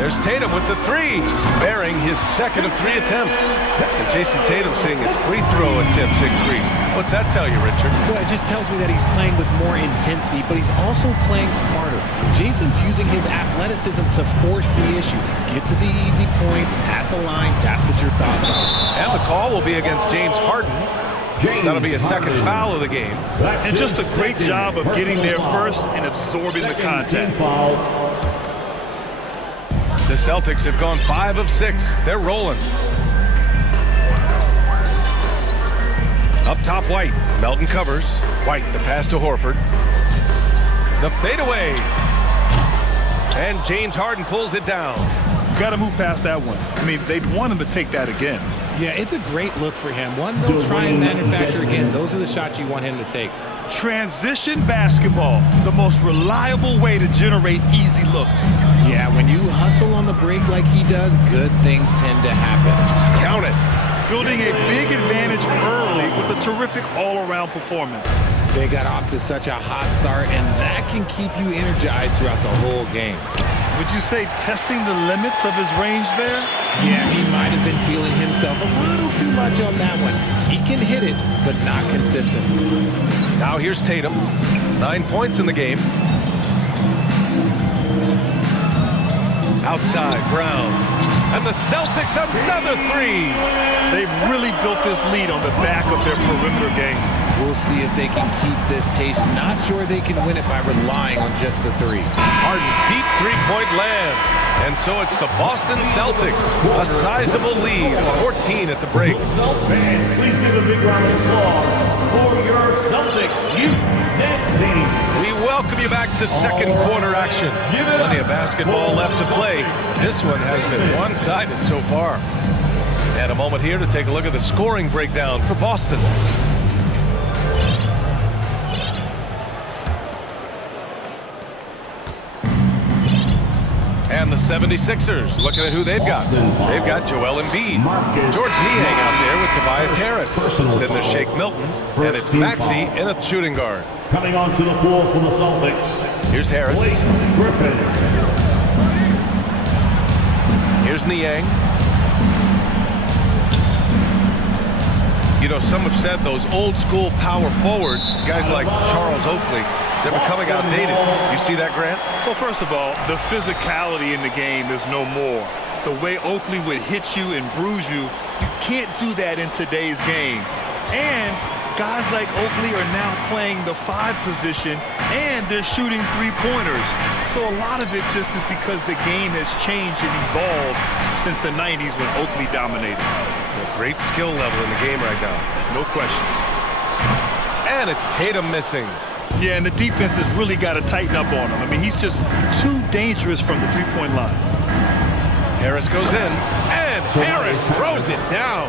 There's Tatum with the 3, bearing his second of 3 attempts. And Jason Tatum seeing his free throw attempts increase. What's that tell you, Richard? Well, it just tells me that he's playing with more intensity, but he's also playing smarter. Jason's using his athleticism to force the issue. Get to the easy points at the line. That's what your thoughts are. And the call will be against James Harden. That'll be a second foul of the game. And just a great job of getting there first and absorbing the contact. The Celtics have gone 5 of 6. They're rolling. Up top, White. Melton covers. White, the pass to Horford. The fadeaway. And James Harden pulls it down. Got to move past that one. I mean, they'd want him to take that again. Yeah, it's a great look for him. One they'll try and manufacture again. Those are the shots you want him to take. Transition basketball, the most reliable way to generate easy looks. Yeah, when you hustle on the break like he does, good things tend to happen. Count it. Building a big advantage early with a terrific all-around performance. They got off to such a hot start, and that can keep you energized throughout the whole game. Would you say testing the limits of his range there? Yeah, he might have been feeling himself a little too much on that one. He can hit it, but not consistent. Now here's Tatum. 9 points in the game. Outside, Brown. And the Celtics another 3. They've really built this lead on the back of their perimeter game. We'll see if they can keep this pace. Not sure they can win it by relying on just the 3. Harden, deep three-point land. And so it's the Boston Celtics. A sizable lead, 14 at the break. Fans, please give a big round of applause for your Celtic youth dance team. We welcome you back to second quarter action. Plenty of basketball left to play. This one has been one-sided so far. And a moment here to take a look at the scoring breakdown for Boston. And the 76ers, looking at who they've got. They've got Joel Embiid. George Niang out there with Tobias Harris. Then there's Shake Milton. And it's Maxey in a shooting guard. Coming onto the floor for the Celtics. Here's Harris. Griffin. Here's Niang. You know, some have said those old school power forwards, guys like Charles Oakley, they're becoming outdated. You see that, Grant? Well, first of all, the physicality in the game is no more. The way Oakley would hit you and bruise you, you can't do that in today's game. And guys like Oakley are now playing the 5 position, and they're shooting 3-pointers. So a lot of it just is because the game has changed and evolved since the 90s when Oakley dominated. A great skill level in the game right now. No questions. And it's Tatum missing. Yeah, and the defense has really got to tighten up on him. I mean, he's just too dangerous from the 3-point line. Harris goes in, and Harris throws it down.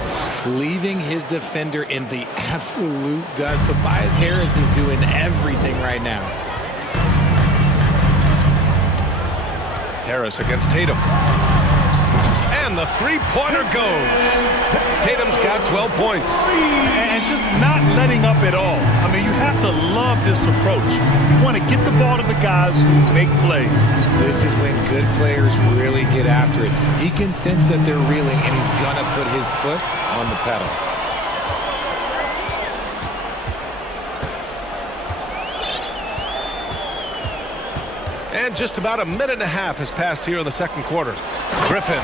Leaving his defender in the absolute dust. Tobias Harris is doing everything right now. Harris against Tatum. And the 3-pointer goes. Tatum's got 12 points. And just not letting up at all. I mean, you have to love this approach. You want to get the ball to the guys who make plays. This is when good players really get after it. He can sense that they're reeling, and he's going to put his foot on the pedal. And just about a minute and a half has passed here in the second quarter. Griffin.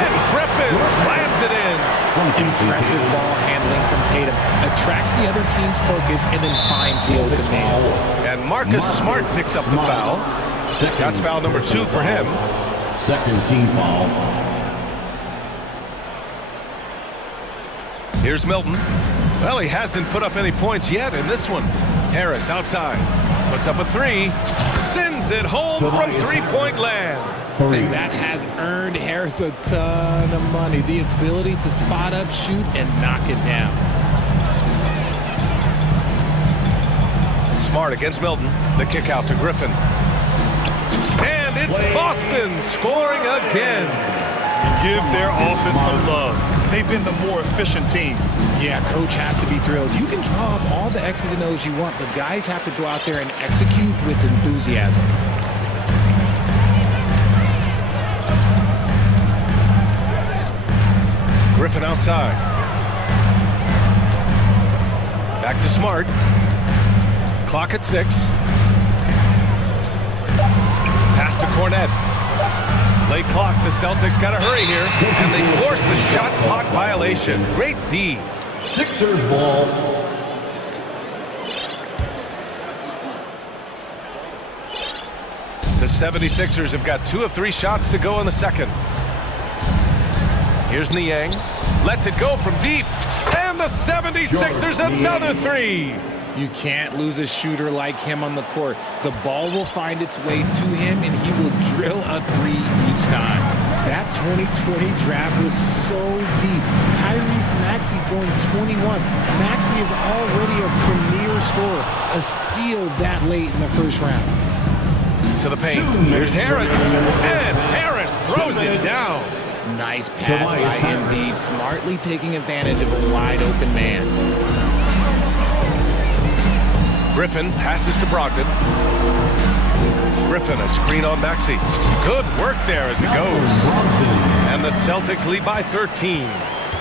And Griffin slams it in. Impressive ball handling from Tatum. Attracts the other team's focus and then finds the open man. And Marcus Smart picks up the foul. That's foul number 2 for him. Second team foul. Here's Milton. Well, he hasn't put up any points yet in this one. Harris outside. Puts up a three. Sends it home from three-point land. And that has earned Harris a ton of money. The ability to spot up, shoot, and knock it down. Smart against Milton. The kick out to Griffin. And it's Boston scoring again. Give their offense some love. They've been the more efficient team. Yeah, coach has to be thrilled. You can draw up all the X's and O's you want, but guys have to go out there and execute with enthusiasm. Griffin outside. Back to Smart. Clock at 6. Pass to Cornette. Late clock. The Celtics got to hurry here, and they force the shot clock violation. Great D. Sixers ball. The 76ers have got 2 of 3 shots to go in the second. Here's Niang. Lets it go from deep. And the 76ers another 3. You can't lose a shooter like him on the court. The ball will find its way to him, and he will drill a 3 each time. That 2020 draft was so deep. Tyrese Maxey going 21. Maxey is already a premier scorer. A steal that late in the first round. To the paint. Here's Harris. And Harris throws it down. Nice pass by Embiid, smartly taking advantage of a wide-open man. Griffin passes to Brogdon. Griffin, a screen on Maxey. Good work there as it goes. And the Celtics lead by 13.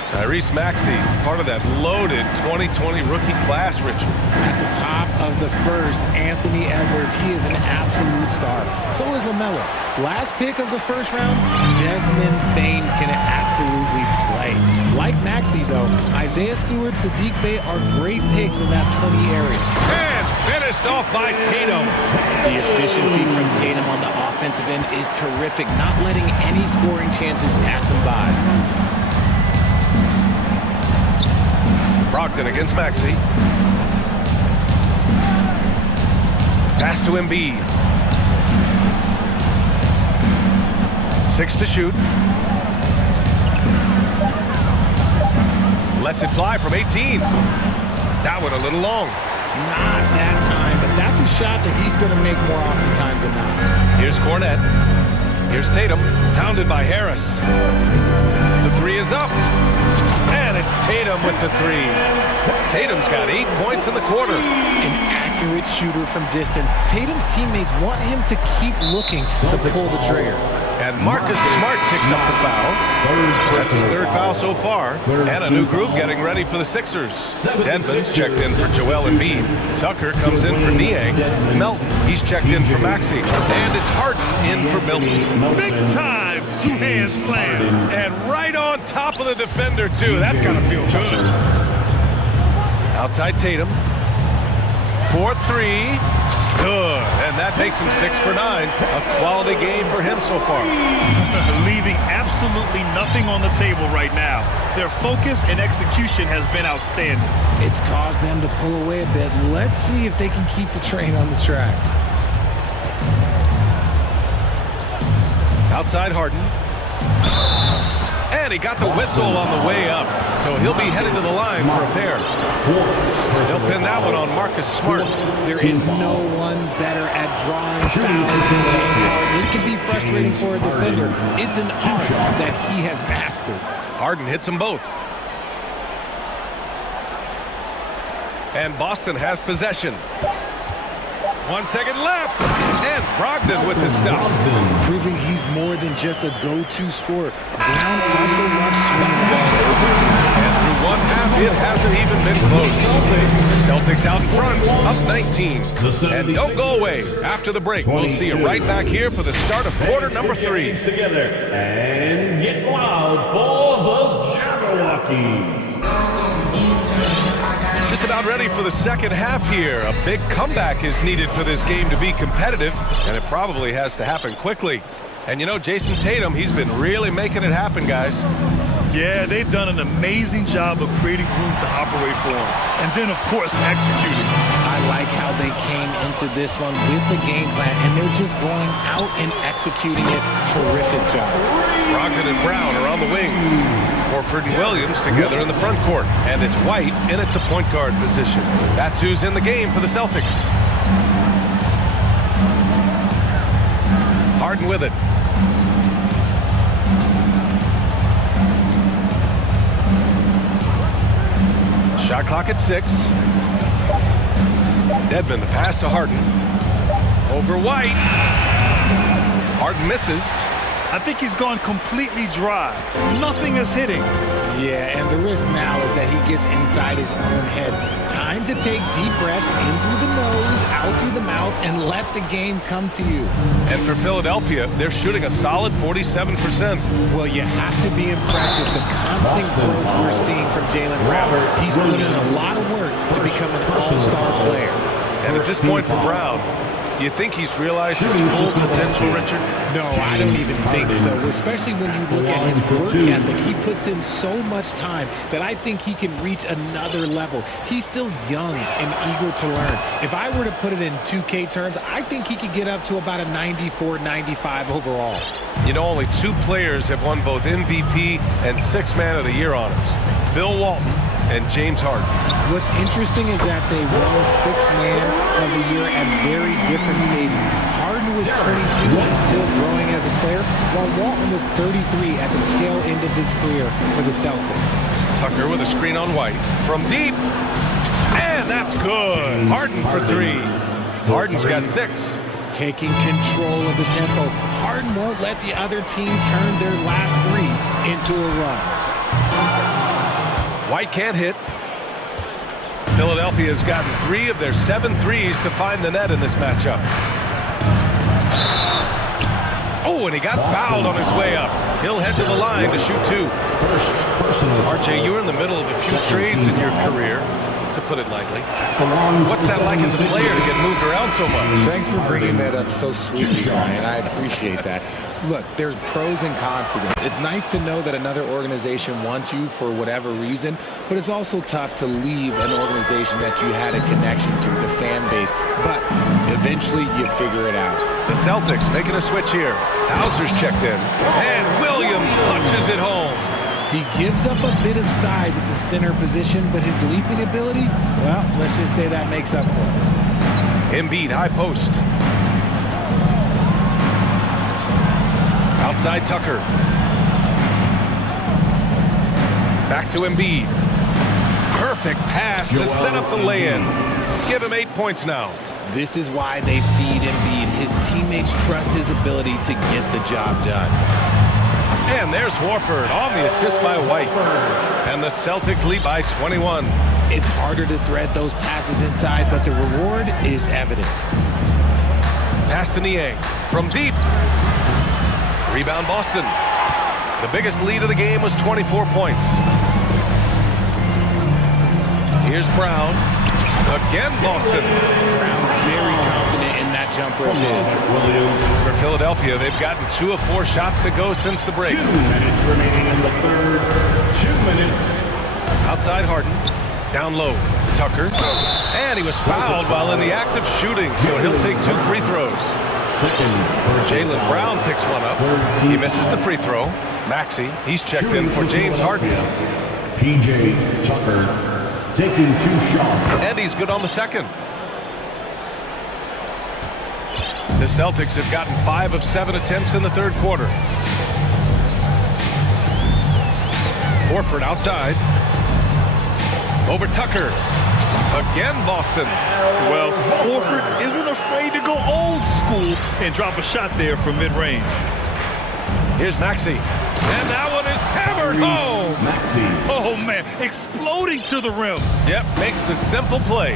Tyrese Maxey, part of that loaded 2020 rookie class, Richard. At the top of the first, Anthony Edwards, he is an absolute star. So is LaMelo. Last pick of the first round, Desmond Bane can absolutely play. Like Maxey, though, Isaiah Stewart, Sadiq Bey are great picks in that 20 area. And finished off by Tatum. The efficiency from Tatum on the offensive end is terrific, not letting any scoring chances pass him by. Brogdon against Maxey. Pass to Embiid. 6 to shoot. Lets it fly from 18. That one a little long. Not that time, but that's a shot that he's going to make more oftentimes than not. Here's Cornette. Here's Tatum, pounded by Harris. The 3 is up. And it's Tatum with the 3. Tatum's got 8 points in the quarter. An accurate shooter from distance. Tatum's teammates want him to keep looking to pull the trigger. And Marcus Smart picks up the foul. That's his 3rd foul so far. And a new group getting ready for the Sixers. Denman's checked in for Joel Embiid. Tucker comes in for Niang. Melton, he's checked in for Maxey. And it's Harden in for Milton. Big time 2-hand slam. And right on top of the defender, too. That's got to feel good. Outside Tatum. 4-3. Good. And that makes him 6 for 9. A quality game for him so far. Leaving absolutely nothing on the table right now. Their focus and execution has been outstanding. It's caused them to pull away a bit. Let's see if they can keep the train on the tracks. Outside Harden. And he got the whistle on the way up. So he'll be headed to the line for a pair. They'll pin that one on Marcus Smart. There is no one better at drawing fouls than James Harden. It can be frustrating for a defender. It's an art that he has mastered. Harden hits them both. And Boston has possession. 1 second left. And Brogdon with the stuff. Proving he's more than just a go-to scorer. Brown also loves swinging the ball over time. And through one half, it hasn't even been close. Celtics out in front, up 19. And don't go away. After the break, we'll see you right back here for the start of quarter number 3. Together and get loud for the Jabberwockies. Just about ready for the second half here. A big comeback is needed for this game to be competitive, and it probably has to happen quickly. And you know, Jason Tatum, he's been really making it happen, guys. Yeah, they've done an amazing job of creating room to operate for him. And then, of course, executing. I like how they came into this one with a game plan, and they're just going out and executing it. Terrific job. Brogdon and Brown are on the wings. Horford and Williams together in the front court. And it's White in at the point guard position. That's who's in the game for the Celtics. Harden with it. Shot clock at 6. Dedmon, the pass to Harden. Over White. Harden misses. I think he's gone completely dry. Nothing is hitting. Yeah, and the risk now is that he gets inside his own head. Time to take deep breaths in through the nose, out through the mouth, and let the game come to you. And for Philadelphia, they're shooting a solid 47%. Well, you have to be impressed with the constant growth we're seeing from Jaylen Brown. He's put in a lot of work to become an all-star player. And at this point for Brown, you think he's realized his full potential, Richard? No, I don't even think so, especially when you look at his work ethic. He puts in so much time that I think he can reach another level. He's still young and eager to learn. If I were to put it in 2K terms, I think he could get up to about a 94, 95 overall. You know, only 2 players have won both MVP and Sixth Man of the Year honors. Bill Walton and James Harden. What's interesting is that they won Sixth Man of the Year at very different stages. Harden was 22 and still growing as a player, while Walton was 33 at the tail end of his career for the Celtics. Tucker with a screen on White. From deep. And that's good. Harden for 3. Harden's got 6. Taking control of the tempo. Harden won't let the other team turn their last 3 into a run. White can't hit. Philadelphia has gotten 3 of their 7 threes to find the net in this matchup. Oh, and he got fouled on his way up. He'll head to the line to shoot 2. RJ, you were in the middle of a few trades in your career, to put it lightly. What's that like as a player to get moved around so much? Thanks for bringing that up so sweetly, Ryan. I appreciate that. Look, there's pros and cons to this. It's nice to know that another organization wants you for whatever reason, but it's also tough to leave an organization that you had a connection to, the fan base. But eventually you figure it out. The Celtics making a switch here. Hauser's checked in. And Williams punches it home. He gives up a bit of size at the center position, but his leaping ability, well, let's just say that makes up for it. Embiid, high post. Outside Tucker. Back to Embiid. Perfect pass to set up the lay-in. Give him 8 points now. This is why they feed Embiid. His teammates trust his ability to get the job done. And there's Horford on the assist by White. And the Celtics lead by 21. It's harder to thread those passes inside, but the reward is evident. Pass to Niang from deep. Rebound Boston. The biggest lead of the game was 24 points. Here's Brown. Again Boston. Brown very confident in that jumper of his. For Philadelphia, they've gotten 2 of 4 shots to go since the break. 2 minutes remaining in the third. 2 minutes. Outside Harden. Down low. Tucker. And he was fouled while in the act of shooting, so he'll take 2 free throws. Jaylen Brown picks one up. He misses the free throw. Maxey, he's checked in for James Harden. PJ Tucker taking 2 shots. And he's good on the second. The Celtics have gotten 5 of 7 attempts in the third quarter. Horford outside. Over Tucker. Again Boston. Well, Horford isn't afraid to go old school and drop a shot there from mid-range. Here's Maxey. And that one is hammered home. Maxey. Oh, man, exploding to the rim. Yep, makes the simple play.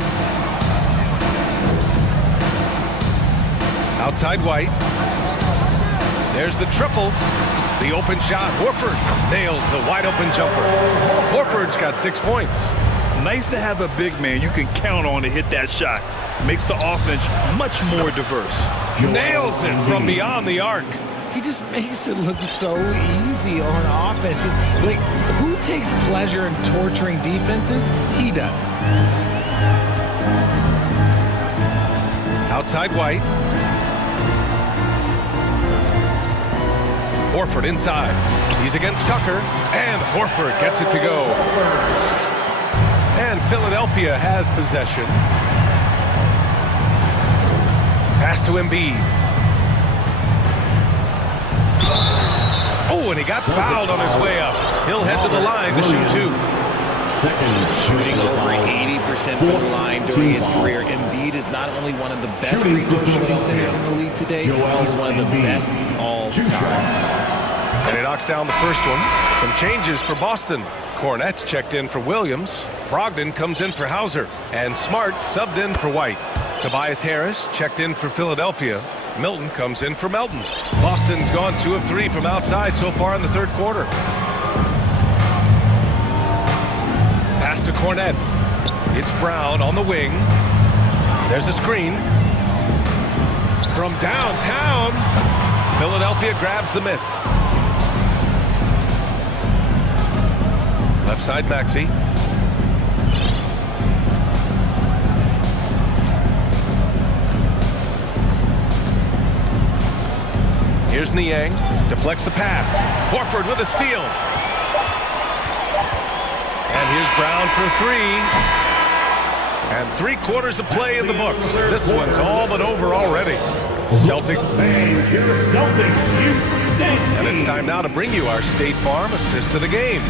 Outside White. There's the triple. The open shot. Horford nails the wide open jumper. Horford's got 6 points. Nice to have a big man you can count on to hit that shot. Makes the offense much more diverse. Nails it from beyond the arc. He just makes it look so easy on offense. Like, who takes pleasure in torturing defenses? He does. Outside White. Horford inside. He's against Tucker, and Horford gets it to go. And Philadelphia has possession. Pass to Embiid. Oh, and he got fouled on his way up. He'll head to the line to shoot two. Shooting over 80% from the line during his career. Embiid is not only one of the best free throw shooting centers in the league today, he's one of the best all time. And he knocks down the first one. Some changes for Boston. Cornette checked in for Williams. Brogdon comes in for Hauser. And Smart subbed in for White. Tobias Harris checked in for Philadelphia. Milton comes in for Melton. Boston's gone 2 of 3 from outside so far in the third quarter. Pass to Cornette. It's Brown on the wing. There's a screen. From downtown, Philadelphia grabs the miss. Left side, Maxey. Here's Niang. Deflects the pass. Horford with a steal. And here's Brown for 3. And 3/4 of play in the books. This one's all but over already. Celtic. And it's time now to bring you our State Farm assist to the game.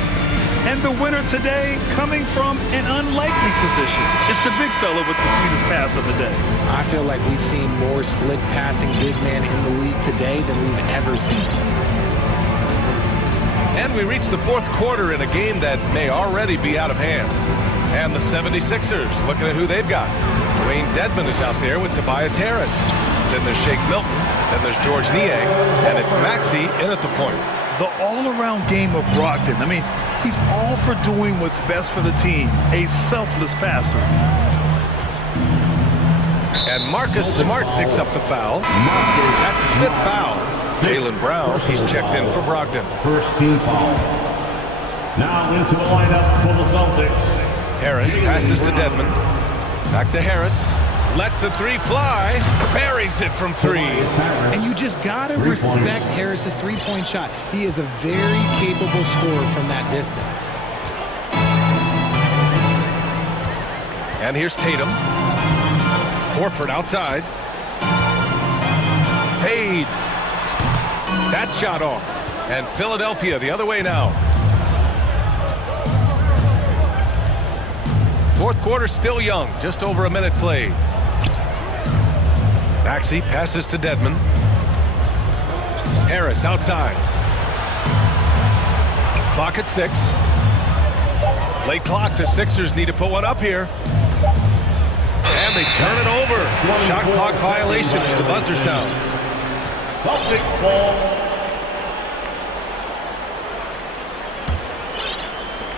And the winner today coming from an unlikely position. It's the big fella with the sweetest pass of the day. I feel like we've seen more slick passing big men in the league today than we've ever seen. And we reach the fourth quarter in a game that may already be out of hand. And the 76ers, looking at who they've got. Dwayne Dedmon is out there with Tobias Harris. Then there's Shake Milton. Then there's George Niang. And it's Maxey in at the point. The all-around game of Brogdon. I mean, he's all for doing what's best for the team. A selfless passer. And Marcus Smart picks up the foul. That's his 5th foul. Jaylen Brown, he's checked in for Brogdon. First team foul. Now into the lineup for the Celtics. Harris passes to Dedmon. Back to Harris. Lets the 3 fly. Buries it from 3. And you just got to respect Harris's three-point shot. He is a very capable scorer from that distance. And here's Tatum. Horford outside. Fades. That shot off. And Philadelphia the other way now. Fourth quarter still young. Just over a minute played. Maxey passes to Dedmon. Harris outside. Clock at 6. Late clock. The Sixers need to put one up here. And they turn it over. Shot clock violation as the buzzer sounds. Celtics ball.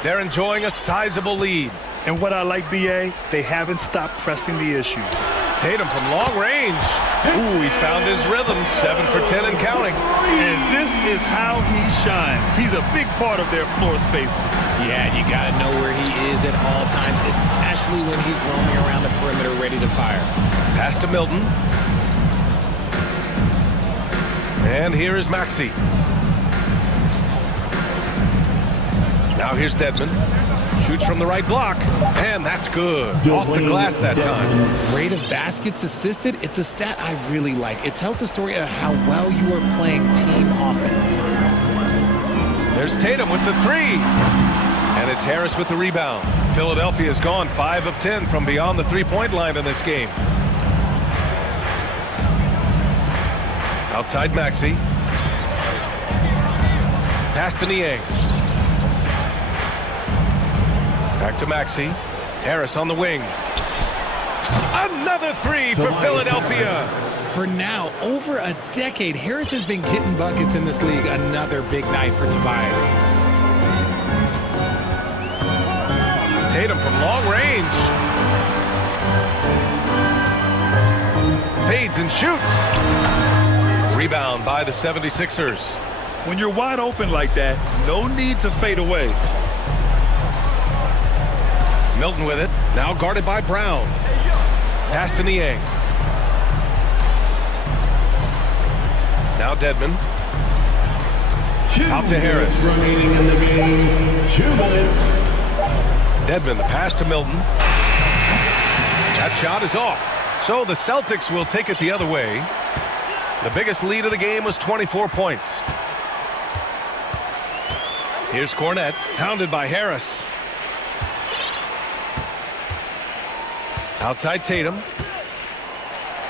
They're enjoying a sizable lead. And what I like, B.A., they haven't stopped pressing the issue. Tatum from long range. Ooh, he's found his rhythm. 7 for 10 and counting. And this is how he shines. He's a big part of their floor spacing. Yeah, you got to know where he is at all times, especially when he's roaming around the perimeter ready to fire. Pass to Milton. And here is Maxey. Now here's Dedmon. Shoots from the right block, and that's good. Off the glass that time. Rate of baskets assisted, it's a stat I really like. It tells the story of how well you are playing team offense. There's Tatum with the 3. And it's Harris with the rebound. Philadelphia's gone 5 of 10 from beyond the three-point line in this game. Outside Maxey. Pass to Niang. Back to Maxey. Harris on the wing. Another 3 for Philadelphia. For now, over a decade, Harris has been getting buckets in this league. Another big night for Tobias. Tatum from long range. Fades and shoots. Rebound by the 76ers. When you're wide open like that, no need to fade away. Milton with it. Now guarded by Brown. Pass to Niang. Now Dedmon. Out to Harris. Remaining in the game, 2 minutes. Dedmon, the pass to Milton. That shot is off. So the Celtics will take it the other way. The biggest lead of the game was 24 points. Here's Cornette, pounded by Harris. Outside Tatum.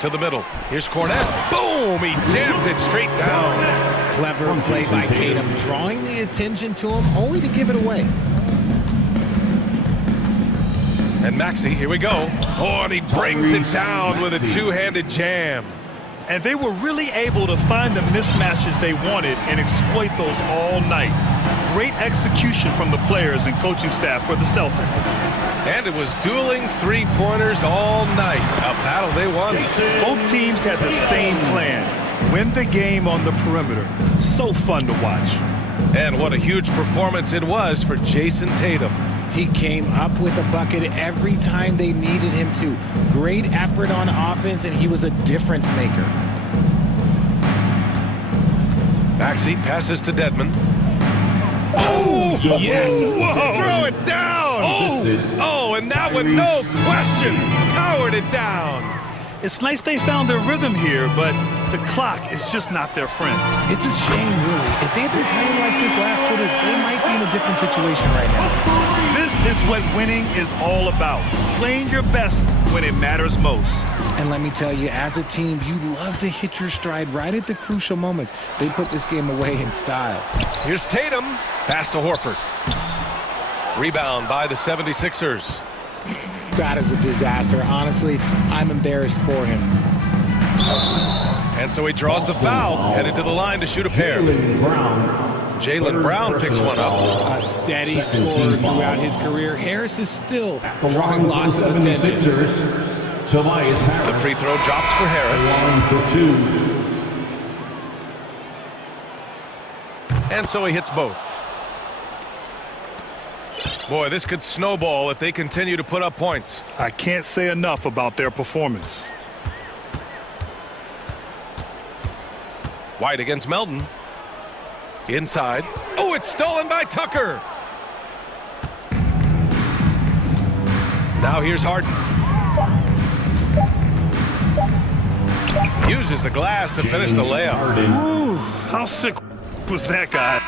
To the middle. Here's Cornette. Boom! He jams it straight down. Clever play by Tatum, drawing the attention to him, only to give it away. And Maxey, here we go. Oh, and he brings it down with a two-handed jam. And they were really able to find the mismatches they wanted and exploit those all night. Great execution from the players and coaching staff for the Celtics. And it was dueling three-pointers all night. A battle they won. Both teams had the same plan. Win the game on the perimeter. So fun to watch. And what a huge performance it was for Jason Tatum. He came up with a bucket every time they needed him to. Great effort on offense, and he was a difference maker. Maxey passes to Dedmon. Oh, yes! Whoa. Throw it down! Oh, and that one, no question, powered it down. It's nice they found their rhythm here, but the clock is just not their friend. It's a shame, really. If they'd been playing like this last quarter, they might be in a different situation right now. This is what winning is all about. Playing your best when it matters most. And let me tell you, as a team, you love to hit your stride right at the crucial moments. They put this game away in style. Here's Tatum. Pass to Horford. Rebound by the 76ers. That is a disaster. Honestly, I'm embarrassed for him. And so he draws the foul, headed to the line to shoot a pair. Jaylen Brown picks one up. A steady scorer throughout his career. Harris is still drawing lots of attention. The free throw drops for Harris. And so he hits both. Boy, this could snowball if they continue to put up points. I can't say enough about their performance. White against Melton. Inside. Oh, it's stolen by Tucker. Now here's Harden. Uses the glass to finish the layup. Ooh, how sick was that guy?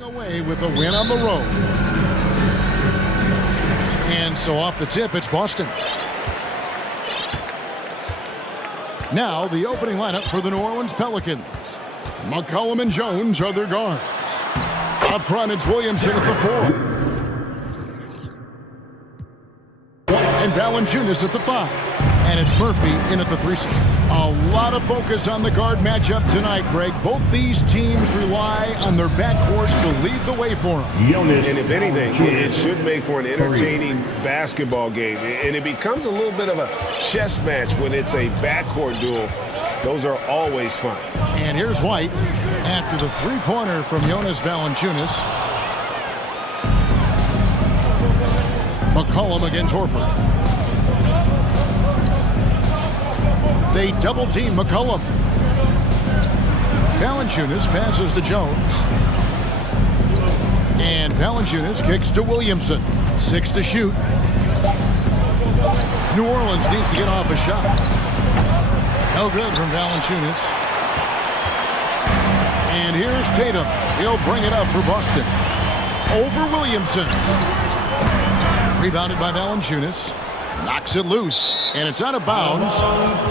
Away with a win on the road. And so off the tip, it's Boston. Now the opening lineup for the New Orleans Pelicans. McCollum and Jones are their guards. Up front, it's Williamson at the 4. And Valanciunas at the 5. And it's Murphy in at the 3. A lot of focus on the guard matchup tonight, Greg. Both these teams rely on their backcourts to lead the way for them. And if anything, it should make for an entertaining basketball game. And it becomes a little bit of a chess match when it's a backcourt duel. Those are always fun. And here's White after the three-pointer from Jonas Valanciunas. McCollum against Horford. They double-team McCollum. Valanciunas passes to Jones. And Valanciunas kicks to Williamson. 6 to shoot. New Orleans needs to get off a shot. No good from Valanciunas. And here's Tatum. He'll bring it up for Boston. Over Williamson. Rebounded by Valanciunas. Knocks it loose, and it's out of bounds.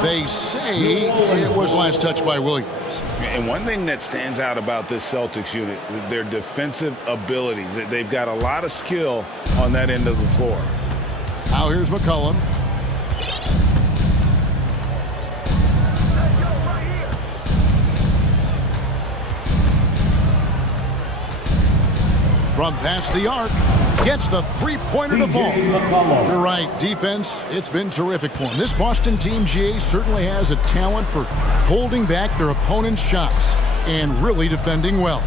They say it was last touched by Williams. And one thing that stands out about this Celtics unit, their defensive abilities. They've got a lot of skill on that end of the floor. Now here's McCollum. From past the arc, gets the three-pointer to fall. You're right, defense, it's been terrific for him. This Boston team, GA, certainly has a talent for holding back their opponent's shots and really defending well.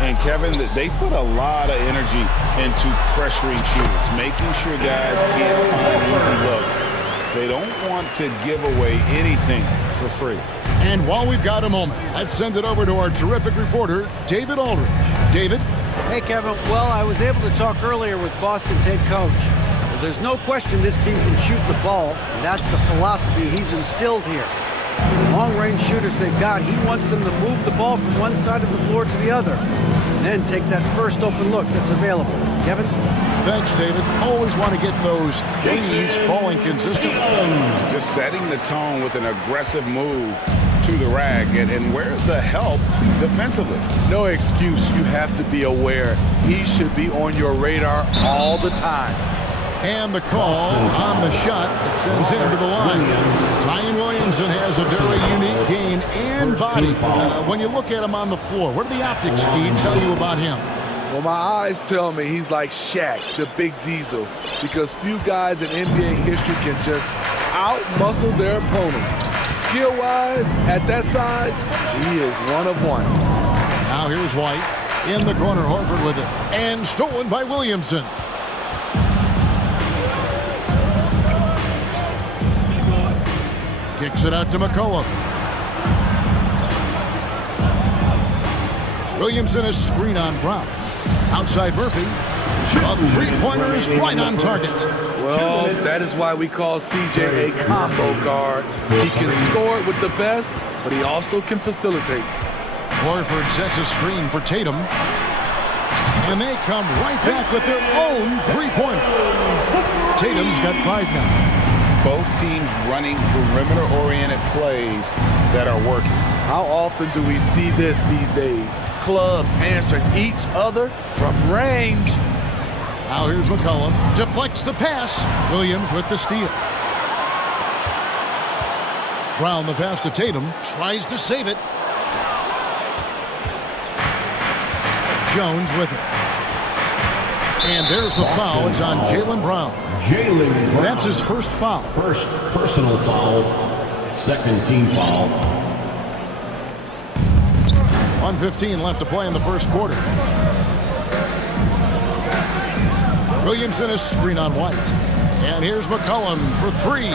And Kevin, they put a lot of energy into pressuring shooters, making sure guys can't find easy looks. They don't want to give away anything for free. And while we've got a moment, let's send it over to our terrific reporter, David Aldridge. David? Hey, Kevin. Well, I was able to talk earlier with Boston's head coach. Well, there's no question this team can shoot the ball, and that's the philosophy he's instilled here. The long-range shooters they've got, he wants them to move the ball from one side of the floor to the other, and then take that first open look that's available. Kevin? Thanks, David. Always want to get those threes falling consistently. Just setting the tone with an aggressive move to the rack. And where's the help defensively? No excuse. You have to be aware. He should be on your radar all the time. And the call on the shot that sends him to the line. Zion Williamson has a very unique game and body. When you look at him on the floor, what do the optics, Steve, tell you about him? Well, my eyes tell me he's like Shaq, the big diesel, because few guys in NBA history can just out-muscle their opponents. Skill-wise, at that size, he is one of one. Now here's White. In the corner, Horford with it. And stolen by Williamson. Kicks it out to McCollum. Williamson is screen on Brown. Outside Murphy. A three-pointer is right on target. Well, that is why we call CJ a combo guard. He can score it with the best, but he also can facilitate. Horford sets a screen for Tatum. And they come right back with their own three-pointer. Tatum's got 5 now. Both teams running perimeter-oriented plays that are working. How often do we see this these days? Clubs answering each other from range. Now here's McCollum. Deflects the pass. Williams with the steal. Brown the pass to Tatum. Tries to save it. Jones with it. And there's the foul. It's on Jaylen Brown. That's his first foul. First personal foul. Second team foul. 1:15 left to play in the first quarter. Williamson is screen on White. And here's McCollum for 3.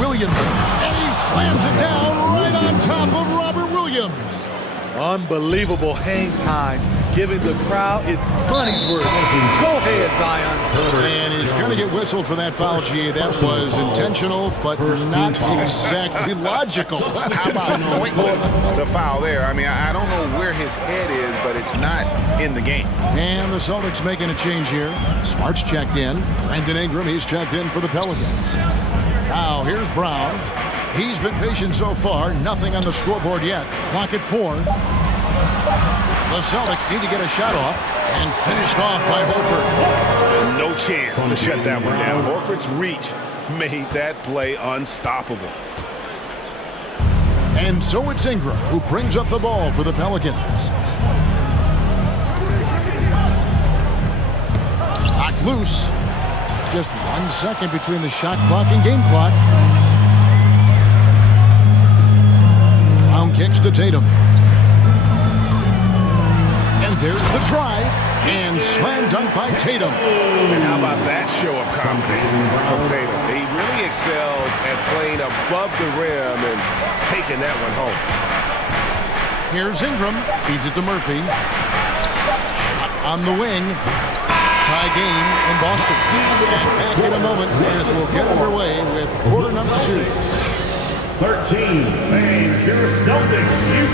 Williamson. And he slams it down right on top of Robert Williams. Unbelievable hang time, giving the crowd its money's worth. Go ahead, Zion. And he's going to get whistled for that foul, GA. That was intentional, but not exactly logical. How about pointless to foul there? I mean, I don't know where his head is, but it's not in the game. And the Celtics making a change here. Smart's checked in. Brandon Ingram, he's checked in for the Pelicans. Now, here's Brown. He's been patient so far. Nothing on the scoreboard yet. Clock at 4. The Celtics need to get a shot off, and finished off by Horford. No chance to shut that one down. Horford's reach made that play unstoppable. And so it's Ingram who brings up the ball for the Pelicans. Knocked loose. Just 1 second between the shot clock and game clock. Brown kicks to Tatum. And there's the drive. And slam dunk by Tatum. And how about that show of confidence from Tatum? He really excels at playing above the rim and taking that one home. Here's Ingram. Feeds it to Murphy. Shot on the wing. Tie game in Boston. And back in a moment as we'll get underway with quarter number 2. 13, your Celtics, you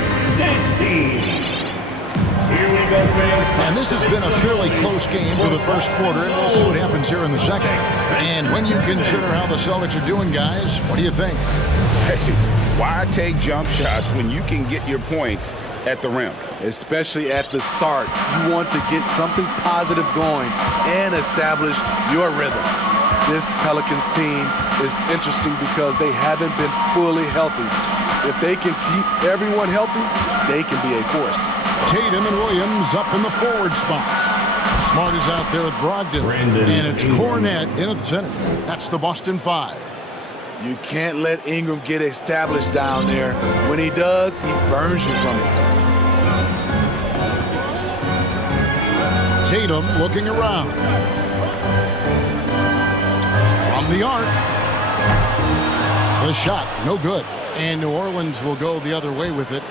Here we go, fans. And this has been a fairly close game for the first quarter, and we'll see what happens here in the second. And when you consider how the Celtics are doing, guys, what do you think? Hey, why take jump shots when you can get your points at the rim? Especially at the start. You want to get something positive going and establish your rhythm. This Pelicans team is interesting because they haven't been fully healthy. If they can keep everyone healthy, they can be a force. Tatum and Williams up in the forward spots. Smart is out there with Brogdon. And it's Cornette in at center. That's the Boston 5. You can't let Ingram get established down there. When he does, he burns you from it. Tatum looking around. From the arc. The shot, no good. And New Orleans will go the other way with it.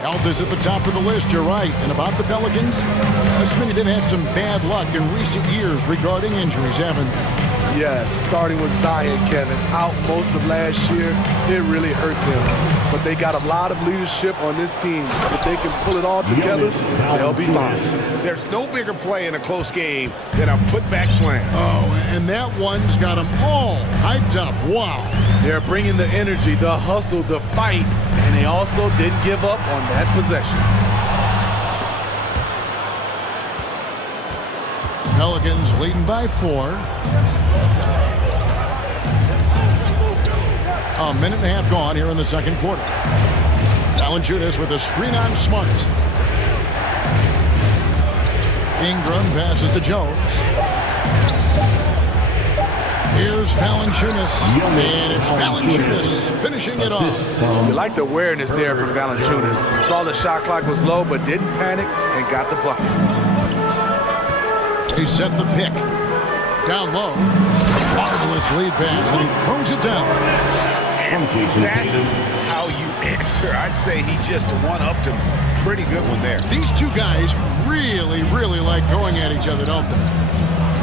Health is at the top of the list, you're right. And about the Pelicans, Smitty, they've had some bad luck in recent years regarding injuries, haven't they? Yes, starting with Zion, Kevin, out most of last year, it really hurt them. But they got a lot of leadership on this team. If they can pull it all together, they'll be fine. There's no bigger play in a close game than a putback slam. Oh, and that one's got them all hyped up. Wow. They're bringing the energy, the hustle, the fight, and they also didn't give up on that possession. Pelicans leading by 4. A minute and a half gone here in the second quarter. Valanciunas with a screen on Smart. Ingram passes to Jones. Here's Valanciunas. And it's Valanciunas finishing it off. You like the awareness there from Valanciunas. Saw the shot clock was low, but didn't panic and got the bucket. He set the pick. Down low. Marvelous lead pass, and he throws it down. And that's how you answer. I'd say he just one-upped him. Pretty good one there. These two guys really, really like going at each other, don't they?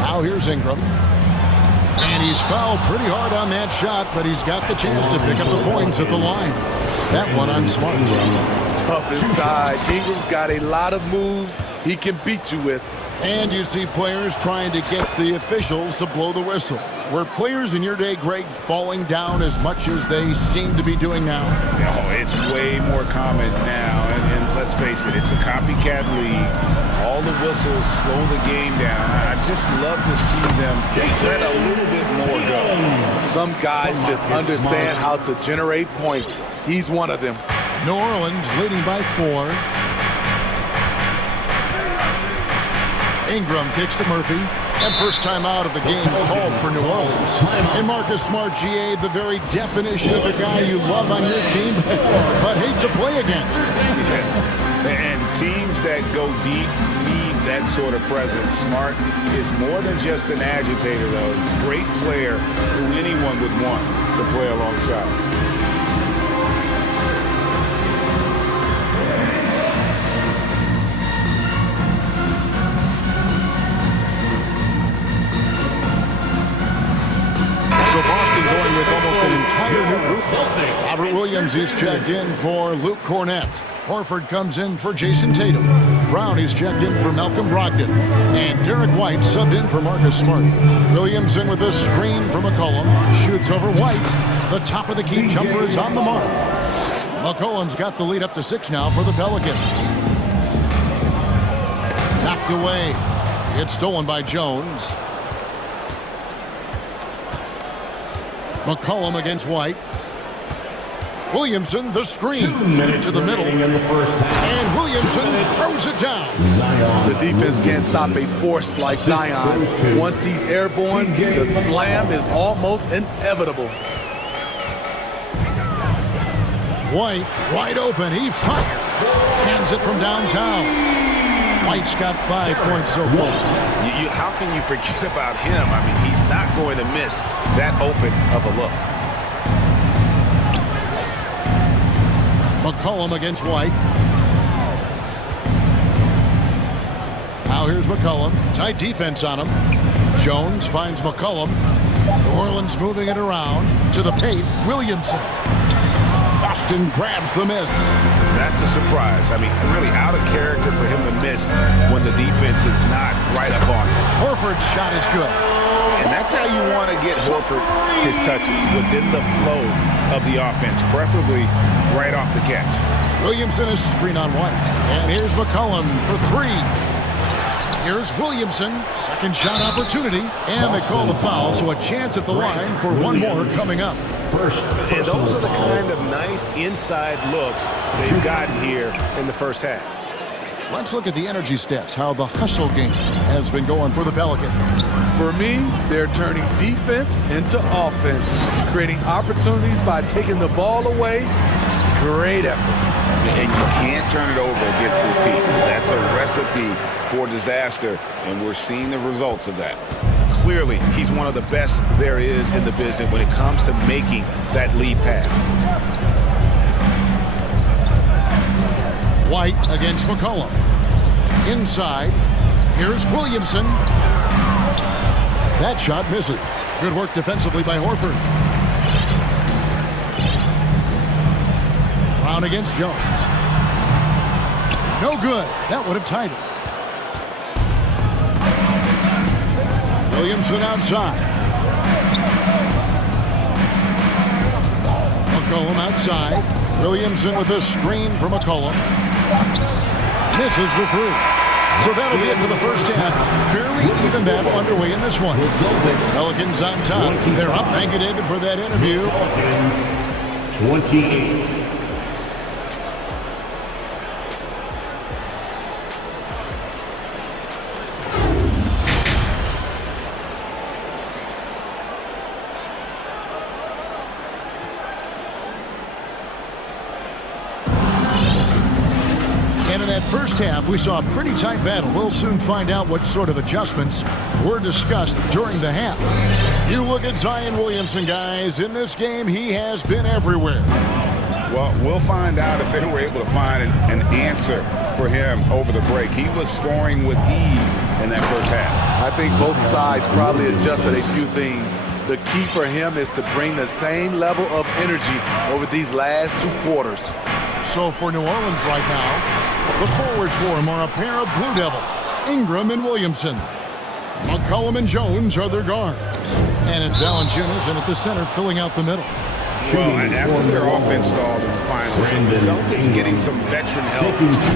Now here's Ingram. And he's fouled pretty hard on that shot, but he's got the chance to pick up the points at the line. That one on Smart. Tough inside. Ingram's got a lot of moves he can beat you with. And you see players trying to get the officials to blow the whistle. Were players in your day, Greg, falling down as much as they seem to be doing now? Oh, it's way more common now. And let's face it, it's a copycat league. All the whistles slow the game down. I just love to see them let a little bit more go. Some guys just understand how to generate points. He's one of them. New Orleans leading by 4. Ingram kicks to Murphy. And first time out of the game called for New Orleans. And Marcus Smart, GA, the very definition of a guy you love on your team, but hate to play against. Yeah. And teams that go deep need that sort of presence. Smart is more than just an agitator, though. Great player who anyone would want to play alongside. Robert Williams is checked in for Luke Cornett. Horford comes in for Jason Tatum. Brown is checked in for Malcolm Brogdon. And Derek White subbed in for Marcus Smart. Williamson with a screen from McCollum. Shoots over White. The top of the key jumper is on the mark. McCollum's got the lead up to 6 now for the Pelicans. Knocked away. It's stolen by Jones. McCollum against White. Williamson, the screen to the middle. And Williamson throws it down. The defense can't stop a force like Zion. Once he's airborne, the slam is almost inevitable. White, wide open. He fires. Cans it from downtown. White's got 5 points so far. How can you forget about him? I mean, he's not going to miss that open of a look. McCollum against White. Now here's McCollum. Tight defense on him. Jones finds McCollum. New Orleans moving it around to the paint. Williamson. Boston grabs the miss. That's a surprise. I mean, really out of character for him to miss when the defense is not right up on him. Horford's shot is good. And that's how you want to get Horford his touches, within the flow of the offense, preferably right off the catch. Williamson is screen on White. And here's McCollum for 3. Here's Williamson. Second shot opportunity. And they call the foul, so a chance at the line for one more coming up. And those are the kind of nice inside looks they've gotten here in the first half. Let's look at the energy stats, how the hustle game has been going for the Pelicans. For me, they're turning defense into offense, creating opportunities by taking the ball away. Great effort. And you can't turn it over against this team. That's a recipe for disaster, and we're seeing the results of that. Clearly, he's one of the best there is in the business when it comes to making that lead pass. White against McCollum. Inside. Here's Williamson. That shot misses. Good work defensively by Horford. Brown against Jones. No good. That would have tied it. Williamson outside. McCollum outside. Williamson with a screen from McCollum. Misses the 3. So that'll be it for the first half. Fairly even battle underway in this one. Pelicans on top. They're up. Thank you, David, for that interview. 28. First half, we saw a pretty tight battle. We'll soon find out what sort of adjustments were discussed during the half. You look at Zion Williamson, guys. In this game, he has been everywhere. Well, we'll find out if they were able to find an answer for him over the break. He was scoring with ease in that first half. I think both sides probably adjusted a few things. The key for him is to bring the same level of energy over these last 2 quarters. So for New Orleans right now, the forwards for him are a pair of Blue Devils, Ingram and Williamson. McCollum and Jones are their guards. And it's Valanciunas in at the center filling out the middle. Well, and after their offense stalled in the finals, the Celtics getting some veteran help.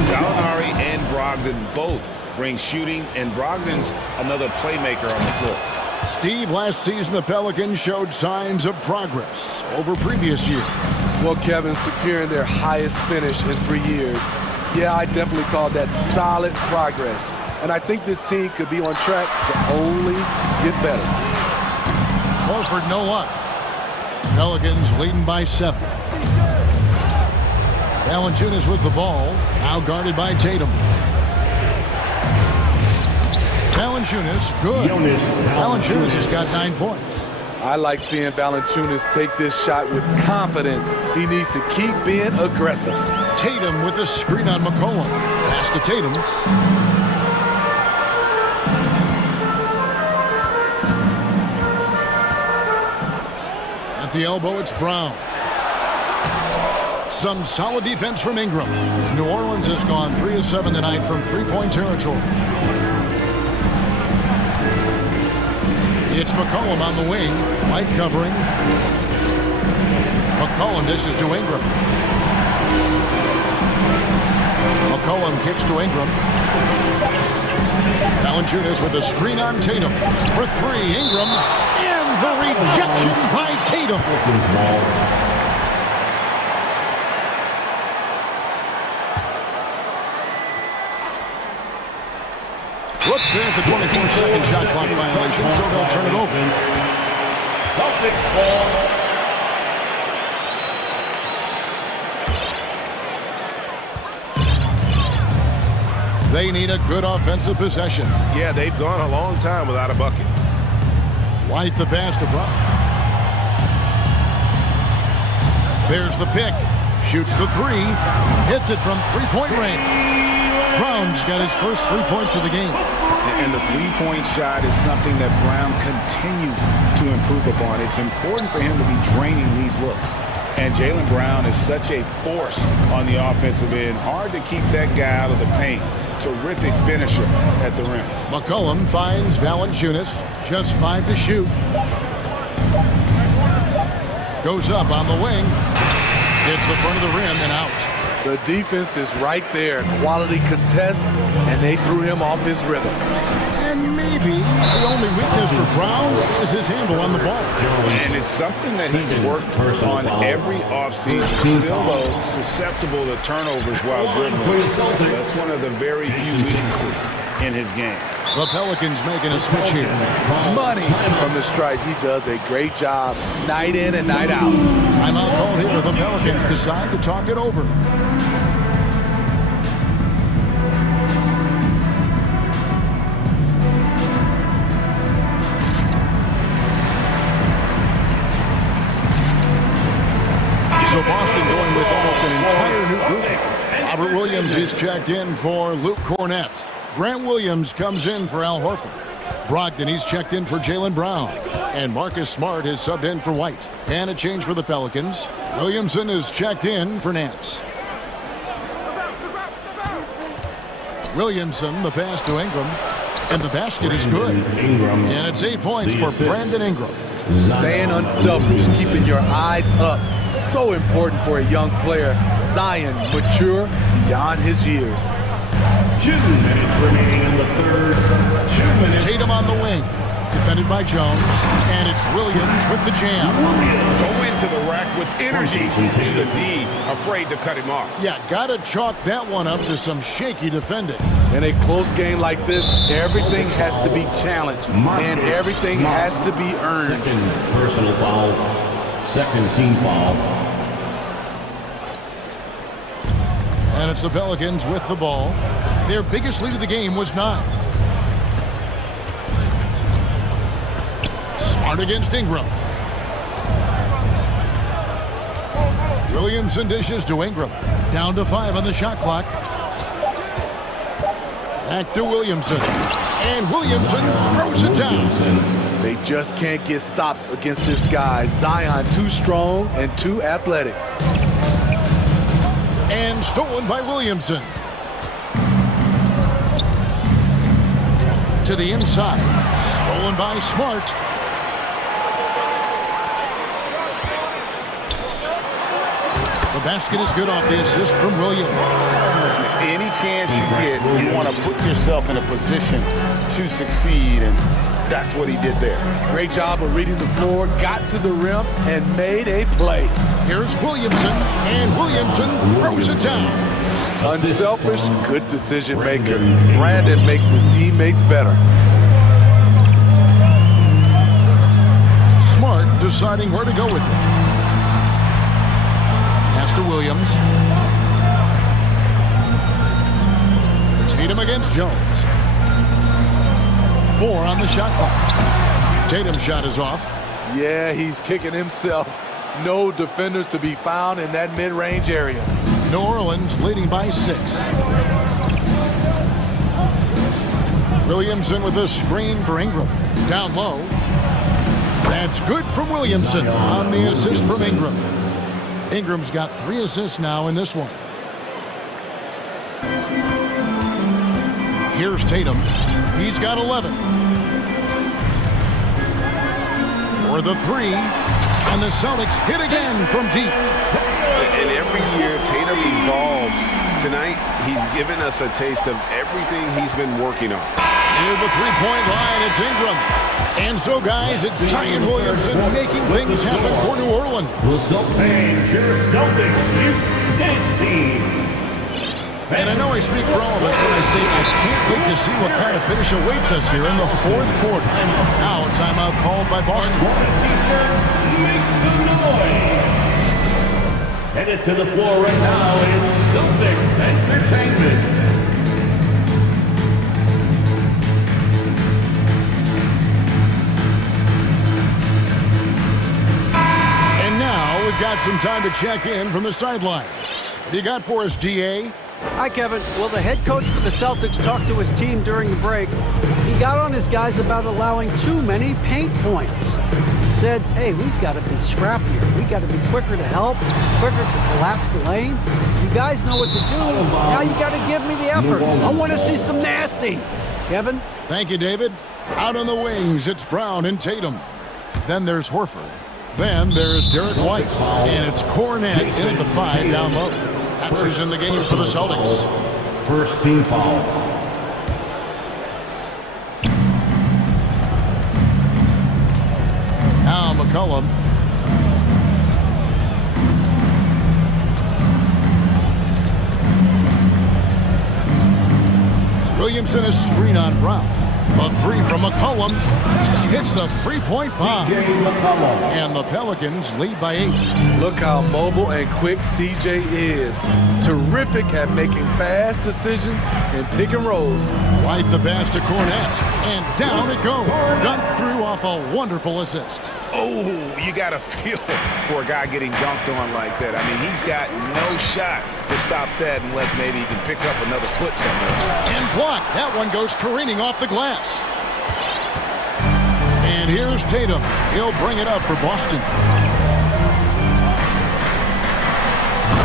Gallinari and Brogdon both bring shooting, and Brogdon's another playmaker on the floor. Steve, last season the Pelicans showed signs of progress over previous years. Well, Kevin, securing their highest finish in 3 years. Yeah, I definitely call that solid progress. And I think this team could be on track to only get better. Horford, no luck. Pelicans leading by 7. Valanciunas with the ball, now guarded by Tatum. Valanciunas, good. Valanciunas has got 9 points. I like seeing Valanciunas take this shot with confidence. He needs to keep being aggressive. Tatum with a screen on McCollum. Pass to Tatum. At the elbow, it's Brown. Some solid defense from Ingram. New Orleans has gone 3 of 7 tonight from three-point territory. It's McCollum on the wing. White covering. McCollum dishes to Ingram. McCollum kicks to Ingram. Valanciunas with a screen on Tatum. For three, Ingram. And the rejection by Tatum. Whoops, there's the 24-second shot clock violation, so they'll turn it over. Celtics ball. They need a good offensive possession. Yeah, they've gone a long time without a bucket. White the pass to Brown. There's the pick. Shoots the three. Hits it from three-point range. Brown's got his first 3 points of the game. And the three-point shot is something that Brown continues to improve upon. It's important for him to be draining these looks. And Jaylen Brown is such a force on the offensive end. Hard to keep that guy out of the paint. Terrific finisher at the rim. McCollum finds Valanciunas. Just 5 to shoot. Goes up on the wing. Hits the front of the rim and out. The defense is right there. Quality contest, and they threw him off his rhythm. And maybe the only weakness for Brown is his handle on the ball. And it's something that he's worked on every offseason. Still, though, susceptible to turnovers while dribbling. That's one of the very few weaknesses in his game. The Pelicans making a switch here. Money from the stripe. He does a great job night in and night out. Timeout called here. The Pelicans decide to talk it over. So Boston going with almost an entire new group. Robert Williams is checked in for Luke Cornett. Grant Williams comes in for Al Horford. Brogdon, he's checked in for Jaylen Brown. And Marcus Smart is subbed in for White. And a change for the Pelicans. Williamson is checked in for Nance. Williamson, the pass to Ingram. And the basket is good. And it's 8 points for Brandon Ingram. Staying unselfish, keeping your eyes up. So important for a young player. Zion, mature beyond his years. 2 minutes remaining in the third. 2 minutes. Tatum on the wing. Defended by Jones. And it's Williams with the jam. Go into the rack with energy. And the D afraid to cut him off. Yeah, gotta chalk that one up to some shaky defending. In a close game like this, everything has to be challenged. And everything has to be earned. Second personal foul. Second team foul. And it's the Pelicans with the ball. Their biggest lead of the game was 9. Smart against Ingram. Williamson dishes to Ingram. Down to 5 on the shot clock. Back to Williamson. And Williamson throws it down. They just can't get stops against this guy. Zion too strong and too athletic. And stolen by Williamson. To the inside. Stolen by Smart. The basket is good off the assist from Williams. Any chance you get, you want to put yourself in a position to succeed, and that's what he did there. Great job of reading the floor, got to the rim, and made a play. Here's Williamson, and Williamson throws it down. Unselfish, good decision maker. Brandon makes his teammates better. Smart deciding where to go with it. Pass to Williams. Tatum against Jones. 4 on the shot clock. Tatum's shot is off. Yeah, he's kicking himself. No defenders to be found in that mid-range area. New Orleans leading by 6. Williamson with a screen for Ingram. Down low. That's good from Williamson on the assist from Ingram. Ingram's got 3 assists now in this one. Here's Tatum. He's got 11. For the 3. And the Celtics hit again from deep. And every year, Tatum evolves. Tonight, he's given us a taste of everything he's been working on. Near the three-point line, it's Ingram. And so, guys, it's Zion Williamson making things happen for New Orleans. And your Celtics U-16 team. And I know I speak for all of us when I say I can't wait to see what kind of finish awaits us here in the 4th quarter. Now, a timeout called by Boston. Make some noise. Headed to the floor right now is Celtics Entertainment. And now we've got some time to check in from the sidelines. What do you got for us, DA? Hi, Kevin. Well, the head coach for the Celtics talked to his team during the break. He got on his guys about allowing too many paint points. He said, hey, we've got to be scrappier. We've got to be quicker to help, quicker to collapse the lane. You guys know what to do. Now you got to give me the effort. I want to see some nasty. Kevin? Thank you, David. Out on the wings, it's Brown and Tatum. Then there's Horford. Then there's Derek White. And it's Cornette in at the 5 down low. That's who's in the game for the Celtics. First team foul. Now McCollum. Williamson is screen on Brown. A 3 from McCollum. Hits the 3-point bomb. And the Pelicans lead by 8. Look how mobile and quick CJ is. Terrific at making fast decisions and pick and rolls. Right the pass to Cornette. And down it goes. Dunked through off a wonderful assist. Oh, you got to feel for a guy getting dunked on like that. I mean, he's got no shot to stop that unless maybe he can pick up another foot somewhere. And blocked. That one goes careening off the glass. And here's Tatum. He'll bring it up for Boston.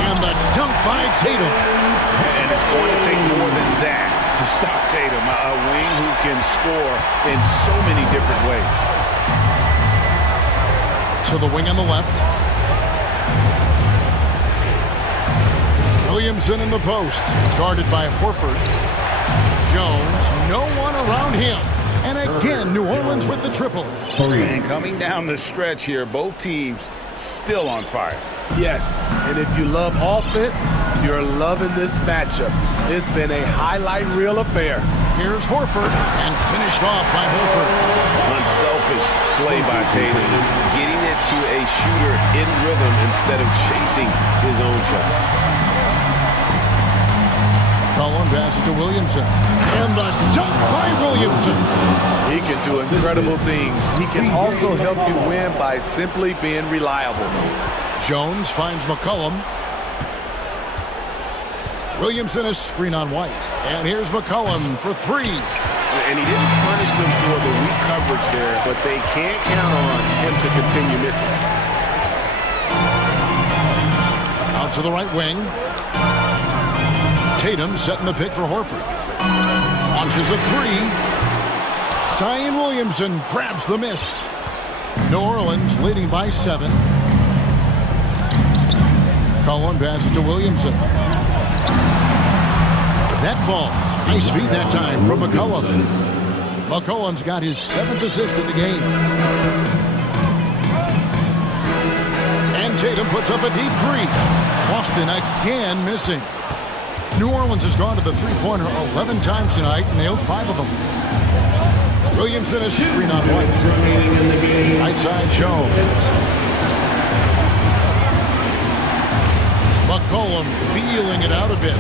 And the dunk by Tatum. And it's going to take more than that to stop Tatum. A wing who can score in so many different ways. To the wing on the left. Williamson in the post. Guarded by Horford. Jones, no one around him. And again, New Orleans with the triple. And coming down the stretch here, both teams still on fire. Yes, and if you love offense, you're loving this matchup. It's been a highlight reel affair. Here's Horford, and finished off by Horford. Unselfish play by Tatum, getting it to a shooter in rhythm instead of chasing his own shot. Cullen passes to Williamson. And the dunk by Williamson. He can do incredible things. He can also help you win by simply being reliable. Jones finds McCollum. Williamson is screen on White. And here's McCollum for 3. And he didn't punish them for the weak coverage there, but they can't count on him to continue missing. Out to the right wing. Tatum setting the pick for Horford. Launches a 3. Zion Williamson grabs the miss. New Orleans leading by 7. Cullen passes to Williamson. That falls. Nice feed that time from McCollum. McCollum's got his 7th assist in the game. And Tatum puts up a deep 3. Boston again missing. New Orleans has gone to the three-pointer 11 times tonight, nailed 5 of them. Williamson is screen on White. Right side Jones. McCollum feeling it out a bit.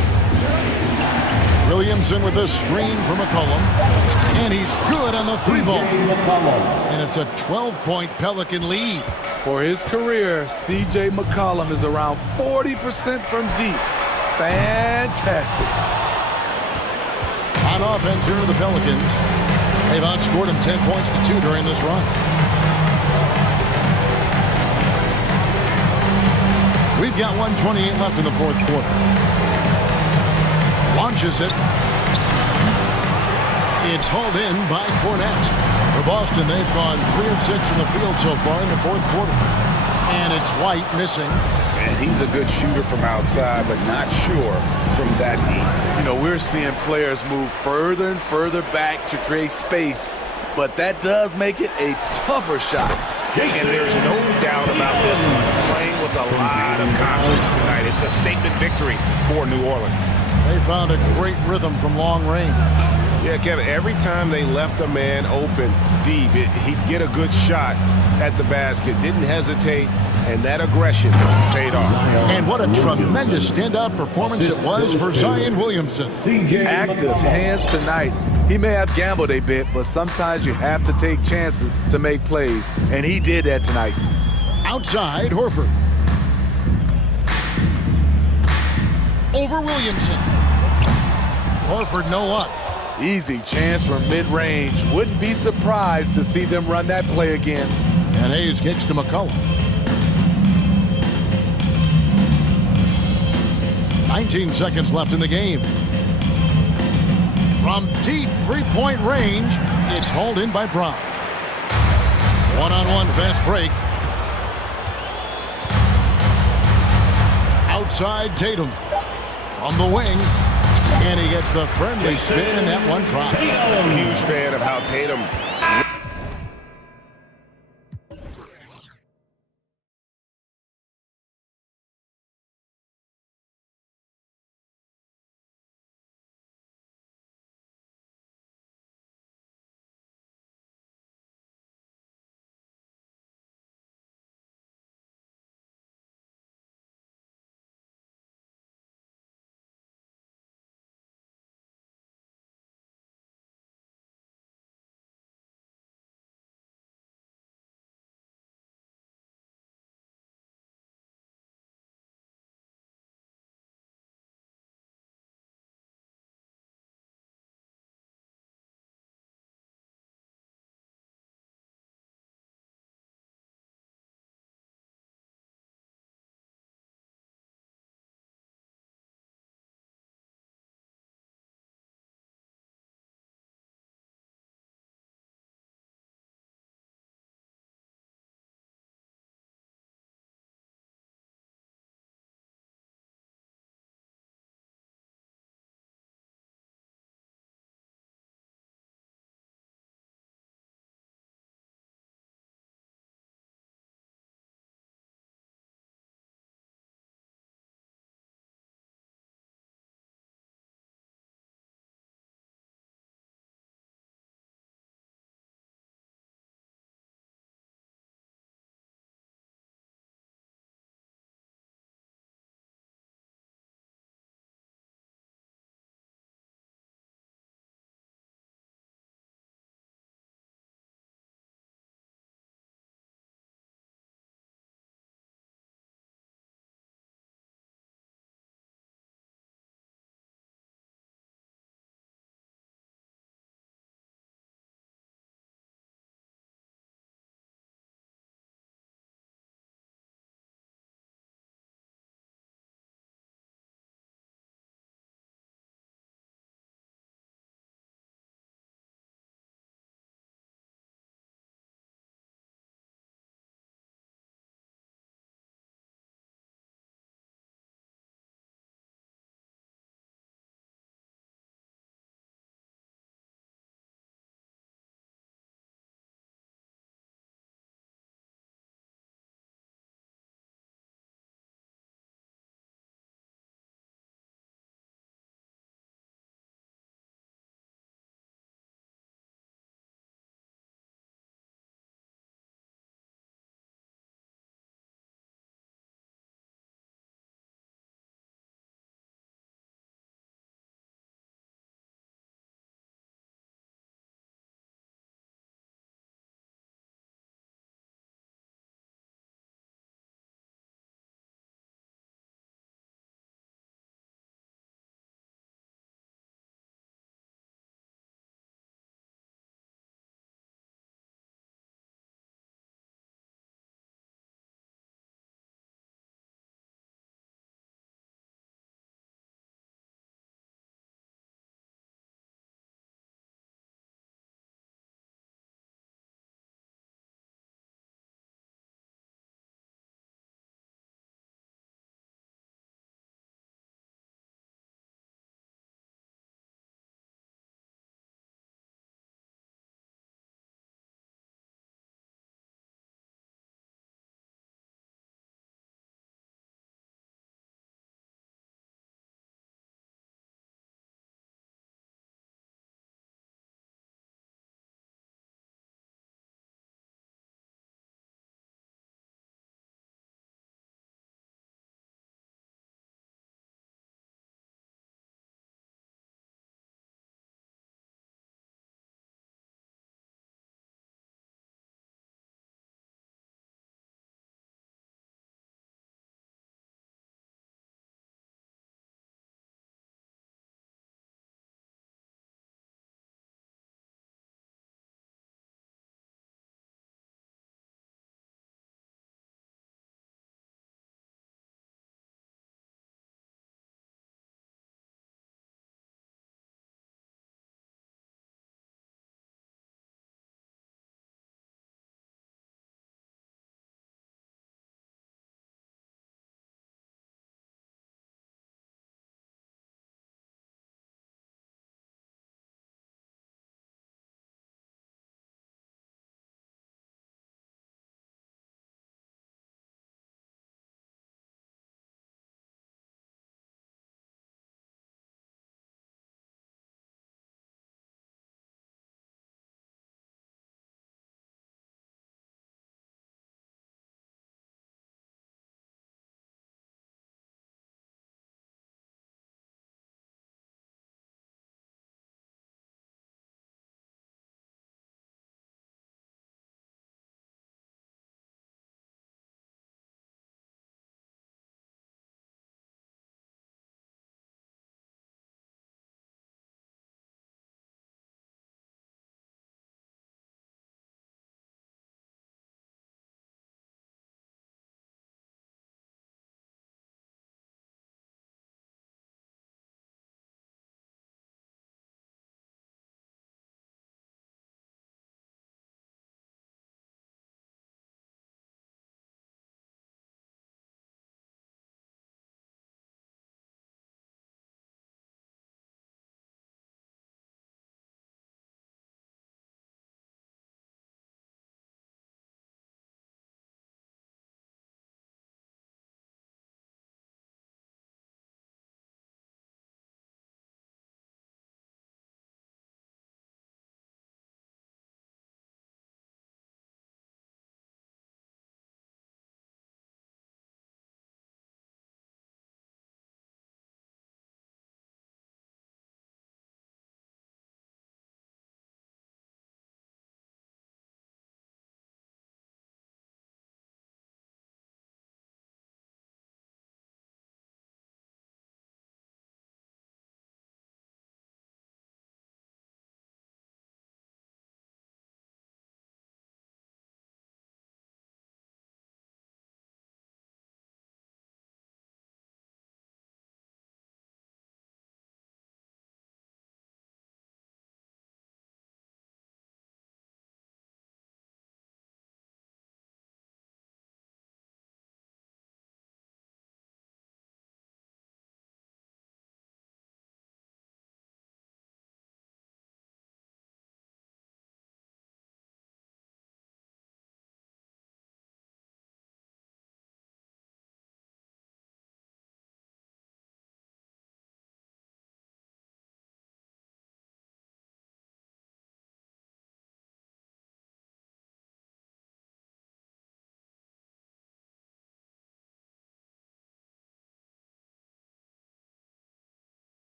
Williamson with a screen for McCollum. And he's good on the 3-ball. And it's a 12-point Pelican lead. For his career, C.J. McCollum is around 40% from deep. Fantastic. On offense here are the Pelicans. They've outscored him 10 points to 2 during this run. We've got 1:28 left in the fourth quarter. Launches it. It's hauled in by Cornette. For Boston, they've gone 3 of 6 from the field so far in the fourth quarter. And it's White missing. And he's a good shooter from outside, but not sure from that deep. You know, we're seeing players move further and further back to create space, but that does make it a tougher shot. And there's no doubt about this one. Playing with a lot of confidence tonight. It's a statement victory for New Orleans. They found a great rhythm from long range. Yeah, Kevin, every time they left a man open deep, he'd get a good shot at the basket. Didn't hesitate, and that aggression paid off. And what a tremendous standout performance it was for Zion Williamson. Active hands tonight. He may have gambled a bit, but sometimes you have to take chances to make plays, and he did that tonight. Outside, Horford. Over Williamson. Horford, no luck. Easy chance from mid-range. Wouldn't be surprised to see them run that play again. And Hayes kicks to McCollum. 19 seconds left in the game. From deep three-point range, it's hauled in by Brown. One-on-one fast break. Outside Tatum. From the wing. And he gets the friendly spin, and that one drops. Huge fan of how Tatum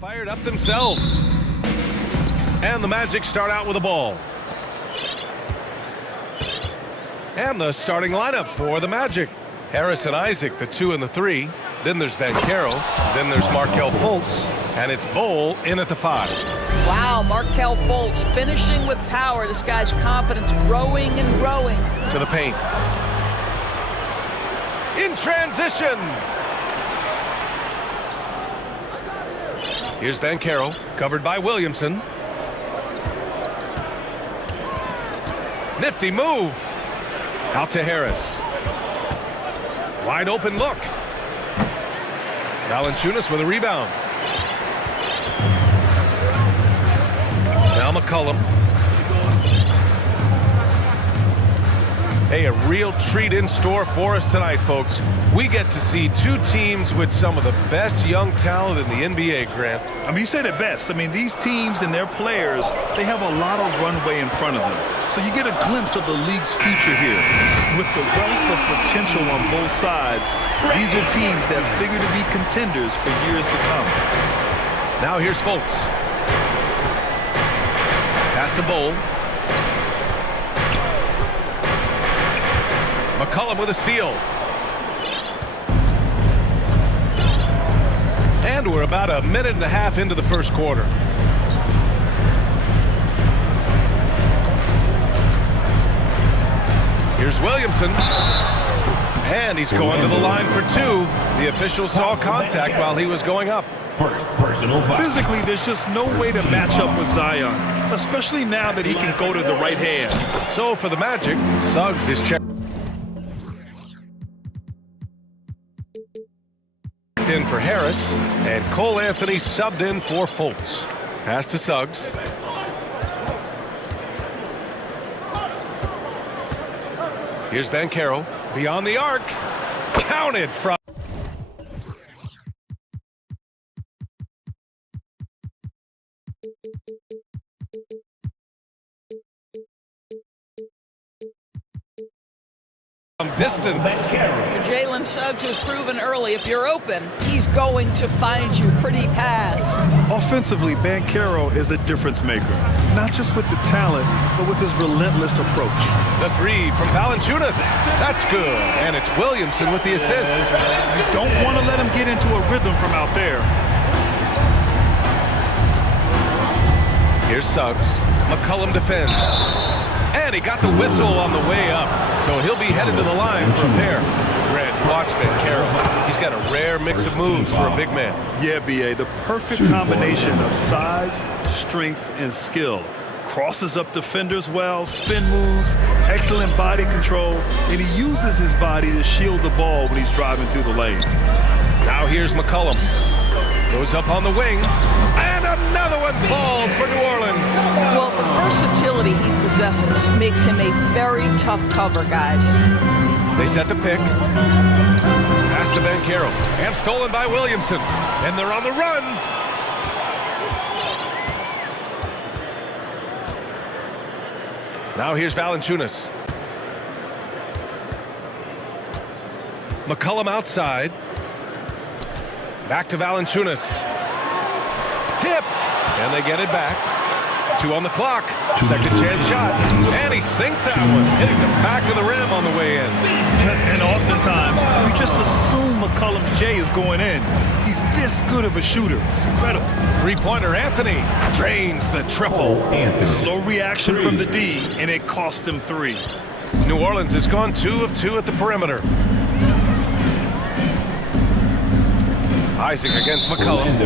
Fired up themselves. And the Magic start out with the ball. And the starting lineup for the Magic. Harris and Isaac, the 2 and the 3. Then there's Banchero. Then there's Markelle Fultz. And it's Bowl in at the 5. Wow, Markelle Fultz finishing with power. This guy's confidence growing and growing. To the paint. In transition. Here's Banchero, covered by Williamson. Nifty move. Out to Harris. Wide open look. Valanciunas with a rebound. Now McCollum. Hey, a real treat in store for us tonight, folks. We get to see 2 teams with some of the best young talent in the NBA, Grant. I mean, you said it best. I mean, these teams and their players, they have a lot of runway in front of them. So you get a glimpse of the league's future here. With the wealth of potential on both sides, these are teams that figure to be contenders for years to come. Now here's Fultz. Pass to Bowl. McCollum with a steal. And we're about a minute and a half into the first quarter. Here's Williamson. And he's going to the line for 2. The official saw contact while he was going up. Personal foul. Physically, there's just no way to match up with Zion, especially now that he can go to the right hand. So for the Magic, Suggs is checked in for Harris, and Cole Anthony subbed in for Fultz. Pass to Suggs. Here's Banchero, beyond the arc, counted from. Distance. Jalen Suggs has proven early, if you're open, he's going to find you. Pretty pass. Offensively, Banchero is a difference maker, not just with the talent, but with his relentless approach. The 3 from Valanciunas. That's good. And it's Williamson with the assist. You don't want to let him get into a rhythm from out there. Here's Suggs. McCollum defends. And he got the whistle on the way up. So he'll be headed to the line from there. Grant, watch Banchero. He's got a rare mix of moves for a big man. Yeah, B.A., the perfect combination of size, strength, and skill. Crosses up defenders well, spin moves, excellent body control, and he uses his body to shield the ball when he's driving through the lane. Now here's McCollum. Goes up on the wing, and another one falls for New Orleans. Well, the versatility he possesses makes him a very tough cover, guys. They set the pick. Pass to Banchero, and stolen by Williamson. And they're on the run. Now here's Valanciunas. McCollum outside. Back to Valanciunas. Tipped. And they get it back. 2 on the clock. Second chance shot. And he sinks that one, hitting the back of the rim on the way in. And oftentimes, we just assume McCollum's J is going in. He's this good of a shooter. It's incredible. 3-pointer Anthony drains the triple. Slow reaction from the D, and it cost him 3. New Orleans has gone 2 of 2 at the perimeter. Isaac against McCollum.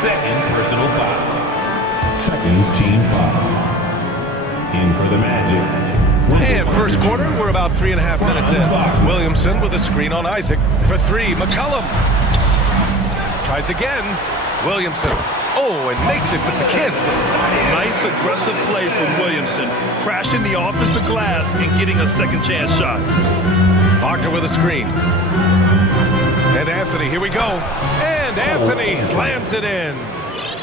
Second personal foul. Second team foul. In for the Magic. And first quarter, we're about 3.5 minutes in. Williamson with a screen on Isaac for 3. McCollum tries again. Williamson. Oh, and makes it with the kiss. Nice aggressive play from Williamson, crashing the offensive glass and getting a second chance shot. Wagner with a screen. And Anthony, here we go. And Anthony slams it in.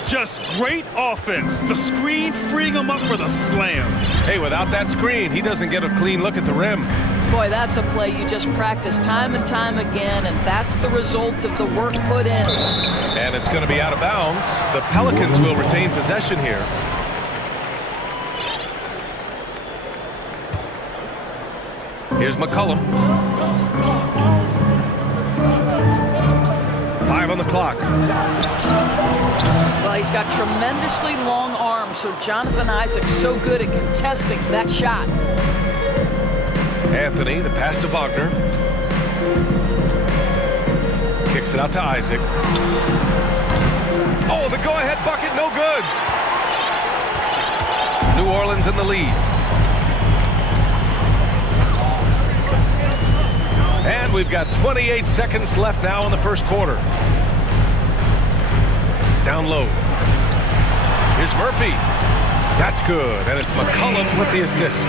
Just great offense. The screen freeing him up for the slam. Hey, without that screen, he doesn't get a clean look at the rim. Boy, that's a play you just practice time and time again, and that's the result of the work put in. And it's going to be out of bounds. The Pelicans will retain possession here. Here's McCollum. 5 on the clock. Well, he's got tremendously long arms, so Jonathan Isaac's so good at contesting that shot. Anthony, the pass to Wagner. Kicks it out to Isaac. Oh, the go-ahead bucket, no good. New Orleans in the lead. And we've got 28 seconds left now in the first quarter. Down low. Here's Murphy. That's good, and it's McCollum with the assist.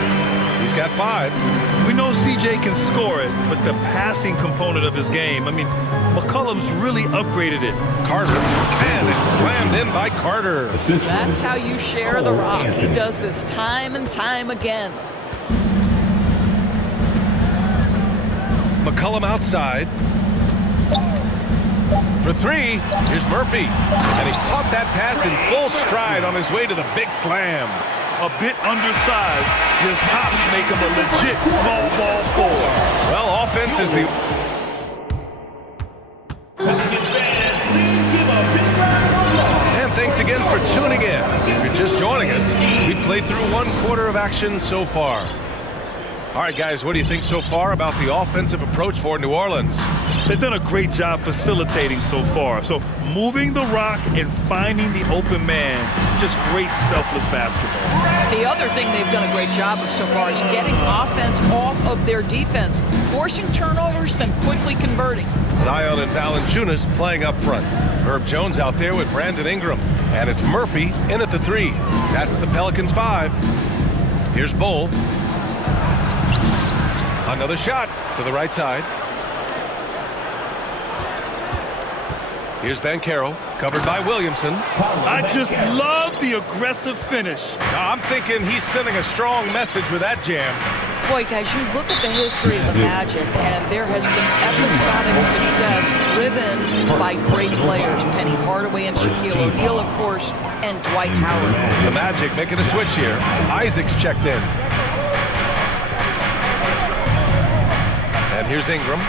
He's got 5. We know CJ can score it, but the passing component of his game, I mean, McCollum's really upgraded it. Carter, and it's slammed in by Carter. That's how you share the rock. He does this time and time again. McCollum outside. For 3, here's Murphy. And he caught that pass in full stride on his way to the big slam. A bit undersized, his hops make him a legit small ball forward. Well, offense is the... And thanks again for tuning in. If you're just joining us, we've played through 1 quarter of action so far. All right, guys, what do you think so far about the offensive approach for New Orleans? They've done a great job facilitating so far. So moving the rock and finding the open man, just great selfless basketball. The other thing they've done a great job of so far is getting offense off of their defense, forcing turnovers, then quickly converting. Zion and Valanciunas playing up front. Herb Jones out there with Brandon Ingram. And it's Murphy in at the 3. That's the Pelicans' 5. Here's Bull. Another shot to the right side. Here's Banchero, covered by Williamson. I just love the aggressive finish. Now, I'm thinking he's sending a strong message with that jam. Boy, guys, you look at the history of the Magic, and there has been episodic success driven by great players. Penny Hardaway and Shaquille O'Neal, of course, and Dwight Howard. The Magic making a switch here. Isaac's checked in. And here's Ingram.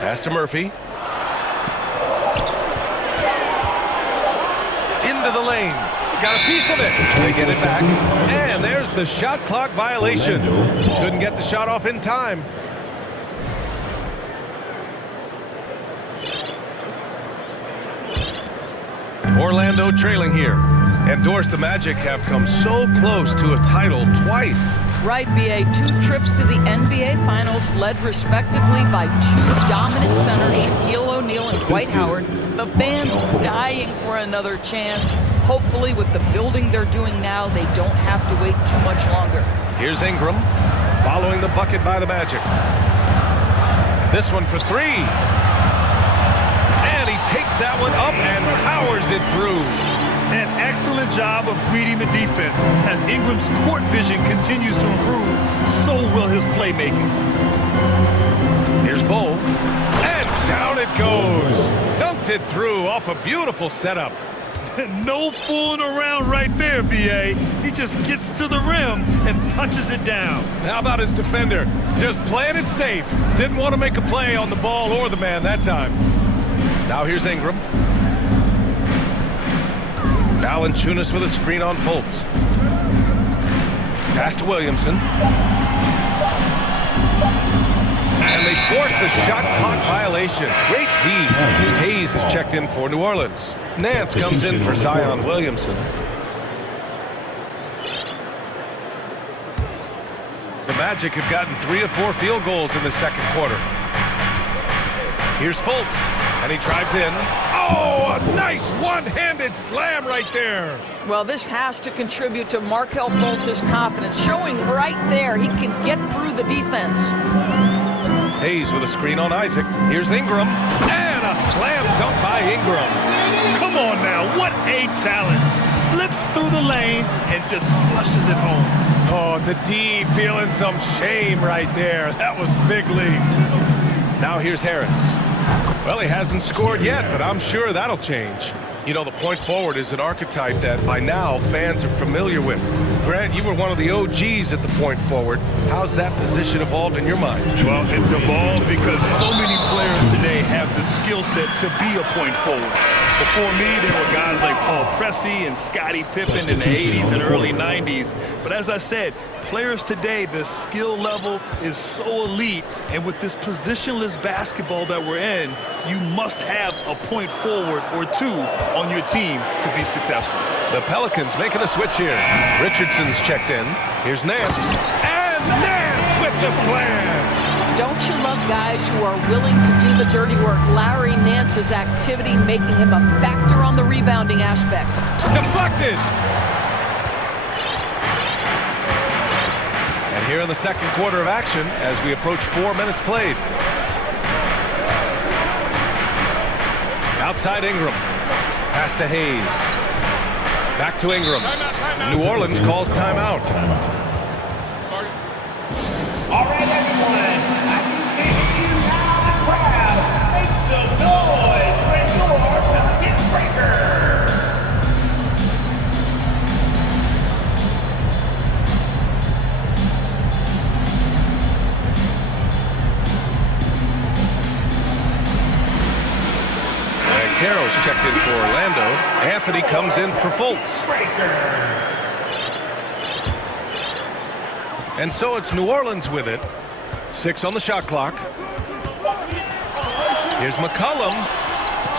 Pass to Murphy. Into the lane. Got a piece of it. They get it back. And there's the shot clock violation. Couldn't get the shot off in time. Orlando trailing here. And Doris, the Magic have come so close to a title twice. Right, BA. 2 trips to the NBA Finals, led respectively by 2 dominant centers, Shaquille O'Neal and Dwight Howard. The fans dying for another chance. Hopefully, with the building they're doing now, they don't have to wait too much longer. Here's Ingram, following the bucket by the Magic. This one for 3. And he takes that one up and powers it through. An excellent job of reading the defense. As Ingram's court vision continues to improve, so will his playmaking. Here's Bull. And down it goes. Dunked it through off a beautiful setup. No fooling around right there, BA. He just gets to the rim and punches it down. How about his defender? Just playing it safe. Didn't want to make a play on the ball or the man that time. Now here's Ingram. Valanciunas with a screen on Fultz. Pass to Williamson. And they force the shot clock violation. Great D. Hayes is checked in for New Orleans. Nance comes in for Zion Williamson. The Magic have gotten 3 of 4 field goals in the second quarter. Here's Fultz, and he drives in. Oh, a nice one-handed slam right there. Well, this has to contribute to Markelle Fultz's confidence, showing right there he can get through the defense. Hayes with a screen on Isaac. Here's Ingram, and a slam dunk by Ingram. Come on now, what a talent. Slips through the lane and just flushes it home. Oh, the D feeling some shame right there. That was big league. Now here's Harris. Well, he hasn't scored yet, but I'm sure that'll change. You know, the point forward is an archetype that by now fans are familiar with. Grant, you were one of the OGs at the point forward. How's that position evolved in your mind? Well, it's evolved because so many players today have the skill set to be a point forward. Before me, there were guys like Paul Pressey and Scottie Pippen in the 80s and early 90s. But as I said, players today, the skill level is so elite. And with this positionless basketball that we're in, you must have a point forward or two on your team to be successful. The Pelicans making a switch here. Richardson's checked in. Here's Nance. And Nance with the slam. Don't you love guys who are willing to do the dirty work? Larry Nance's activity making him a factor on the rebounding aspect. Deflected. And here in the second quarter of action as we approach 4 minutes played. Outside Ingram. Pass to Hayes. Back to Ingram. New Orleans calls timeout. All right, everyone. I can hear you now in the crowd. Make some noise when you're Pelicans breaker. Carroll's checked in for Orlando. Anthony comes in for Fultz. And so it's New Orleans with it. 6 on the shot clock. Here's McCollum.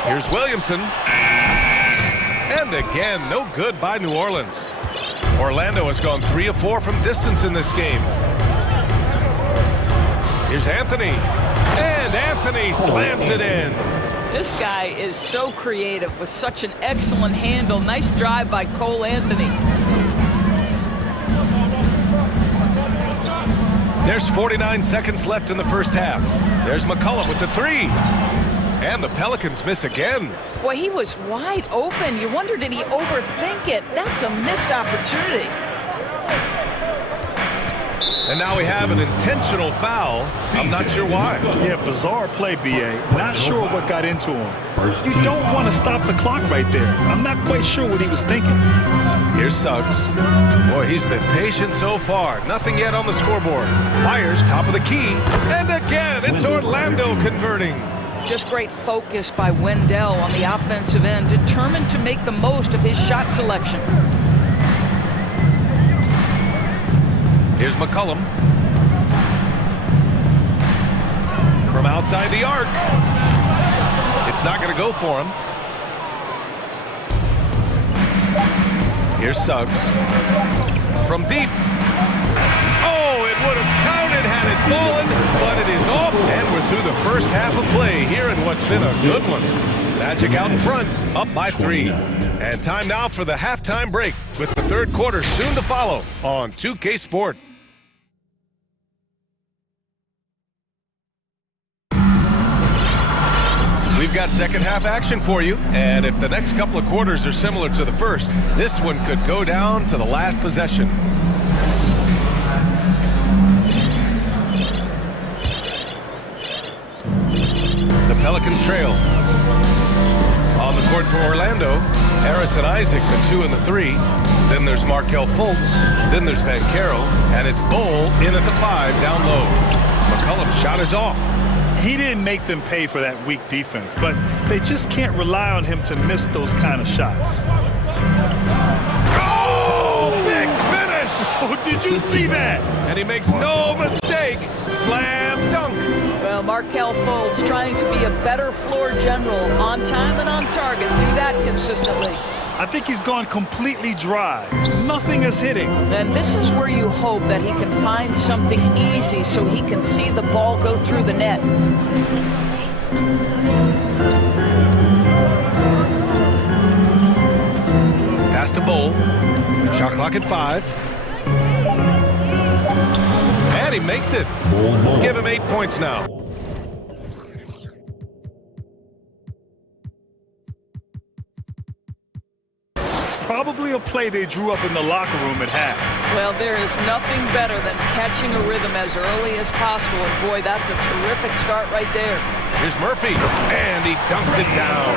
Here's Williamson. And again, no good by New Orleans. Orlando has gone 3 of 4 from distance in this game. Here's Anthony. And Anthony slams it in. This guy is so creative with such an excellent handle. Nice drive by Cole Anthony. There's 49 seconds left in the first half. There's McCollum with the 3. And the Pelicans miss again. Boy, he was wide open. You wonder, did he overthink it? That's a missed opportunity. And now we have an intentional foul. I'm not sure why. Yeah, bizarre play, B.A. Not sure what got into him. You don't want to stop the clock right there. I'm not quite sure what he was thinking. Here's Suggs. Boy, he's been patient so far. Nothing yet on the scoreboard. Fires top of the key. And again, it's Orlando converting. Just great focus by Wendell on the offensive end, determined to make the most of his shot selection. Here's McCollum. From outside the arc. It's not going to go for him. Here's Suggs. From deep. Oh, it would have counted had it fallen, but it is off, and we're through the first half of play here in what's been a good one. Magic out in front, up by 3. And time now for the halftime break, with the third quarter soon to follow on 2K Sport. We've got second half action for you, and if the next couple of quarters are similar to the first, this one could go down to the last possession. The Pelicans trail. On the court for Orlando, Harris and Isaac, the 2 and the 3. Then there's Markelle Fultz. Then there's Van Carroll, and it's Bowl in at the 5 down low. McCollum's shot is off. He didn't make them pay for that weak defense, but they just can't rely on him to miss those kind of shots. Oh, big finish! Oh, did you see that? And he makes no mistake. Slam dunk. Well, Markelle Fultz trying to be a better floor general, on time and on target. Do that consistently. I think he's gone completely dry. Nothing is hitting. And this is where you hope that he can find something easy so he can see the ball go through the net. Pass to Bowl. Shot clock at 5. And he makes it. Give him 8 points now. probably a play they drew up in the locker room at half. Well, there is nothing better than catching a rhythm as early as possible. And boy, that's a terrific start right there. Here's Murphy, and he dunks it down.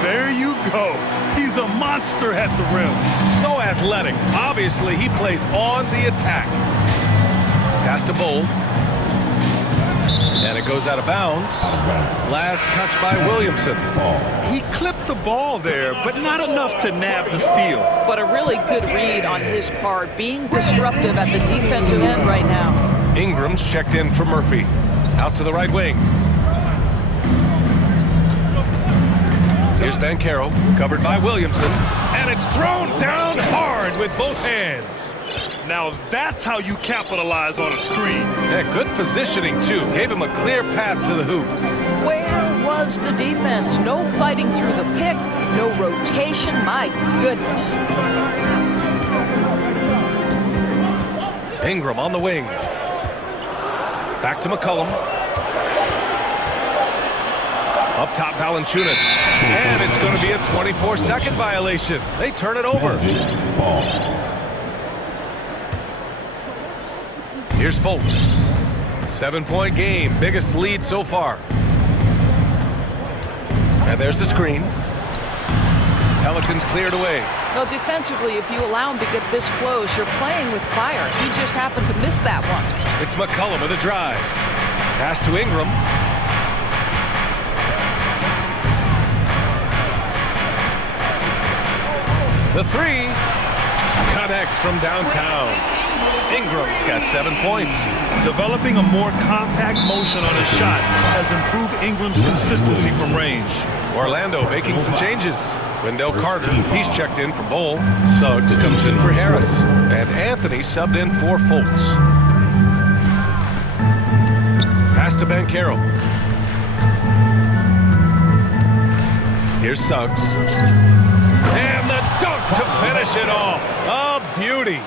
There you go. He's a monster at the rim. So athletic. Obviously, he plays on the attack. Pass to Bold. And it goes out of bounds. Last touch by Williamson. He clipped the ball there, but not enough to nab the steal. But a really good read on his part, being disruptive at the defensive end right now. Ingram's checked in for Murphy. Out to the right wing. Here's Banchero, covered by Williamson. And it's thrown down hard with both hands. Now that's how you capitalize on a screen. Yeah, good positioning, too. Gave him a clear path to the hoop. Where was the defense? No fighting through the pick, no rotation. My goodness. Ingram on the wing. Back to McCollum. Up top, Valanciunas. And it's going to be a 24-second violation. They turn it over. Here's Fultz. 7-point game. Biggest lead so far. And there's the screen. Pelicans cleared away. Well, defensively, if you allow him to get this close, you're playing with fire. He just happened to miss that one. It's McCollum with a drive. Pass to Ingram. The three connects from downtown. Ingram's got 7 points. Developing a more compact motion on his shot has improved Ingram's consistency from range. Orlando making some changes. Wendell Carter, he's checked in for Bowl. Suggs comes in for Harris. And Anthony subbed in for Fultz. Pass to Banchero. Here's Suggs. And the dunk to finish it off. A beauty.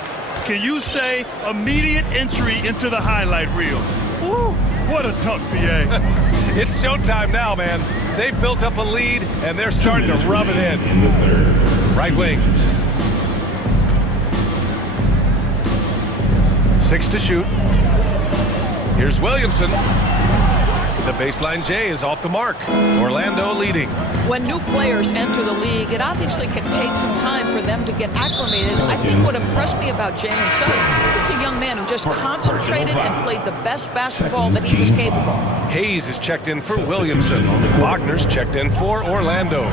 Can you say immediate entry into the highlight reel? Woo, what a dunk, BA. It's showtime now, man. They've built up a lead, and they're starting to rub it in. Right wing. 6 to shoot. Here's Williamson. The baseline J is off the mark. Orlando leading. When new players enter the league, it obviously can take some time for them to get acclimated. I think what impressed me about Jalen Suggs, this is a young man who just concentrated and played the best basketball that he was capable. Hayes is checked in for Williamson. Wagner's checked in for Orlando.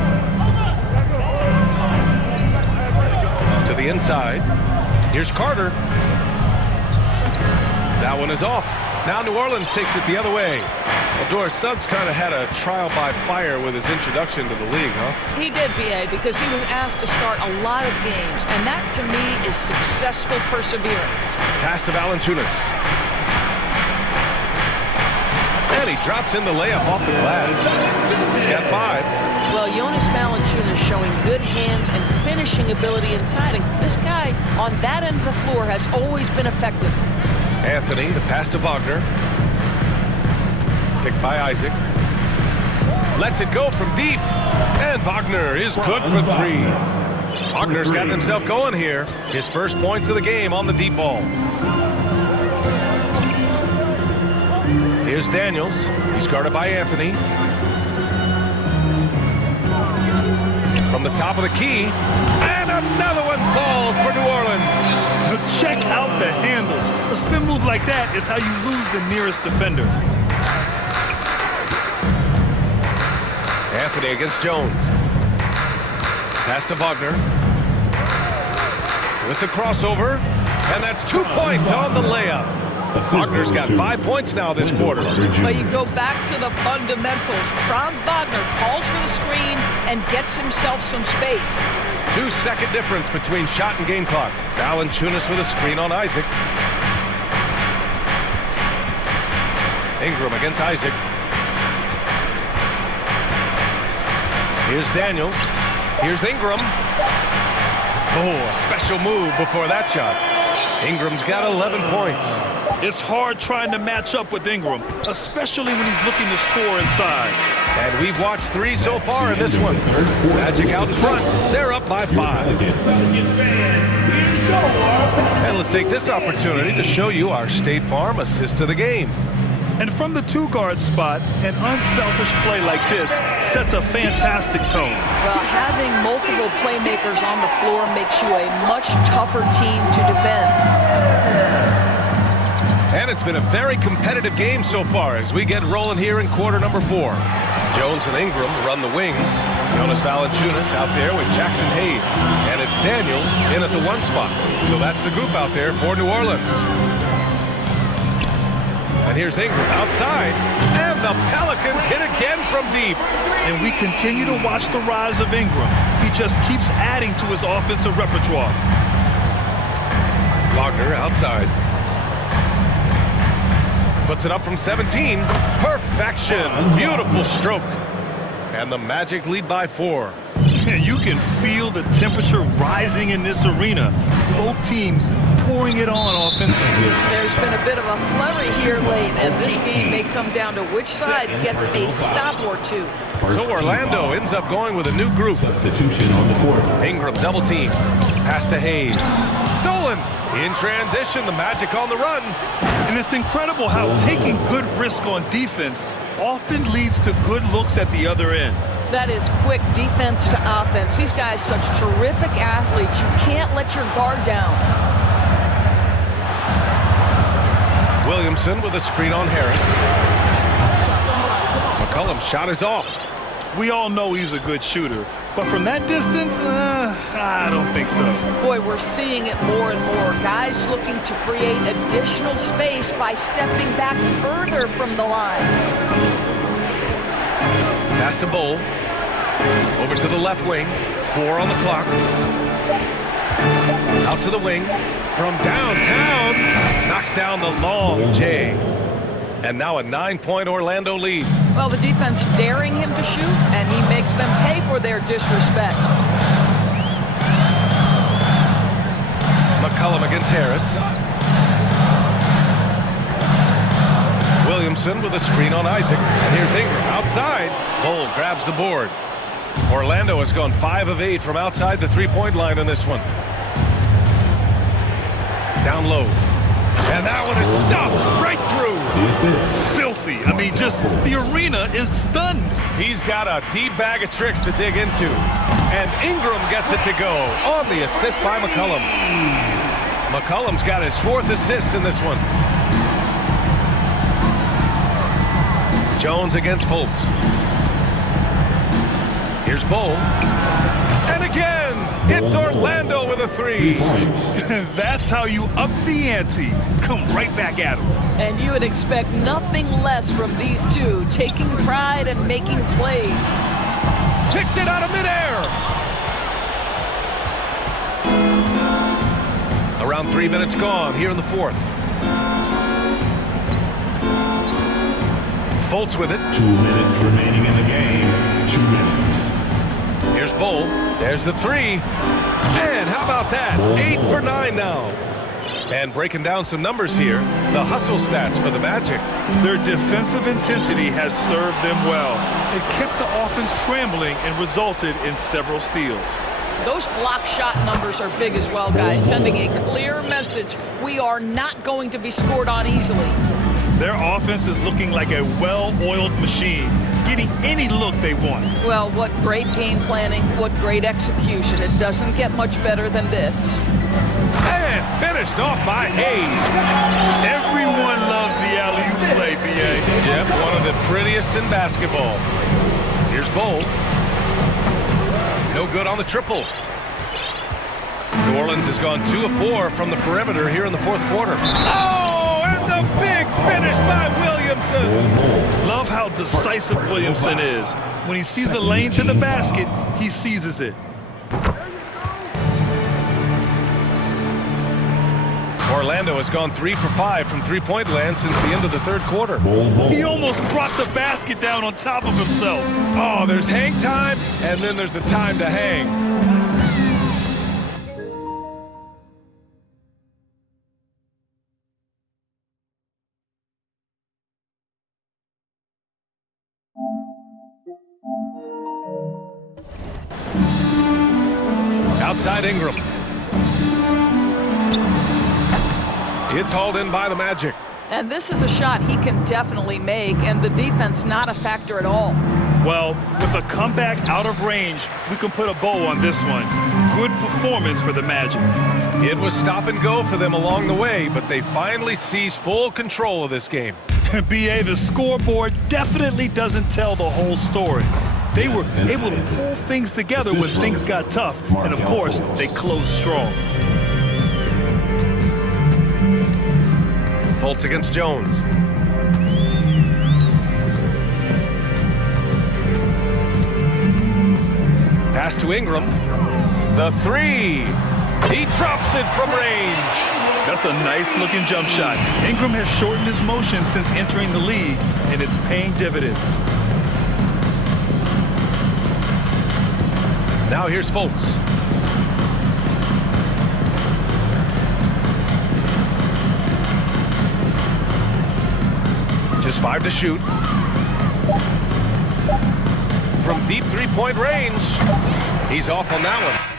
To the inside. Here's Carter. That one is off. Now New Orleans takes it the other way. Well, Doris, Suggs kind of had a trial by fire with his introduction to the league, huh? He did, B.A., because he was asked to start a lot of games, and that, to me, is successful perseverance. Pass to Valanciunas. And he drops in the layup off the glass. He's got 5. Well, Jonas Valanciunas showing good hands and finishing ability inside. And this guy on that end of the floor has always been effective. Anthony, the pass to Wagner. Picked by Isaac. Lets it go from deep. And Wagner is good for 3. Wagner's gotten himself going here. His first points of the game on the deep ball. Here's Daniels. He's guarded by Anthony. From the top of the key. And another one falls for New Orleans. Check out the handles. A spin move like that is how you lose the nearest defender. Anthony against Jones. Pass to Wagner. With the crossover. And that's 2 points on the layup. Wagner's got 5 points now this quarter. But you go back to the fundamentals. Franz Wagner calls for the screen and gets himself some space. 2-second difference between shot and game clock. Valanciunas with a screen on Isaac. Ingram against Isaac. Here's Daniels. Here's Ingram. Oh, a special move before that shot. Ingram's got 11 points. It's hard trying to match up with Ingram, especially when he's looking to score inside. And we've watched 3 so far in this one. Magic out in front. They're up by 5. And let's take this opportunity to show you our State Farm assist to the game. And from the 2-guard spot, an unselfish play like this sets a fantastic tone. Well, having multiple playmakers on the floor makes you a much tougher team to defend. And it's been a very competitive game so far as we get rolling here in quarter number 4. Jones and Ingram run the wings. Jonas Valanciunas out there with Jackson Hayes. And it's Daniels in at the 1 spot. So that's the group out there for New Orleans. And here's Ingram outside. And the Pelicans hit again from deep. And we continue to watch the rise of Ingram. He just keeps adding to his offensive repertoire. Wagner outside. Puts it up from 17. Perfection. Beautiful stroke. And the Magic lead by 4. And you can feel the temperature rising in this arena. Both teams pouring it on offensively. There's been a bit of a flurry here late, and this game may come down to which side gets a stop or 2. So Orlando ends up going with a new group. Substitution on the court. Ingram double team. Pass to Hayes. Stolen. In transition, the Magic on the run. And it's incredible how taking good risk on defense often leads to good looks at the other end. That is quick defense to offense. These guys such terrific athletes. You can't let your guard down. Williamson with a screen on Harris. McCollum's shot is off. We all know he's a good shooter, but from that distance, I don't think so. Boy, we're seeing it more and more. Guys looking to create additional space by stepping back further from the line. Pass to Bowl. Over to the left wing. 4 on the clock. Out to the wing. From downtown. Knocks down the long J. And now a 9-point Orlando lead. Well, the defense daring him to shoot, and he makes them pay for their disrespect. McCollum against Harris. Williamson with a screen on Isaac. And here's Ingram outside. Bowl grabs the board. Orlando has gone 5 of 8 from outside the 3-point line in this one. Down low. And that one is stuffed right through. Filthy. I mean, just the arena is stunned. He's got a deep bag of tricks to dig into. And Ingram gets it to go on the assist by McCollum. McCollum's got his 4th assist in this one. Jones against Fultz. Here's Bowl. And again, it's Orlando with a 3. That's how you up the ante. Come right back at him. And you would expect nothing less from these two, taking pride and making plays. Picked it out of midair. Around 3 minutes gone here in the 4th. Fultz with it. 2 minutes remaining in the game. 2 minutes. Here's Bowl. There's the 3. And how about that? 8 for 9 now. And breaking down some numbers here, the hustle stats for the Magic. Their defensive intensity has served them well. It kept the offense scrambling and resulted in several steals. Those block shot numbers are big as well, guys, sending a clear message. We are not going to be scored on easily. Their offense is looking like a well-oiled machine, getting any look they want. Well, what great game planning, what great execution. It doesn't get much better than this. And finished off by Hayes. Everyone loves the alley-oop play, B.A. Yep, one of the prettiest in basketball. Here's Bowl. No good on the triple. New Orleans has gone 2 of 4 from the perimeter here in the 4th quarter. Oh, and the big finish by Williamson. Love how decisive Williamson is. When he sees a lane to the basket, he seizes it. Orlando has gone 3 for 5 from 3-point land since the end of the 3rd quarter. He almost brought the basket down on top of himself. Oh, there's hang time, and then there's a time to hang. Outside Ingram. It's hauled in by the Magic. And this is a shot he can definitely make, and the defense not a factor at all. Well, with a comeback out of range, we can put a bow on this one. Good performance for the Magic. It was stop and go for them along the way, but they finally seized full control of this game. BA, the scoreboard definitely doesn't tell the whole story. They were able to pull things together when things got tough, and of course, they closed strong. Fultz against Jones. Pass to Ingram. The three. He drops it from range. That's a nice-looking jump shot. Ingram has shortened his motion since entering the league, and it's paying dividends. Now here's Fultz. Just 5 to shoot. From deep three-point range. He's off on that one.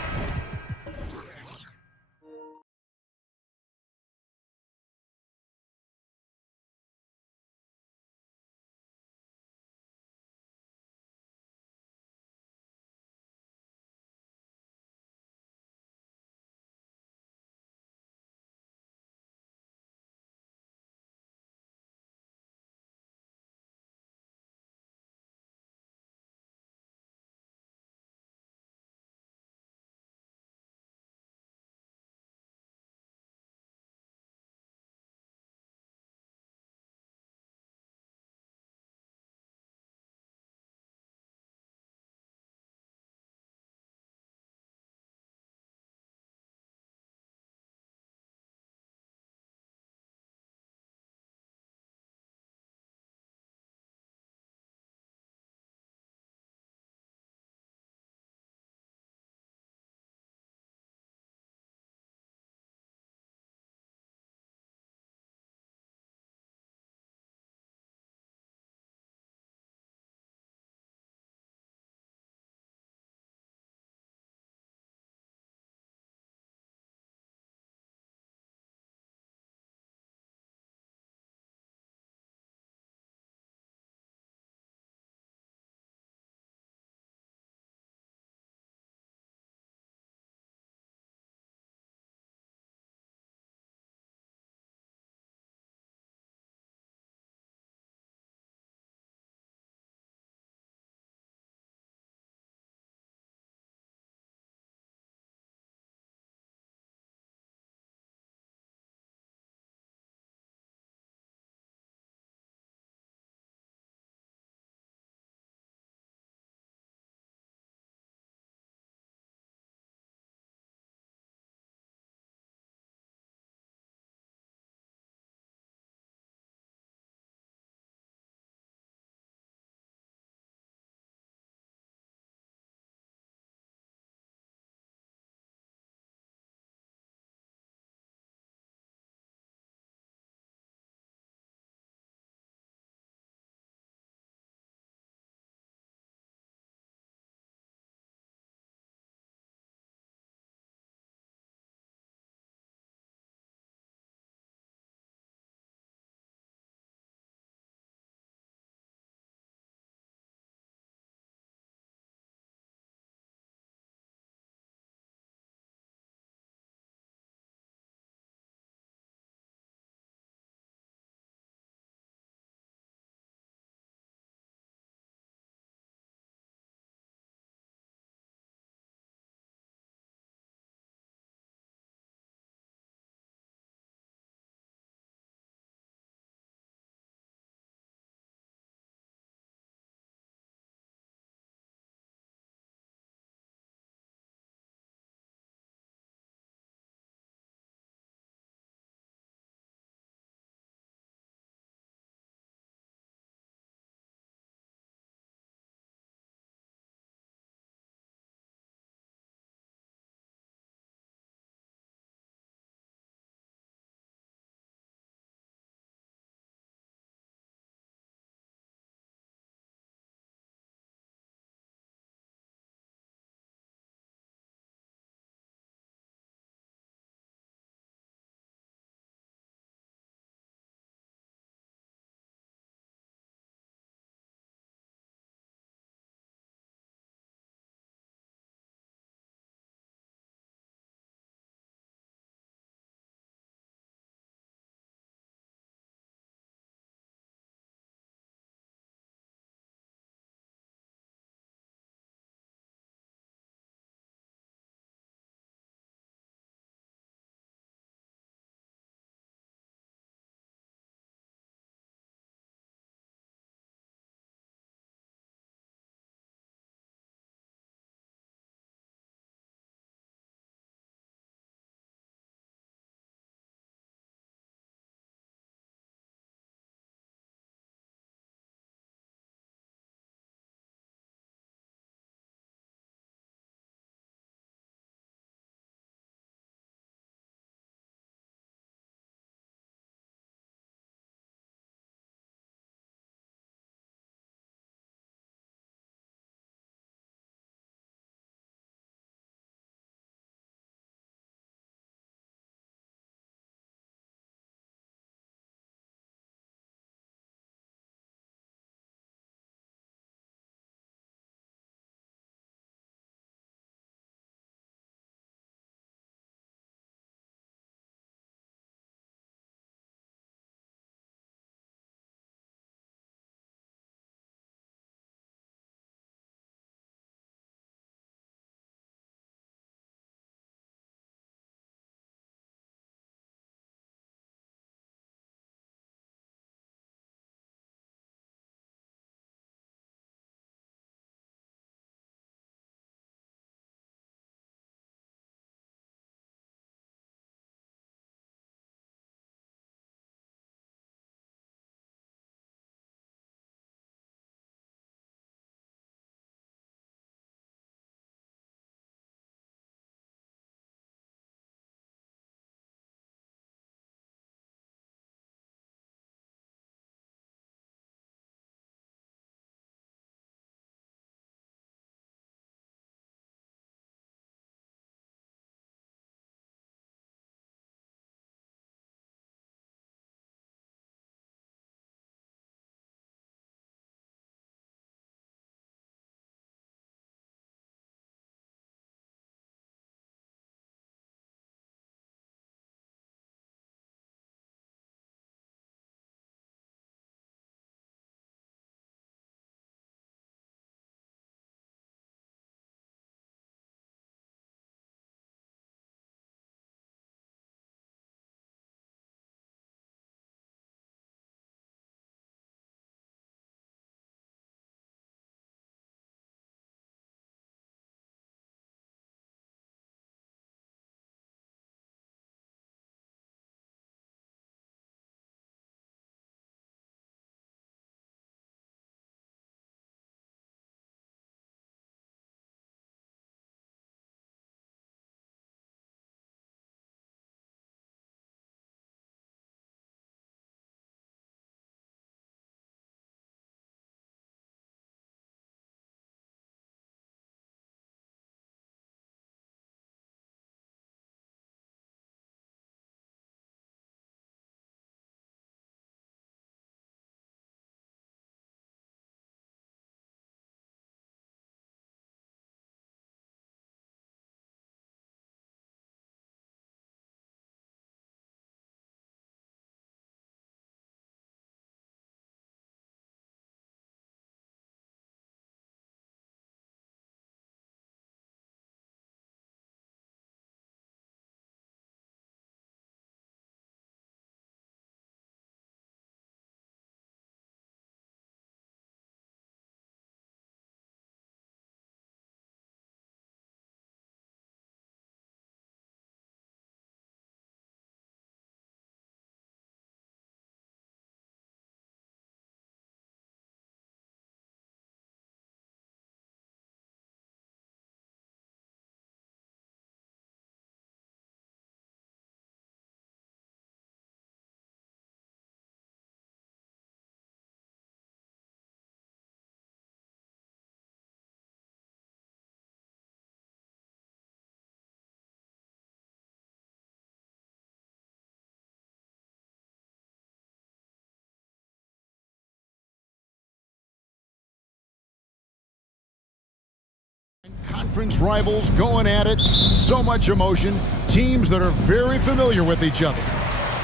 conference rivals going at it. So much emotion. Teams that are very familiar with each other.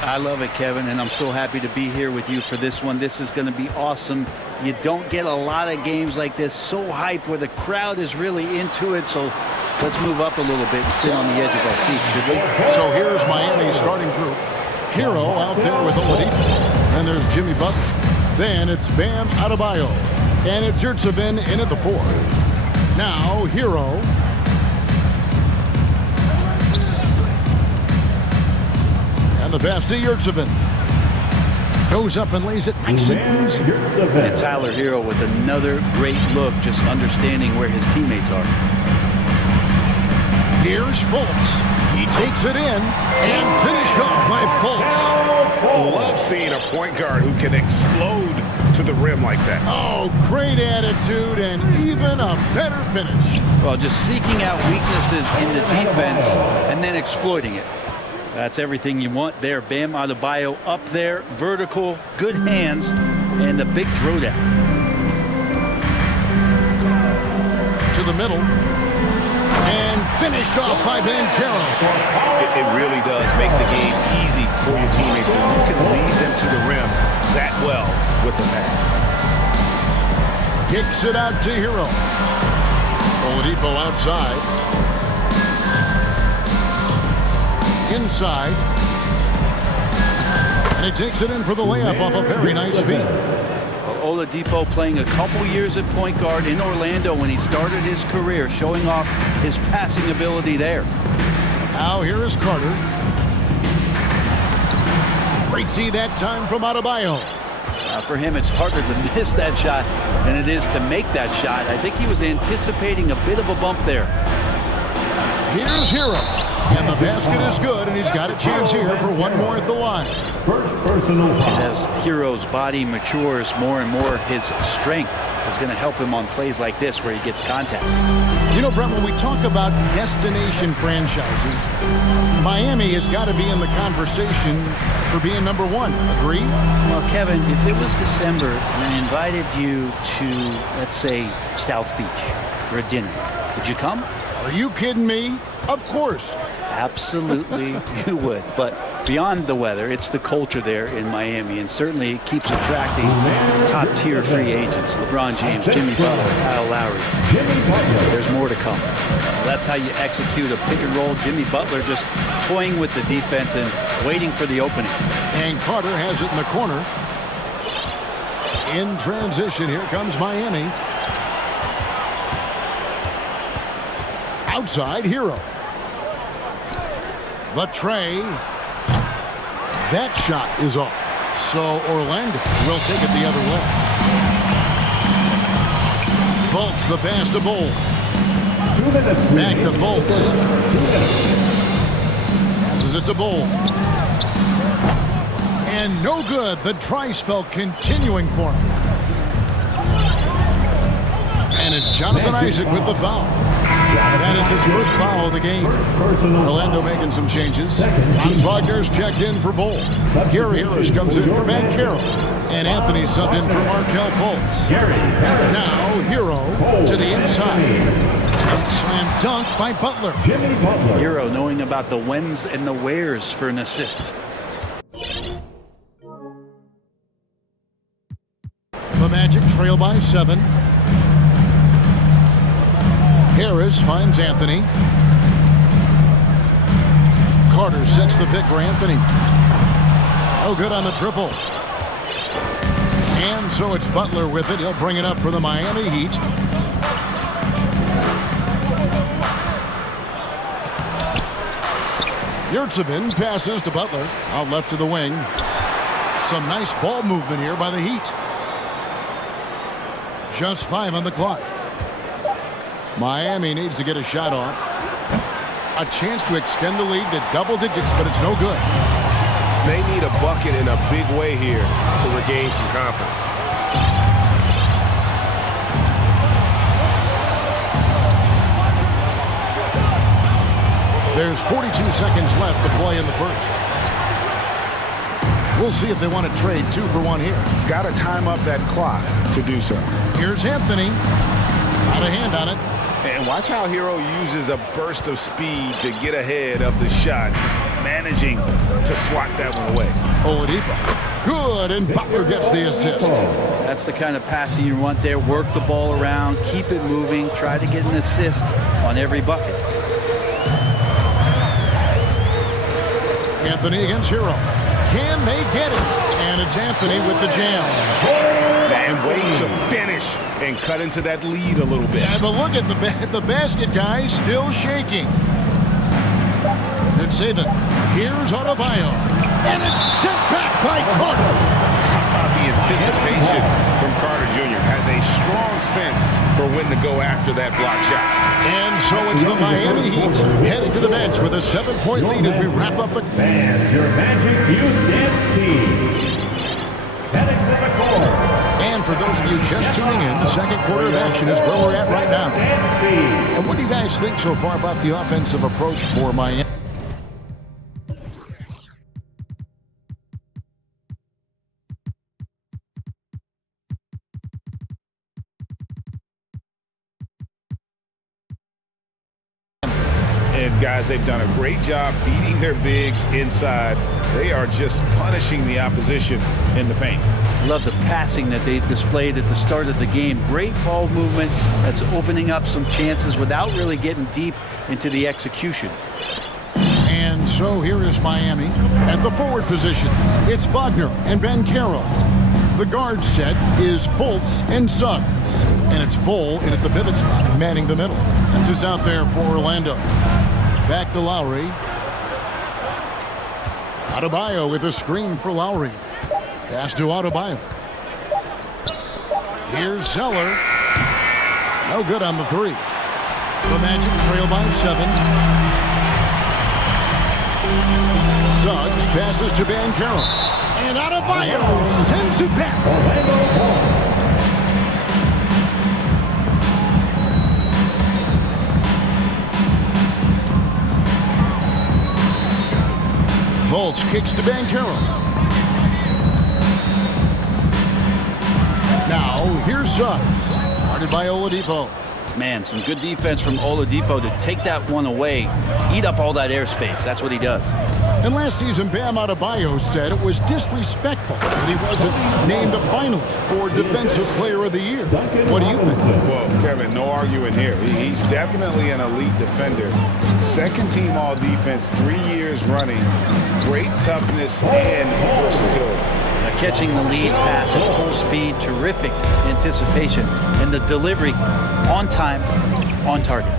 I love it, Kevin, and I'm so happy to be here with you for this one. This is going to be awesome. You don't get a lot of games like this, so hyped, where the crowd is really into it. So let's move up a little bit and sit on the edge of our seat, should we? So here's Miami's starting group. Hero out there with Oladipo. And there's Jimmy Butler. Then it's Bam Adebayo. And it's Yurtsevin in at the 4. Now, Hero. And the pass to Yurtsevin. Goes up and lays it nice and easy. And Tyler Hero with another great look, just understanding where his teammates are. Here's Fultz. He takes it in and finished off by Fultz. Love seeing a point guard who can explode to the rim like that. Oh, great attitude and even a better finish. Well, just seeking out weaknesses in the defense and then exploiting it. That's everything you want there. Bam Adebayo up there, vertical, good hands, and a big throwdown. To the middle. And finished off by Ben Carroll. It really does make the game easy for your teammates when you can lead them to the rim that well with the pass. Kicks it out to Hero. Oladipo outside. Inside. And he takes it in for the layup off a very nice feed. Oladipo playing a couple years at point guard in Orlando when he started his career, showing off his passing ability there. Now here is Carter. Great D that time from Adebayo. For him, it's harder to miss that shot than it is to make that shot. I think he was anticipating a bit of a bump there. Here's Hero. And the basket is good, and he's got a chance here for one more at the line. And as Hero's body matures more and more, his strength is going to help him on plays like this where he gets contact. You know, Brett, when we talk about destination franchises, Miami has got to be in the conversation for being number one. Agree? Well, Kevin, if it was December and I invited you to, let's say, South Beach for a dinner, would you come? Are you kidding me? Of course. Absolutely, you would. But beyond the weather, it's the culture there in Miami, and certainly it keeps attracting top-tier free agents. LeBron James, Jimmy Butler, Kyle Lowry. There's more to come. That's how you execute a pick and roll. Jimmy Butler just toying with the defense and waiting for the opening. And Carter has it in the corner. In transition, here comes Miami. Outside, Hero. The tray. That shot is off. So Orlando will take it the other way. Fultz the pass to Bull. 2 minutes. Back to Fultz. Passes it to Bull. And no good. The dry spell continuing for him. And it's Jonathan Isaac with the foul. That is his first foul of the game. Orlando making some changes. Hans Wagner's checked in for Bull. Gary Harris comes in for Ben Carroll. And Anthony subbed in for Markelle Fultz. Now Hero to the inside. And slam dunk by Butler. Hero knowing about the whens and the wheres for an assist. The Magic trail by 7. Harris finds Anthony. Carter sets the pick for Anthony. Oh, good on the triple. And so it's Butler with it. He'll bring it up for the Miami Heat. Yurtsevin passes to Butler. Out left to the wing. Some nice ball movement here by the Heat. Just 5 on the clock. Miami needs to get a shot off. A chance to extend the lead to double digits, but it's no good. They need a bucket in a big way here to regain some confidence. There's 42 seconds left to play in the first. We'll see if they want to trade 2 for 1 here. Got to time up that clock to do so. Here's Anthony. Out of hand on it. And watch how Hero uses a burst of speed to get ahead of the shot, managing to swat that one away. Oladipo, good, and Butler gets the assist. That's the kind of passing you want there. Work the ball around, keep it moving, try to get an assist on every bucket. Anthony against Hero. Can they get it? And it's Anthony with the jam. And wait to finish and cut into that lead a little bit. Yeah, but look at the basket, guys, still shaking. Good save it. Here's Adebayo. And it's sent back by Carter. How about the anticipation from Carter Jr. Has a strong sense for when to go after that block shot. And so it's the Miami Heat heading to the bench with a 7-point lead as we wrap up the... And your Magic Youth Dance team. Heading to the court. And for those of you just tuning in, the second quarter of action is where we're at right now. And what do you guys think so far about the offensive approach for Miami? And guys, they've done a great job feeding their bigs inside. They are just punishing the opposition in the paint. Love the passing that they displayed at the start of the game. Great ball movement that's opening up some chances without really getting deep into the execution. And so here is Miami at the forward positions. It's Wagner and Banchero. The guard set is Fultz and Suggs. And it's Bull in at the pivot spot, manning the middle. That's who's out there for Orlando. Back to Lowry. Adebayo with a screen for Lowry. Pass to Adebayo. Here's Zeller. No good on the three. The Magic trail by 7. Suggs passes to Banchero. And Adebayo sends it back. Fultz kicks to Banchero. Now, here's Suggs. Guarded by Oladipo. Man, some good defense from Oladipo to take that one away, eat up all that airspace. That's what he does. And last season, Bam Adebayo said it was disrespectful that he wasn't named a finalist for Defensive Player of the Year. What do you think? Well, Kevin, no arguing here. He's definitely an elite defender. Second team all defense, 3 years running. Great toughness and versatility. Now catching the lead pass at full speed, terrific anticipation, and the delivery on time, on target.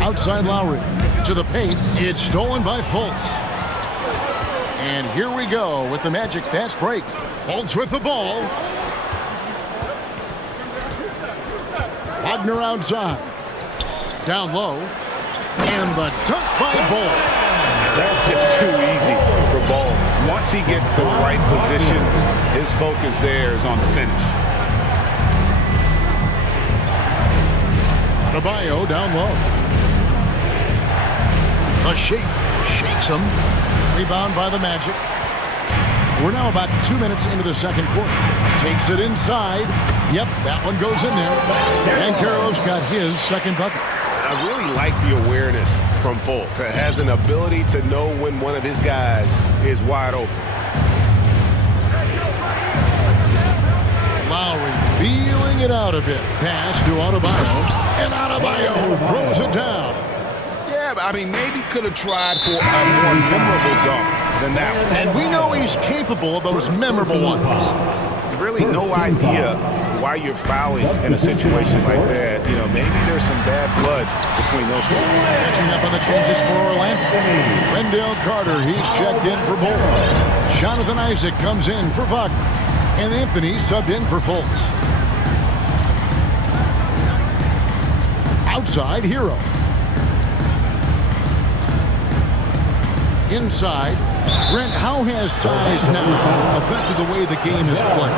Outside Lowry to the paint. It's stolen by Fultz. And here we go with the Magic fast break. Fultz with the ball. Wagner outside. Down low. And the dunk by Bull. That's just too easy for Bull. Once he gets the right position, his focus there is on the finish. Adebayo down low. A shake. Shakes him. Rebound by the Magic. We're now about 2 minutes into the second quarter. Takes it inside. Yep, that one goes in there. And Banchero's got his second bucket. I really like the awareness from Fultz. It has an ability to know when one of his guys is wide open. Lowry feeling it out a bit. Pass to Adebayo. And Adebayo throws it down. Yeah, I mean, maybe could have tried for a more memorable dunk than that one. And we know he's capable of those memorable ones. Really no idea why you're fouling in a situation like that. You know, maybe there's some bad blood between those two. Catching up on the changes for Orlando. Wendell Carter, he's checked in for Bull. Jonathan Isaac comes in for Wagner. And Anthony subbed in for Fultz. Outside, Hero. Inside. Brent, how has size now affected the way the game is played?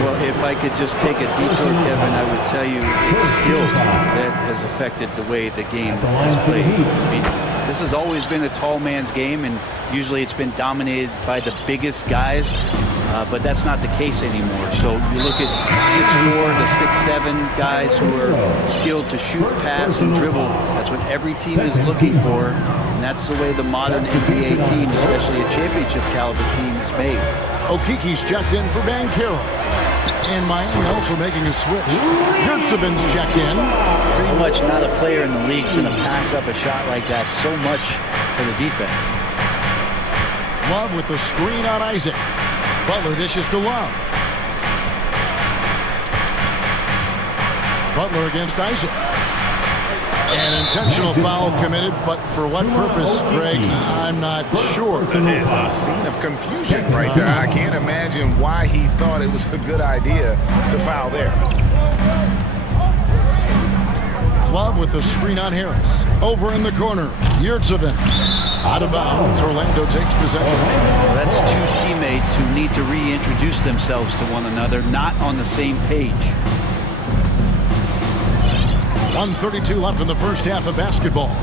Well, if I could just take a detour, Kevin, I would tell you it's skill that has affected the way the game is played. I mean, this has always been a tall man's game, and usually it's been dominated by the biggest guys. but that's not the case anymore. So you look at 6'4" to 6'7" guys who are skilled to shoot, pass, and dribble. That's what every team is looking for, and that's the way the modern NBA team, especially a championship caliber team, is made. Okiki's checked in for Van Carroll. And Miami also making a switch. Yurtseven's checked in. Pretty much not a player in the league is going to pass up a shot like that so much for the defense. Love with the screen on Isaac. Butler dishes to Love. Butler against Isaac. An intentional foul committed, but for what purpose, Greg, I'm not sure. A scene of confusion right there. I can't imagine why he thought it was a good idea to foul there. Love with the screen on Harris. Over in the corner, Yurtseven. Out of bounds, Orlando takes possession. Well, that's two teammates who need to reintroduce themselves to one another, not on the same page. 1:32 left in the first half of basketball.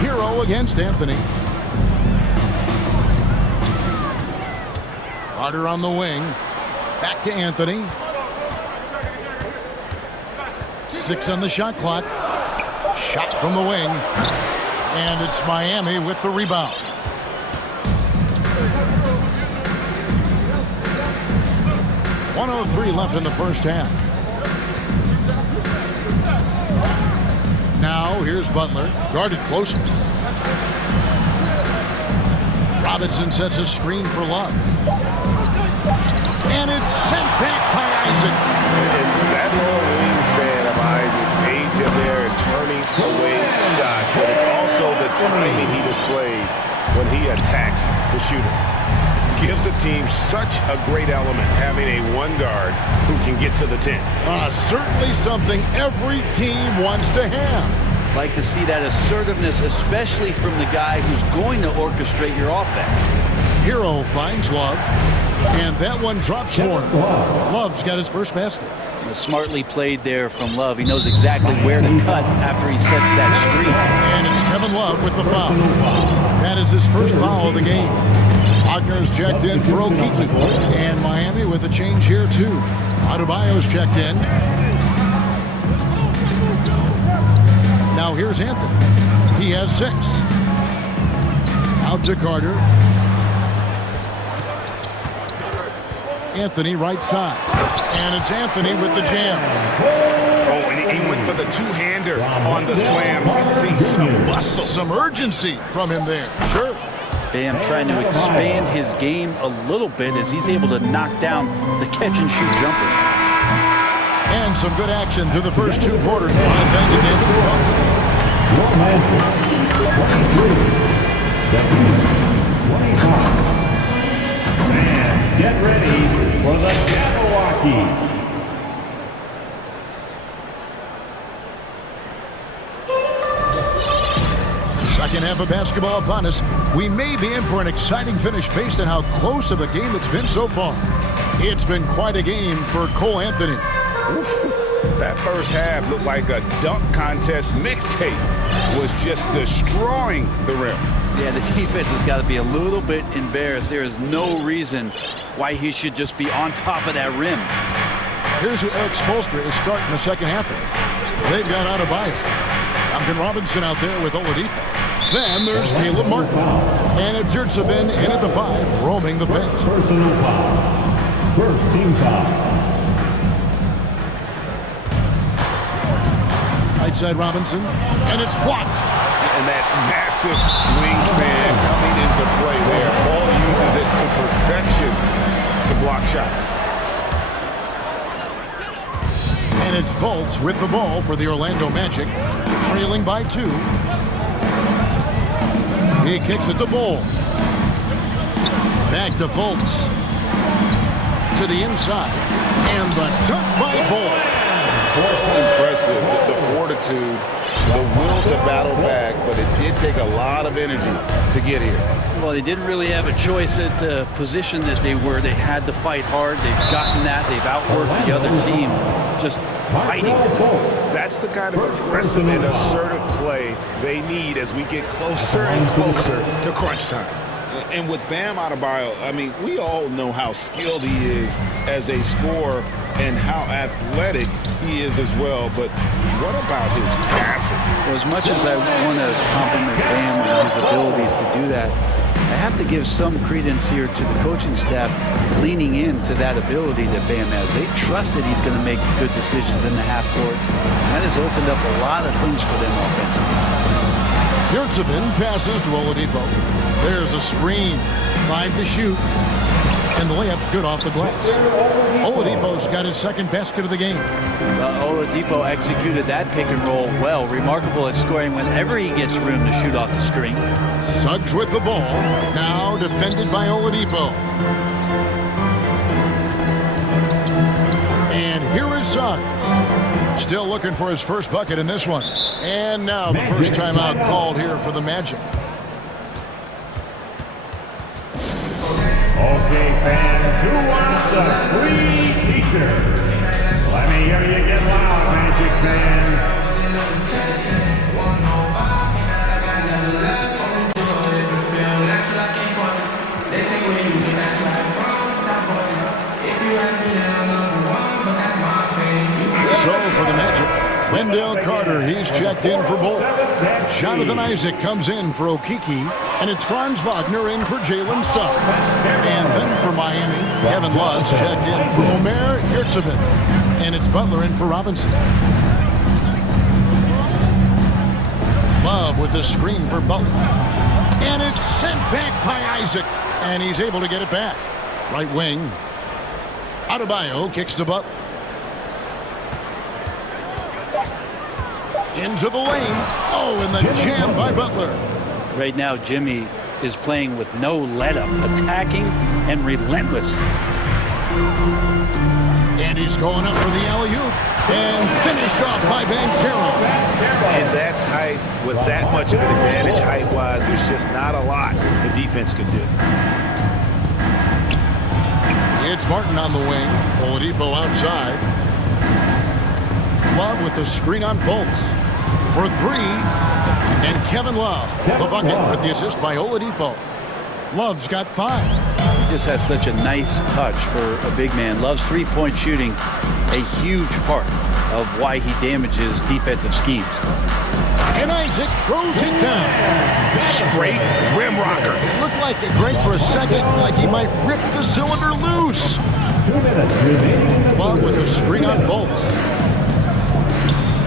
Hero against Anthony. Carter on the wing. Back to Anthony. 6 on the shot clock. Shot from the wing. And it's Miami with the rebound. .103 left in the first half. Now here's Butler, guarded closely. Robinson sets a screen for Love. And it's sent back by Isaac. And that long wingspan of Isaac aids him there in turning away shots, but it's also the timing he displays when he attacks the shooter. Gives the team such a great element having a one guard who can get to the 10. Certainly something every team wants to have. Like to see that assertiveness, especially from the guy who's going to orchestrate your offense. Hero finds Love, and that one drops for him. Love's got his first basket. Smartly played there from Love. He knows exactly where to cut after he sets that screen. And it's Kevin Love with the foul. That is his first foul of the game. Wagner's checked in for Okiki. And Miami with a change here, too. Adebayo's checked in. Now here's Anthony. He has 6. Out to Carter. Anthony right side. And it's Anthony with the jam. Oh, and he went for the two-hander on the slam. See some muscle. Some urgency from him there. Sure. Bam trying to expand his game a little bit as he's able to knock down the catch-and-shoot jumper. And some good action through the first 2 quarters. Thank you, David. And get ready for the Jabberwocky. Second half of basketball upon us. We may be in for an exciting finish based on how close of a game it's been so far. It's been quite a game for Cole Anthony. That first half looked like a dunk contest mixtape. Was just destroying the rim. Yeah, the defense has got to be a little bit embarrassed. There is no reason why he should just be on top of that rim. Here's who Eric Spoelstra is starting the second half of. They've got Adebayo. Duncan Robinson out there with Oladipo. Then there's Caleb Martin. And it's Yurtseven in at the 5, roaming the paint. Personal foul. First team foul. Right side Robinson. And it's blocked. And that massive wingspan coming into play there. Ball uses it to perfection to block shots. And it's Fultz with the ball for the Orlando Magic, trailing by 2. He kicks it to Bull. Back to Fultz. To the inside. And the dunk by Bull. So impressive, the fortitude, the will to battle back, but it did take a lot of energy to get here. Well, they didn't really have a choice at the position that they were. They had to fight hard. They've gotten that. They've outworked the other team. Just fighting. That's the kind of aggressive and assertive play they need as we get closer and closer to crunch time. And with Bam Adebayo, I mean, we all know how skilled he is as a scorer and how athletic he is as well. But what about his passing? Well, as much as I want to compliment Bam and his abilities to do that, I have to give some credence here to the coaching staff leaning into that ability that Bam has. They trust that he's going to make good decisions in the half court. That has opened up a lot of things for them offensively. Yurtsevin passes to Oladipo. There's a screen. 5 to shoot. And the layup's good off the glass. Oladipo's got his second basket of the game. Oladipo executed that pick and roll well. Remarkable at scoring whenever he gets room to shoot off the screen. Suggs with the ball. Now defended by Oladipo. And here is Suggs. Still looking for his first bucket in this one. And now the first timeout called here for the Magic. Okay, fans, who wants a free t-shirt? Let me hear you get loud, Magic fans. So for the Magic, Wendell Carter, he's checked in for Bull. Jonathan Isaac comes in for Okiki, and it's Franz Wagner in for Jalen Suggs. And then for Miami, Kevin Love's checked in for Omer Yurtsevin, and it's Butler in for Robinson. Love with the screen for Butler. And it's sent back by Isaac, and he's able to get it back. Right wing. Adebayo kicks to Butler. Into the lane. Oh, and the jam by Butler. Right now, Jimmy is playing with no let-up, attacking and relentless. And he's going up for the alley-oop. And finished off by Banchero. And that's height. With that much of an advantage height-wise, there's just not a lot the defense can do. It's Martin on the wing. Oladipo outside. Love with the screen on Fultz. For 3, and Kevin Love, the bucket with the assist by Oladipo. Love's got 5. He just has such a nice touch for a big man. Love's three-point shooting, a huge part of why he damages defensive schemes. And Isaac throws it down. Straight rim rocker. It looked like it great for a second, like he might rip the cylinder loose. 2 minutes remaining. Love with the screen on Fultz.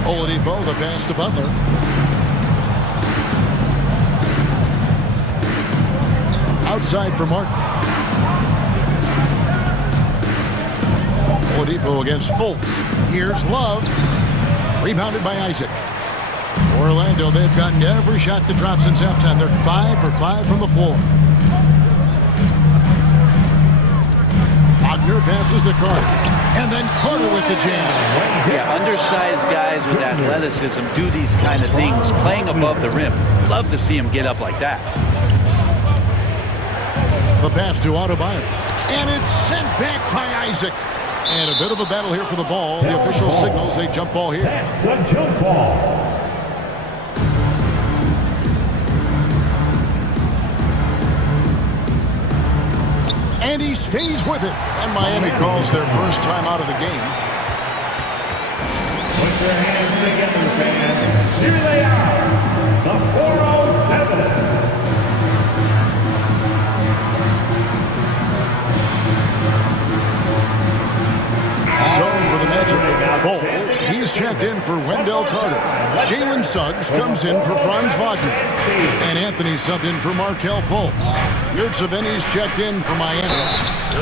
Oladipo, the pass to Butler. Outside for Martin. Oladipo against Fultz. Here's Love. Rebounded by Isaac. Orlando, they've gotten every shot that dropped since halftime. They're 5 for 5 from the floor. Wagner passes to Carter. And then Carter with the jam. Yeah, undersized guys with athleticism do these kind of things, playing above the rim. Love to see him get up like that. The pass to Adebayo. And it's sent back by Isaac. And a bit of a battle here for the ball. The official signals a jump ball here. That's a jump ball. And he stays with it. And Miami calls their first time out of the game. Put your hands together, fans. Here they are, the 407. So for the Magic, Bull, he's checked in for Wendell Carter. Jalen Suggs comes in for Franz Wagner. And Anthony subbed in for Markelle Fultz. Yurtsevin checked in for Miami.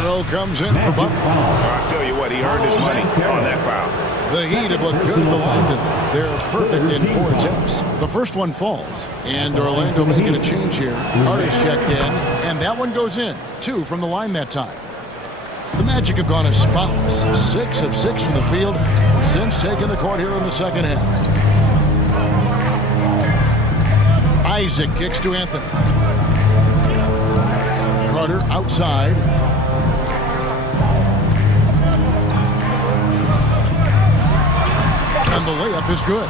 Earl comes in for Butler. I'll tell you what, he earned his money on that foul. The Heat have looked good at the line tonight. They're perfect in 4 attempts. The first one falls. And Orlando making a change here. Carter's checked in. And that one goes in. 2 from the line that time. The Magic have gone as spotless. 6 of 6 from the field since taking the court here in the second half. Isaac kicks to Anthony. Carter outside. And the layup is good.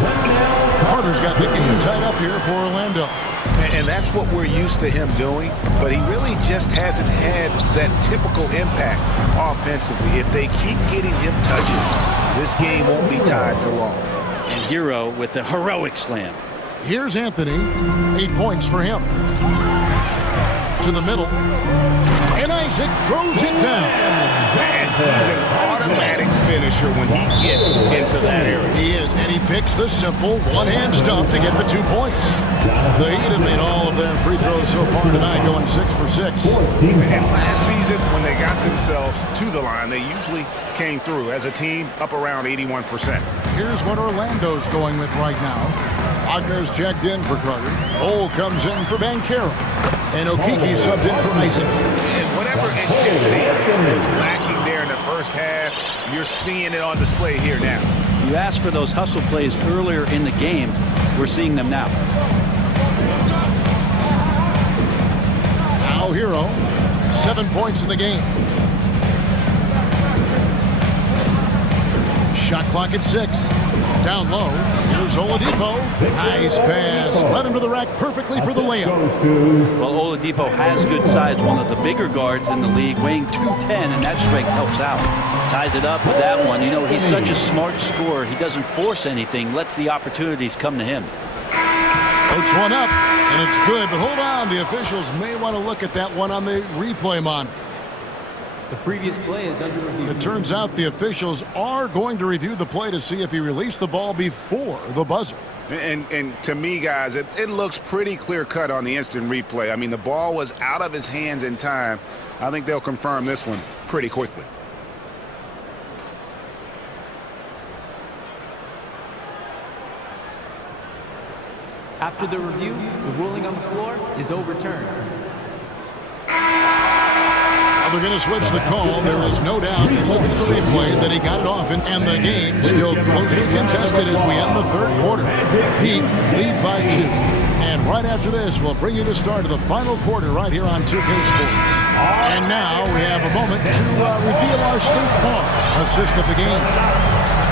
Carter's got the game tied up here for Orlando. And that's what we're used to him doing, but he really just hasn't had that typical impact offensively. If they keep getting him touches, this game won't be tied for long. And Hero with the heroic slam. Here's Anthony. 8 points for him. To the middle. And Isaac throws it down. And he's an automatic finisher when he gets into that area. He is, and he picks the simple one-hand stuff to get the 2 points. The Heat have made all of their free throws so far tonight, going 6 for 6. And last season, when they got themselves to the line, they usually came through as a team up around 81%. Here's what Orlando's going with right now. Wagner's checked in for Carter. Cole comes in for Banchero. And Okiki subbed in for Isaac. And whatever intensity was lacking there in the first half, you're seeing it on display here now. You asked for those hustle plays earlier in the game. We're seeing them now. Now Hero, 7 points in the game. Shot clock at 6. Down low. Here's Oladipo. Nice pass. Led him to the rack perfectly for the layup. Well, Oladipo has good size, one of the bigger guards in the league, weighing 210, and that strength helps out. Ties it up with that one. You know, he's such a smart scorer. He doesn't force anything, lets the opportunities come to him. Floats one up, and it's good, but hold on. The officials may want to look at that one on the replay monitor. The previous play is under review. It turns out the officials are going to review the play to see if he released the ball before the buzzer. And to me, guys, it looks pretty clear-cut on the instant replay. I mean, the ball was out of his hands in time. I think they'll confirm this one pretty quickly. After the review, the ruling on the floor is overturned. They're going to switch the call. There is no doubt, looking at the replay, that he got it off, and the game still closely contested as we end the third quarter. Heat lead by 2. And right after this, we'll bring you the start of the final quarter right here on 2K Sports. And now we have a moment to reveal our State Farm assist of the game.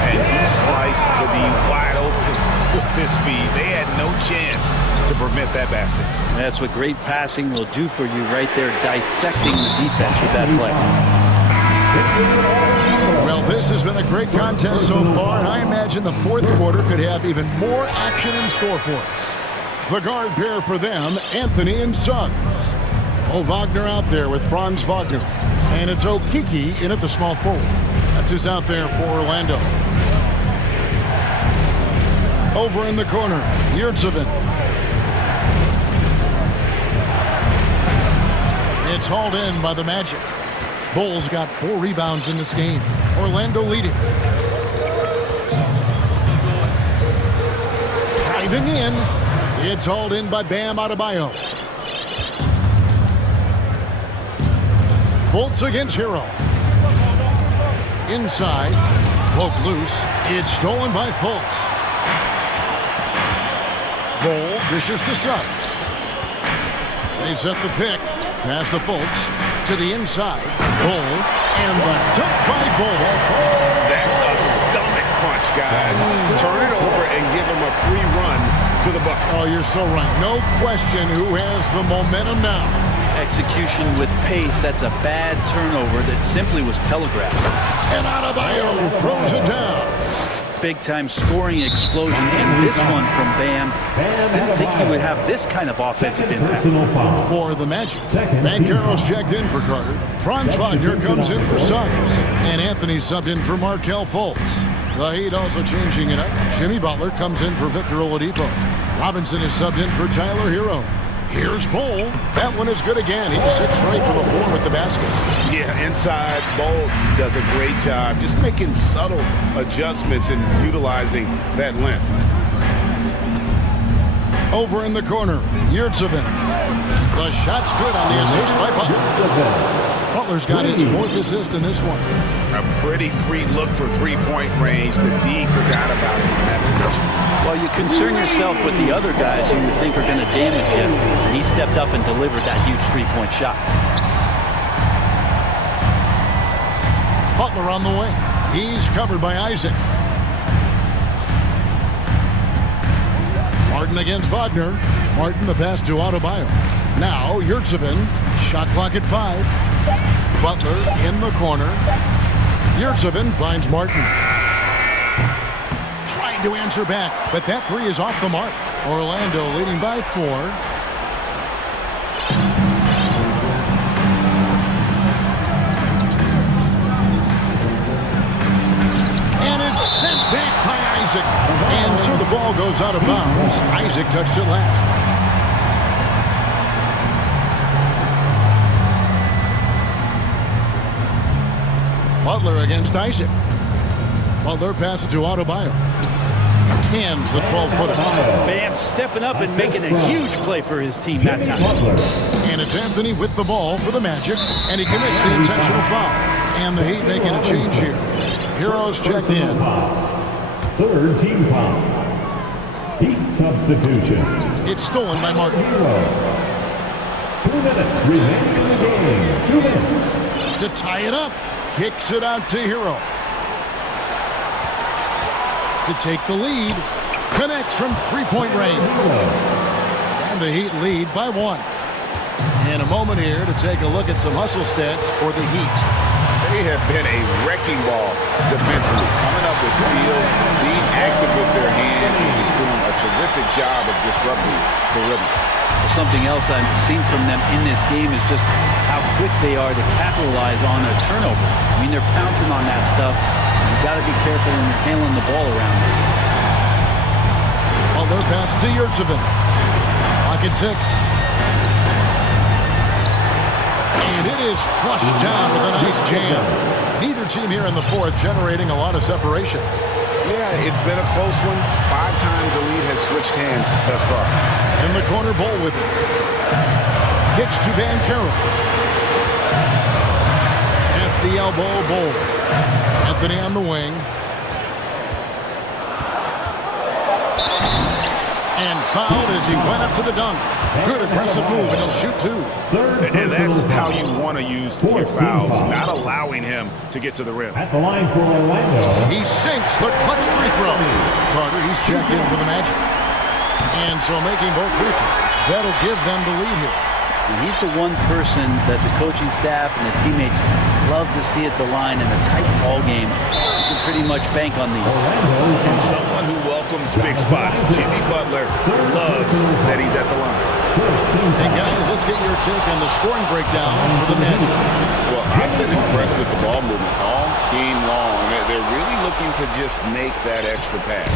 And he sliced to be wide open with his speed. They had no chance to prevent that basket. That's what great passing will do for you right there, dissecting the defense with that play. Well, this has been a great contest so far, and I imagine the fourth quarter could have even more action in store for us. The guard pair for them, Anthony and Suggs. Mo Wagner out there with Franz Wagner. And it's Okiki in at the small forward. That's who's out there for Orlando. Over in the corner, Yurtsevin. It's hauled in by the Magic. Bulls got 4 rebounds in this game. Orlando leading. Driving in. It's hauled in by Bam Adebayo. Fultz against Hero. Inside. Poke loose. It's stolen by Fultz. Ball dishes to Suggs. They set the pick. Pass to Fultz. To the inside. Bull. And the dunk by Bull. That's a stomach punch, guys. Turn it over and give him a free run to the bucket. Oh, you're so right. No question who has the momentum now. Execution with pace. That's a bad turnover that simply was telegraphed. And Adebayo throws it down. Big-time scoring explosion, and this one from Bam. Didn't think he would have this kind of offensive impact. For the Magic, Banchero's checked in for Carter. Franz Wagner comes in for Suggs. And Anthony subbed in for Markelle Fultz. The Heat also changing it up. Jimmy Butler comes in for Victor Oladipo. Robinson is subbed in for Tyler Hero. Here's Bull. That one is good again. He's 6 straight from the floor with the basket. Yeah, inside, Bull does a great job just making subtle adjustments and utilizing that length. Over in the corner, Yurtsevin. The shot's good on the assist by Butler. Butler's got his 4th assist in this one. A pretty free look for three-point range. The D forgot about it in that position. Well, you concern yourself with the other guys who you think are going to damage him. And he stepped up and delivered that huge three-point shot. Butler on the wing. He's covered by Isaac. Martin against Wagner. Martin, the pass to Adebayo. Now, Yurtsevin, shot clock at 5. Butler in the corner. Yurtsevin finds Martin. Trying to answer back, but that three is off the mark. Orlando leading by 4. And it's sent back by Isaac. And so the ball goes out of bounds. Isaac touched it last. Butler against Isaac. Butler passes to Adebayo. Cans the 12-footer. Bam stepping up and making a huge play for his team that time. And it's Anthony with the ball for the Magic, and he commits the intentional foul. And the Heat making a change here. Heroes checked in. Third team foul. Heat substitution. It's stolen by Martin. 2 minutes remaining in the game. 2 minutes. To tie it up. Kicks it out to Hero. To take the lead. Connects from three-point range. And the Heat lead by 1. In a moment here to take a look at some hustle stats for the Heat. They have been a wrecking ball defensively, coming up with steals, being active with their hands, and just doing a terrific job of disrupting the rhythm. Something else I've seen from them in this game is just how quick they are to capitalize on a turnover. I mean, they're pouncing on that stuff. You've got to be careful when you're handling the ball around them. Butler passes to Yurtsevin. Pocket 6. And it is flushed down with a nice jam. Neither team here in the fourth generating a lot of separation. Yeah, it's been a close one. 5 times the lead has switched hands thus far. In the corner, Bull with it. Kicks to Van Carroll. At the elbow, Bull. Anthony on the wing. And fouled as he went up to the dunk. Good aggressive move, and he'll shoot 2. And that's how you want to use your fouls, not allowing him to get to the rim. At the line for Orlando. He sinks the clutch free throw. Carter, he's checked in for the Magic. And so making both free throws, that'll give them the lead here. And he's the one person that the coaching staff and the teammates love to see at the line in a tight ball game. You can pretty much bank on these. And someone who welcomes big spots. Jimmy Butler loves that he's at the line. Hey guys, let's get your take on the scoring breakdown for the Magic. Well, I've been impressed with the ball movement all game long. They're really looking to just make that extra pass.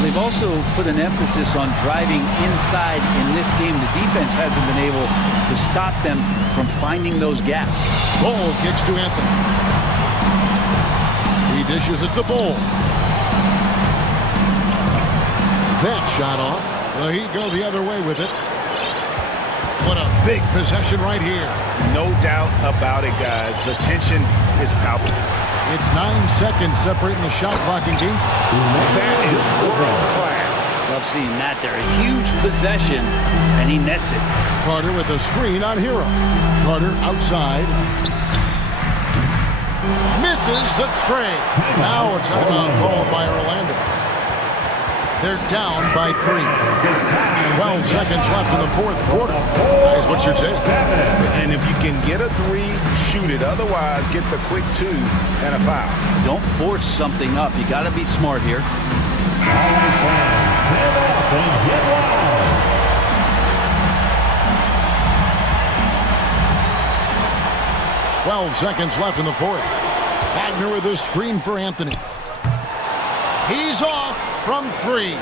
They've also put an emphasis on driving inside in this game. The defense hasn't been able to stop them from finding those gaps. Bull kicks to Anthony. He dishes it to Bull. That shot off. The Heat go the other way with it. What a big possession right here. No doubt about it, guys. The tension is palpable. It's 9 seconds separating the shot clock and game. That is world class. Love seeing that there. A huge possession, and he nets it. Carter with a screen on Hero. Carter outside. Misses the tray. Now a timeout called by Orlando. They're down by 3. 12 seconds left in the fourth quarter. Guys, what's your take? And if you can get a 3, shoot it. Otherwise, get the quick 2 and a foul. Don't force something up. You got to be smart here. Stand up and get wild. 12 seconds left in the fourth. Wagner with a screen for Anthony. He's off from 3.